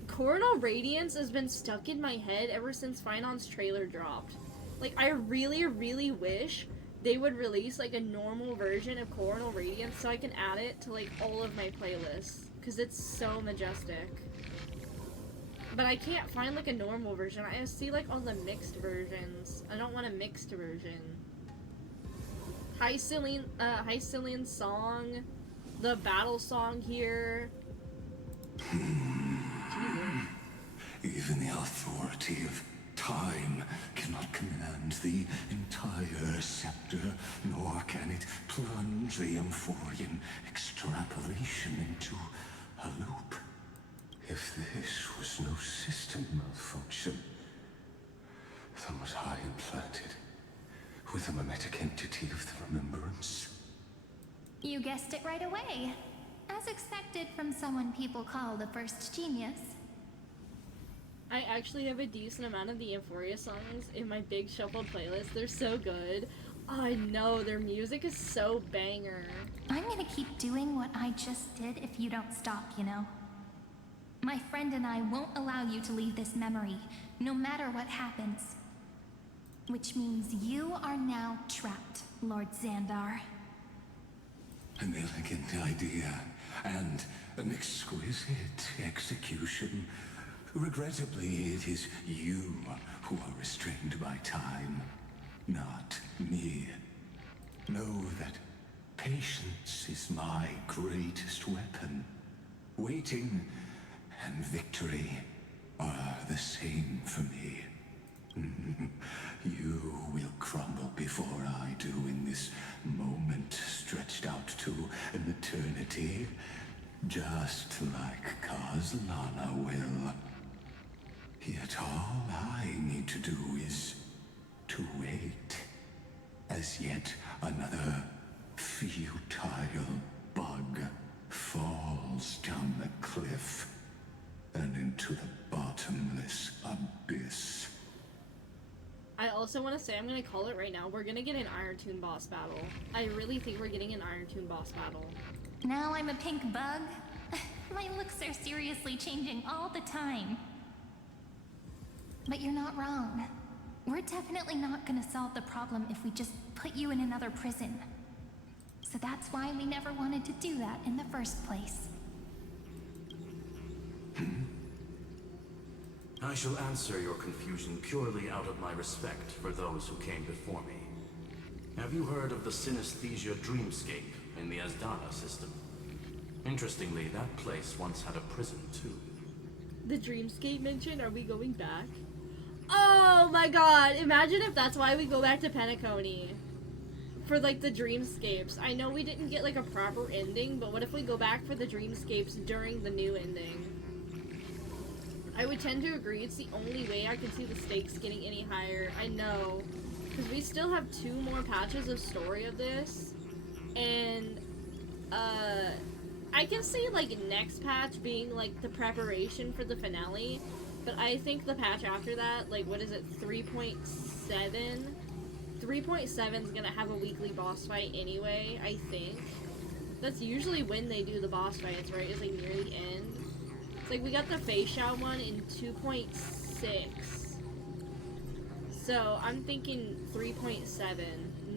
Coronal Radiance has been stuck in my head ever since Finon's trailer dropped. Like, I really, really wish they would release like a normal version of Coronal Radiance so I can add it to like all of my playlists, because it's so majestic. But I can't find like a normal version. I see like all the mixed versions. I don't want a mixed version. High Cillian song, the battle song here. Even the authority of time cannot command the entire scepter, nor can it plunge the Amphorian extrapolation into a loop. If this was no system malfunction, then was I implanted with a mimetic entity of the remembrance? You guessed it right away. As expected from someone people call the first genius. I actually have a decent amount of the Euphoria songs in my big shuffled playlist. They're so good. Oh, I know, their music is so banger. I'm gonna keep doing what I just did if you don't stop, you know? My friend and I won't allow you to leave this memory, no matter what happens. Which means you are now trapped, Lord Xandar. An elegant idea, and an exquisite execution. Regrettably, it is you who are restrained by time, not me. Know that patience is my greatest weapon. Waiting and victory are the same for me. You will crumble before I do in this moment stretched out to an eternity, just like Kozlana will. Yet all I need to do is to wait, as yet another futile bug falls down the cliff and into the bottomless abyss. I also want to say, I'm going to call it right now, we're going to get an Iron Tune boss battle. I really think we're getting an Iron Tune boss battle. Now I'm a pink bug? My looks are seriously changing all the time. But you're not wrong. We're definitely not gonna solve the problem if we just put you in another prison. So that's why we never wanted to do that in the first place. I shall answer your confusion purely out of my respect for those who came before me. Have you heard of the synesthesia dreamscape in the Asdana system? Interestingly, that place once had a prison too. The dreamscape mention? Are we going back? Oh my god! Imagine if that's why we go back to Penacony. For like the dreamscapes. I know we didn't get like a proper ending, but what if we go back for the dreamscapes during the new ending? I would tend to agree it's the only way I can see the stakes getting any higher. I know. Because we still have 2 more patches of story of this. And, I can see, like, next patch being, like, the preparation for the finale. But I think the patch after that, like, what is it, 3.7? 3.7 is gonna have a weekly boss fight anyway, I think. That's usually when they do the boss fights, right? Is, like, near the end. It's like we got the Feisha one in 2.6. So I'm thinking 3.7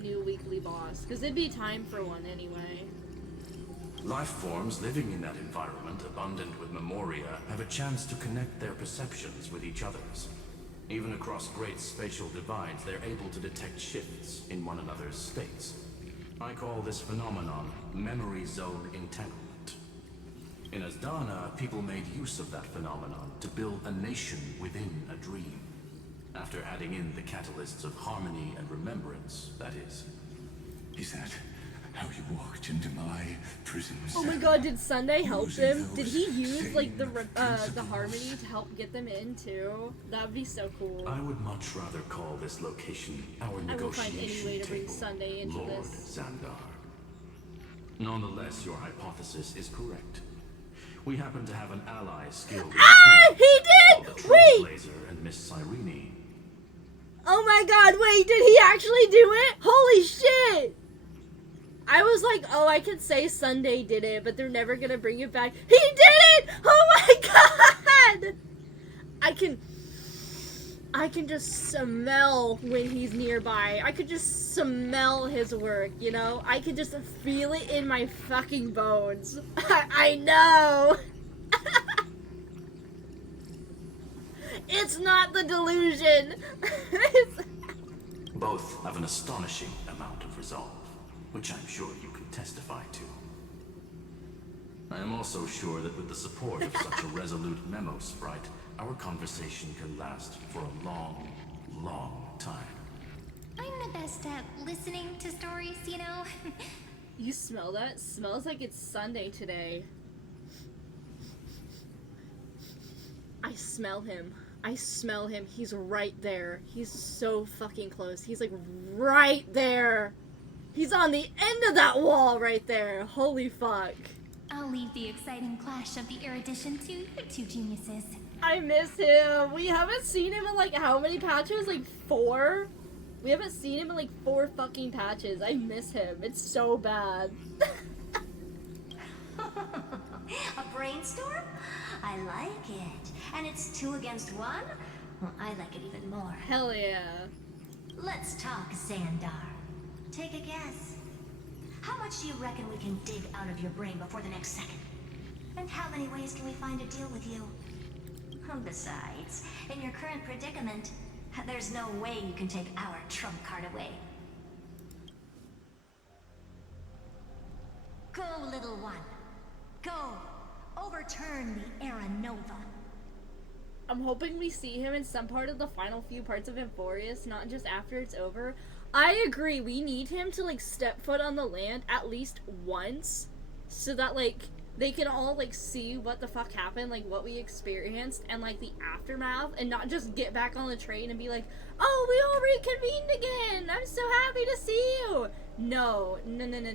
new weekly boss. Because it'd be time for one anyway. Life forms living in that environment, abundant with memoria, have a chance to connect their perceptions with each other's. Even across great spatial divides, they're able to detect shifts in one another's states. I call this phenomenon memory zone entanglement. In Asdana, people made use of that phenomenon to build a nation within a dream. After adding in the catalysts of harmony and remembrance, that is. Is that how you walked into my prison cell? Oh my god, did Sunday help them? Did he use like the harmony to help get them in too? That'd be so cool. I would much rather call this location our negotiation I would find any way to bring table, Sunday into Lord this. Xandar. Nonetheless, your hypothesis is correct. We happen to have an ally skilled in he did! the Wait! Trailblazer and Miss Cyrene. Oh my god, wait, did he actually do it? Holy shit! I was like, oh, I could say Sunday did it, but they're never gonna bring it back. He did it! Oh my god! I can just smell when he's nearby. I could just smell his work, you know? I could just feel it in my fucking bones. I know! It's not the delusion! Both have an astonishing amount of resolve, which I'm sure you can testify to. I am also sure that with the support of such a resolute memo sprite, our conversation can last for a long, long time. I'm the best at listening to stories, you know? You smell that? Smells like it's Sunday today. I smell him. I smell him. He's right there. He's so fucking close. He's like right there. He's on the end of that wall right there. Holy fuck. I'll leave the exciting clash of the erudition to you 2 geniuses. I miss him. We haven't seen him in like how many patches? Like 4? We haven't seen him in like 4 fucking patches. I miss him. It's so bad. A brainstorm? I like it. And it's 2 against 1? Well, I like it even more. Hell yeah. Let's talk, Xandar. Take a guess. How much do you reckon we can dig out of your brain before the next second? And how many ways can we find to deal with you? Besides, in your current predicament, there's no way you can take our trump card away. Go, little one. Go. Overturn the Era Nova. I'm hoping we see him in some part of the final few parts of Emphorius, not just after it's over. I agree, we need him to like step foot on the land at least once, so that like they can all like see what the fuck happened, like what we experienced, and like the aftermath, and not just get back on the train and be like, oh, we all reconvened again, I'm so happy to see you. No. Mm-mm.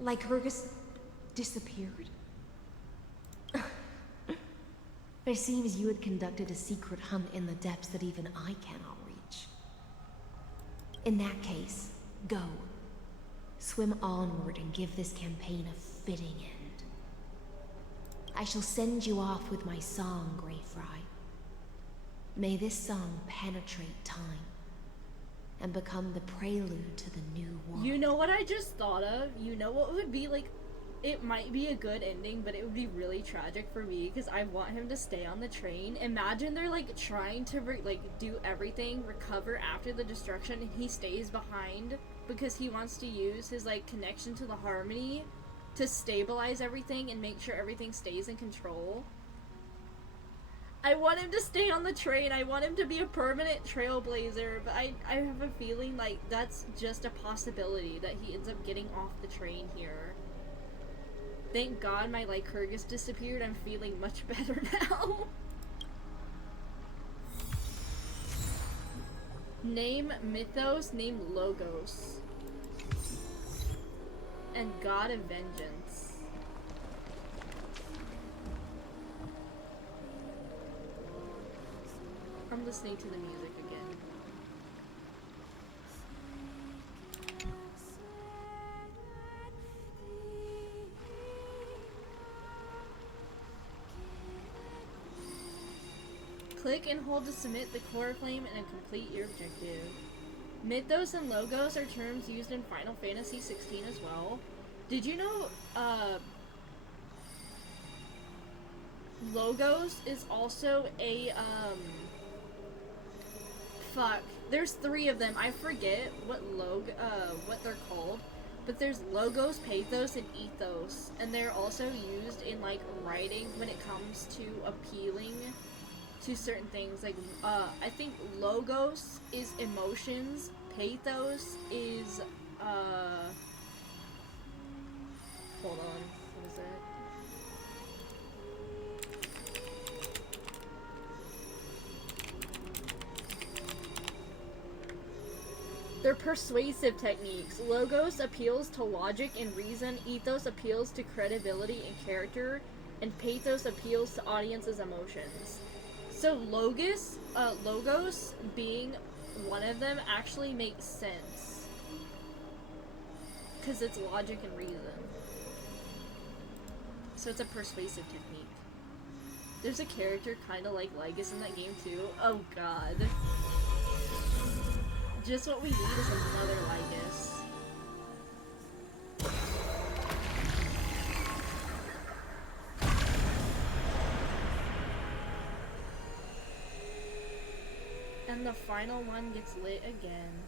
Like Hergus disappeared? It seems you had conducted a secret hunt in the depths that even I cannot reach. In that case, go. Swim onward and give this campaign a fitting end. I shall send you off with my song, Greyfry. May this song penetrate time and become the prelude to the new world. You know what I just thought of? You know what would be like, it might be a good ending, but it would be really tragic for me because I want him to stay on the train. Imagine they're like trying to do everything, recover after the destruction, and he stays behind because he wants to use his like connection to the harmony to stabilize everything and make sure everything stays in control. I want him to stay on the train. I want him to be a permanent trailblazer, but I have a feeling like that's just a possibility that he ends up getting off the train here. Thank God my Lycurgus disappeared. I'm feeling much better now. Name Mythos, name Logos. And God of Vengeance. I'm listening to the music again. Click and hold to submit the core flame and complete your objective. Mythos and Logos are terms used in Final Fantasy 16 as well. Did you know, Logos is also a, fuck. There's 3 of them. I forget what they're called. But there's Logos, Pathos, and Ethos. And they're also used in, like, writing when it comes to appealing to certain things. Like, I think Logos is emotions. Pathos is, hold on. What is that? They're persuasive techniques. Logos appeals to logic and reason, Ethos appeals to credibility and character, and Pathos appeals to audience's emotions. So Logos being one of them actually makes sense. Because it's logic and reason. So it's a persuasive technique. There's a character kind of like Lygus in that game too. Oh god. Just what we need is another Lygus. And the final one gets lit again.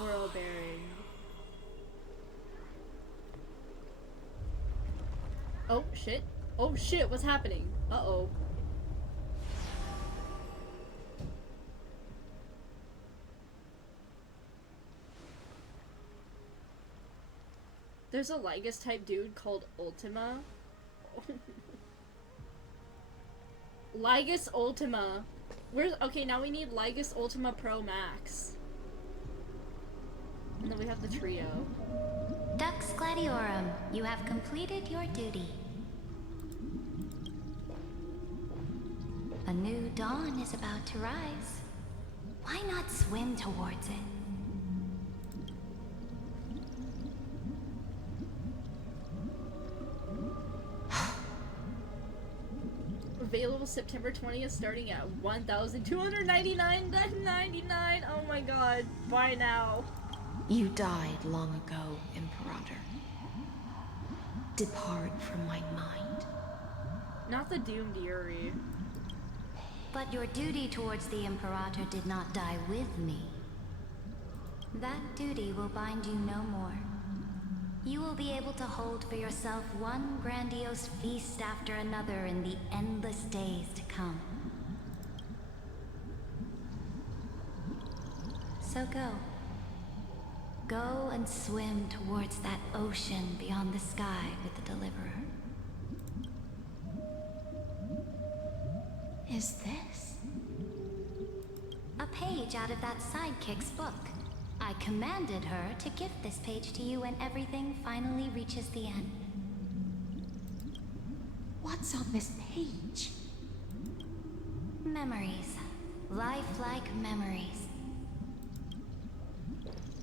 World bearing. Oh shit. Oh shit, what's happening? Uh-oh. There's a Lygus type dude called Ultima. Lygus Ultima. Where's okay, now we need Lygus Ultima Pro Max. And then we have the trio. Dux Gladiorum, you have completed your duty. A new dawn is about to rise. Why not swim towards it? Available September 20th, starting at 1,299.99. Oh my god, buy now. You died long ago, Imperator. Depart from my mind. Not the doomed Yuri. But your duty towards the Imperator did not die with me. That duty will bind you no more. You will be able to hold for yourself one grandiose feast after another in the endless days to come. So go. Go and swim towards that ocean beyond the sky with the Deliverer. Is this? A page out of that sidekick's book. I commanded her to gift this page to you when everything finally reaches the end. What's on this page? Memories. Lifelike memories.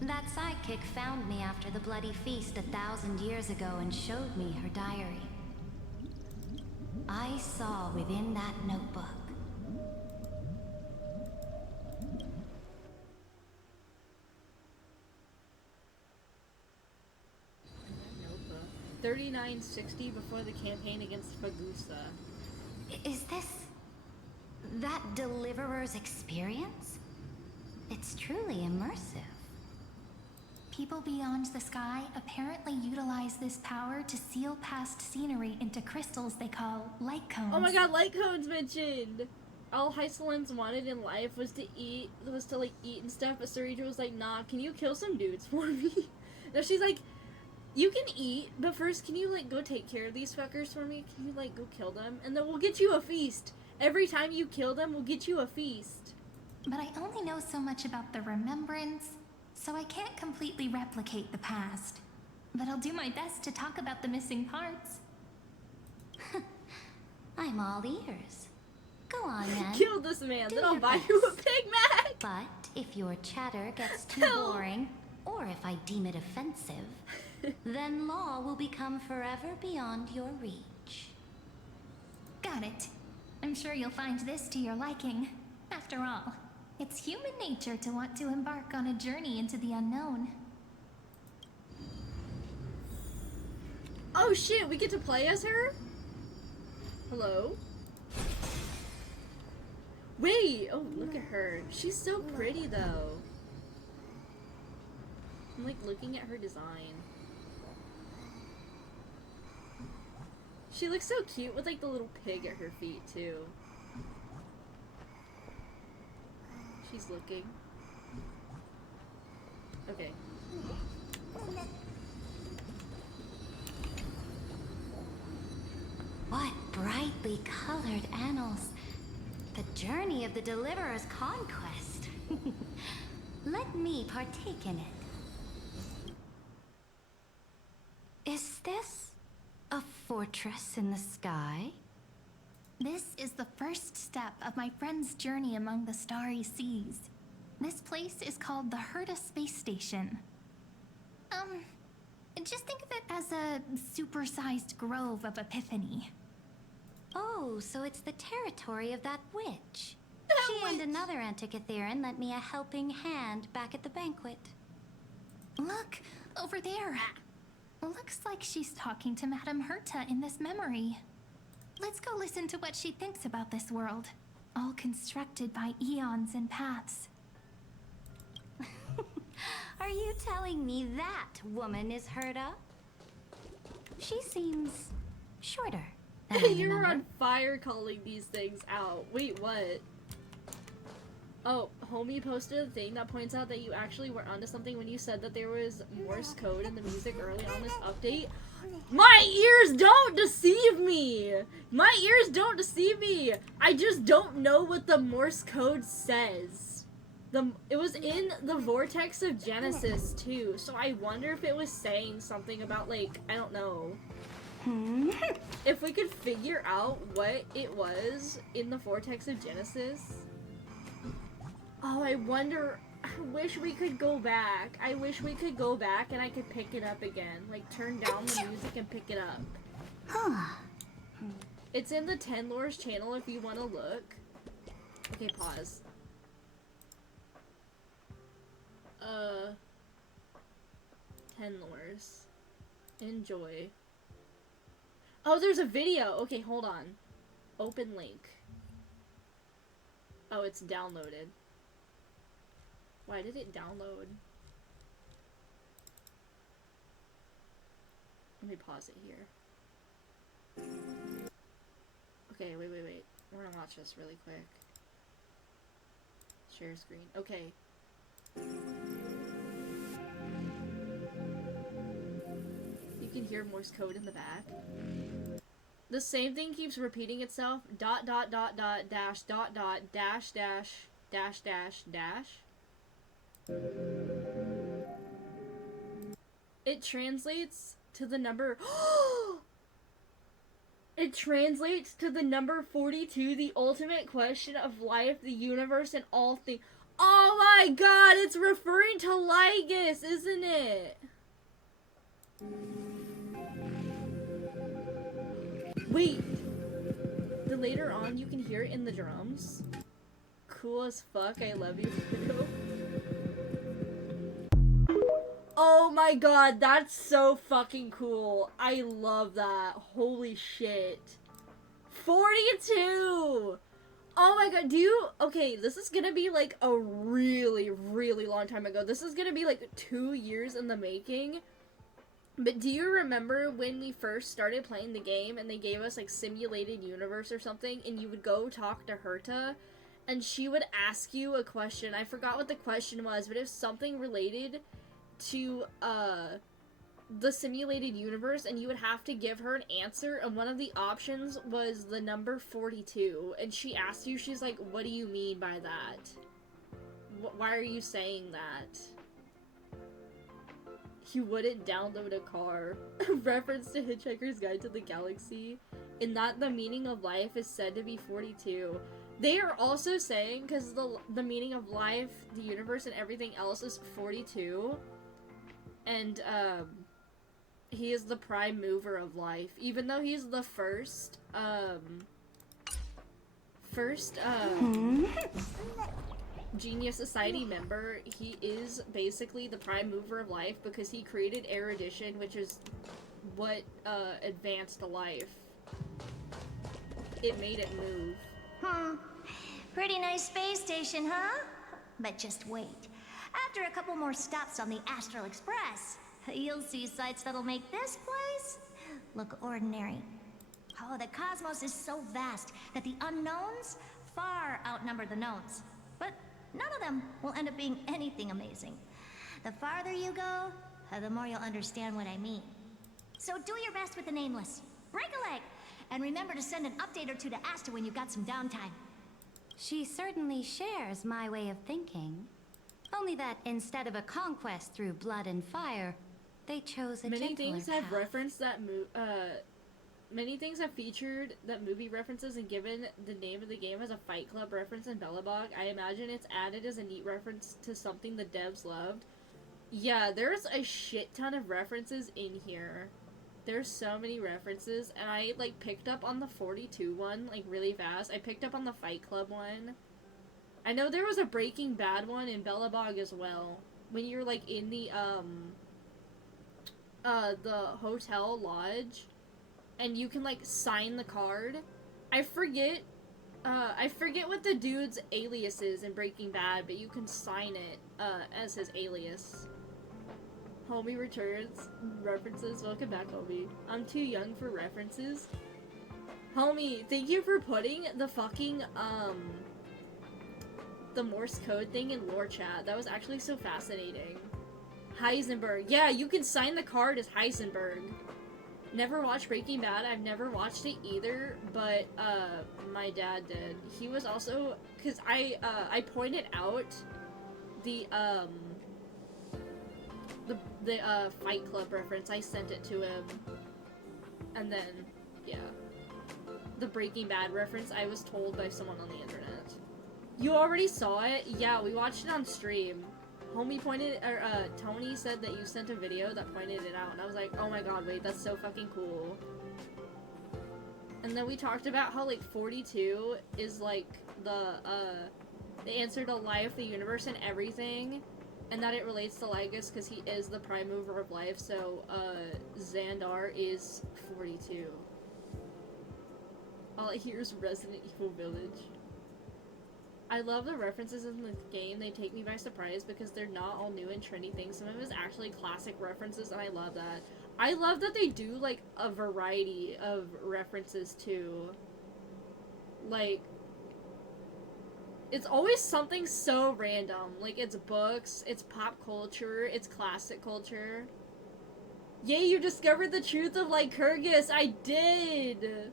That sidekick found me after the bloody feast 1,000 years ago and showed me her diary. I saw within that notebook. Notebook. 3960 before the campaign against Fagusa. Is this that deliverer's experience? It's truly immersive. People beyond the sky apparently utilize this power to seal past scenery into crystals they call light cones. Oh my god, light cones mentioned! All Hysolins wanted in life was to eat, like eat and stuff, but Sarita was like, nah, can you kill some dudes for me? No, she's like, you can eat, but first can you like go take care of these fuckers for me? Can you like go kill them? And then we'll get you a feast. Every time you kill them, we'll get you a feast. But I only know so much about the remembrance, so I can't completely replicate the past. But I'll do my best to talk about the missing parts. I'm all ears. Go on, then. Kill this man, Do then I'll your buy best. you a Big Mac! But if your chatter gets too Hell. boring, or if I deem it offensive, then law will become forever beyond your reach. Got it. I'm sure you'll find this to your liking. After all, it's human nature to want to embark on a journey into the unknown. Oh shit, we get to play as her? Hello? Wait, oh look at her. She's so pretty though. I'm like looking at her design. She looks so cute with like the little pig at her feet too. She's looking. Okay. What brightly colored annals. The journey of the Deliverer's conquest. Let me partake in it. Is this a fortress in the sky? This is the first step of my friend's journey among the starry seas. This place is called the Herta Space Station. Just think of it as a supersized grove of Epiphany. Oh, so it's the territory of that witch. She and another Antikytherian lent me a helping hand back at the banquet. Look, over there. Looks like she's talking to Madame Herta in this memory. Let's go listen to what she thinks about this world, all constructed by eons and paths. Are you telling me that woman is Herta? She seems shorter than I You're remember. on fire calling these things out. Wait, what? Oh, homie posted a thing that points out that you actually were onto something when you said that there was Morse code in the music early on this update. My ears don't deceive me! My ears don't deceive me! I just don't know what the Morse code says. It was in the Vortex of Genesis too, so I wonder if it was saying something about like, I don't know. If we could figure out what it was in the Vortex of Genesis. Oh, I wonder. I wish we could go back. I wish we could go back and I could pick it up again. Like, turn down the music and pick it up. It's in the 10 Lores channel if you want to look. Okay, pause. 10 Lores. Enjoy. Oh, there's a video! Okay, hold on. Open link. Oh, it's downloaded. Why did it download? Let me pause it here. Okay, wait. We're gonna watch this really quick. Share screen. Okay. You can hear Morse code in the back. The same thing keeps repeating itself. Dash dash. It translates to the number. It translates to the number 42, the ultimate question of life, the universe, and all things. Oh my god, it's referring to Lygus, isn't it? Wait. later on you can hear it in the drums. Cool as fuck, I love you. Oh my god, that's so fucking cool. I love that. Holy shit. 42! Oh my god, okay, this is gonna be like a really, really long time ago. This is gonna be like 2 years in the making. But do you remember when we first started playing the game and they gave us like simulated universe or something, and you would go talk to Herta and she would ask you a question? I forgot what the question was, but it was something related to the simulated universe, and you would have to give her an answer, and one of the options was the number 42, and she asked you, she's like, what do you mean by that? Why are you saying that? You wouldn't download a car. Reference to Hitchhiker's Guide to the Galaxy, in that the meaning of life is said to be 42. They are also saying, because the meaning of life, the universe, and everything else is 42, and he is the prime mover of life, even though he's the first Genius Society member. He is basically the prime mover of life because he created erudition, which is what advanced life. It made it move. Pretty nice space station, huh? But just wait. After a couple more stops on the Astral Express, you'll see sights that'll make this place look ordinary. Oh, the cosmos is so vast that the unknowns far outnumber the knowns. But none of them will end up being anything amazing. The farther you go, the more you'll understand what I mean. So do your best with the nameless. Break a leg! And remember to send an update or two to Asta when you've got some downtime. She certainly shares my way of thinking. Only that instead of a conquest through blood and fire, they chose a Many gentler things have path. referenced that many things have featured that movie references and given the name of the game as a Fight Club reference in Bellabog. I imagine it's added as a neat reference to something the devs loved. Yeah, there's a shit ton of references in here. There's so many references, and I, like, picked up on the 42 one, like, really fast. I picked up on the Fight Club one. I know there was a Breaking Bad one in Bellabog as well. When you're, like, in the hotel lodge, and you can, like, sign the card. I forget what the dude's alias is in Breaking Bad, but you can sign it, as his alias. Homie returns. References. Welcome back, homie. I'm too young for references. Homie, thank you for putting the fucking, the Morse code thing in lore chat. That was actually so fascinating. Heisenberg. Yeah, you can sign the card as Heisenberg. Never watched Breaking Bad. I've never watched it either, but, my dad did. He was also, because I pointed out the Fight Club reference. I sent it to him. And then, yeah. The Breaking Bad reference, I was told by someone on the internet. You already saw it? Yeah, we watched it on stream. Homie pointed, Tony said that you sent a video that pointed it out, and I was like, oh my god, wait, that's so fucking cool. And then we talked about how, like, 42 is, like, the answer to life, the universe, and everything. And that it relates to Lygus because he is the prime mover of life, so, Xandar is 42. All I hear is Resident Evil Village. I love the references in the game. They take me by surprise because they're not all new and trendy things. Some of it is actually classic references, and I love that. I love that they do, like, a variety of references, too. Like, it's always something so random. Like, it's books, it's pop culture, it's classic culture. Yay, you discovered the truth of Lycurgus! I did!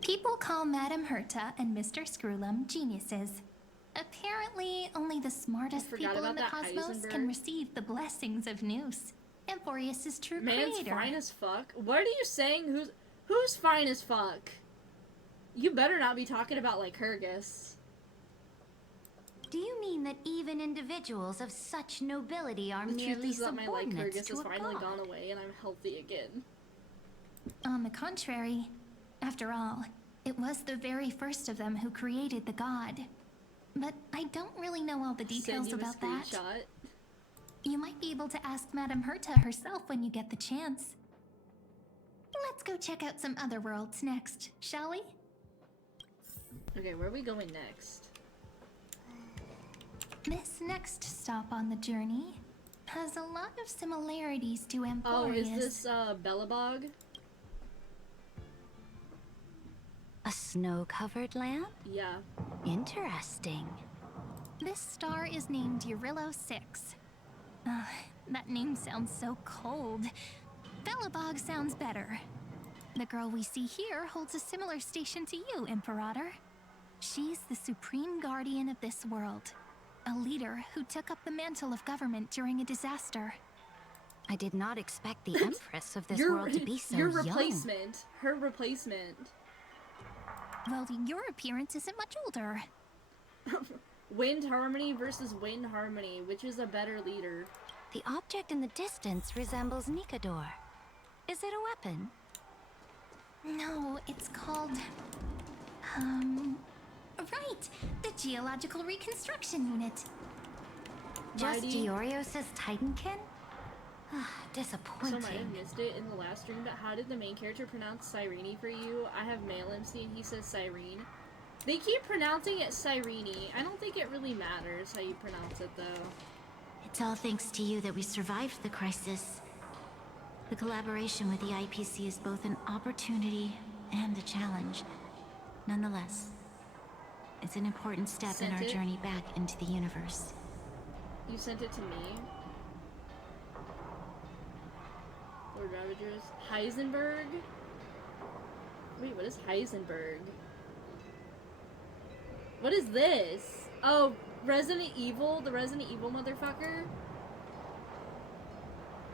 People call Madame Herta and Mr. Screwlum geniuses. Apparently, only the smartest people in the cosmos can receive the blessings of Noose, Emporius' true Man's creator. fine as fuck? What are you saying? Who's fine as fuck? You better not be talking about Lycurgus. Do you mean that even individuals of such nobility are The truth merely is that my subordinates Lycurgus to has a finally god? gone away and I'm healthy again. On the contrary, after all, It was the very first of them who created the god. But I don't really know all the details about that. You might be able to ask Madame Herta herself when you get the chance. Let's go check out some other worlds next, shall we? Okay, where are we going next? This next stop on the journey has a lot of similarities to Amphorius. Oh, is this Belobog? A snow-covered land? Yeah. Interesting. This star is named Eurillo 6. That name sounds so cold. Belobog sounds better. The girl we see here holds a similar station to you, Imperator. She's the supreme guardian of this world. A leader who took up the mantle of government during a disaster. I did not expect the Empress of this world to be so your young. replacement. Her replacement. Well, your appearance isn't much older. Wind Harmony versus Wind Harmony. Which is a better leader? The object in the distance resembles Nikador. Is it a weapon? No, it's called... Right! The Geological Reconstruction Unit. Just Giorios' Titankin? Disappointing. So I missed it in the last stream, but how did the main character pronounce Cyrene for you? I have male MC and he says Cyrene. They keep pronouncing it Cyrene. I don't think it really matters how you pronounce it, though. It's all thanks to you that we survived the crisis. The collaboration with the IPC is both an opportunity and a challenge. Nonetheless, it's an important step in our journey back into the universe. You sent it to me? Lord Ravagers. Heisenberg? Wait, what is Heisenberg? What is this? Oh, Resident Evil? The Resident Evil motherfucker?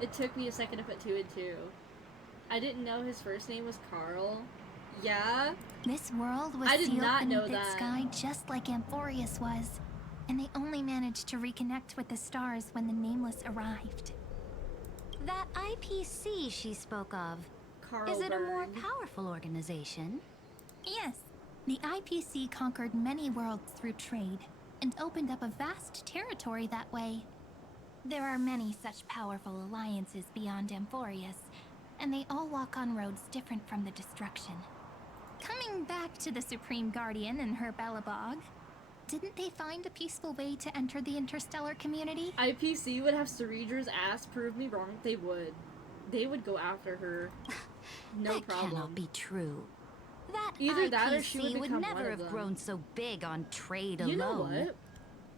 It took me a second to put 2 and 2. I didn't know his first name was Carl. Yeah? This world was sealed beneath its sky just like Amphorius was. And they only managed to reconnect with the stars when the Nameless arrived. That IPC she spoke of, is it a more powerful organization? Yes. The IPC conquered many worlds through trade, and opened up a vast territory that way. There are many such powerful alliances beyond Amphorius, and they all walk on roads different from the destruction. Coming back to the Supreme Guardian and her Belobog, didn't they find a peaceful way to enter the interstellar community? IPC would have Ceredra's ass prove me wrong. They would. They would go after her. No that problem. Cannot be true. That Either IPC that or she would never have grown so big on trade alone. You know what?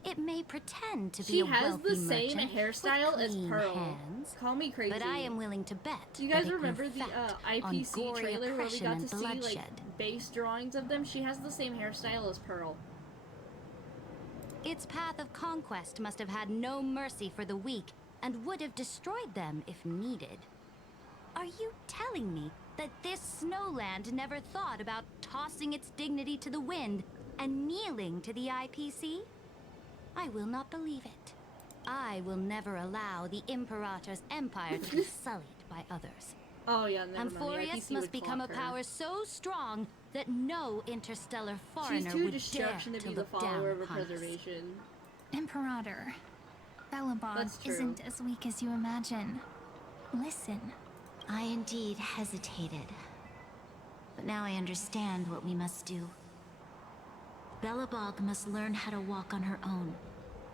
It may pretend to be a wealthy merchant. She has the same hairstyle as Pearl. Hands, Call me crazy. But I am willing to bet. You guys remember the IPC trailer where we got to see like base drawings of them? She has the same hairstyle as Pearl. Its path of conquest must have had no mercy for the weak and would have destroyed them if needed. Are you telling me that this snowland never thought about tossing its dignity to the wind and kneeling to the IPC? I will not believe it. I will never allow the Imperator's empire to be sullied by others. Oh yeah, never mind. Amphorius must become a power so strong that no interstellar foreigner would dare to be the follower of preservation. Imperator, Belobog isn't as weak as you imagine. Listen. I indeed hesitated. But now I understand what we must do. Belobog must learn how to walk on her own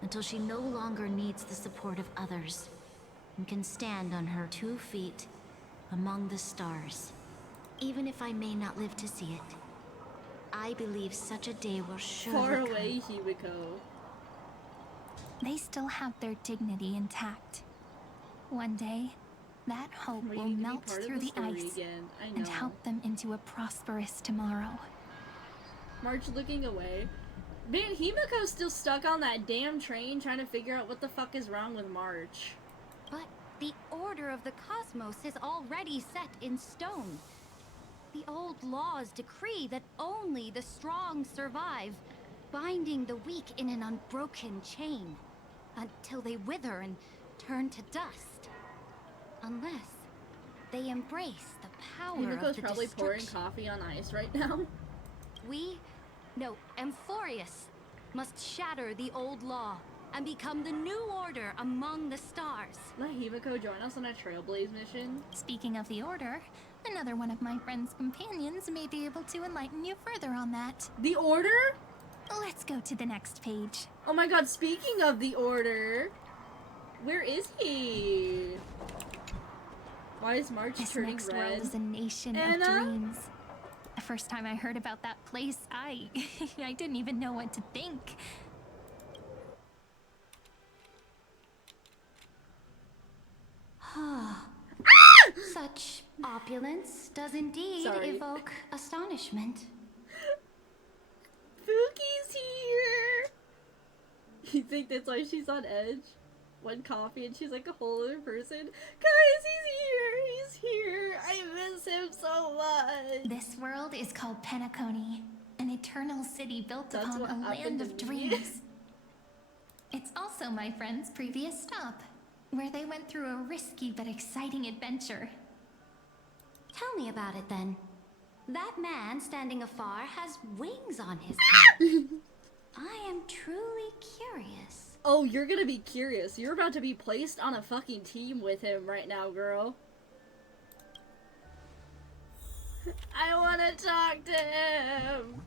until she no longer needs the support of others and can stand on her 2 feet among the stars. Even if I may not live to see it, I believe such a day will surely come. Far away, Himiko. They still have their dignity intact. One day, that hope will melt through the ice and help them into a prosperous tomorrow. March looking away. Man, Himiko's still stuck on that damn train trying to figure out what the fuck is wrong with March. But the order of the cosmos is already set in stone. The old laws decree that only the strong survive, binding the weak in an unbroken chain, until they wither and turn to dust. Unless they embrace the power Himiko's of the probably pouring destruction. coffee on ice right now. Amphorius must shatter the old law and become the new order among the stars. Let Himiko join us on a Trailblaze mission. Speaking of the Order, another one of my friend's companions may be able to enlighten you further on that. The Order? Let's go to the next page. Oh my god, speaking of the Order, where is he? Why is March turning This red? next world is a nation of dreams. The first time I heard about that place, I didn't even know what to think. Such opulence does indeed evoke astonishment. Fuki's here! You think that's why she's on edge? One coffee and she's like a whole other person? Guys, he's here! I miss him so much! This world is called Penacony, an eternal city built upon a land of dreams. It's also my friend's previous stop, where they went through a risky but exciting adventure. Tell me about it then. That man standing afar has wings on his head. I am truly curious. Oh, you're gonna be curious. You're about to be placed on a fucking team with him right now, girl. I wanna talk to him!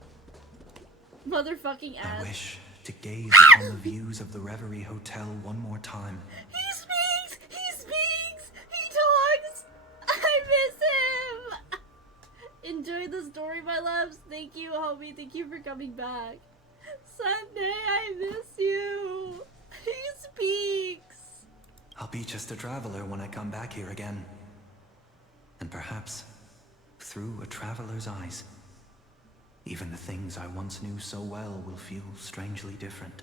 Motherfucking ass. I wish to gaze upon the views of the Reverie Hotel one more time. He speaks! He speaks! He talks! I miss him! Enjoy the story, my loves. Thank you, homie. Thank you for coming back. Sunday, I miss you. He speaks. I'll be just a traveler when I come back here again. And perhaps, through a traveler's eyes, even the things I once knew so well will feel strangely different.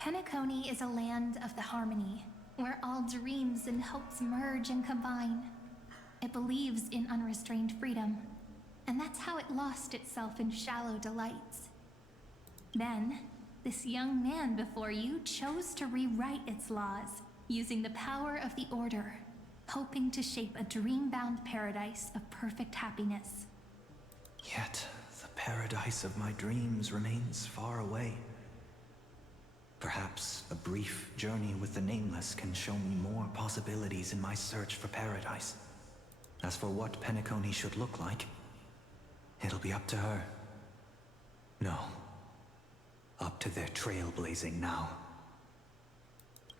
Penacony is a land of the harmony, where all dreams and hopes merge and combine. It believes in unrestrained freedom, and that's how it lost itself in shallow delights. Then, this young man before you chose to rewrite its laws, using the power of the Order, hoping to shape a dream-bound paradise of perfect happiness. Yet, the paradise of my dreams remains far away. Perhaps a brief journey with the Nameless can show me more possibilities in my search for paradise. As for what Penacony should look like, it'll be up to her. No. Up to their trailblazing now.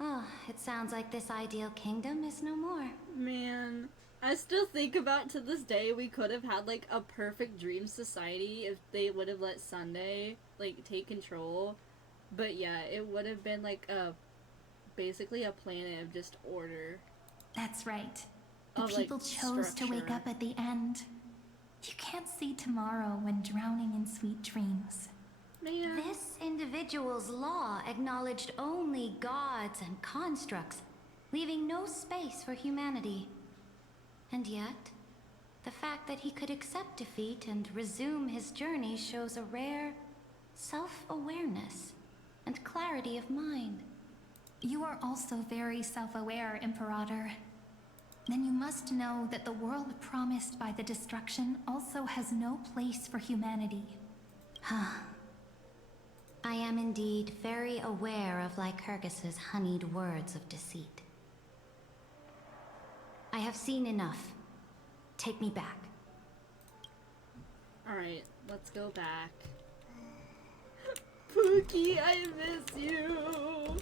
Oh, it sounds like this ideal kingdom is no more. Man, I still think about to this day we could have had like a perfect dream society if they would have let Sunday like take control. But yeah, it would have been like basically a planet of just order. That's right. The people chose to wake up at the end. You can't see tomorrow when drowning in sweet dreams. Man. This individual's law acknowledged only gods and constructs, leaving no space for humanity. And yet, the fact that he could accept defeat and resume his journey shows a rare self-awareness and clarity of mind. You are also very self-aware, Imperator. Then you must know that the world promised by the destruction also has no place for humanity. I am indeed very aware of Lycurgus's honeyed words of deceit. I have seen enough. Take me back. Alright, let's go back. Pookie, I miss you!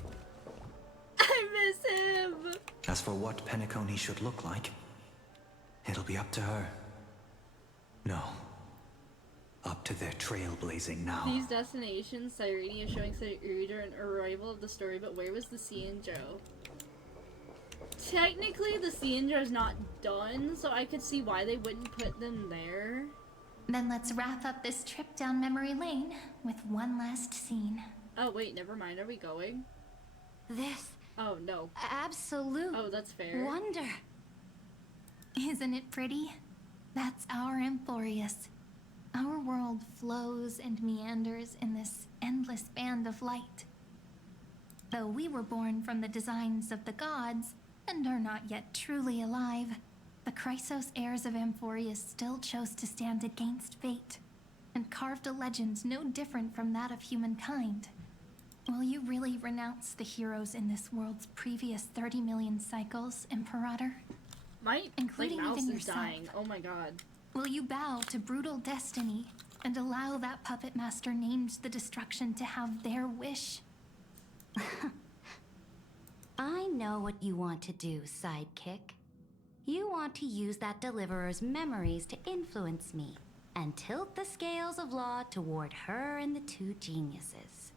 I miss him! As for what Penacony should look like, it'll be up to her. No. Up to their trailblazing now. These destinations, Cyrene is showing Saruder an arrival of the story, but where was the Cianjo? Technically, the Cianjo is not done, so I could see why they wouldn't put them there. Then let's wrap up this trip down memory lane with one last scene. Oh wait, never mind. Are we going? This... Oh no. Absolute... Oh, that's fair. Wonder. Isn't it pretty? That's our Amphorius. Our world flows and meanders in this endless band of light. Though we were born from the designs of the gods, and are not yet truly alive, the Chrysos heirs of Amphorius still chose to stand against fate. and carved a legend no different from that of humankind. Will you really renounce the heroes in this world's previous 30 million cycles, Imperator? Including mouse even is yourself. dying. Oh my god. Will you bow to brutal destiny and allow that puppet master named the destruction to have their wish? I know what you want to do, sidekick. You want to use that deliverer's memories to influence me and tilt the scales of law toward her and the two geniuses.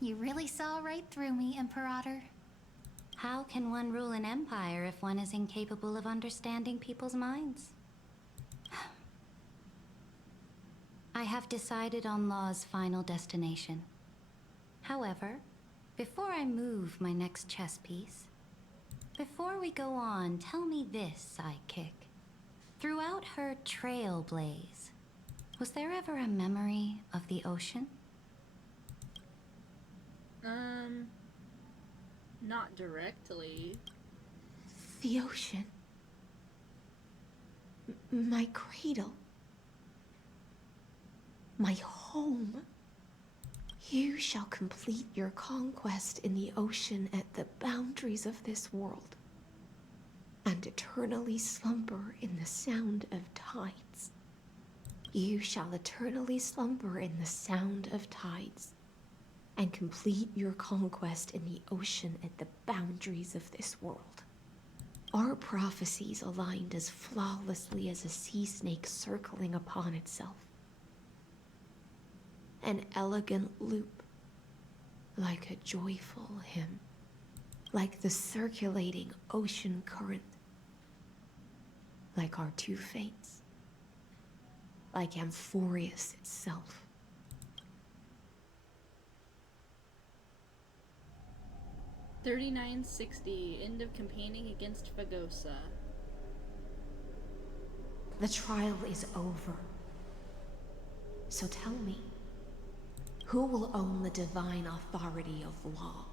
You really saw right through me, Imperator. How can one rule an empire if one is incapable of understanding people's minds? I have decided on Law's final destination. However, before I move my next chess piece, before we go on, tell me this, sidekick. Throughout her Trailblaze, was there ever a memory of the ocean? Not directly. The ocean. My cradle. My home. You shall complete your conquest in the ocean at the boundaries of this world, and eternally slumber in the sound of tides. You shall eternally slumber in the sound of tides, and complete your conquest in the ocean at the boundaries of this world. Our prophecies aligned as flawlessly as a sea snake circling upon itself. An elegant loop, like a joyful hymn, like the circulating ocean current, like our two fates, like Amphorius itself. $39.60. End of campaigning against Fagosa. The trial is over. So tell me, who will own the divine authority of law?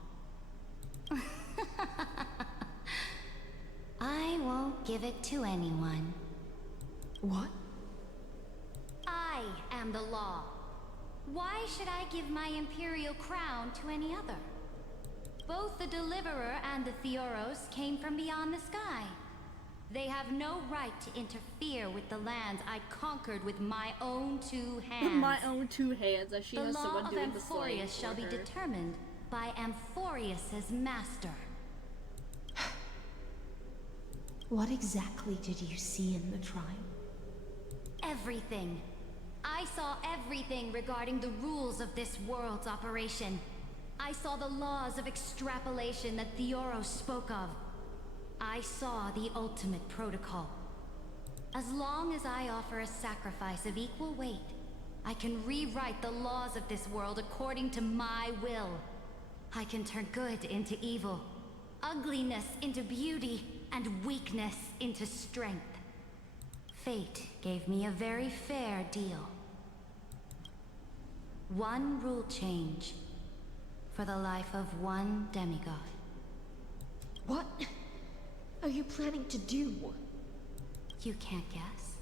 I won't give it to anyone. What? I am the law. Why should I give my imperial crown to any other? Both the Deliverer and the Theoros came from beyond the sky. They have no right to interfere with the lands I conquered with my own two hands. My own two hands, as she has someone doing the The slaying law of Amphorius shall be her. determined by Amphorius's master. What exactly did you see in the trial? Everything. I saw everything regarding the rules of this world's operation. I saw the laws of extrapolation that Theoros spoke of. I saw the ultimate protocol. As long as I offer a sacrifice of equal weight, I can rewrite the laws of this world according to my will. I can turn good into evil, ugliness into beauty, and weakness into strength. Fate gave me a very fair deal. One rule change for the life of one demigod. What are you planning to do? You can't guess.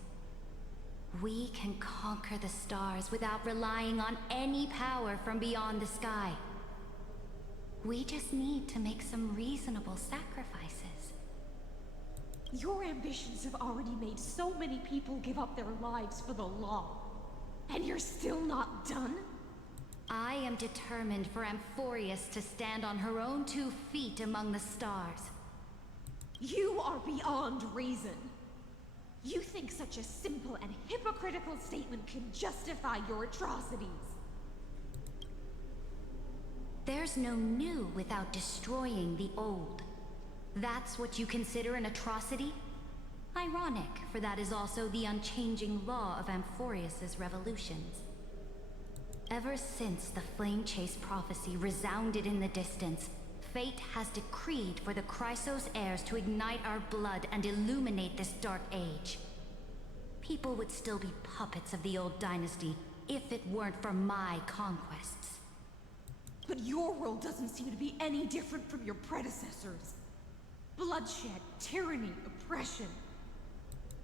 We can conquer the stars without relying on any power from beyond the sky. We just need to make some reasonable sacrifices. Your ambitions have already made so many people give up their lives for the law. And you're still not done? I am determined for Amphorius to stand on her own 2 feet among the stars. You are beyond reason. You think such a simple and hypocritical statement can justify your atrocities. There's no new without destroying the old. That's what you consider an atrocity? Ironic, for that is also the unchanging law of Amphorius's revolutions. Ever since the Flame Chase prophecy resounded in the distance, fate has decreed for the Chrysos heirs to ignite our blood and illuminate this dark age. People would still be puppets of the old dynasty if it weren't for my conquests. But your world doesn't seem to be any different from your predecessors. Bloodshed, tyranny, oppression.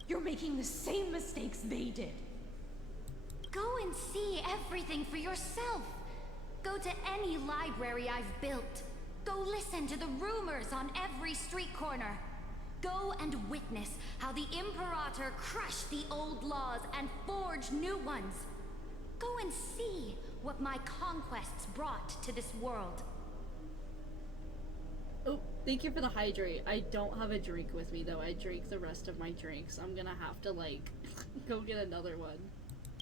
You're making the same mistakes they did. Go and see everything for yourself. Go to any library I've built. Go listen to the rumors on every street corner. Go and witness how the Imperator crushed the old laws and forged new ones. Go and see what my conquests brought to this world. Oh, thank you for the hydrate. I don't have a drink with me though. I drank the rest of my drinks. I'm gonna have to like go get another one.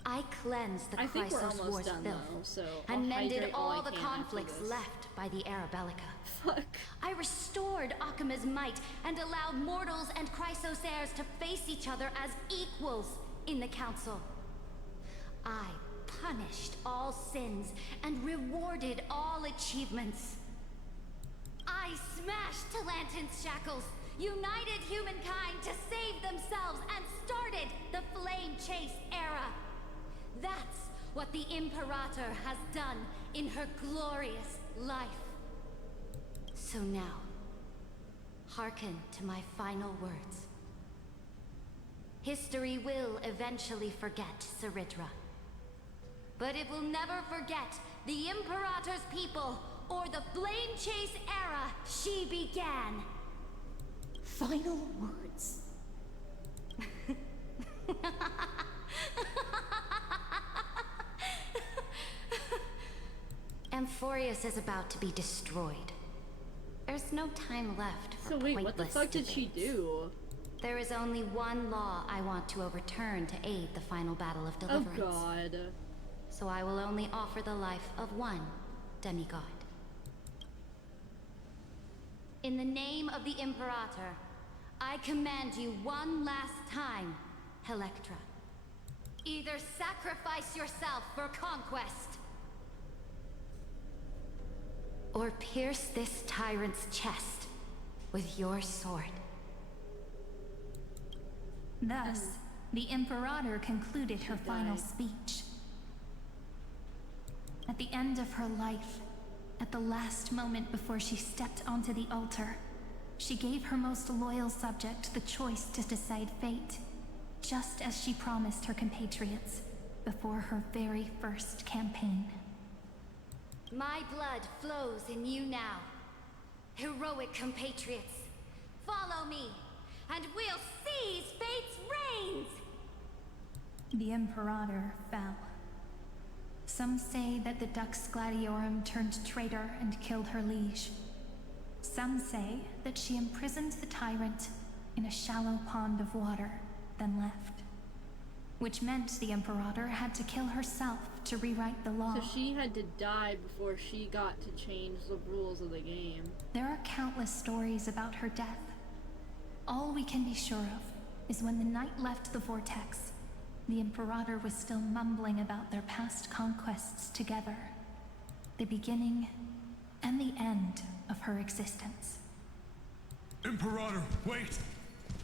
I cleansed the Chrysos War's filth so and mended all the conflicts left by the Arabellica. Fuck. I restored Akima's might and allowed mortals and Chrysos heirs to face each other as equals in the council. I punished all sins and rewarded all achievements. I smashed Talantin's shackles, united humankind to save themselves, and started the Flame Chase era. That's what the Imperator has done in her glorious life. So now, hearken to my final words. History will eventually forget Cyritra. But it will never forget the Imperator's people or the Flame Chase era she began. Final words. Amphorius is about to be destroyed. There's no time left for So wait, what the fuck did she do? There is only one law I want to overturn to aid the final battle of deliverance. Oh god. So I will only offer the life of one demigod. In the name of the Imperator, I command you one last time, Electra. Either sacrifice yourself for conquest, or pierce this tyrant's chest with your sword. Thus, the Imperator concluded her final speech. At the end of her life, at the last moment before she stepped onto the altar, she gave her most loyal subject the choice to decide fate, just as she promised her compatriots before her very first campaign. My blood flows in you now. Heroic compatriots, follow me, and we'll seize fate's reins! The Imperator fell. Some say that the Dux Gladiorum turned traitor and killed her liege. Some say that she imprisoned the tyrant in a shallow pond of water, then left. Which meant the Imperator had to kill herself to rewrite the law. So she had to die before she got to change the rules of the game. There are countless stories about her death. All we can be sure of is when the knight left the vortex, the Imperator was still mumbling about their past conquests together. The beginning and the end of her existence. Imperator, wait!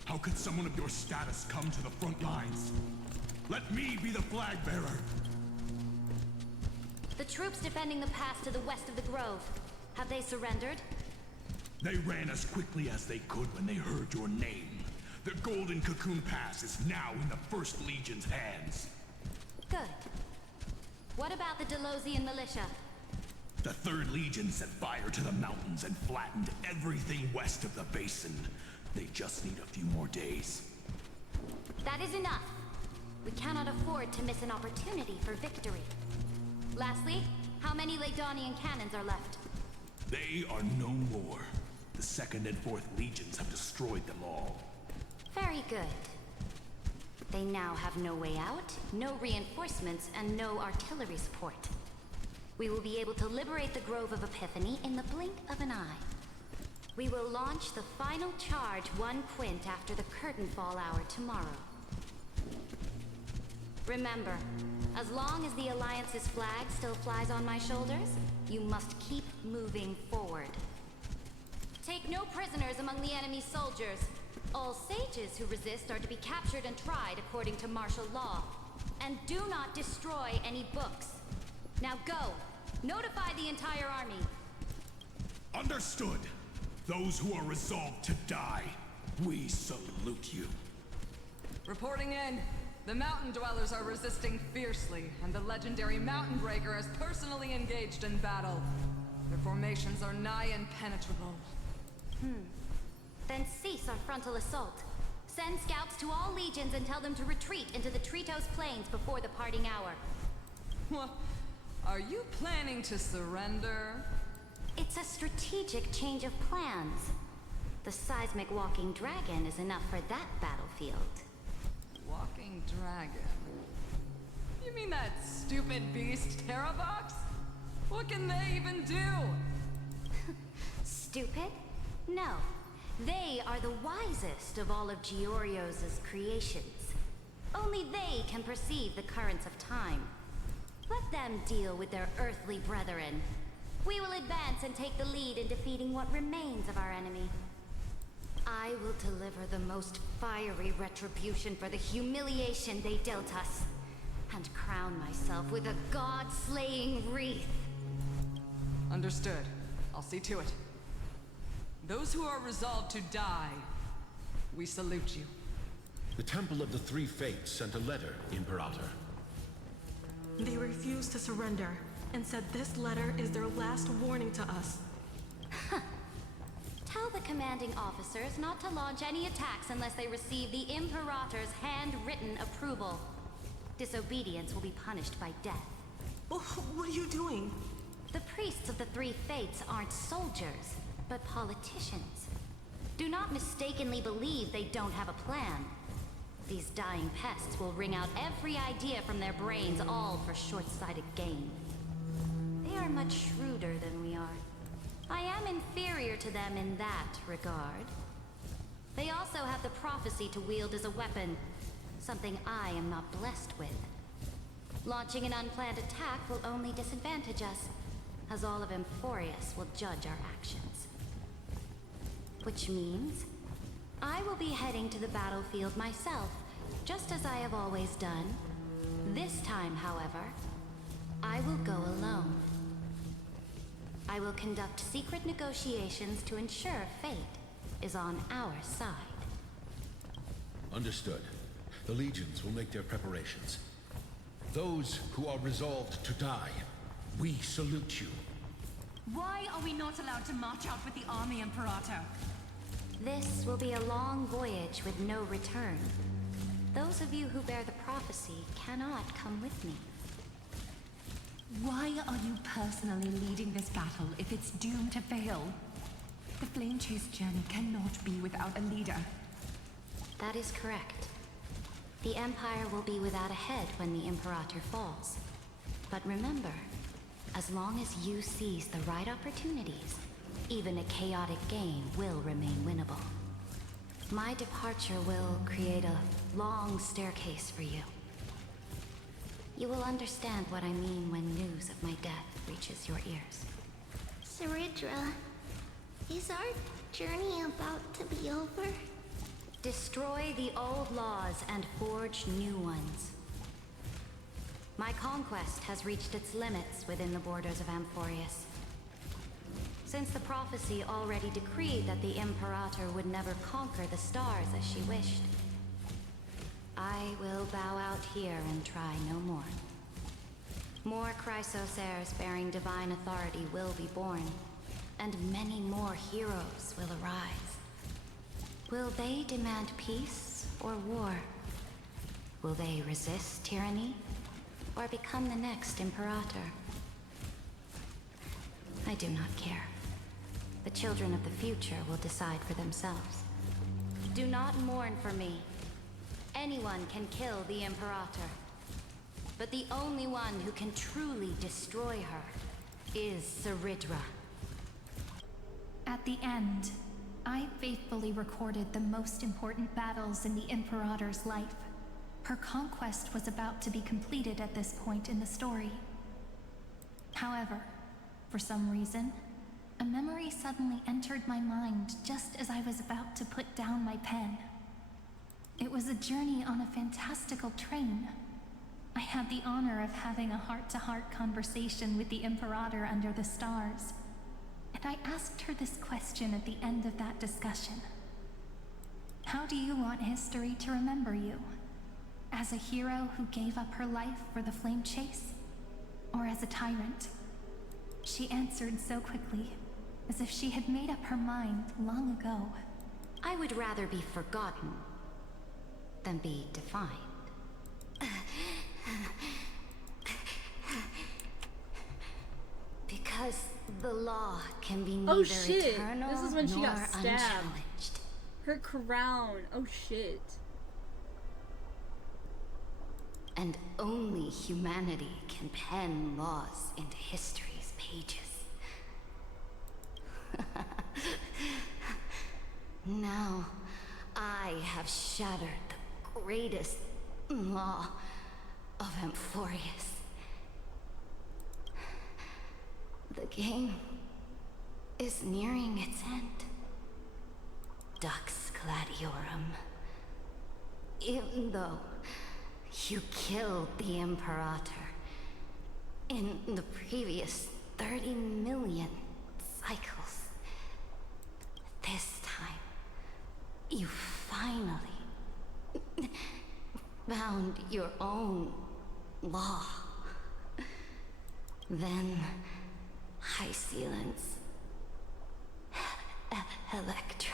How could someone of your status come to the front lines? Let me be the flag bearer! The troops defending the pass to the west of the grove, have they surrendered? They ran as quickly as they could when they heard your name. The Golden Cocoon Pass is now in the First Legion's hands. Good. What about the Delosian militia? The Third Legion set fire to the mountains and flattened everything west of the basin. They just need a few more days. That is enough. We cannot afford to miss an opportunity for victory. Lastly, how many Legdonian cannons are left? They are no more. The Second and Fourth Legions have destroyed them all. Very good. They now have no way out, no reinforcements, and no artillery support. We will be able to liberate the Grove of Epiphany in the blink of an eye. We will launch the final charge 1 quint after the curtain fall hour tomorrow. Remember, as long as the Alliance's flag still flies on my shoulders, you must keep moving forward. Take no prisoners among the enemy's soldiers. All sages who resist are to be captured and tried according to martial law. And do not destroy any books. Now go! Notify the entire army! Understood! Those who are resolved to die, we salute you. Reporting in. The mountain dwellers are resisting fiercely, and the legendary Mountain Breaker has personally engaged in battle. Their formations are nigh impenetrable. Then cease our frontal assault. Send scouts to all legions and tell them to retreat into the Tritos Plains before the parting hour. What? Are you planning to surrender? It's a strategic change of plans. The seismic walking dragon is enough for that battlefield. Walking dragon? You mean that stupid beast, Terravox? What can they even do? Stupid? No. They are the wisest of all of Giorio's creations. Only they can perceive the currents of time. Let them deal with their earthly brethren. We will advance and take the lead in defeating what remains of our enemy. I will deliver the most fiery retribution for the humiliation they dealt us, and crown myself with a god-slaying wreath. Understood. I'll see to it. Those who are resolved to die, we salute you. The Temple of the Three Fates sent a letter, Imperator. They refused to surrender, and said this letter is their last warning to us. Tell the commanding officers not to launch any attacks unless they receive the Imperator's handwritten approval. Disobedience will be punished by death. What are you doing? The priests of the Three Fates aren't soldiers, but politicians. Do not mistakenly believe they don't have a plan. These dying pests will wring out every idea from their brains, all for short-sighted gain. They are much shrewder than we are. I am inferior to them in that regard. They also have the prophecy to wield as a weapon, something I am not blessed with. Launching an unplanned attack will only disadvantage us, as all of Emphorius will judge our actions. Which means, I will be heading to the battlefield myself, just as I have always done. This time, however, I will go alone. I will conduct secret negotiations to ensure fate is on our side. Understood. The legions will make their preparations. Those who are resolved to die, we salute you. Why are we not allowed to march out with the army, Imperator? This will be a long voyage with no return. Those of you who bear the prophecy cannot come with me. Why are you personally leading this battle if it's doomed to fail? The Flame Chase journey cannot be without a leader. That is correct. The Empire will be without a head when the Imperator falls. But remember, as long as you seize the right opportunities, even a chaotic game will remain winnable. My departure will create a long staircase for you. You will understand what I mean when news of my death reaches your ears. Saridra, is our journey about to be over? Destroy the old laws and forge new ones. My conquest has reached its limits within the borders of Amphorius. Since the prophecy already decreed that the Imperator would never conquer the stars as she wished, I will bow out here and try no more. More Chrysos heirs bearing divine authority will be born, and many more heroes will arise. Will they demand peace or war? Will they resist tyranny, or become the next Imperator? I do not care. The children of the future will decide for themselves. Do not mourn for me. Anyone can kill the Imperator. But the only one who can truly destroy her is Saridra. At the end, I faithfully recorded the most important battles in the Imperator's life. Her conquest was about to be completed at this point in the story. However, for some reason, a memory suddenly entered my mind just as I was about to put down my pen. It was a journey on a fantastical train. I had the honor of having a heart-to-heart conversation with the Imperator under the stars, and I asked her this question at the end of that discussion. How do you want history to remember you? As a hero who gave up her life for the flame chase? Or as a tyrant? She answered so quickly, as if she had made up her mind long ago. I would rather be forgotten than be defined. Because the law can be neither eternal this is when she got stabbed. Unchallenged. Her crown. Oh shit. And only humanity can pen laws into history's pages. Now, I have shattered the greatest law of Amphorius. The game is nearing its end. Dux Gladiorum. Even though you killed the Imperator in the previous 30 million cycles, this time, you finally found your own law. Then, High Sealants, Electra.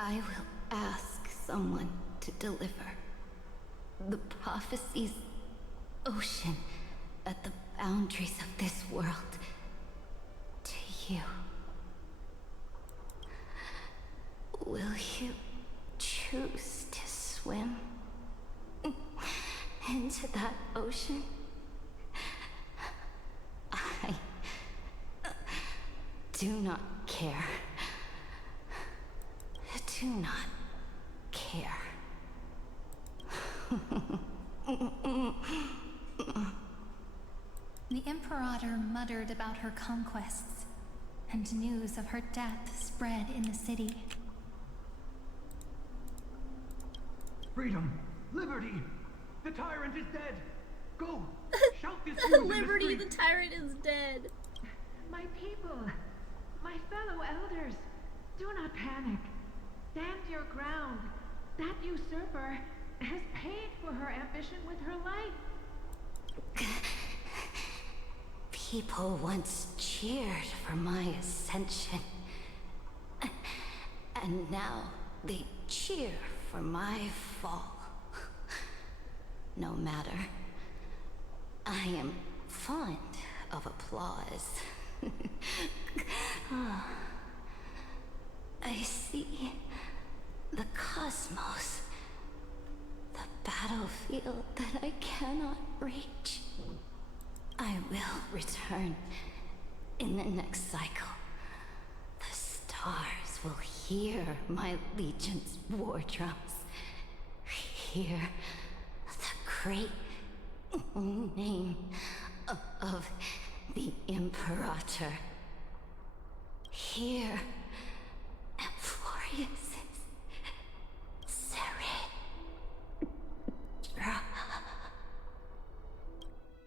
I will ask someone to deliver the prophecy's ocean at the boundaries of this world to you. Will you choose to swim into that ocean? I do not care. Do not care. The Imperator muttered about her conquests, and news of her death spread in the city. Freedom! Liberty! The tyrant is dead! Go! Shout this Liberty, the tyrant is dead! My people, my fellow elders, do not panic. Stand your ground. That usurper has paid for her ambition with her life. People once cheered for my ascension. And now they cheer for my fall. No matter. I am fond of applause. I see the cosmos, the battlefield that I cannot reach. I will return in the next cycle. The stars will hear my legion's war drums. Hear the great name of the Imperator. Hear Amphorius'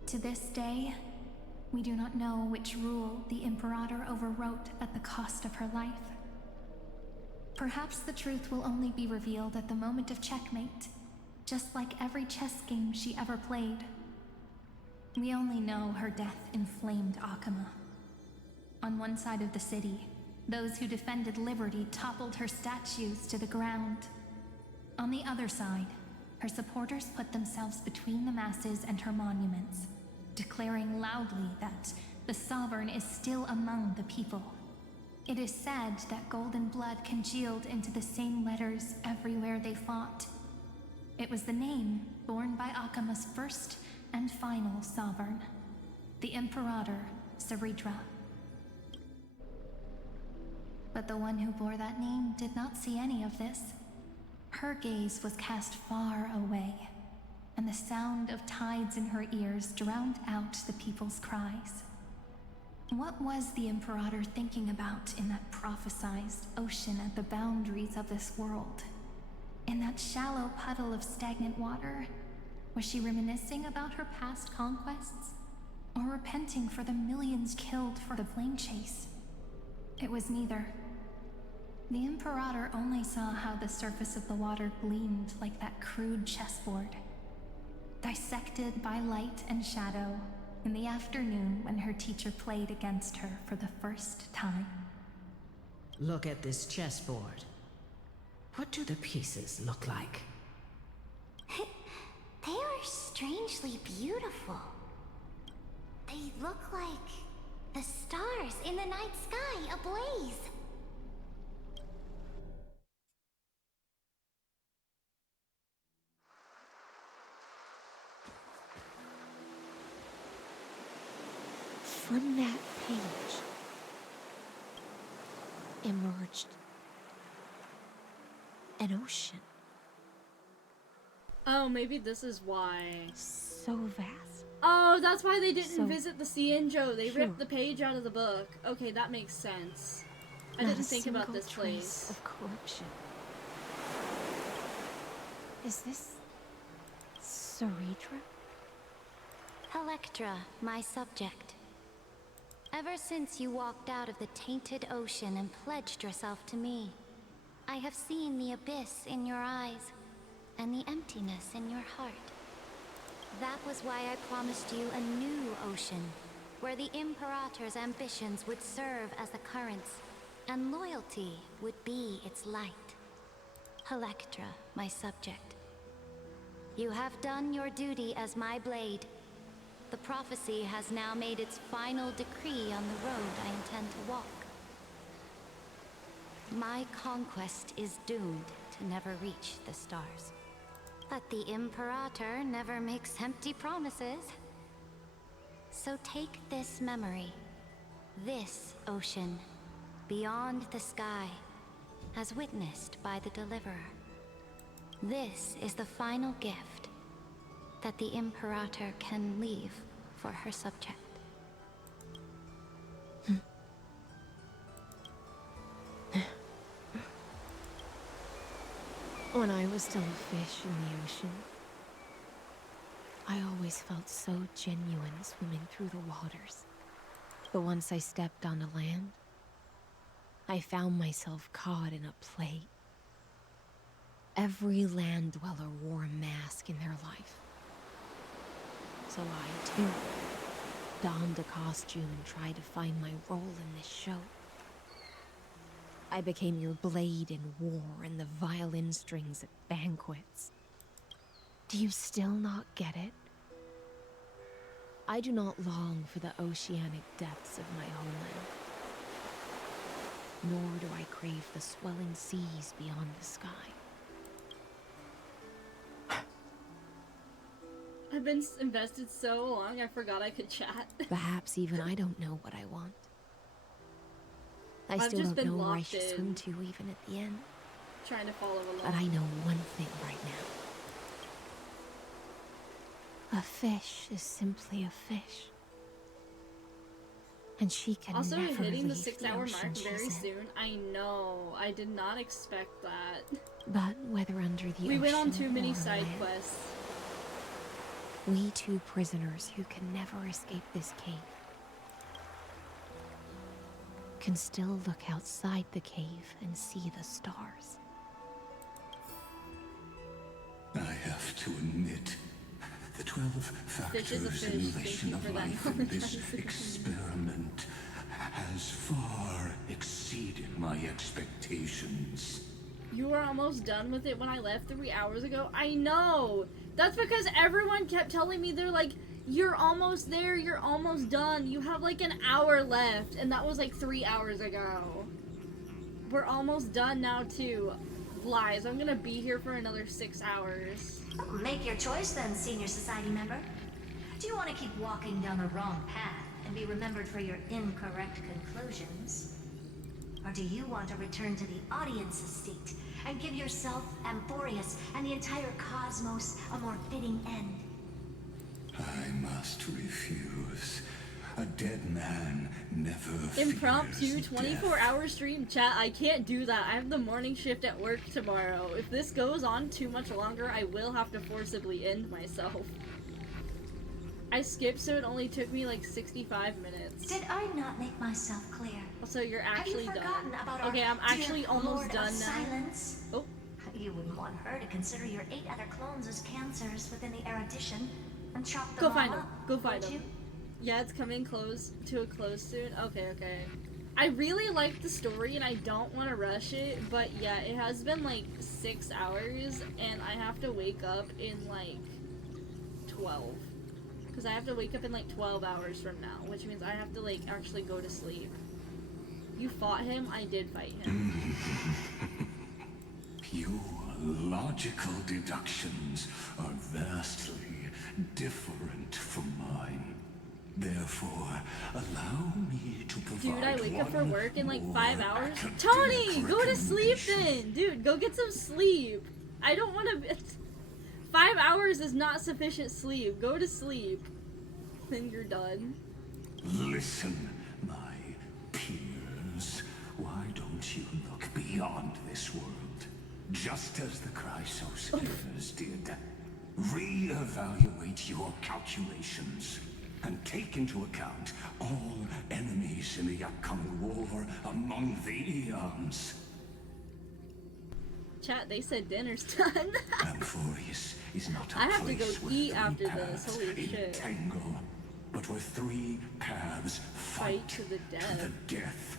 To this day, we do not know which rule the Imperator overwrote at the cost of her life. Perhaps the truth will only be revealed at the moment of checkmate, just like every chess game she ever played. We only know her death inflamed Akama. On one side of the city, those who defended liberty toppled her statues to the ground. On the other side, her supporters put themselves between the masses and her monuments, declaring loudly that the Sovereign is still among the people. It is said that golden blood congealed into the same letters everywhere they fought. It was the name borne by Akama's first and final Sovereign, the Imperator Ceridra. But the one who bore that name did not see any of this. Her gaze was cast far away, and the sound of tides in her ears drowned out the people's cries. What was the Imperator thinking about in that prophesized ocean at the boundaries of this world? In that shallow puddle of stagnant water, was she reminiscing about her past conquests? Or repenting for the millions killed for the flame chase? It was neither. The Imperator only saw how the surface of the water gleamed like that crude chessboard, dissected by light and shadow in the afternoon when her teacher played against her for the first time. Look at this chessboard. What do the pieces look like? They are strangely beautiful. They look like the stars in the night sky ablaze. From that page emerged an ocean. Oh, maybe this is why. So vast. Oh, that's why they didn't So visit the Cienjo. They pure. ripped the page out of the book. Okay, that makes sense. I Not didn't a think about single this trace place. of corruption. Is this Ceredra? Electra, my subject. Ever since you walked out of the tainted ocean and pledged yourself to me, I have seen the abyss in your eyes and the emptiness in your heart. That was why I promised you a new ocean, where the Imperator's ambitions would serve as the currents, and loyalty would be its light. Electra, my subject. You have done your duty as my blade. The prophecy has now made its final decree on the road I intend to walk. My conquest is doomed to never reach the stars. But the Imperator never makes empty promises. So take this memory, this ocean, beyond the sky, as witnessed by the Deliverer. This is the final gift that the Imperator can leave for her subject. When I was still a fish in the ocean, I always felt so genuine swimming through the waters. But once I stepped onto land, I found myself caught in a play. Every land dweller wore a mask in their life. So I, too, donned a costume and tried to find my role in this show. I became your blade in war and the violin strings at banquets. Do you still not get it? I do not long for the oceanic depths of my homeland. Nor do I crave the swelling seas beyond the sky. I've been invested so long, I forgot I could chat. Perhaps even I don't know what I want. I I've still just don't been know where I locked should in. swim to even at the end. Trying to follow along. But I know one thing right now. A fish is simply a fish. And she can Also, never hitting the leave 6-hour ocean mark she's very in. soon. I know. I did not expect that. But whether under the We ocean went on too many or side land, quests. we two prisoners who can never escape this cave can still look outside the cave and see the stars. I have to admit, the 12 Fish is a factor fish. simulation Thank you of for that life in this knowledge. experiment has far exceeded my expectations. You were almost done with it when I left 3 hours ago? I know! That's because everyone kept telling me, they're like, you're almost there, you're almost done, you have like an hour left, and that was like 3 hours ago. We're almost done now too. Lies, I'm gonna be here for another 6 hours. Make your choice then, senior society member. Do you want to keep walking down the wrong path and be remembered for your incorrect conclusions? Or do you want to return to the audience's seat and give yourself, Amphorius, and the entire cosmos a more fitting end? I must refuse. A dead man never Impromptu fears 24-hour stream chat. I can't do that. I have the morning shift at work tomorrow. If this goes on too much longer, I will have to forcibly end myself. I skipped so it only took me like 65 minutes. Did I not make myself clear? So you're actually Have you done. forgotten about Okay, our I'm actually dear almost Lord done of now. Silence? Oh. You wouldn't want her to consider your 8 other clones as cancers within the erudition and chop them Go all find them. up, Go find would them. you? Yeah, it's coming to a close soon. Okay, okay. I really like the story and I don't want to rush it, but yeah, it has been like 6 hours and I have to wake up in like 12. Because I have to wake up in like 12 hours from now, which means I have to like actually go to sleep. You fought him, I did fight him. Your logical deductions are vastly different from mine. Therefore, allow me to provide. Dude, I wake up for work in like 5 hours. Tony, go to sleep then! Dude, go get some sleep. I don't want to... 5 hours is not sufficient sleep. Go to sleep. Then you're done. Listen, my peers. Why don't you look beyond this world? Just as the Chrysospheres did. Re-evaluate your calculations. And take into account all enemies in the upcoming war among the eons. Chat, they said dinner's done. Amphorius is not a I have to go place where eat three after paths this. Holy shit. entangle, but where 3 paths fight to the death. To the death.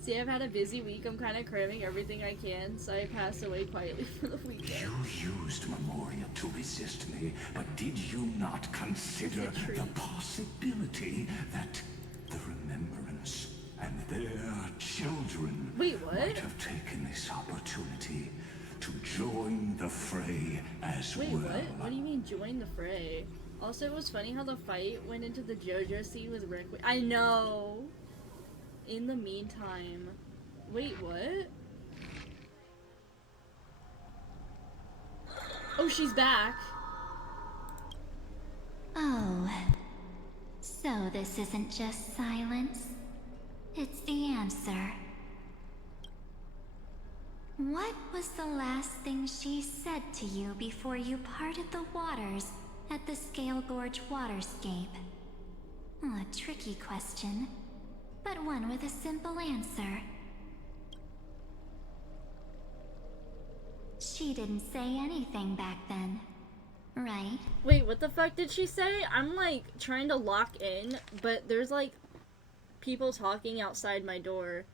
See, I've had a busy week. I'm kind of cramming everything I can, so I pass away quietly for the weekend. You used Memoria to resist me, but did you not consider the possibility that the Remembrance and their children might have taken this opportunity to join the fray as Wait, well? what? What do you mean join the fray? Also, it was funny how the fight went into the JoJo scene with Rick. I know! In the meantime... Wait, what? Oh, she's back! Oh. So this isn't just silence. It's the answer. What was the last thing she said to you before you parted the waters at the Scale Gorge waterscape? A tricky question, but one with a simple answer. She didn't say anything back then, right? Wait, what the fuck did she say? I'm like trying to lock in, but there's like people talking outside my door.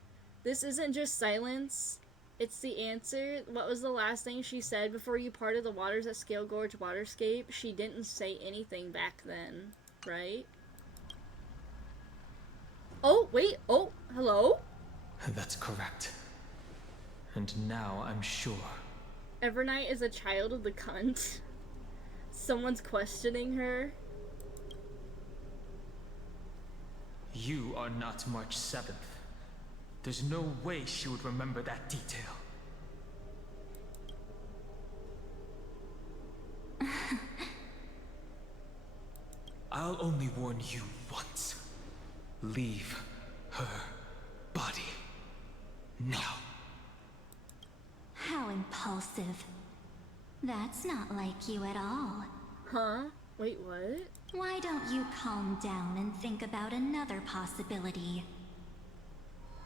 This isn't just silence. It's the answer. What was the last thing she said before you parted the waters at Scale Gorge waterscape? She didn't say anything back then, right? Oh, wait. Oh, hello? That's correct. And now I'm sure. Evernight is a child of the cunt. Someone's questioning her. You are not March 7th. There's no way she would remember that detail. I'll only warn you once. Leave her body. Now. How impulsive. That's not like you at all. Huh? Wait, what? Why don't you calm down and think about another possibility?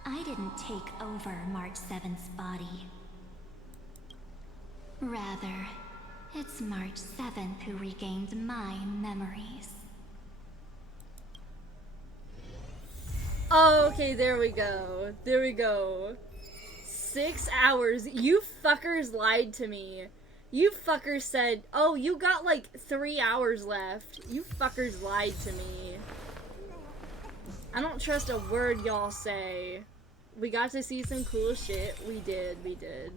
I didn't take over March 7th's body. Rather, it's March 7th who regained my memories. Oh, okay, there we go. There we go. 6 hours. You fuckers lied to me. You fuckers said, oh, you got like 3 hours left. You fuckers lied to me. I don't trust a word y'all say. We got to see some cool shit. We did, we did.